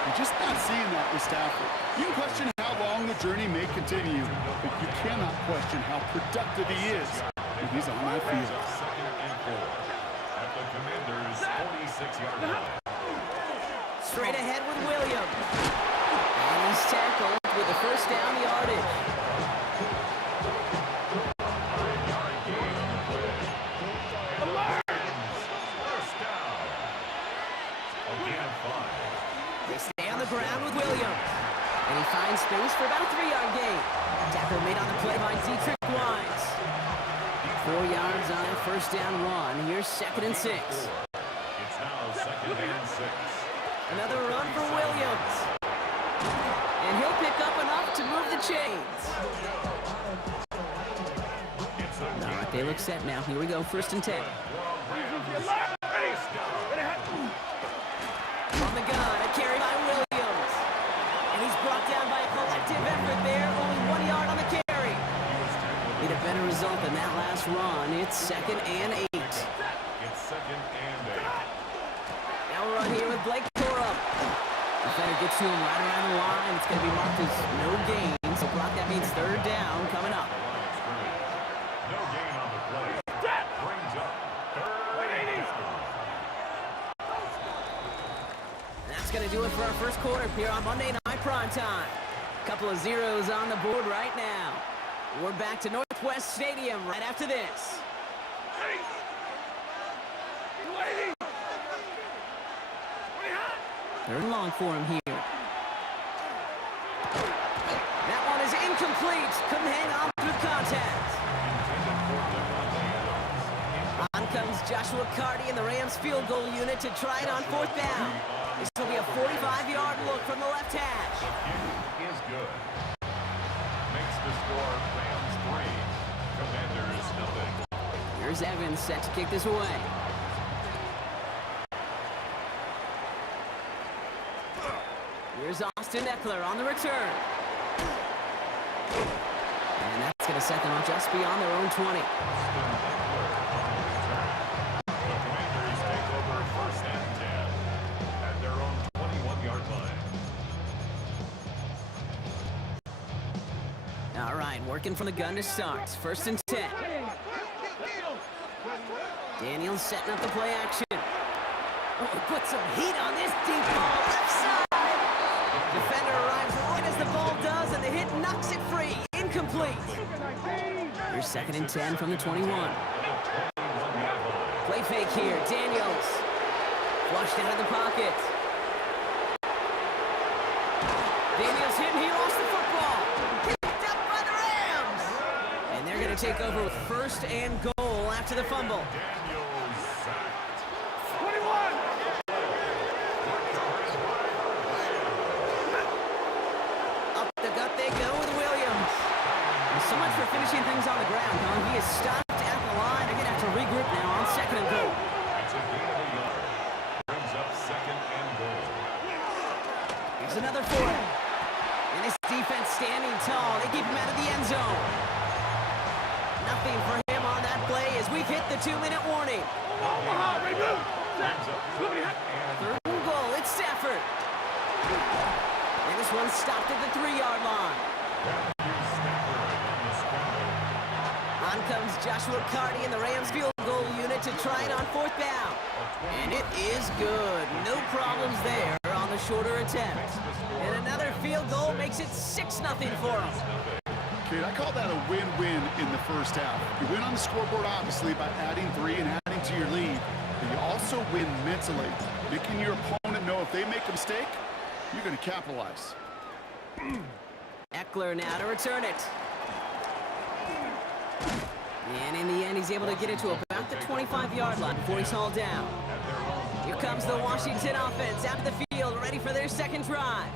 We're just not seeing that with Stafford. You can question how long the journey may continue, but you cannot question how productive he is when he's on that field. Second and 4 at the Commanders' 46-yard line. Straight ahead with Williams. And he's tackled with the first down yardage. They stay on the ground with Williams. And he finds space for about a 3-yard gain. Tackle made on the play by Dietrich Wise. 4 yards on that first down run. Here's 2nd and 6. It's now 2nd and 6. Another run for Williams. And he'll pick up enough to move the chains. All right, they look set now. Here we go, 1st and 10. On the gun, a carry by Williams. And he's brought down by a collective effort there. Only 1 yard on the carry. Need a better result than that last run. It's 2nd and 8. It's 2nd and 8. Now we're on here with Blake Corum. Defender gets to him right around the line. It's going to be marked as no gain. So Brock, that means 3rd down coming up. No gain on the play. Brings up 3rd down. That's going to do it for our first quarter here on Monday Night Primetime. Couple of zeros on the board right now. We're back to Northwest Stadium right after this. 3rd and long for him here. That one is incomplete. Couldn't hang on through contact. On comes Joshua Carty and the Rams field goal unit to try it on 4th down. This will be a 45-yard look from the left hash. The kick is good. Makes the score Rams 3, Commanders 0. Here's Evans set to kick this away. Here's Austin Eckler on the return. And that's going to set them up just beyond their own 20. The Commanders take over 1st and 10 at their own 21-yard line. All right, working from the gun to start. 1st and 10. Daniels setting up the play action. Oh, he put some heat on this deep ball left side. Defender arrives right as the ball does, and the hit knocks it free. Incomplete. Here's 2nd and 10 from the 21. Play fake here. Daniels. Flushed out of the pocket. Daniels hit, and he lost the football. Picked up by the Rams. And they're going to take over with 1st and goal after the fumble. Daniels sacked. Up the gut they go with Williams. And so much for finishing things on the ground, huh? He is stopped at the line. They're going to have to regroup now on 2nd and goal. It's a gain of a yard. Brings up 2nd and goal. Here's another for him. And his defense standing tall. They keep him out of the end zone. Nothing for him on that play as we've hit the 2-minute warning. Brings up 3rd and 3rd and goal. It's Stafford. And this one's stopped at the 3-yard line. On comes Joshua Carty and the Rams field goal unit to try it on 4th down. And it is good. No problems there on the shorter attempt. And another field goal makes it 6-0 for them. Kate, I call that a win-win in the first half. You win on the scoreboard, obviously, by adding 3 and adding to your lead. But you also win mentally, making your opponent know if they make a mistake, you're going to capitalize. Eckler now to return it. And in the end, he's able to get it to about the 25-yard line before he's hauled down. Here comes the Washington offense out of the field, ready for their 2nd drive.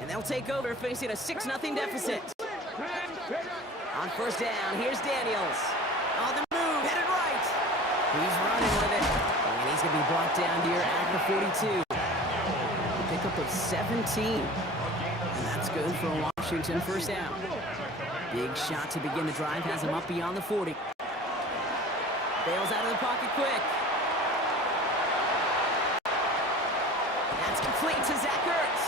And they'll take over, facing a 6-0 deficit. On 1st down, here's Daniels. On the move, headed right. He's running with it. And he's going to be brought down here at the 42. A pickup of 17. And that's good for Washington first down. Big shot to begin the drive has him up beyond the 40. Bails out of the pocket quick. That's complete to Zach Ertz.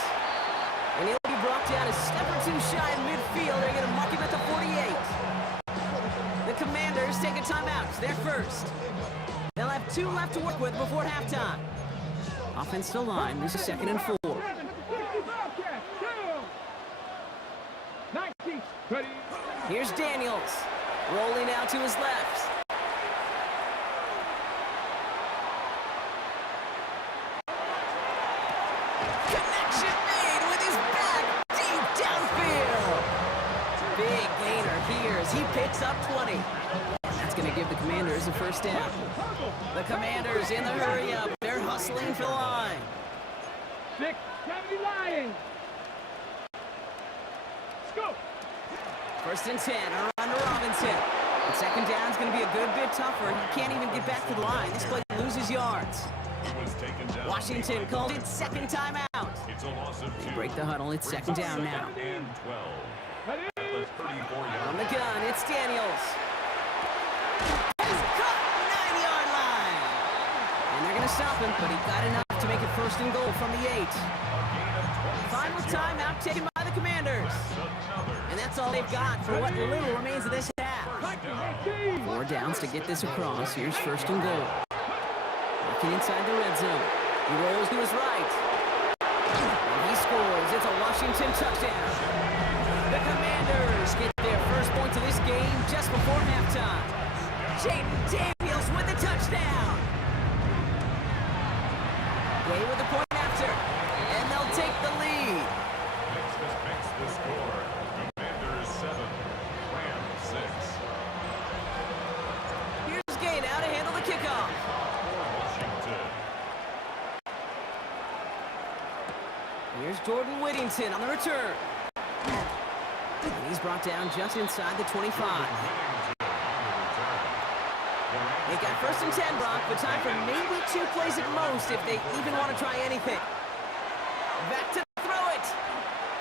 And he'll be brought down a step or two shy in midfield. They're going to mark him at the 48. The Commanders take a timeout. They're first. They'll have 2 left to work with before halftime. Offensive line, this is 2nd and 4. Here's Daniels. Rolling out to his left. Connection made with his back deep downfield. Big gainer here as he picks up 20. That's going to give the Commanders a first down. The Commanders in the hurry up. They're hustling for the line. 6, 70 Lions. Let's go. First and 10, around to Robinson. And second down is going to be a good bit tougher. He can't even get back to the line. This play loses yards. He was taken down. Washington calls it second timeout. It's a loss of 2. Break the huddle. It's second down now. And 12. At the 34-yard On the gun, it's Daniels. He's caught 9-yard line. And they're going to stop him, but he got enough to make it first and goal from the 8. Final timeout taken by the Commanders. And that's all they've got for what little remains of this half. 4 downs to get this across. Here's first and goal. Working inside the red zone. He rolls to his right. And he scores. It's a Washington touchdown. The Commanders get their first points of this game just before halftime. Jaden Daniels with the touchdown. Way with the point after. And they'll take the lead. makes the score. Commanders 7, Rams 6. Here's Gay now to handle the kickoff. For Washington. Here's Jordan Whittington on the return. And he's brought down just inside the 25. They got first and 10, Brock, but time for maybe 2 plays at most if they even want to try anything. Back to throw it.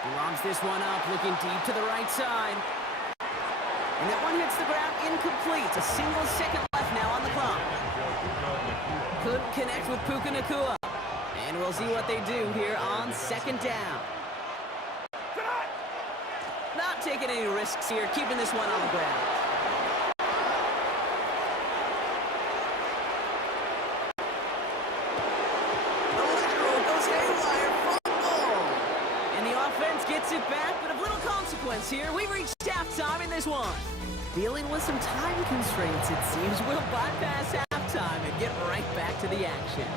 He lobs this one up, looking deep to the right side. And that one hits the ground incomplete. A single second left now on the clock. Couldn't connect with Puka Nacua. And we'll see what they do here on second down. Not taking any risks here, keeping this one on the ground. The lateral goes haywire, fumble. And the offense gets it back, but of little consequence here. We've reached halftime in this one. Dealing with some time constraints, it seems. We'll bypass halftime and get right back to the action.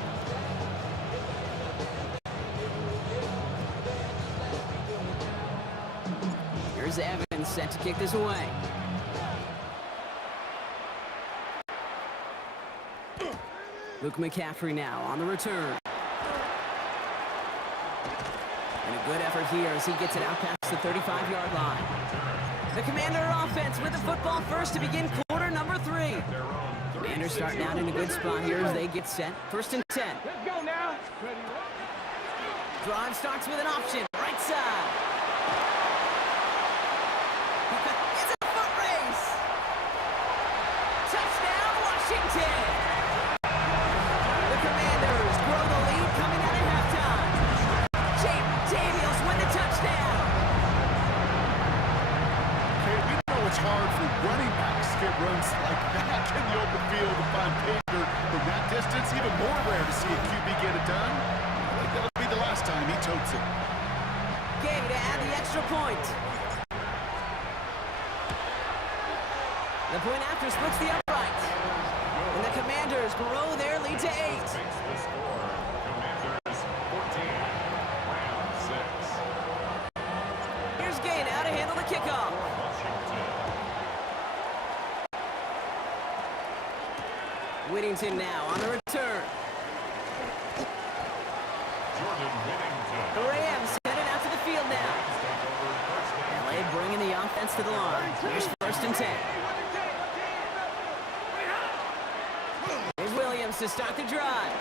Here's Evans set to kick this away. Luke McCaffrey now on the return. And a good effort here as he gets it out past the 35-yard line. The Commander offense with the football first to begin quarter number 3. Commanders starting out in a good spot here as they get set. First and 10. Let's go now. Drive starts with an option. Right side. It's a foot race. Touchdown, Washington. The Commanders grow the lead coming out of halftime. Jaden Daniels with the touchdown. Hey, we know it's hard for running backs to get runs like that in the open field to find Pater from that distance. Even more rare to see a QB get it done. I think that'll be the last time he totes it. Gay to add the extra point. The point after splits the upright. And the Commanders grow their lead to 8. Makes the score. Commanders 14, Rams 6. Here's Gay now to handle the kickoff. Washington. Whittington now on the return. Jordan Whittington. The Rams headed out to the field now. Take over first and LA bringing the offense to the line. Here's first and 10. goes to start the drive.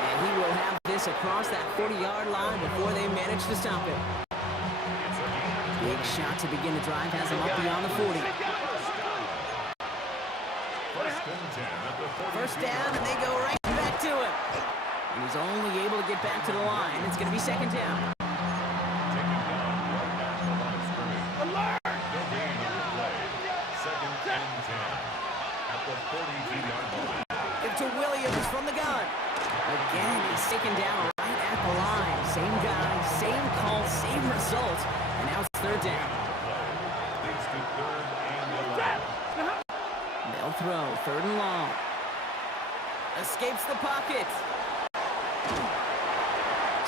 And he will have this across that 40-yard line before they manage to stop it. Big shot to begin the drive has him up beyond the 40. First down, and they go right back to him. And he's only able to get back to the line. It's going to be second down. Give to Williams from the gun. Again, he's taken down right at the line. Same guy, same call, same result. And now it's third down. They'll throw, third and long. Escapes the pocket.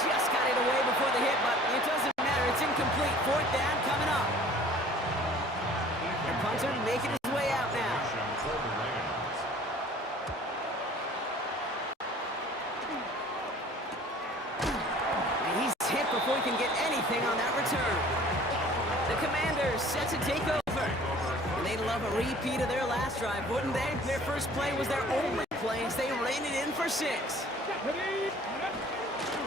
Just got it away before the hit, but it doesn't matter. It's incomplete. Fourth down coming up. The punter making his way out now. He's hit before he can get anything on that return. The Commanders set to take over. And they'd love a repeat of their last drive, wouldn't they? Their first play was their only play as they reined it in for 6.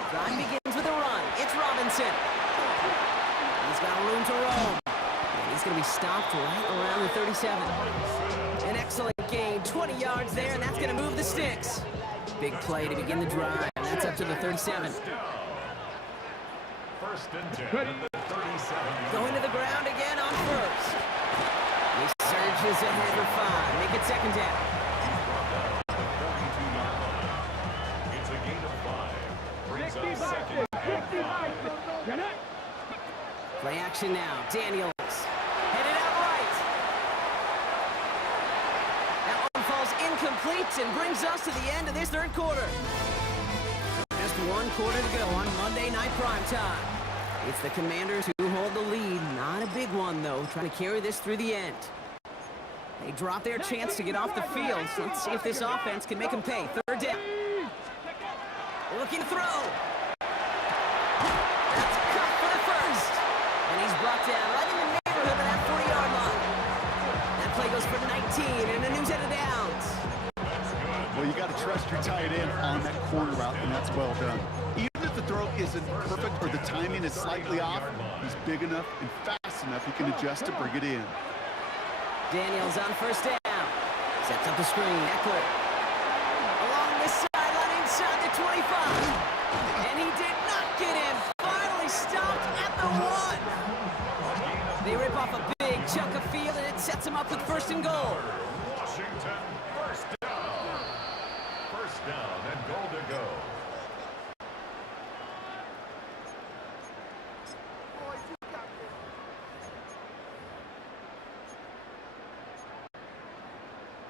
Drive begins with a run. It's Robinson. He's got room to roam. And he's going to be stopped right around the 37. An excellent gain, 20 yards there, and that's going to move the sticks. Big play to begin the drive, and that's up to the 37. First and 10 at the 37. Going to the ground again on first. He surges ahead for 5. Make it second down. It's a gain of 5. Brings up second and 5. Play action now. Daniels headed out right. That one falls incomplete and brings us to the end of this third quarter. Just one quarter to go on Monday Night Primetime. It's the Commanders who hold the lead. Not a big one, though, trying to carry this through the end. They drop their chance to get off the field, so let's see if this offense can make them pay. Third down. Looking to throw. That's cut for the first. And he's brought down right in the neighborhood of that 40-yard line. That play goes for 19 and a new set of downs. Well, you got to trust your tight end on that corner route, and that's well done. Even if the throw isn't perfect or the timing is slightly off, he's big enough and fast enough he can adjust to bring it in. Daniels on first down. Sets up the screen. Eckler. Along the sideline inside the 25. And he did not get in. Finally stopped at the 1. They rip off a big chunk of field, and it sets him up with first and goal. Washington, first down. First down and goal to go.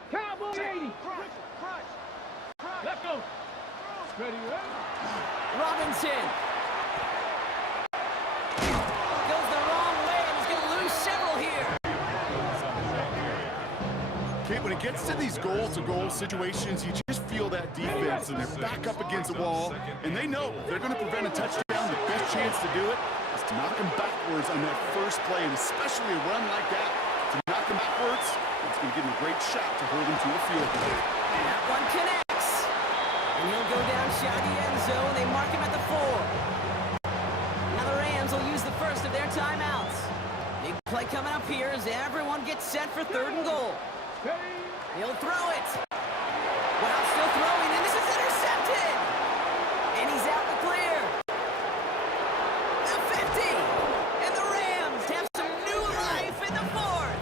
Cowboy 80. Let's go. Ready, ready? Robinson. Goes the wrong way, and he's going to lose several here. Kate, when it gets to these goal-to-goal situations, you just feel that defense, and they're back up against the wall, and they know they're going to prevent a touchdown. The best chance to do it is to knock them backwards on that first play, and especially a run like that. To knock them backwards, it's going to give them a great shot to hold them to a field goal. That one connects. And he'll go down shy of the end zone. They mark him at the 4. Now the Rams will use the first of their timeouts. Big play coming up here as everyone gets set for third and goal. He'll throw it. While still throwing, and this is intercepted. And he's out the clear. The 50. And the Rams have some new life in the 4th.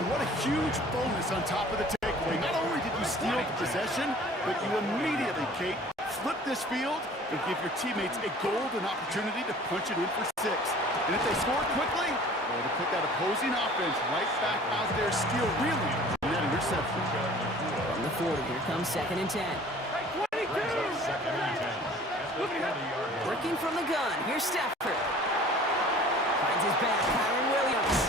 And what a huge bonus on top of the takeaway. Not only did you steal the possession, but you immediately, Kate, flip this field and give your teammates a golden opportunity to punch it in for 6. And if they score quickly, well, to put that opposing offense right back out there, steal really in that interception. From the 40, here comes second and 10. Working from the gun, here's Stafford. Finds his back, Kyron Williams.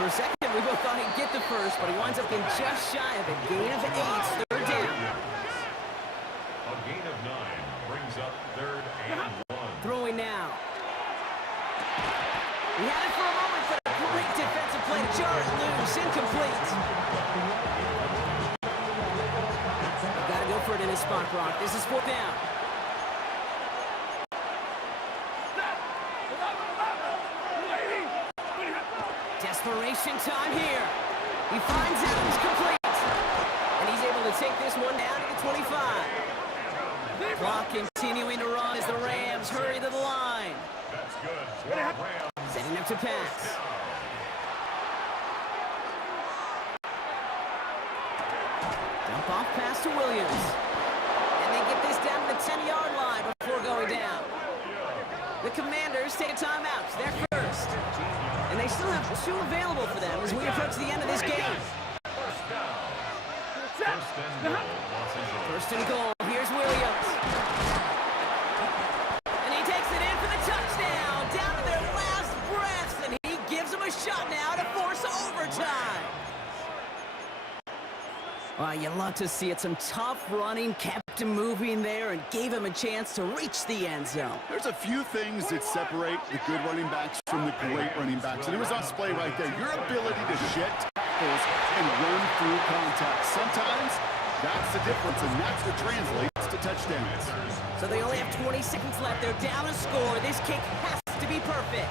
For a second, we both thought he'd get the first, but he winds up in just shy of a gain of 8, third down. A gain of 9 brings up third and 1. Throwing now. He had it for a moment, but a great defensive play to jar it loose, incomplete. effort in his spot, Brock. This is 4th down. Desperation time here. He finds Adams complete. And he's able to take this one down to the 25. Clock continuing to run as the Rams hurry to the line. That's good. Rams. Setting up to pass. Dump off pass to Williams. And they get this down to the 10-yard line before going down. The Commanders take a timeout. They're first. And they still have 2 available for them as we approach the end of this game. First and goal. Here's Williams. And he takes it in for the touchdown. Down to their last breaths. And he gives them a shot now to force overtime. Well, you love to see it. Some tough running, kept him moving there, and gave him a chance to reach the end zone. There's a few things that separate the good running backs from the great running backs. And it was on display right there. Your ability to shed tackles and run through contact. Sometimes that's the difference, and that's what translates to touchdowns. So they only have 20 seconds left. They're down a score. This kick has to be perfect.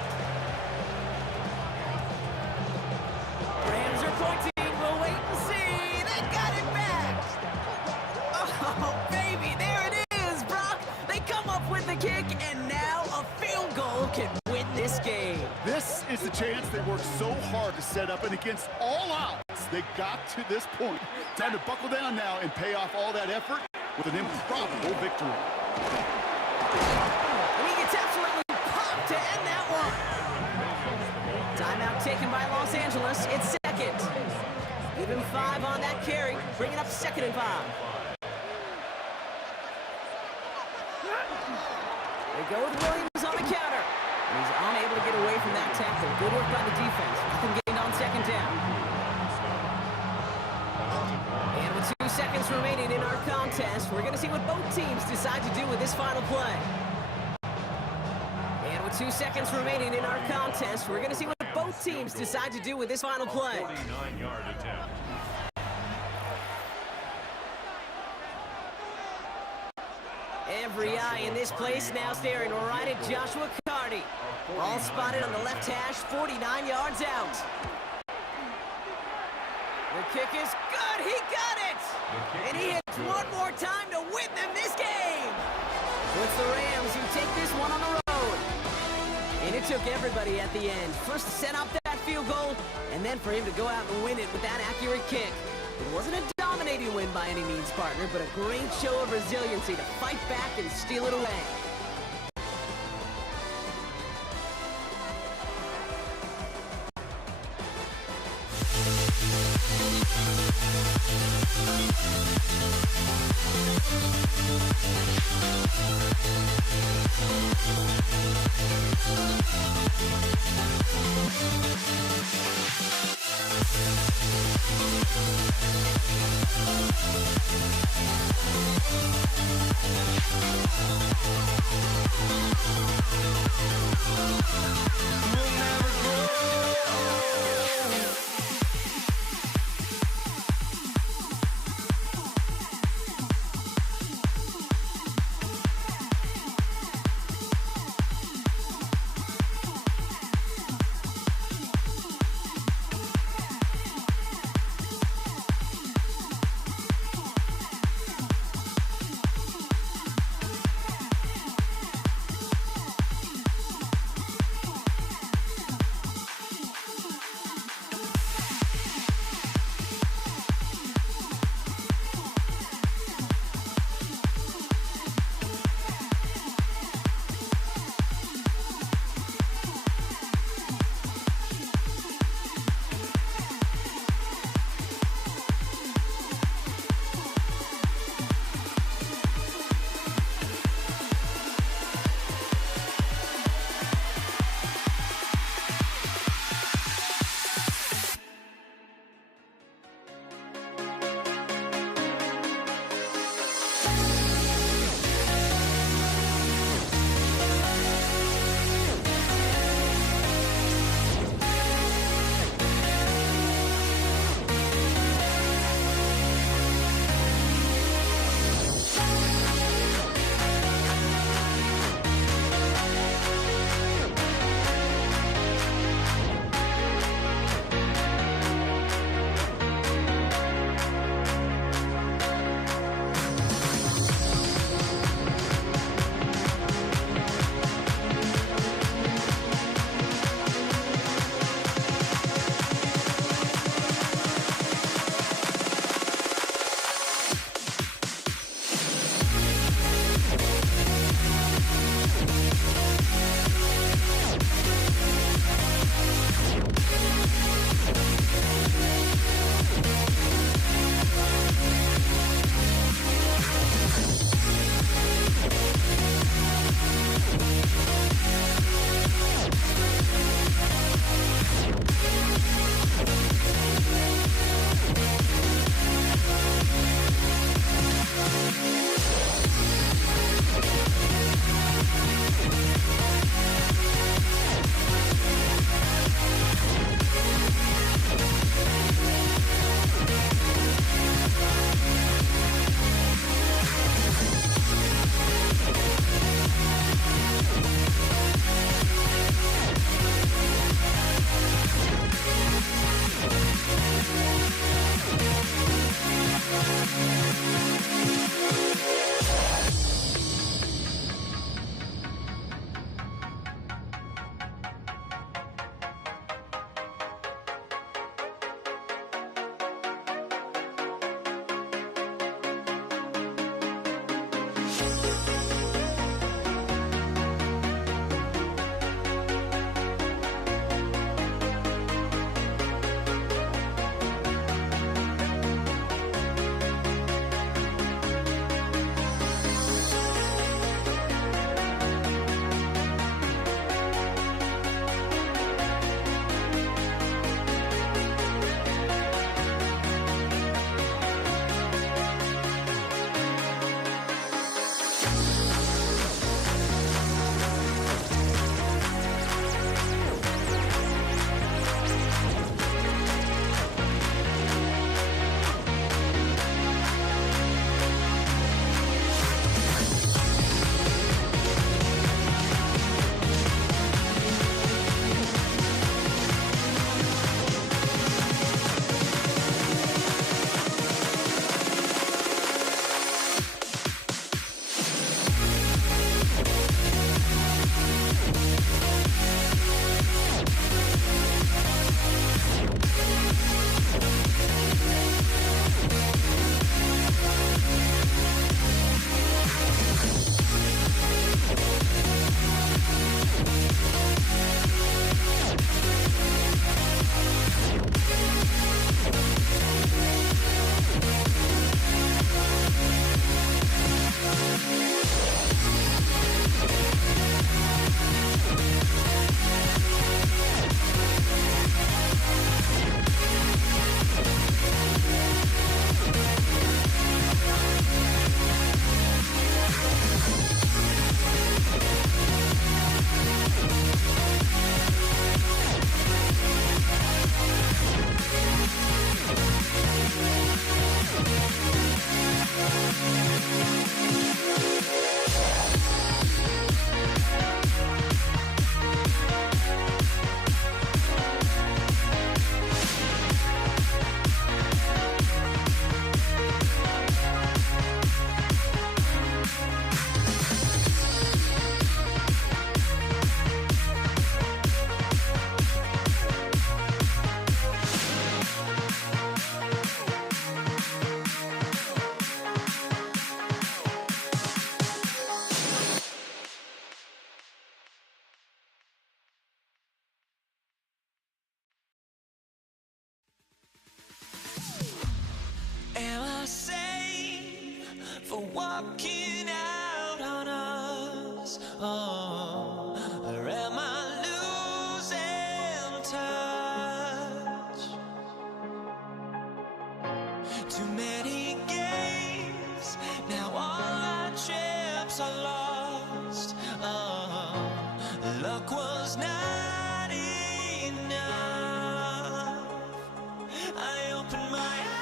Rams are pointing. We'll wait and see. They got it back. Oh, baby, there it is, Brock. They come up with the kick, and now a field goal can win this game. This is the chance they worked so hard to set up, and against all odds, they got to this point. Time to buckle down now and pay off all that effort with an improbable victory. And he gets absolutely popped to end that one. Timeout taken by Los Angeles. It's second. Give him 5 on that carry. Bring it up 2nd and 5. They go with Williams on the counter. And he's unable to get away from that tackle. Good work by the defense. Nothing gained on 2nd down. And with 2 seconds remaining in our contest, we're going to see what both teams decide to do with this final play. And with 2 seconds remaining in our contest, we're going to see what both teams decide to do with this final play. 49-yard attempt. Every eye in this place now staring right at Joshua Carty. All spotted on the left hash, 49 yards out. The kick is good. He got it. And he hits one more time to win them this game. So it's the Rams who take this one on the road. And it took everybody at the end. First to set up that field goal, and then for him to go out and win it with that accurate kick. It wasn't a dominating win by any means, partner, but a great show of resiliency to fight back and steal it away. Am I sane for walking out on us? Oh, or am I losing touch? Too many games, now all our chips are lost. Oh, luck was not enough. I opened my eyes.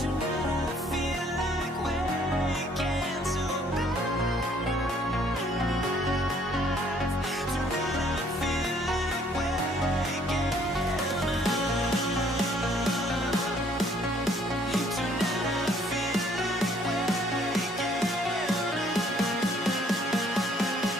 Tonight I feel like waking to life. Tonight I feel like waking up. Tonight I feel like waking up.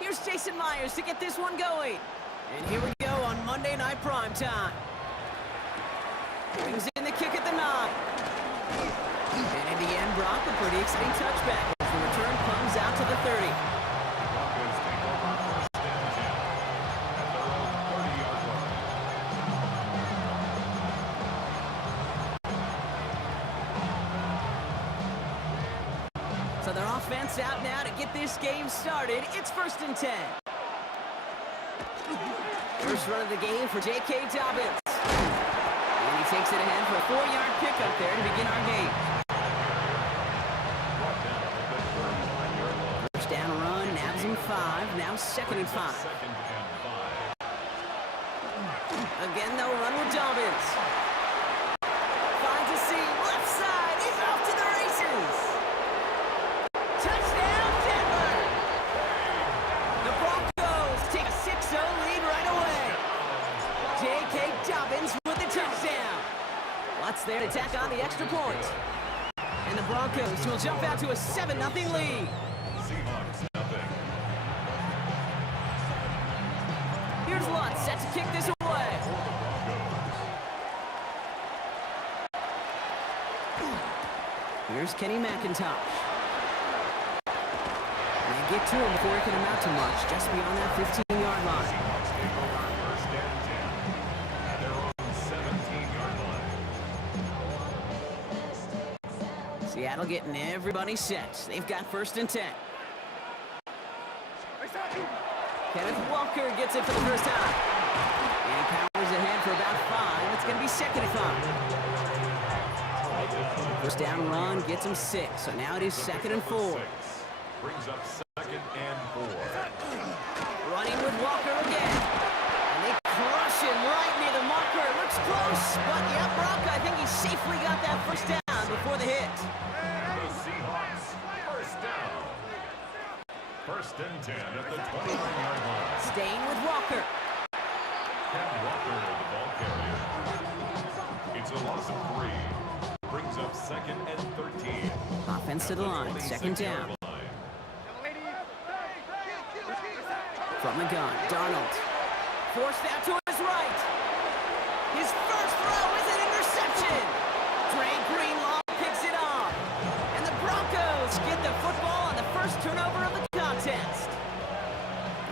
Here's Jason Myers to get this one going. And here we go on Monday Night Primetime. Brings in the kick at the 9. And in the end, Brock, a pretty exciting touchback as the return comes out to the 30. Broncos take over first and 10 at their own 30-yard line. So their offense out now to get this game started. It's first and 10. First run of the game for J.K. Dobbins. And he takes it ahead for a 4-yard pickup there to begin our game. Brought down at the 39-yard line. First down run, nabs him 5, now second and 5. Second and 5. Again, they'll run with Dobbins. Finds a seam, left side, he's off to the races. Touchdown, Denver! The Broncos take a 6-0 lead right away. J.K. Dobbins with the touchdown. Watts there to tack on the extra point. And the Broncos will jump out to a 7-0 lead. Seahawks nothing. Here's Lutz set to kick this away. Here's Kenny McIntosh. They get to him before he can amount to much, just beyond that 15-yard line. Seahawks take over first and 10 at their own 17-yard line. Seattle getting everybody set. They've got first and 10. Kenneth Walker gets it for the first time. And he powers ahead for about 5. It's going to be second and 5. First down run gets him 6. So now it is second and 4. Brings up second and 4. Running with Walker again. And they crush him right near the marker. It looks close, but yeah, Brock, I think he safely got that first down before the hit. The Seahawks first down. First and 10 at the 29-yard line. Staying with Walker. Ken Walker, the ball carrier. It's a loss of 3. Brings up second and 13. Offense to the line. Second down. From the gun, Darnold. Forced out to his right. His first throw is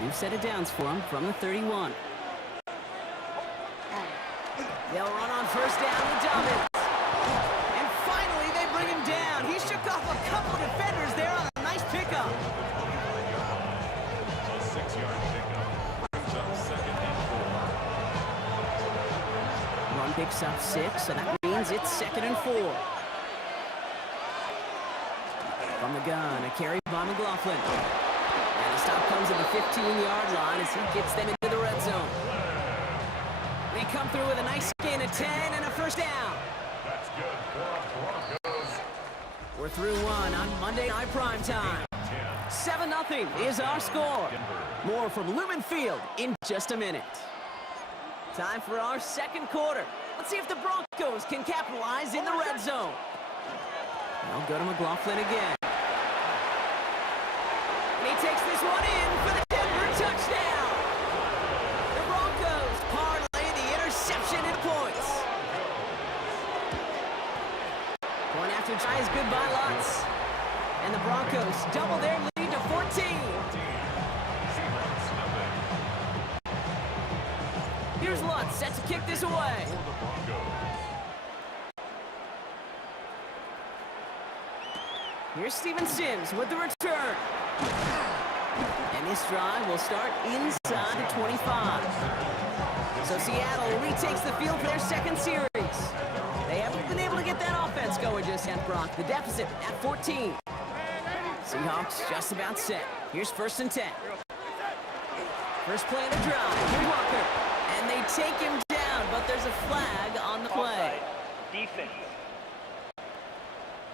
New set of downs for him from the 31. They'll run on first down with Dobbins. And finally, they bring him down. He shook off a couple of defenders there on a nice pickup. A 6-yard pickup brings up 2nd and 4. Run picks up 6, and that means it's 2nd and 4. From the gun, a carry by McLaughlin. And the stop comes at the 15-yard line as he gets them into the red zone. They come through with a nice gain of 10 and a first down. That's good for the Broncos. We're through one on Monday Night Primetime. 7-0 is our score. More from Lumen Field in just a minute. Time for our second quarter. Let's see if the Broncos can capitalize in the red zone. They'll go to McLaughlin again. And he takes this one in for the Denver touchdown. The Broncos parlay the interception into points. Point after try is good by Lutz. And the Broncos double their lead to 14. Here's Lutz set to kick this away. Here's Steven Sims with the return. And this drive will start inside the 25. So Seattle retakes the field for their second series. They haven't been able to get that offense going just yet, Brock. The deficit at 14. Seahawks just about set. Here's 1st and 10. First play of the drive. Here's Walker. And they take him down, but there's a flag on the play. Defense.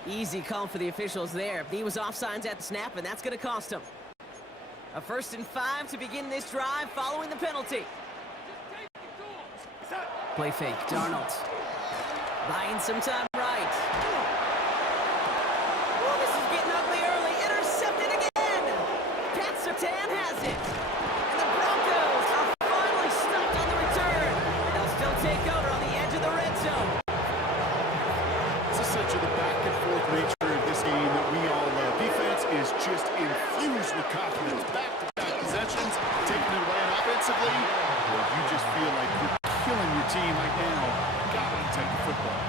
Easy call for the officials there. He was offsides at the snap, and that's going to cost him. A 1st and 5 to begin this drive following the penalty. Play fake, Darnold. Buying some time right. Oh, this is getting ugly early. Intercepted again. Pat Surtain has it. And the Broncos are finally stopped on the return. They'll still take over on the edge of the red zone. It's essentially the back-and-forth nature of this game that we all love. Defense is just infused with confidence. Back-to-back possessions, taking it away, and offensively, well, you just feel like you're killing your team right now. Gotta protect the football.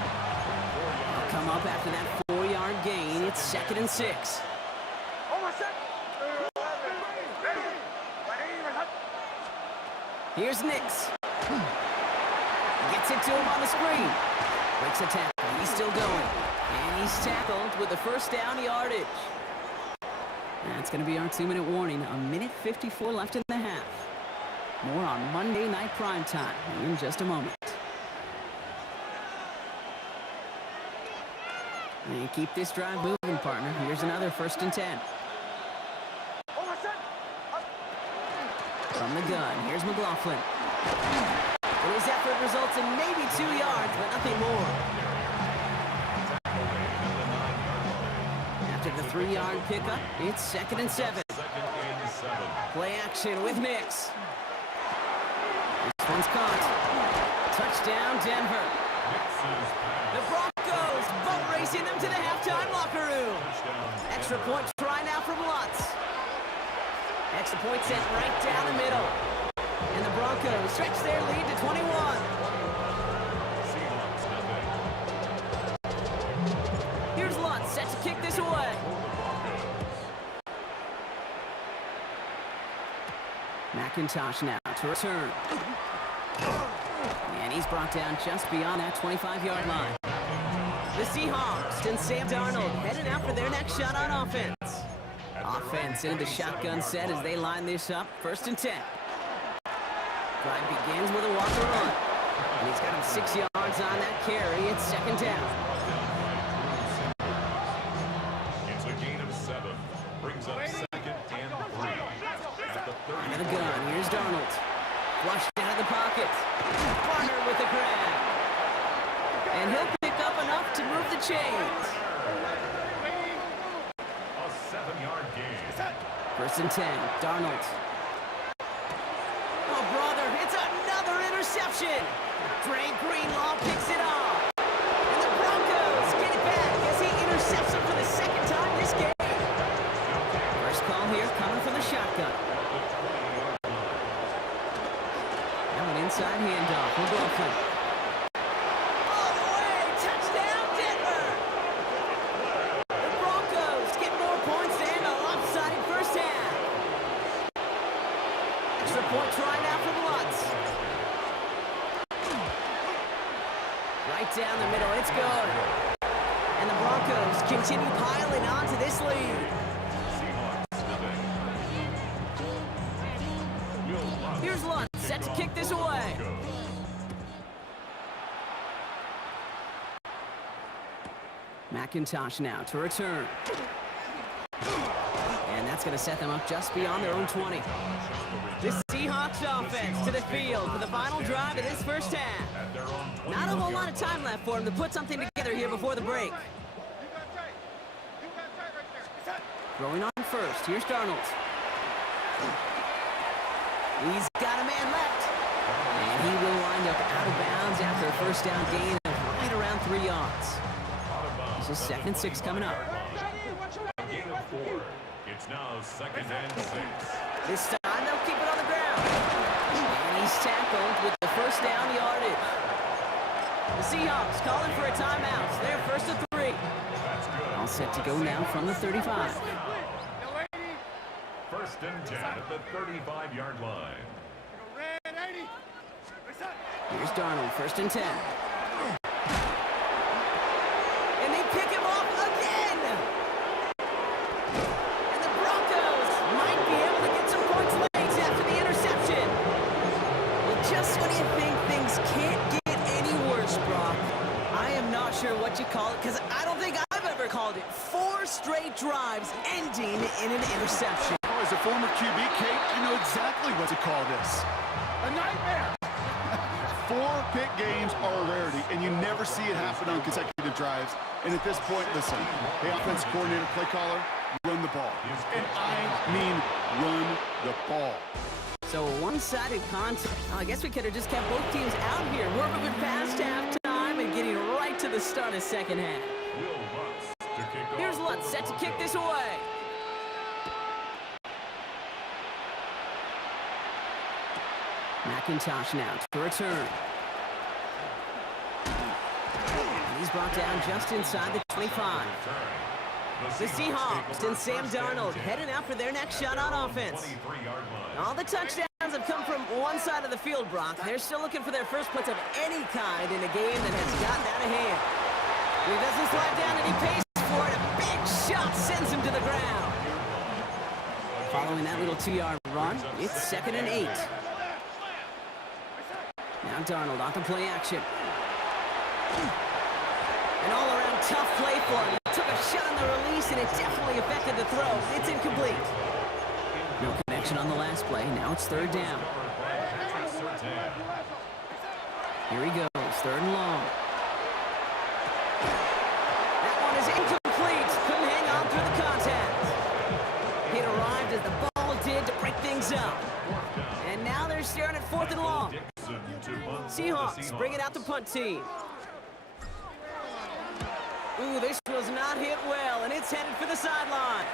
They'll come up after that 4-yard gain. It's 2nd and 6. Here's Nix. Gets it to him on the screen. Breaks a tackle. He's still going. And he's tackled with the first down yardage. That's going to be our 2-minute warning. 1:54 left in the half. More on Monday Night Primetime in just a moment. And keep this drive moving, partner. Here's another 1st and 10. From the gun, here's McLaughlin. And his effort results in maybe 2 yards, but nothing more. After the 3-yard pickup, it's 2nd and 7. Play action with Nix. This one's caught. Touchdown, Denver. The Broncos boat racing them to the halftime locker room. Extra point try now from Lutz. Extra point sent right down the middle. And the Broncos stretch their lead to 21. Here's Lutz set to kick this away. McIntosh now to return. And he's brought down just beyond that 25-yard line. The Seahawks and Sam Darnold heading out for their next shot on offense. Offense into the shotgun set as they line this up. 1st and 10. Drive begins with a Walker run. And he's got him 6 yards on that carry. It's 2nd down. It's a gain of 7. Brings up 2nd and 3. At the 30. And a gun. Here's Darnold. Flushed out of the pocket. Partner with the grab. And he'll pick up enough to move the chains. A 7-yard gain. 1st and 10. Darnold. Oh, brother, it's another interception. Dre Greenlaw picks it off. And the Broncos get it back as he intercepts him for the 2nd time this game. First call here coming from the shotgun. inside handoff. McLaughlin. All the way. Touchdown, Denver. The Broncos get more points and a lopsided first half. Extra point try now from Lutz. Right down the middle. It's good. And the Broncos continue piling on to this lead. Here's Lutz, set to kick this away. McIntosh now to return. And that's going to set them up just beyond their own 20. The Seahawks offense to the field for the final drive of this first half. Not a whole lot of time left for them to put something together here before the break. Throwing on first, here's Darnold. He's got a man left. And he will wind up out of bounds after a first down gain of right around 3 yards. This is 2nd and 6 coming up. Gain of 4. It's now 2nd and 6. This time they'll keep it on the ground. And he's tackled with the first down yardage. The Seahawks calling for a timeout. They're first and 3. All set to go now from the 35. First and 10 at the 35-yard line. Here's Darnold, first and 10. And they pick him off again! And the Broncos might be able to get some points late after the interception. Well, just when you think things can't get any worse, Brock, I am not sure what you call it, because I don't think I've ever called it 4 straight drives ending in an interception. As a former QB, Kate, I know exactly what to call this. A nightmare! 4 pick games are a rarity, and you never see it happen on consecutive drives. And at this point, listen, hey, offensive coordinator, play caller, run the ball. And I mean run the ball. So a one-sided contest. I guess we could have just kept both teams out here, working past halftime and getting right to the start of second half. Here's Lutz, set to kick this away. McIntosh now to return. And he's brought down just inside the 25. The Seahawks and Sam Darnold heading out for their next shot on offense. All the touchdowns have come from one side of the field, Brock. They're still looking for their first points of any kind in a game that has gotten out of hand. He doesn't slide down and he pays for it. A big shot sends him to the ground. Following that little 2-yard run, it's 2nd and 8. Now Darnold off the play action. An all-around tough play for him. He took a shot on the release, and it definitely affected the throw. It's incomplete. No connection on the last play. Now it's 3rd down. Here he goes, 3rd and long. That one is incomplete. Couldn't hang on through the contact. It arrived as the ball did to break things up. And now they're staring at 4th and long. Seahawks bring it out the punt team. Ooh, this was not hit well, and it's headed for the sideline.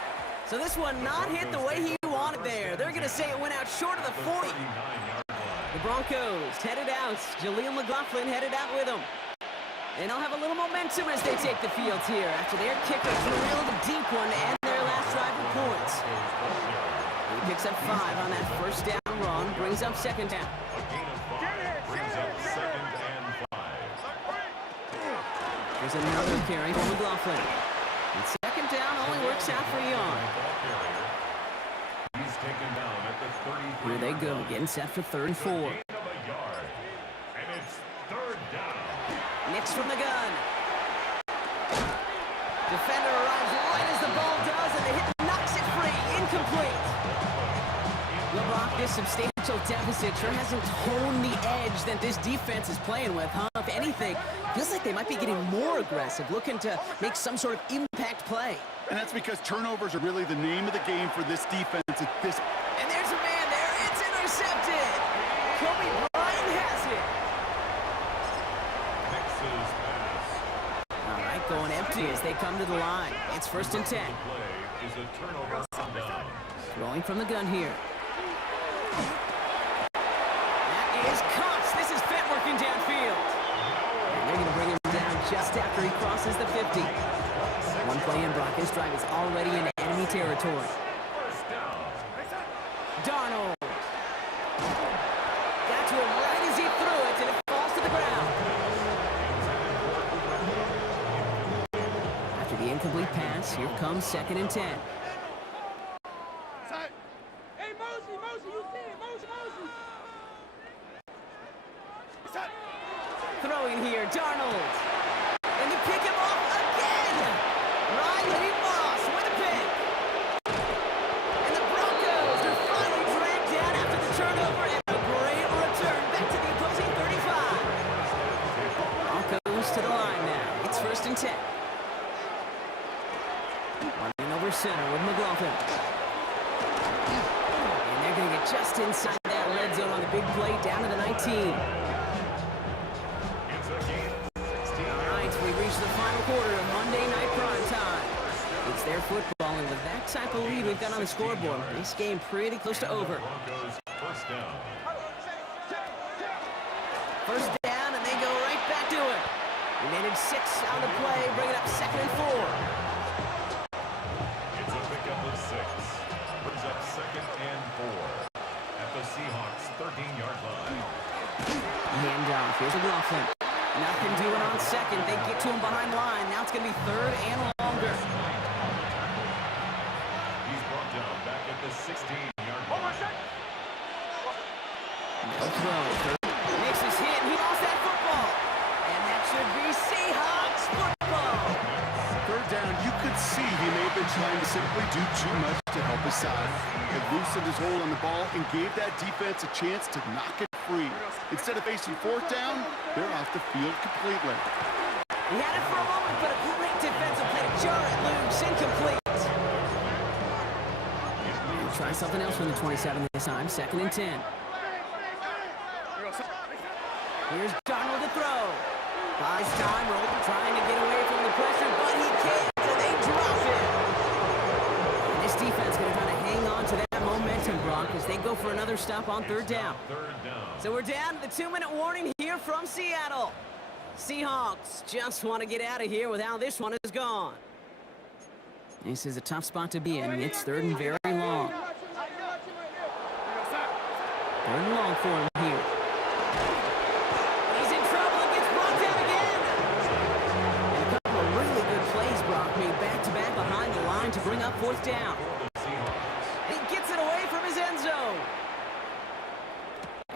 So this one not hit the way he wanted there. They're going to say it went out short of the 40. The Broncos headed out. Jaleel McLaughlin headed out with them. And they'll have a little momentum as they take the field here after their kicker drilled a deep one to end their last drive with points. He picks up 5 on that first down run, brings up 2nd down. There's another carry for McLaughlin. And 2nd down only works out for Young. He's taken down at the 33. Here they go, getting set for 3rd and 4. And it's 3rd down. Nix from the gun. Defender arrives right as the ball does, and the hit knocks it free. Incomplete. LeBron, this substantial deficit sure hasn't honed the edge that this defense is playing with, huh? If anything, feels like they might be getting more aggressive, looking to make some sort of impact play. And that's because turnovers are really the name of the game for this defense at this. And there's a man there. It's intercepted. Kobe Bryant has it. Nix's pass. All right, going empty as they come to the line. It's 1st and 10. The play is a turnover on down. Throwing from the gun here. That is caught. just after he crosses the 50. One play in, Brock. His drive is already in enemy territory. Darnold. Got to him right as he threw it, and it falls to the ground. After the incomplete pass, here comes 2nd and 10. Hey, Mosey, you see it, Mosey. Throwing here, Darnold. And they pick him off again. Riley Moss with a pick. And the Broncos are finally dragged down after the turnover and a great return back to the opposing 35. Broncos to the line now. It's 1st and 10. Running over center with McLaughlin. And they're going to get just inside that red zone on the big play down to the 19. We've reached the final quarter of Monday Night Prime Time. It's their football, and with that type of lead we've got on the scoreboard, this game pretty close to over. First down. First down, and they go right back to it. We managed 6 on the play, bring it up 2nd and 4. It's a pickup of 6. Brings up 2nd and 4 at the Seahawks 13-yard line. Handoff. Here's McLaughlin. Nothing doing on 2nd. They get to him behind line. Now it's going to be 3rd and longer. He's brought down back at the 16-yard line. No throw. Makes his hit, and he lost that football. And that should be Seahawks football. 3rd down, you could see he may have been trying to simply do too much to help his side. It loosened his hold on the ball and gave that defense a chance to knock it free. Instead of facing 4th down, they're off the field completely. He had it for a moment, but a great defensive play to jar it loose. Incomplete. We'll try something else from the 27 this time. 2nd and 10. Here's Darnold to throw. Buys time, Roll trying to get away from the pressure, but he can't, and they drop it. And this defense going to try to hang on to that momentum, Brock, as they go for another stop on 3rd down. So we're down to the 2-minute warning here from Seattle. Seahawks just want to get out of here with how this one is gone. This is a tough spot to be in. It's 3rd and very long. 3rd and long for him here. He's in trouble and gets brought down again. And a couple of really good plays, Brock, made back-to-back behind the line to bring up 4th down. He gets it away from his end zone.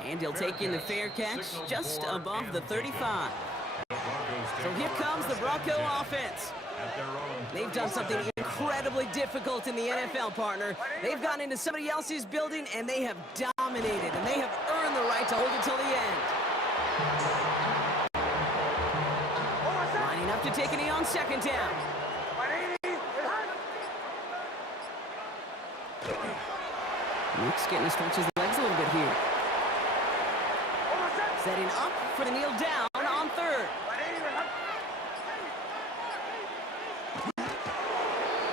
And he'll take in the fair catch just above the 35. So here comes the Bronco offense. They've done something incredibly difficult in the NFL, partner. They've gone into somebody else's building, and they have dominated, and they have earned the right to hold it till the end. Lining up to take a knee on 2nd down. Luke's getting to stretch his legs a little bit here. Setting up for the kneel down on 3rd.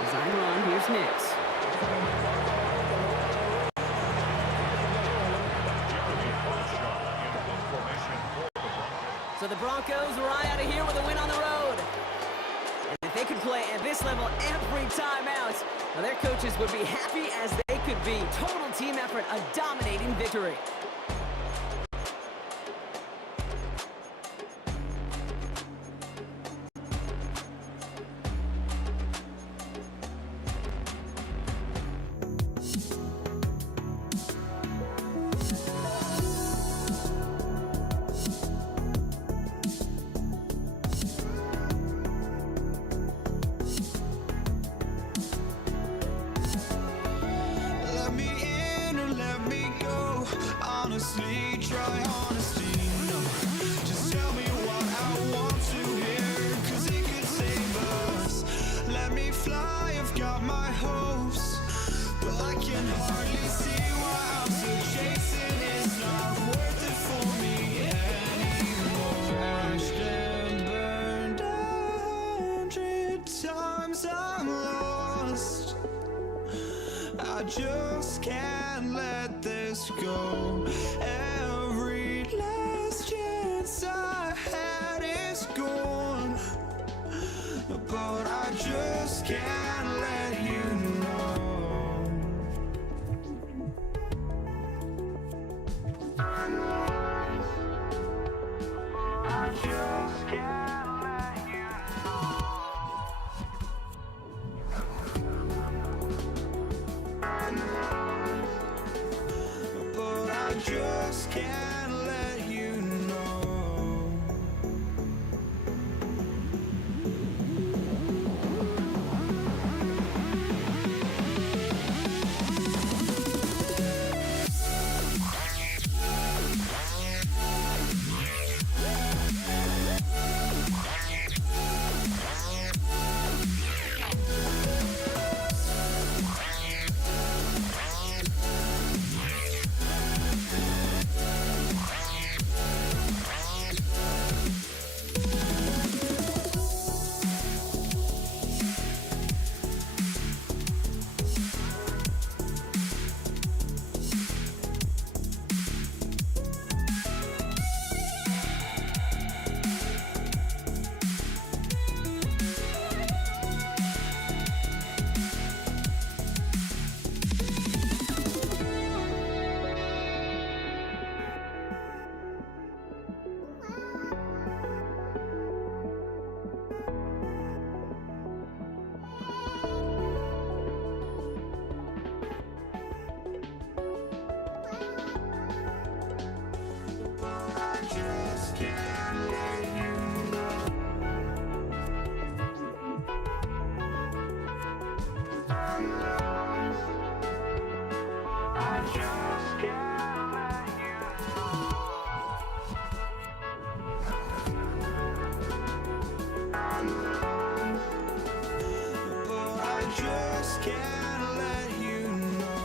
Design run, here's Nix. So the Broncos ride out of here with a win on the road. And if they could play at this level every time out, well, their coaches would be happy as they could be. Total team effort, a dominating victory. Let me in or let me go. Honestly, try honesty. No, just tell me what I want to hear, 'cause it could save us. Let me fly, I've got my hopes, but I can hardly see why I'm still chasing. It's not worth it for me anymore. Crashed and burned 100 times, I'm lost. I just can't let this go. Every last chance I had is gone. but I just can't let you know. I just can't let you know. But I just can't let you know. Can't let you know.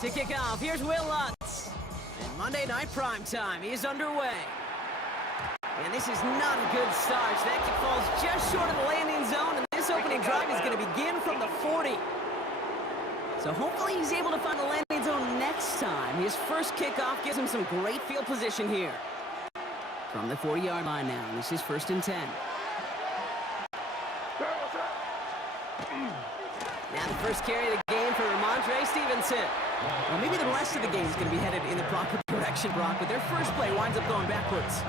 To kick off, here's Will Lutz. And Monday Night Primetime is underway. And this is not a good start. That kick falls just short of the landing zone, and this opening drive is going to begin from the 40. So hopefully he's able to find the landing zone next time. His first kickoff gives him some great field position here. From the 40-yard line now, this is 1st and 10. Now the first carry of the game for Ramondre Stevenson. Well, maybe the rest of the game is going to be headed in the proper direction, Brock, but their first play winds up going backwards.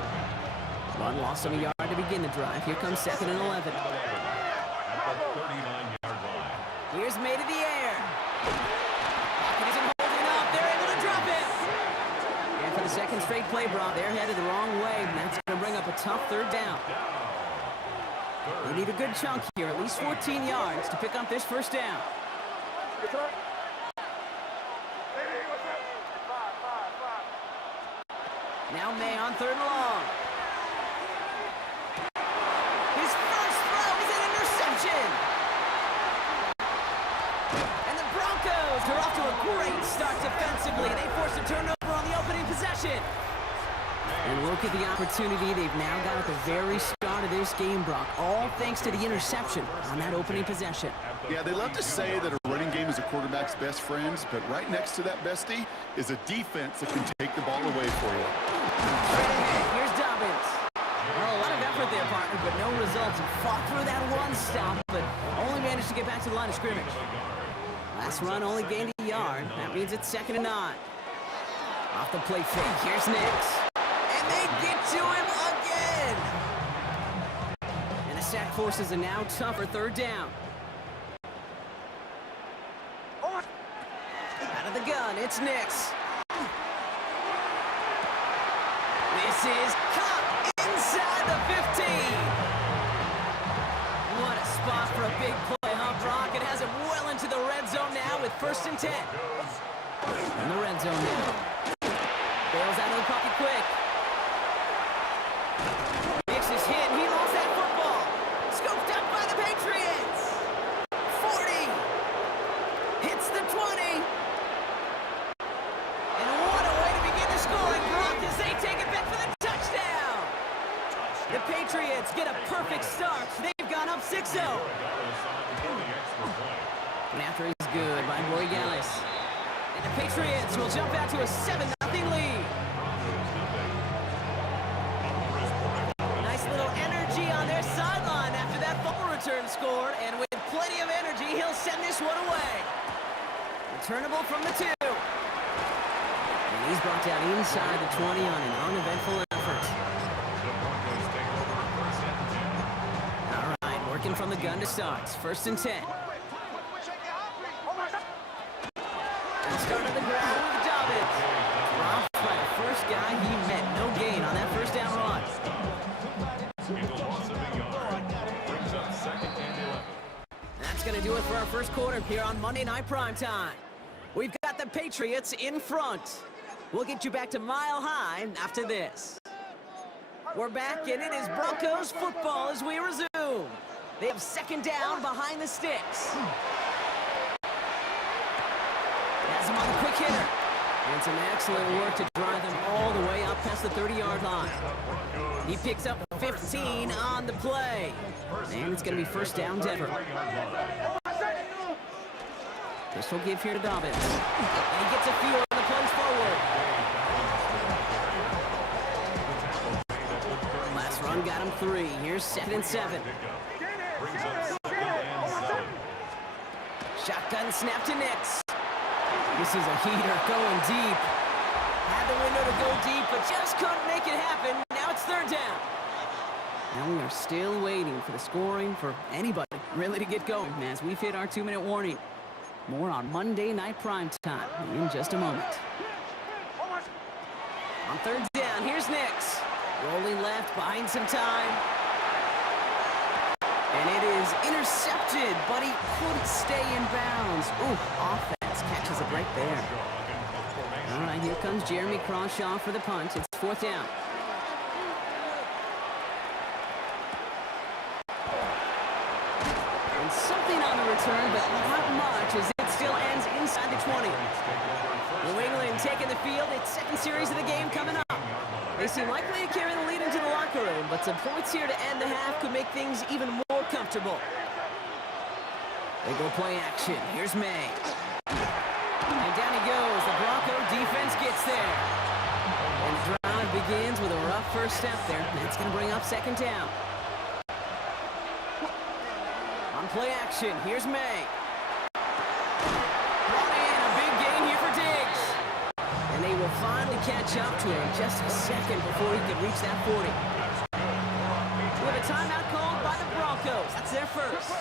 Run loss of a yard to begin the drive. Here comes 2nd and 11. At the 39-yard line. Here's made to the air. Pocket isn't holding up. They're able to drop it. And for the second straight play, Brock, they're headed the wrong way, and that's going to bring up a tough 3rd down. They need a good chunk here, at least 14 yards to pick up this 1st down. Now May on 3rd and long. His first throw is an interception. And the Broncos are off to a great start defensively. They force a turnover on the opening possession. And look at the opportunity they've now got at the very start of this game, Brock. All thanks to the interception on that opening possession. Yeah, they love to say that a running game is a quarterback's best friend, but right next to that bestie is a defense that can take the ball away for you. Straight ahead, here's Dobbins. Well, a lot of effort there, partner, but no results. He fought through that one stop, but only managed to get back to the line of scrimmage. Last run only gained a yard. That means it's 2nd and 9. Off the play fake, here's Nix. And They get to him again. And the sack forces a now tougher third down. Out of the gun, it's Nix. This is caught inside the 15. What a spot for a big play, huh, Brock? It has him well into the red zone now with 1st and 10. In the red zone now. Bails out of the pocket quick. Nix is hit, and he lost that football. Scooped up by the Patriots. 40. Hits the 20. And what a way to begin the scoring, Brock, as they take it back for the touchdown. The Patriots get a perfect start. They've gone up 6-0. And after he's good by Borregales. And the Patriots will jump out to a 7-0 lead. Nice little energy on their sideline after that fumble return scored. And with plenty of energy, he'll send this one away. Returnable from the 2. And he's brought down inside the 20 on an uneventful effort. All right, working from the gun to start. 1st and 10. And start on the ground with Dobbins. Dropped by the first guy he met. No gain on that 1st down run. That's going to do it for our first quarter here on Monday Night Primetime. We've got the Patriots in front. We'll get you back to Mile High after this. We're back, and it is Broncos football as we resume. They have 2nd down behind the sticks. Has him on the quick hitter. And some excellent work to drive them all the way up past the 30-yard line. He picks up 15 on the play. And it's going to be 1st down Denver. Pistol give here to Dobbins. And he gets a feel on the plunge forward. Last run got him 3. Here's 2nd and 7. Shotgun snap to Nix. This is a heater going deep. Had the window to go deep, but just couldn't make it happen. Now it's 3rd down. And we are still waiting for the scoring for anybody really to get going as we've hit our 2-minute warning. More on Monday Night Primetime in just a moment. On 3rd down, here's Nix. Rolling left, buying some time. And it is intercepted, but he couldn't stay in bounds. Ooh, offense catches it right there. All right, here comes Jeremy Crawshaw for the punt. It's 4th down. And something on the return, but not much as it still ends inside the 20. New England taking the field. Its 2nd series of the game coming up. They seem likely to carry the lead into the locker room, but some points here to end the half could make things even more comfortable. They go play action. Here's May. And down he goes. The Bronco defense gets there. And the drive begins with a rough first step there. That's going to bring up 2nd down. On play action, here's May. Brought in a big gain here for Diggs. And they will finally catch up to him just a second before he could reach that 40. With a timeout called by the Broncos. That's their first.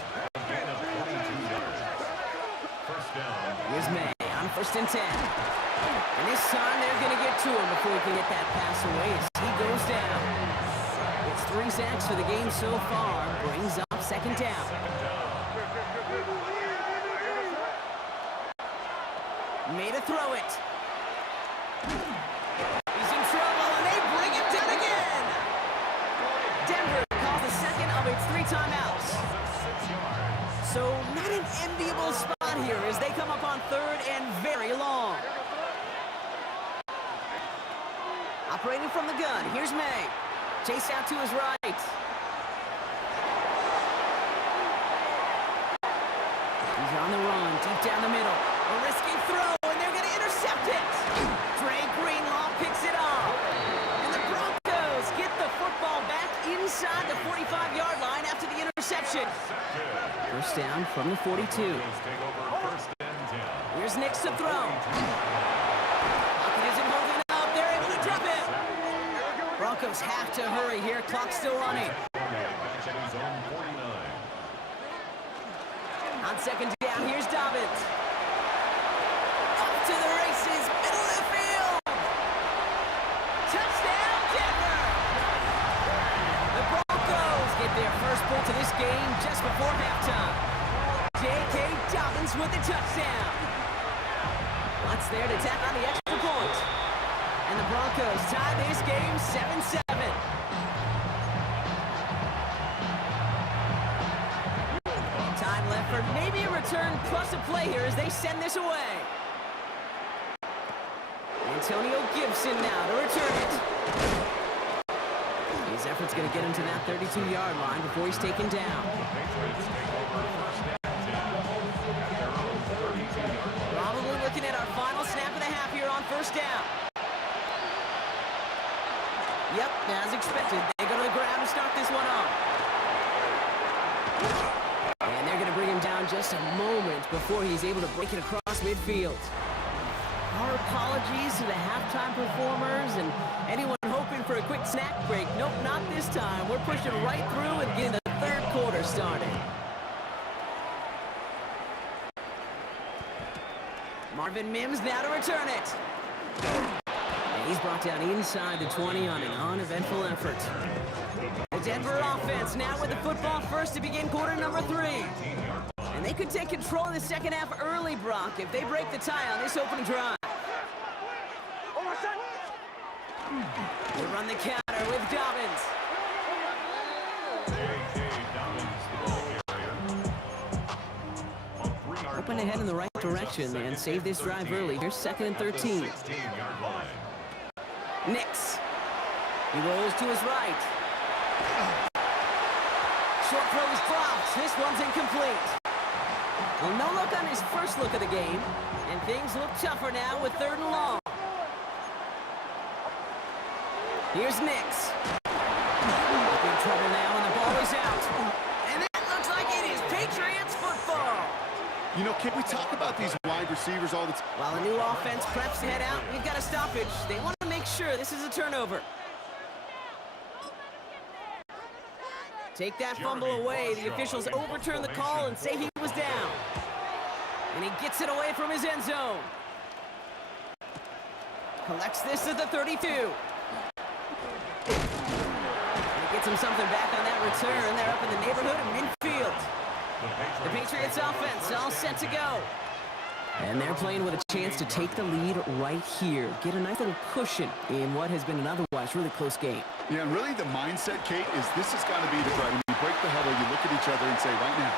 Here's May on 1st and 10. And this time they're going to get to him before he can get that pass away as he goes down. It's 3 sacks for the game so far. Brings up 2nd down. May to throw it. He's in trouble, and they bring him down again. Denver calls the 2nd of its 3 timeouts. So not an enviable spot here as they come up on 3rd and very long. Operating from the gun, here's May. Chase out to his right. He's on the run, deep down the middle. A risky throw, and they're going to intercept it. Dre Greenlaw picks it off. And the Broncos get the football back inside the 45-yard line after the interception. 1st down from the 42. Here's Nix to throw. Pocket isn't holding up. They're able to drop it. Broncos have to hurry here. Clock's still running. Back at his own 49. On second down, here's Dobbins. Up to the races, middle of the field. Touchdown, Denver. The Broncos get their first point to this game just before halftime. J.K. Dobbins with the touchdown. What's there to tap on the extra point? And the Broncos tie this game 7-7. Time left for maybe a return plus a play here as they send this away. Antonio Gibson now to return it. His effort's going to get him to that 32-yard line before he's taken down. Probably looking at our final snap of the half here on first down. Yep, as expected, they go to the ground to start this one off. And they're going to bring him down just a moment before he's able to break it across midfield. Our apologies to the halftime performers and anyone hoping for a quick snack break. Nope, not this time. We're pushing right through and getting the third quarter started. Marvin Mims now to return it. And he's brought down inside the 20 on an uneventful effort. The Denver offense now with the football first to begin quarter number 3. And they could take control of the second half early, Brock, if they break the tie on this opening drive. They run the counter with Dobbins. Open ahead in the right direction and save this drive early. Here's 2nd and 13. Nix. He rolls to his right. Short throw is dropped. This one's incomplete. Well, no look on his first look of the game, and things look tougher now with 3rd and long. Here's Nix. In trouble now, and the ball is out. And that looks like it is Patriots football. You know, can we talk about these wide receivers all the time? While the new offense preps to head out, we've got a stoppage. They want to make sure this is a turnover. Take that fumble away. The officials overturn the call and say he was down. And he gets it away from his end zone. Collects this at the 32. And he gets him something back on that return. They're up in the neighborhood of midfield. The Patriots offense all set to go. And they're playing with a chance to take the lead right here. Get a nice little cushion in what has been an otherwise really close game. Yeah, and really the mindset, Kate, is this has got to be the drive. When you break the huddle, you look at each other and say, right now,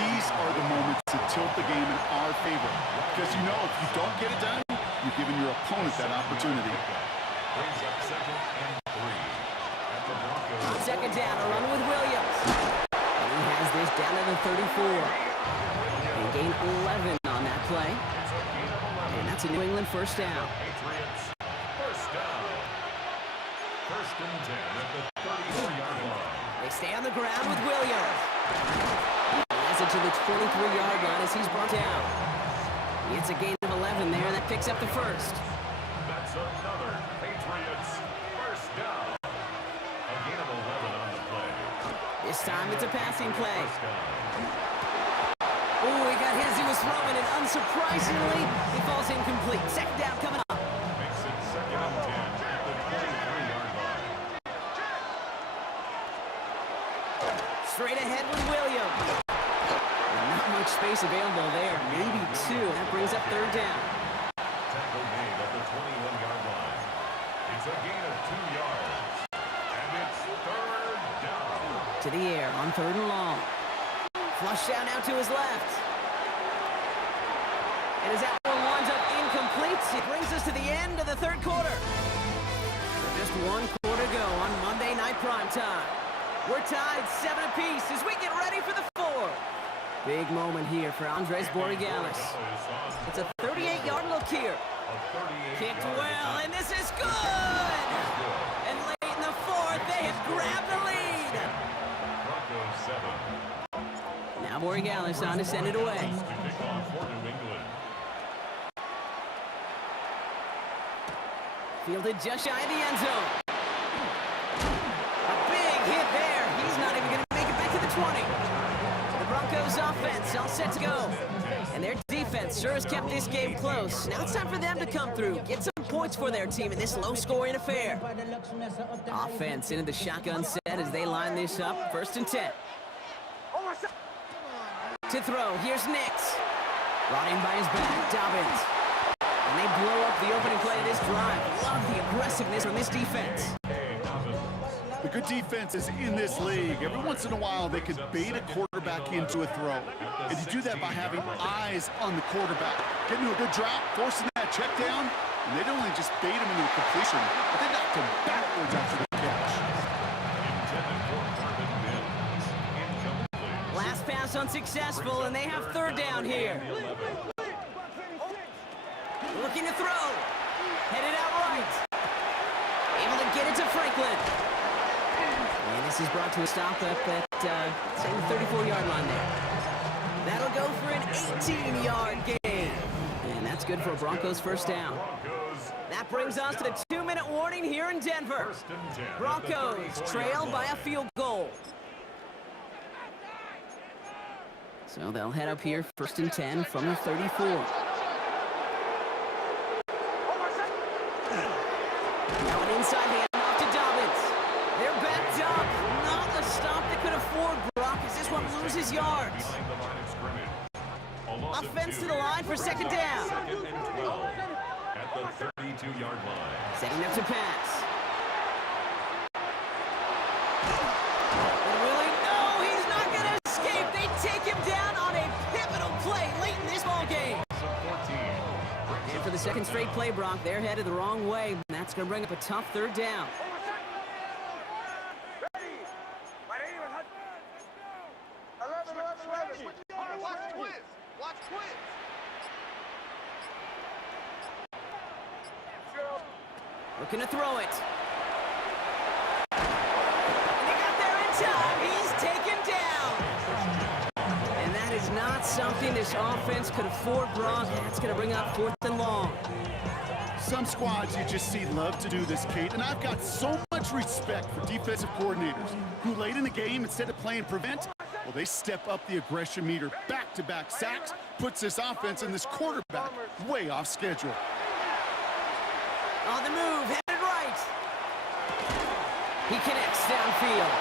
these are the moments to tilt the game in our favor. Because you know if you don't get it done, you're giving your opponent that opportunity. Brings up 2nd and 3. At the Broncos. On 2nd down, a run with Williams. And he has this down to the 34. They gain 11 on that play. And that's a New England first down. Patriots first down. 1st and 10 at the 34-yard line. They stay on the ground with Williams. He has it to the 23-yard line as he's brought down. It's a gain of 11 there. That picks up the first. That's another Patriots first down. A gain of 11 on the play. This time it's a passing play. First down. Oh, he got his. He was throwing, and unsurprisingly, he falls incomplete. 2nd down coming up. Makes it 2nd and 10 at the 23-yard line. Straight ahead with Williams. And not much space available there. Maybe 2. That brings up 3rd down. Tackle made at the 21-yard line. It's a gain of 2 yards. And it's 3rd down. To the air on 3rd and long. Flush down now to his left. And as that one winds up incomplete, it brings us to the end of the 3rd quarter. So just 1 quarter to go on Monday Night Primetime. We're tied 7 apiece as we get ready for the 4th. Big moment here for Andres Borregales. It's a 38-yard look here. Kicked well, and this is good! And late in the 4th, they have grabbed the lead. Broncos 7. Now Borregales on to send it away. To kick off for New England. Fielded just shy of the end zone. all set to go. And their defense sure has kept this game close. Now it's time for them to come through, get some points for their team in this low-scoring affair. Offense into the shotgun set as they line this up. 1st and 10. To throw, here's Nix. Brought in by his back, Dobbins. And they blow up the opening play of this drive. Love the aggressiveness from this defense. The good defense is in this league. Every once in a while, they could bait a quarterback into a throw. And you do that by having eyes on the quarterback. Getting to a good drop, forcing that check down, and they don't only just bait him into a completion, but they knocked him backwards after the catch. Last pass unsuccessful, and they have 3rd down here. Looking to throw. Headed out right. Able to get it to Franklin. And this is brought to a stop up at, say, the 34-yard line there. That'll go for an 18-yard gain. And that's good for a Broncos 1st down. That brings us to the 2-minute warning here in Denver. Broncos trail by a field goal. So they'll head up here, 1st and 10 from the 34. Now an inside handoff to Dobbins. They're backed up. Not a stop that could afford Brock as this one loses yards. Offense to the line for 2nd down. At the 32-yard line. Setting up to pass. And Willie, no, he's not going to escape. They take him down on a pivotal play late in this ball game. And for the 2nd straight play, Brock, they're headed the wrong way. And that's going to bring up a tough 3rd down. Looking to throw it. And they got there in time. He's taken down. And that is not something this offense could afford, Brock. That's going to bring up 4th and long. Some squads you just see love to do this, Kate, and I've got so much respect for defensive coordinators who late in the game, instead of playing prevent, well, they step up the aggression meter. Back-to-back sacks puts this offense and this quarterback way off schedule. On the move, headed right. He connects downfield.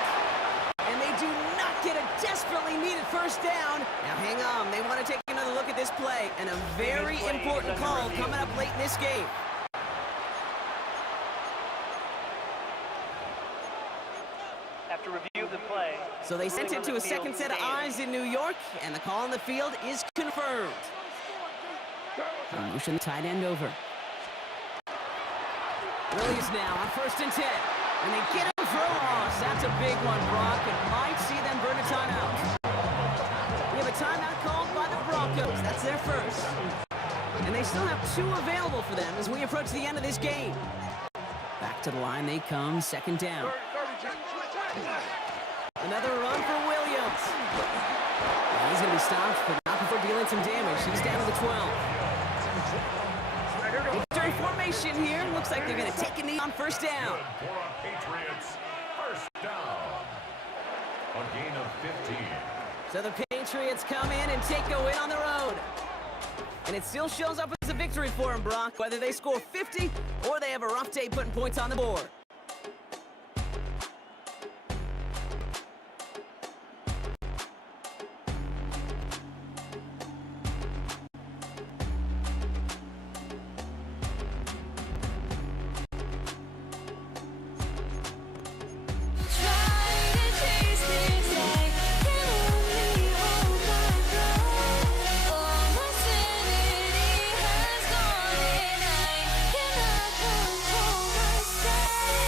And they do not get a desperately needed 1st down. Now hang on, they want to take another look at this play. And a very important call coming up late in this game. After review of the play, So they sent it to a 2nd set of eyes in New York, and the call on the field is confirmed. Motion the tight end over. Williams now on 1st and 10. And they get him for a loss. That's a big one, Brock. It might see them burn a timeout. We have a timeout called by the Broncos. That's their 1st. And they still have 2 available for them as we approach the end of this game. Back to the line they come, 2nd down. Another run for Williams. And he's going to be stopped, but not before dealing some damage. He's down to the 12. Victory formation here. Looks like they're going to take a knee on 1st down. For a Patriots 1st down. A gain of 15. So the Patriots come in and take a win on the road. And it still shows up as a victory for them, Brock, whether they score 50 or they have a rough day putting points on the board. Sanity has gone and I cannot control myself.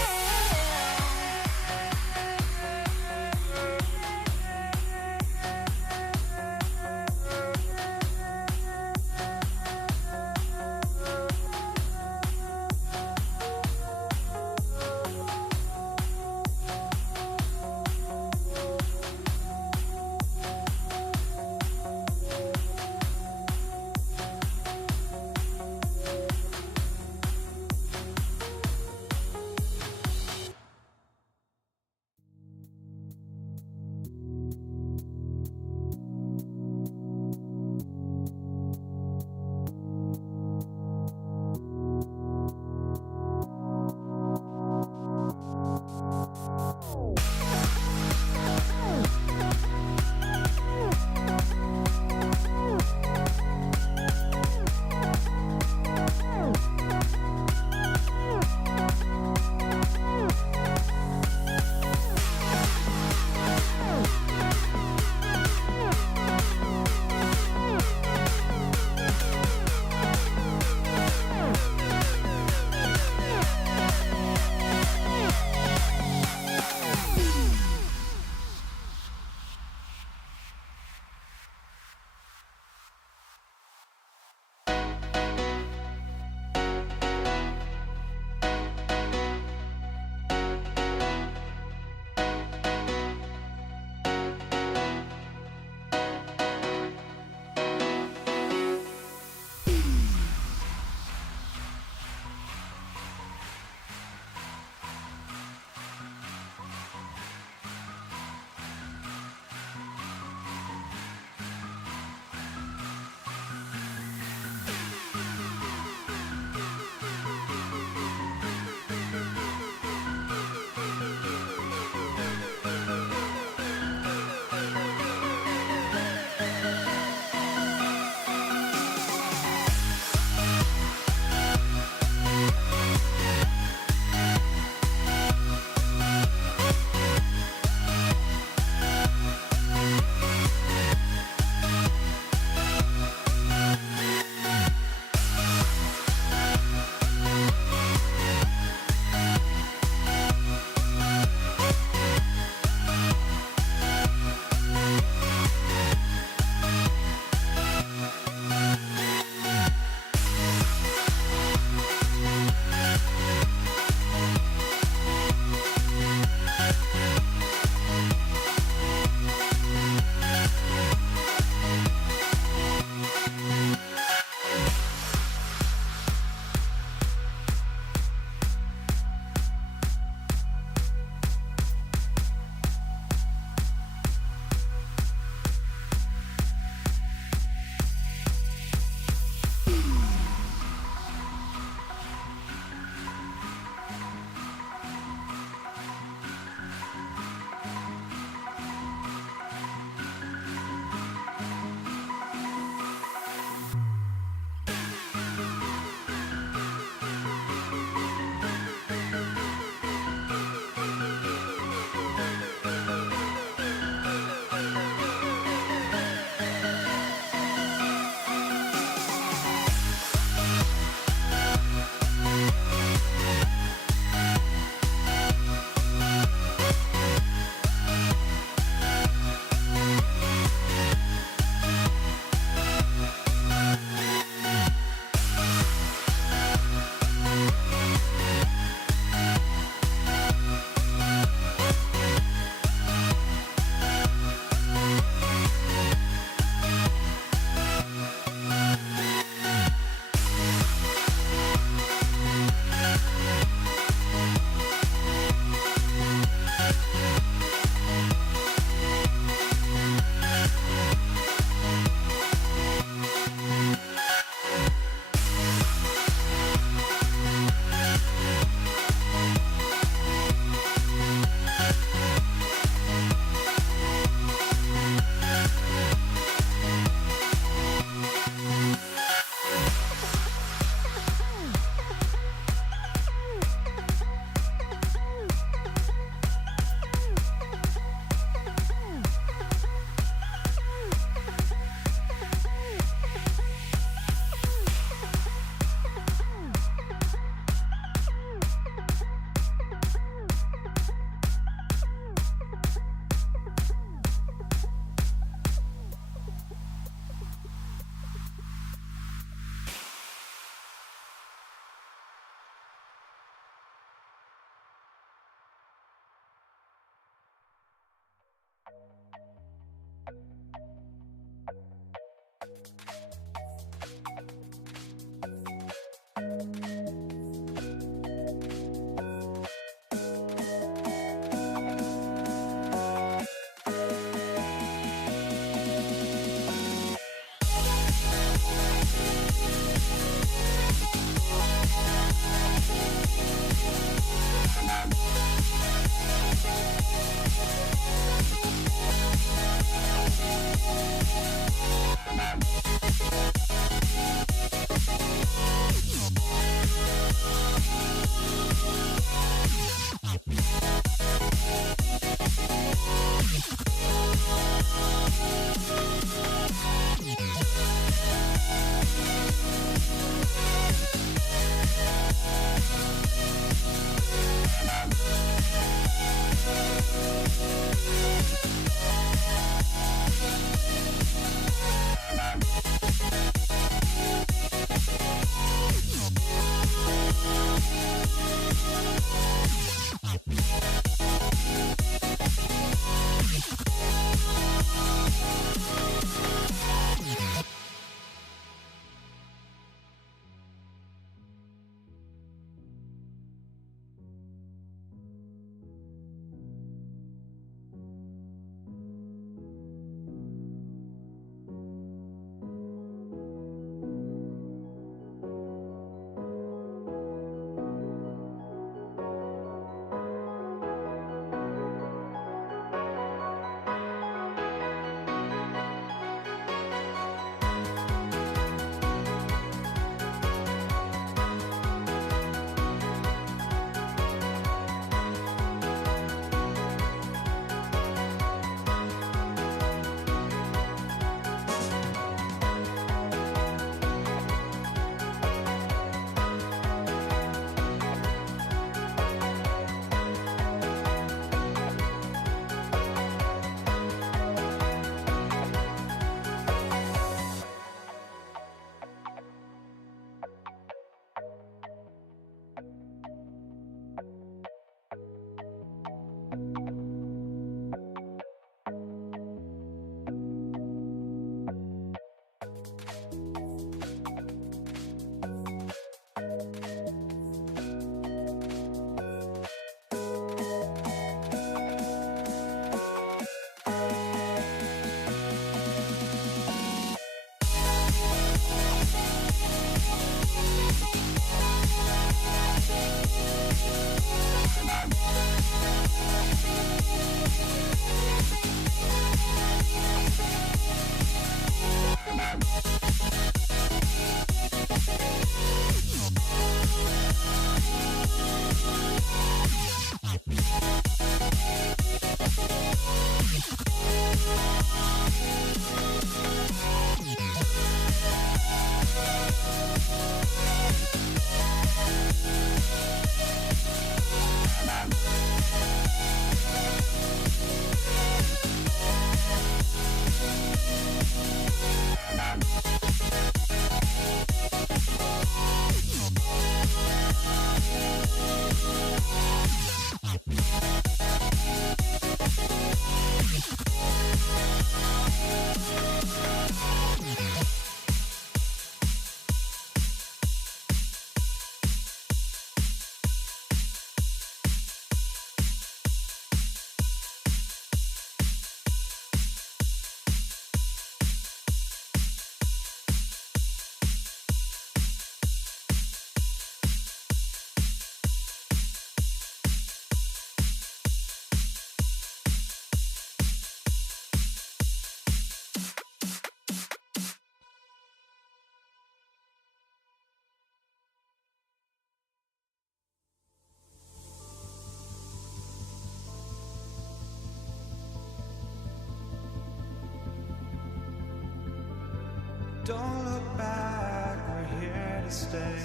Don't look back, we're here to stay.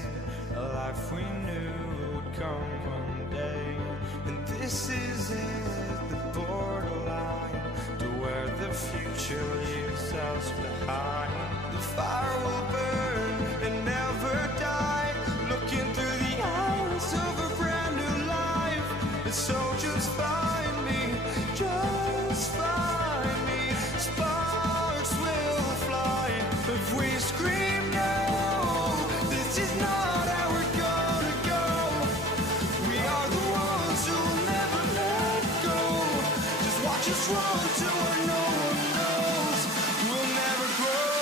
A life we knew would come one day. And this is it, the borderline to where the future leaves us behind. The fire will burn and never die. Looking through the eyes of a brand new life. And so just find me, just find me. Sparks will fly if we scream no. This is not how we're gonna go. We are the ones who'll never let go. Just watch us run to where no one knows. We'll never grow.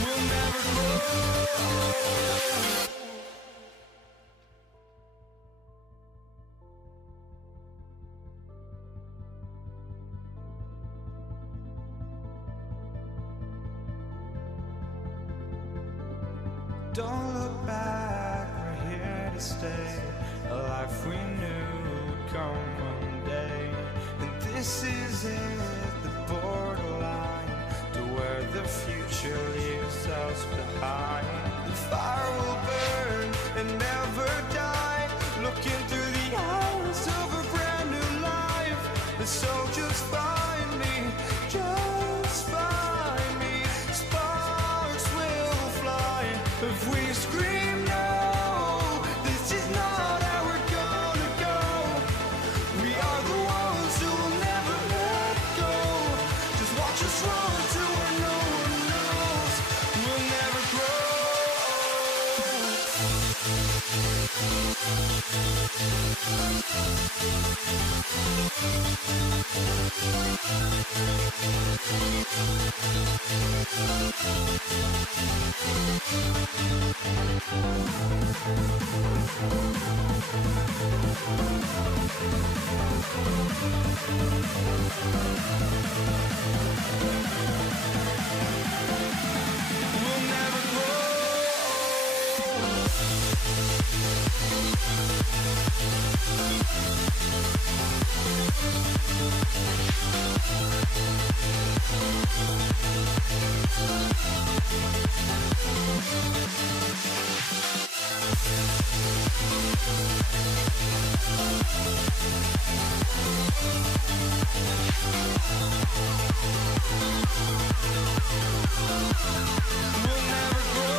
We'll never grow. Don't look back, we're here to stay. A life we knew would come one day. And this is it, the borderline to where the future leaves us behind. The fire will burn and never die. Looking through the eyes of a brand new life. And so just find me, just find me. Sparks will fly if we scream no. This is not how we're gonna go. We are the ones who will never let go. Just watch us run to where no one knows. We'll never grow. We'll never grow. We'll never grow.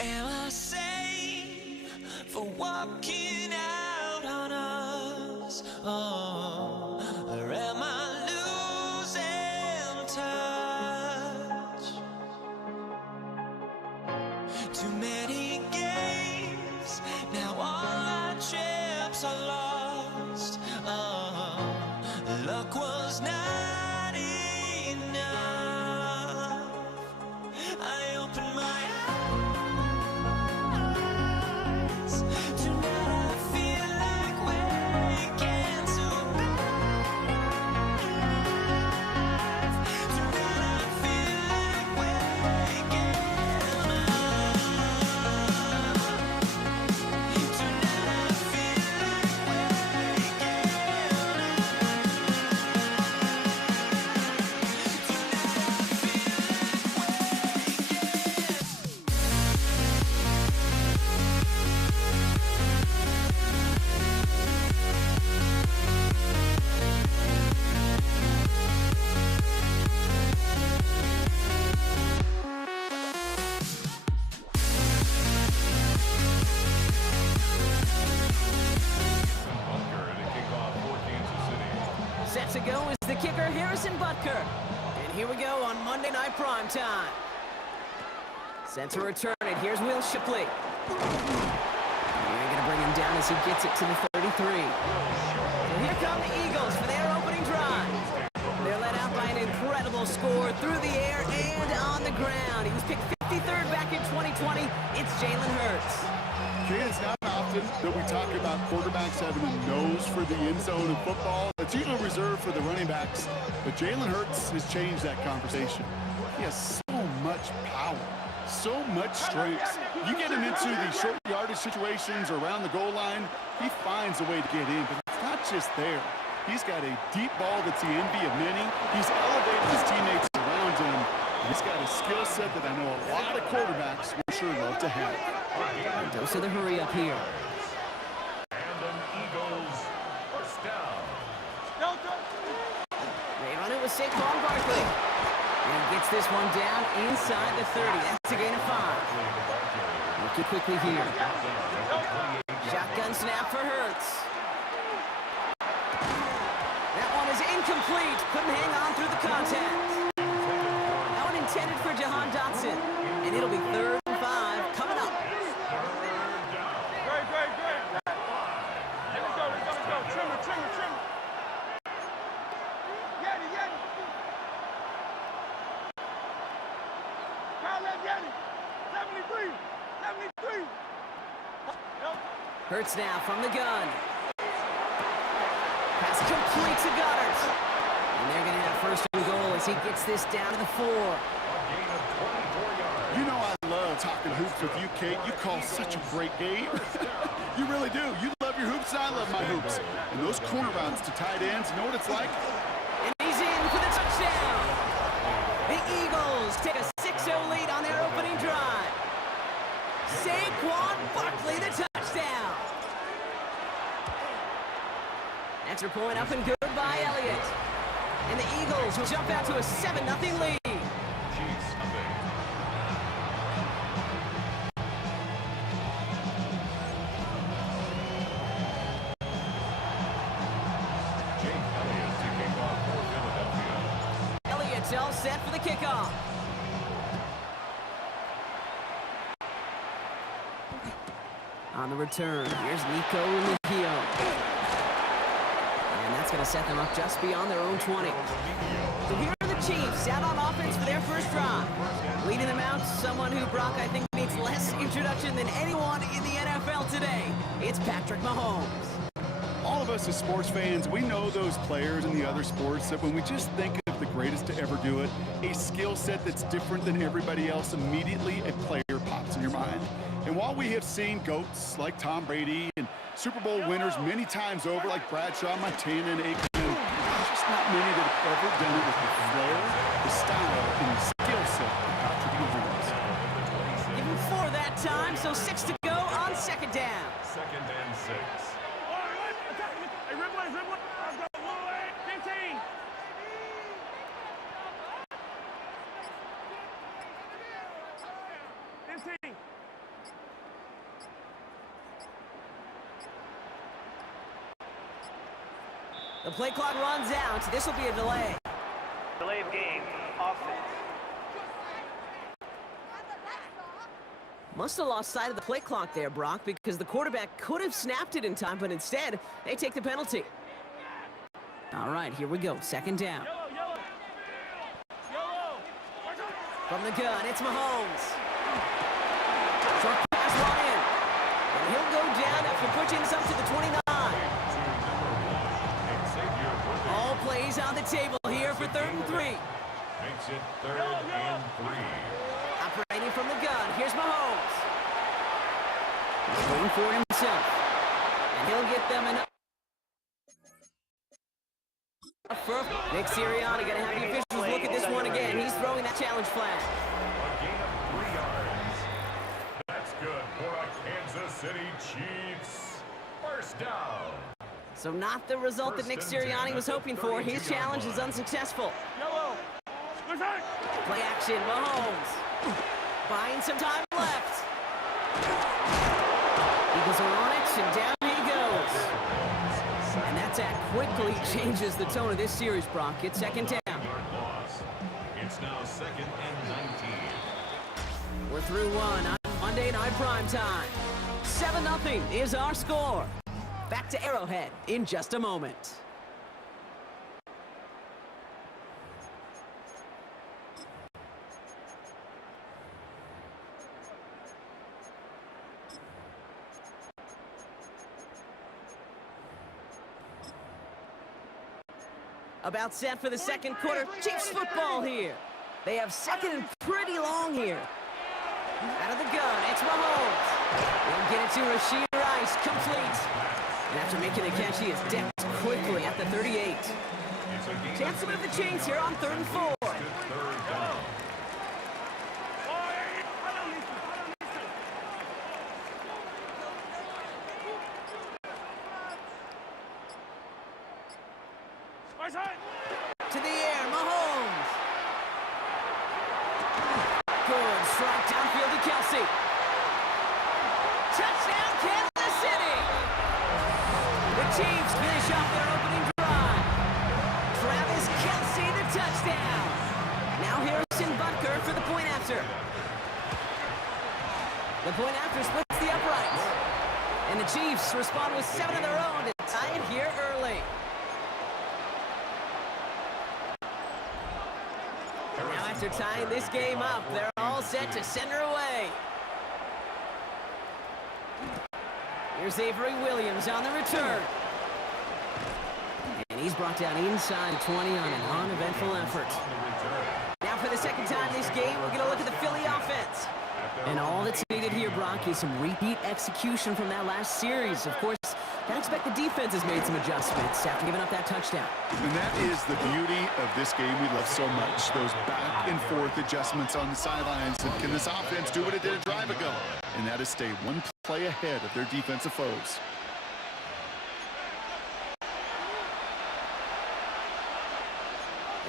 Am I safe for walking out on us? Oh, or am I losing touch? Too many games, now all our chips are lost. Oh, luck was not enough. I opened my eyes. Tonight I feel like waking to life. Tonight I feel like waking up. Tonight I feel like waking Set to go is the kicker, Harrison Butker. And here we go on Monday Night Primetime. Set to return it. Here's Will Shipley. They're going to bring him down as he gets it to the 33. So here come the Eagles for their opening drive. They're led out by an incredible score through the air and on the ground. He was picked 53rd back in 2020. It's Jalen Hurts. Jay, it's not often that we talk about quarterbacks having a nose for the end zone in football. It's usually reserved for the running backs, but Jalen Hurts has changed that conversation. He has so much power, so much strength. You get him into these short yardage situations or around the goal line, he finds a way to get in, but it's not just there. He's got a deep ball that's the envy of many. He's elevated his teammates around him. He's got a skill set that I know a lot of quarterbacks would sure love to have. Dose of the hurry up here. Saquon Barkley. And he gets this one down inside the 30. That's a gain of 5. Look it quickly here. Shotgun snap for Hurts. That one is incomplete. Couldn't hang on through the contact. That one intended for Jahan Dotson. And it'll be 3rd and 5 coming up. Great. Let's go. Trimmer. Yeti. Kyle Yeti. 73. Hurts now from the gun. Pass complete to Goddard. And they're going to have 1st and goal as he gets this down to the 4. You know I love talking hoops with you, Kate. You call such a great game. You really do. You love your hoops, and I love my hoops. And those corner routes to tight ends, you know what it's like? And he's in for the touchdown. The Eagles take a 6-0 lead on their opening drive. Saquon Barkley, the touchdown. Extra point up and good by Elliott. And the Eagles will jump out to a 7-0 lead. Elliott's all set for the kickoff. On the return, here's Nico Mejio. And that's going to set them up just beyond their own 20. So here are the Chiefs out on offense for their first drive. Leading them out, someone who, Brock, I think needs less introduction than anyone in the NFL today. It's Patrick Mahomes. All of us as sports fans, we know those players in the other sports that when we just think of the greatest to ever do it, a skill set that's different than everybody else, immediately a player pops in your mind. And while we have seen GOATs like Tom Brady and Super Bowl winners many times over, like Bradshaw, Montana, and Aikman, there's just not many that have ever done it with the flair, the style, and the skill set of Patrick Mahomes. Give him 4 that time, so 6 to go on 2nd down. 2nd and 6. Hey, Ridley. Let's go. 15. The play clock runs out. This will be a delay. Delay of game, offense. Must have lost sight of the play clock there, Brock, because the quarterback could have snapped it in time, but instead, they take the penalty. All right, here we go. 2nd down. From the gun, it's Mahomes. Short pass Ryan. And he'll go down after pushing this up to the 29. All plays on the table here for 3rd and 3. Makes it 3rd and 3. Operating from the gun, here's Mahomes. He's going for it himself. And he'll get them enough. Nick Sirianni going to have the officials look at this one again. He's throwing that challenge flag. A gain of 3 yards. That's good for a Kansas City Chiefs. 1st down. So not the result that Nick Sirianni was hoping for. His challenge is unsuccessful. Play action, Mahomes. Buying some time left. Eagles are on it, and down he goes. And that attack quickly changes the tone of this series, Brock. It's 2nd down. It's now 2nd and 19. We're through 1 on Monday Night Primetime. 7-0 is our score. Back to Arrowhead in just a moment. About set for the 2nd quarter. Chiefs football here. They have 2nd and pretty long here. Out of the gun, it's Mahomes. They'll get it to Rashid Rice, complete. And after making the catch, he is decked quickly at the 38. Chance to move the chains here on 3rd and 4. 3rd down. To the air, Mahomes. Good strike downfield to Kelsey. Touchdown, Kansas City! The Chiefs finish off their opening drive. Travis Kelsey, the touchdown. Now Harrison Butker for the point after. The point after splits the uprights. And the Chiefs respond with 7 of their own to tie it here early. Now after tying this game up, they're all set to send her away. Here's Avery Williams on the return. And he's brought down inside 20 on an uneventful effort. Now for the second time this game, we're going to look at the Philly offense. And all that's needed here, Brock, is some repeat execution from that last series. Of course, I expect the defense has made some adjustments after giving up that touchdown. And that is the beauty of this game we love so much, those back and forth adjustments on the sidelines. And can this offense do what it did a drive ago? And that is stay one play ahead of their defensive foes.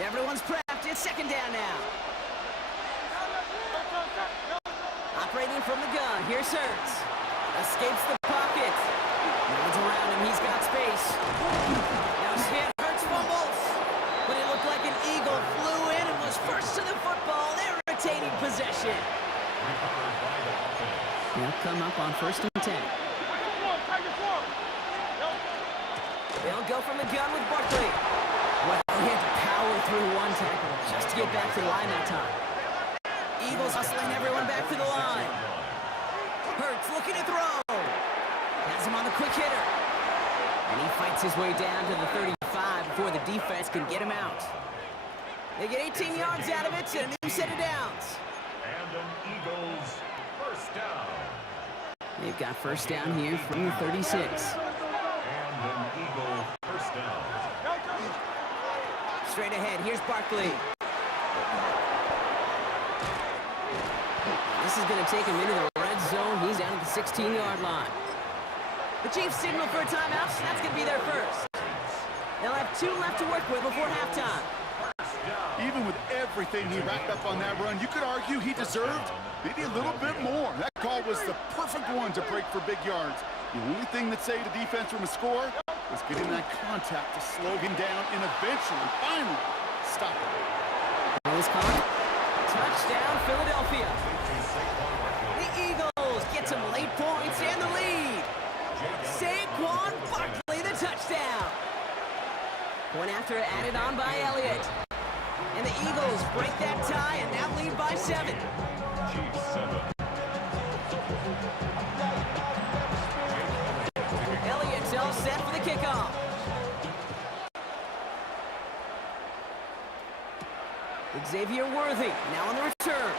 Everyone's prepped. It's second down now. Operating from the gun. Here's Hurts. Escapes the pocket. No one's around him. He's got space. Now Stan Hurts fumbles. But it looked like an Eagle flew in and was first to the football. They're retaining possession. They'll come up on 1st and 10. They'll go from the gun with Barkley. Well, he had to power through one tackle just to get back to the line that time. Eagles hustling everyone back to the line. Hurts looking to throw. Has him on the quick hitter. And he fights his way down to the 35 before the defense can get him out. They get 18 yards out of it and a new set of downs. And an Eagles first down. They've got first down here from the 36. And an Eagle first down. Straight ahead, here's Barkley. This is going to take him into the red zone. He's down at the 16-yard line. The Chiefs signal for a timeout, so that's going to be their first. They'll have 2 left to work with before halftime. Even with everything he racked up on that run, you could argue he deserved maybe a little bit more. That call was the perfect one to break for big yards. The only thing that saved the defense from a score was getting that contact to slow him down and eventually, finally, stop him. Rose caught. Touchdown, Philadelphia. The Eagles get some late points and the lead. Saquon Barkley, the touchdown. Point after added on by Elliott. And the Eagles break that tie and now lead by 7. Chiefs 7. Elliott's all set for the kickoff. Xavier Worthy now on the return.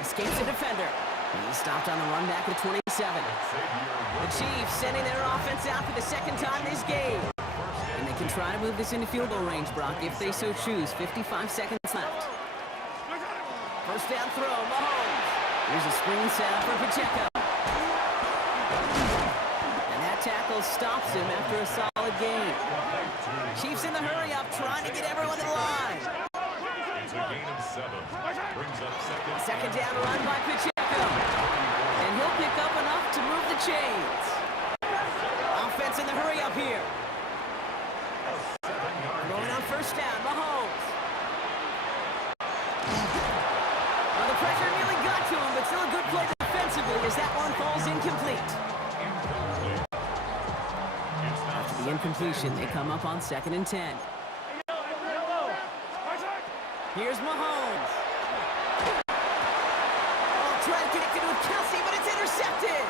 Escapes the defender. He's stopped on the run back at 27. The Chiefs sending their offense out for the second time this game. And they can try to move this into field goal range, Brock, if they so choose. 55 seconds left. First down throw, Mahomes. Here's a screen setup for Pacheco. And that tackle stops him after a solid game. Chiefs in the hurry-up, trying to get everyone in line. It's a gain of 7. Brings up Second down run by Pacheco. And he'll pick up enough to move the chains. Offense in the hurry-up here. Going on first down, Mahomes. Well, the pressure nearly got to him, but still a good play defensively as that one falls incomplete. After the incompletion, they come up on 2nd and 10. Here's Mahomes. Oh, trying to connect it with Kelsey, but it's intercepted.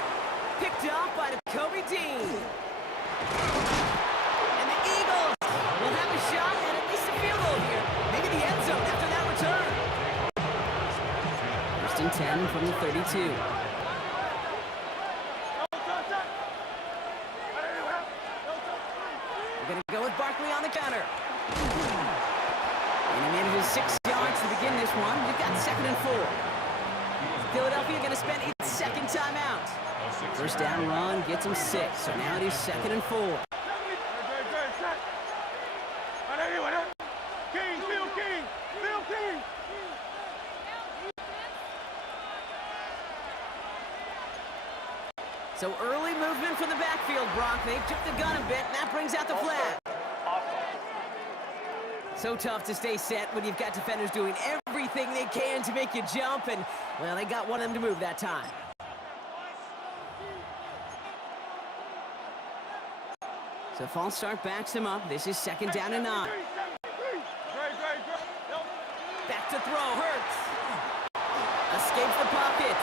Picked off by Kobe Dean. And the Eagles will have a shot at least a field goal here. Maybe the end zone after that return. 1st and 10 from the 32. We're going to go with Barkley on the counter. And he manages 6 yards to begin this one. We've got 2nd and 4. Philadelphia going to spend its second timeout. First down run gets him 6. So now it is 2nd and 4. So early movement from the backfield, Brock. They jumped the gun a bit, and that brings out the flag. So tough to stay set when you've got defenders doing everything they can to make you jump, and, well, they got one of them to move that time. So false start backs him up. This is 2nd down and 9. Back to throw, Hurts. Escapes the pocket.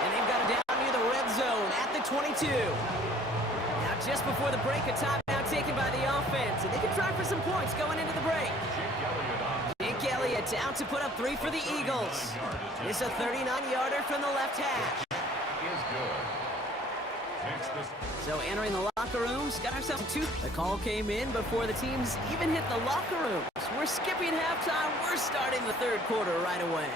And they've got it down near the red zone at the 22. Now just before the break, a timeout taken by the offense. And they can try for some points going into the break. Jake Elliott out to put up 3 for the Eagles. It's a 39-yarder from the left hash. Is good. So entering the locker rooms, got ourselves a 2. The call came in before the teams even hit the locker rooms. We're skipping halftime. We're starting the 3rd quarter right away.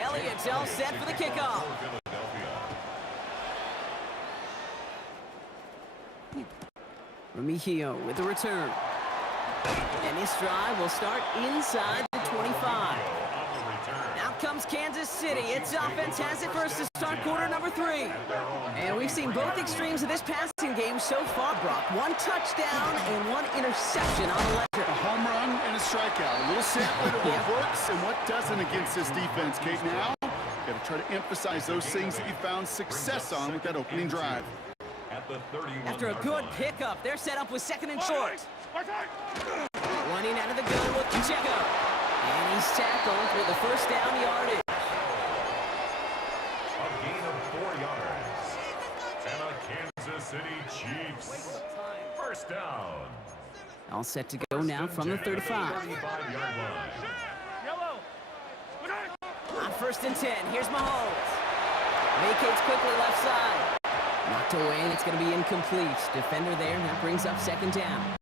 Elliott's all set for the kickoff. Remigio with the return. And this drive will start inside the 25. Out comes Kansas City. Its offense has it first to start quarter number 3. And we've seen both extremes of this passing game so far, Brock. 1 touchdown and 1 interception on the ledger. A home run and a strikeout. A little sampling of what works and what doesn't against this defense, Kate. Now, you got to try to emphasize those things that you found success on with that opening drive. After a good pickup, they're set up with 2nd and short. Running out of the gun with Pacheco. And he's tackled with the 1st down yardage. A gain of 4 yards. And a Kansas City Chiefs 1st down. All set to go now from the 35. 35-yard line. On 1st and 10, here's Mahomes. Vacates quickly left side. Knocked away, and it's going to be incomplete. Defender there, and that brings up 2nd down.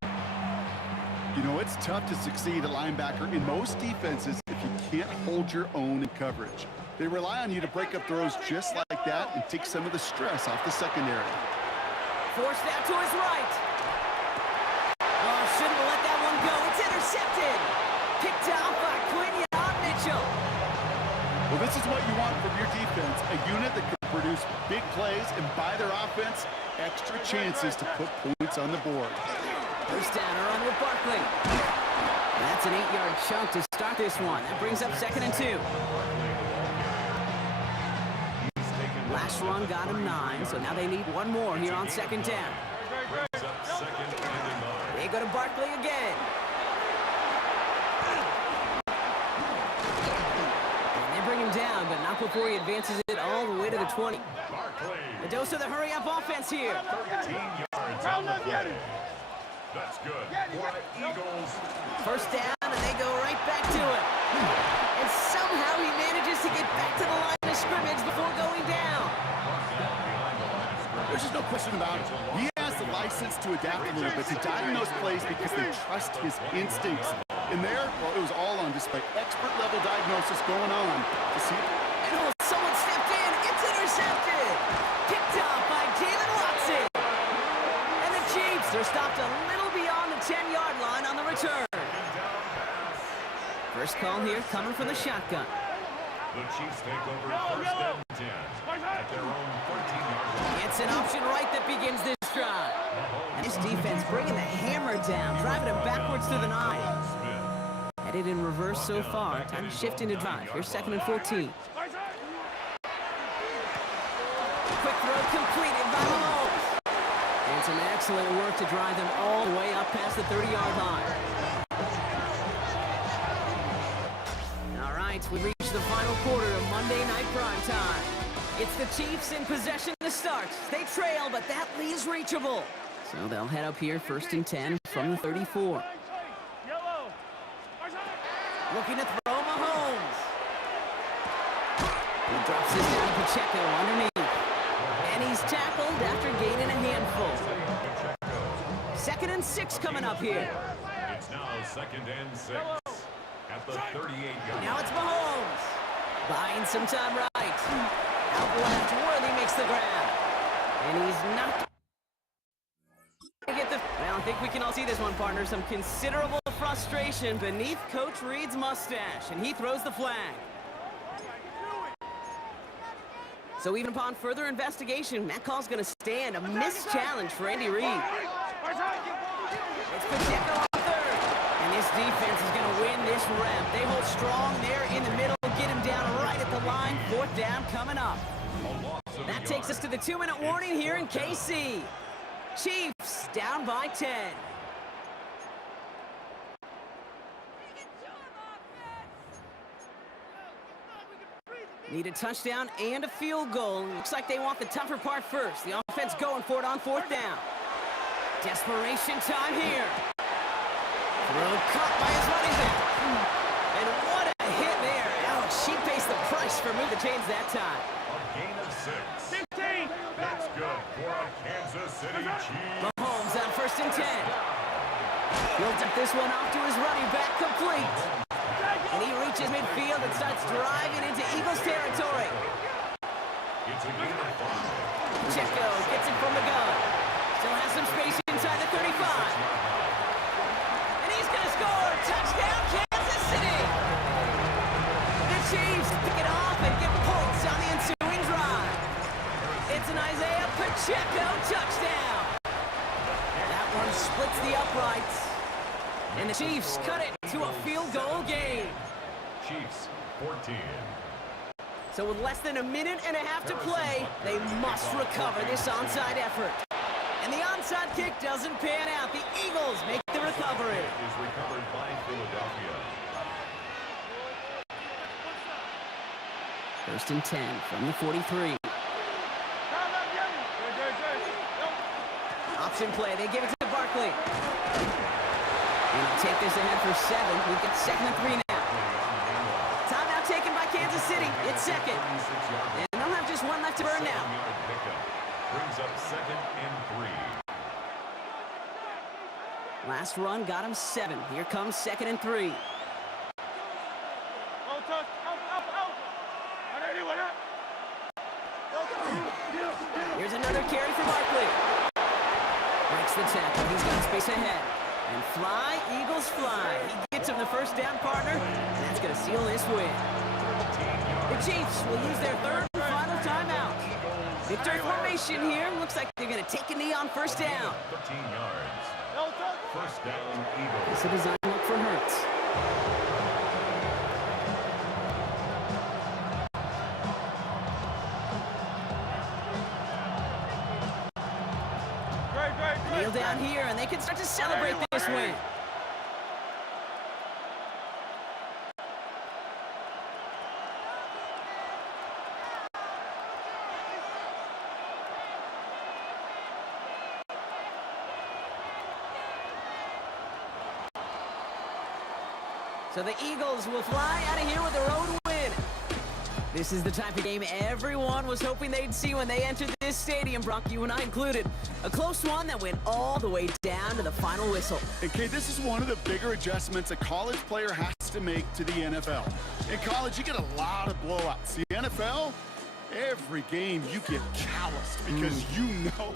You know, it's tough to succeed at linebacker in most defenses if you can't hold your own in coverage. They rely on you to break up throws just like that and take some of the stress off the secondary. Forced out to his right. Oh, shouldn't have let that one go. It's intercepted. Picked off by Quinion Mitchell. Well, this is what you want from your defense, a unit that can produce big plays and, by their offense, extra chances to put points on the board. 1st down, a run with Barkley. That's an 8-yard chunk to start this one. That brings up 2nd and 2. Last run got him 9, so now they need 1 more here on 2nd down. They go to Barkley again. And they bring him down, but not before he advances it all the way to the 20. The dose of the hurry-up offense here. 13 yards on the play. That's good for the Eagles. 1st down, and they go right back to it. And somehow he manages to get back to the line of scrimmage before going down. There's just no question about it. He has the license to adapt a little bit, to diagnose plays because they trust his instincts. And there, well, it was all on display. Expert-level diagnosis going on. To see it. And oh, someone stepped in. It's intercepted. Picked off by Jalen Watson. And the Chiefs are stopped a little beyond the 10-yard line on the return. First call here coming from the shotgun. The Chiefs take over 1st and 10 at their own 14-yard line. It's an option right that begins this drive. And this defense bringing the hammer down, driving it backwards to the 9. Headed in reverse so far. Time to shift into drive. Here's 2nd and 14. Quick throw completed by Mahomes. And some excellent work to drive them all the way up past the 30-yard line. All right, we reach the final quarter of Monday Night Primetime. It's the Chiefs in possession to start. They trail, but that leaves reachable. So they'll head up here 1st and 10 from the 34. Looking to throw Mahomes. He drops this down to Pacheco underneath. And he's tackled after gaining a handful. 2nd and 6 coming up here. It's now 2nd and 6 at the 38-yard. Now it's Mahomes. Buying some time right. Out left, Worthy makes the grab. And he's not going to get the... Well, I think we can all see this one, partner. Some considerable frustration beneath Coach Reed's mustache. And he throws the flag. So even upon further investigation, that call's going to stand. A missed challenge for Andy Reid. It's Pacheco on third. And this defense is going to win this rep. They hold strong there in the middle, get him down right at the line. Fourth down coming up. That takes us to the 2-minute warning here in KC. Chiefs down by 10. Need a touchdown and a field goal. Looks like they want the tougher part first. The offense going for it on fourth down. Desperation time here. Throw caught by his running back. And what a hit there. Alex, she pays the price for move the chains that time. A gain of 6. 15. That's good for a Kansas City Chiefs. Mahomes on first and 10. He'll dump this one off to his running back, complete. And he reaches midfield and starts driving into Eagles territory. It's a gain of 5. Pacheco gets it from the gun. Still has some space inside the 35. And he's going to score. Touchdown, Kansas City. The Chiefs pick it off and get points on the ensuing drive. It's an Isaiah Pacheco touchdown. That one splits the uprights. And the Chiefs cut it to a field goal game. Chiefs 14. So with less than a minute and a half to play, they must recover this onside effort. And the onside kick doesn't pan out. The Eagles make the recovery. Is recovered by Philadelphia. First and 10 from the 43. Option play. They give it to Barkley. And they'll take this ahead for 7. We've got 2nd and 3 now. Timeout taken by Kansas City. It's second. And they'll have just one left to burn now. Brings up 2nd and 3. Last run got him 7. Here comes 2nd and 3. Here's another carry for Barkley. Breaks the tackle. He's got space ahead. And fly, Eagles fly. He gets him the first down, partner, and that's going to seal this win. The Chiefs will use their third and final timeout. Victory formation here. Looks like they're going to take a knee on first down. 13 yards. First down, Eagles. It's a design look for Hurts. Kneel down here, and they can start to celebrate this win. So the Eagles will fly out of here with a road win. This is the type of game everyone was hoping they'd see when they entered this stadium, Brock, you and I included. A close one that went all the way down to the final whistle. And Kate, this is one of the bigger adjustments a college player has to make to the NFL. In college, you get a lot of blowouts. The NFL, every game you get calloused because you know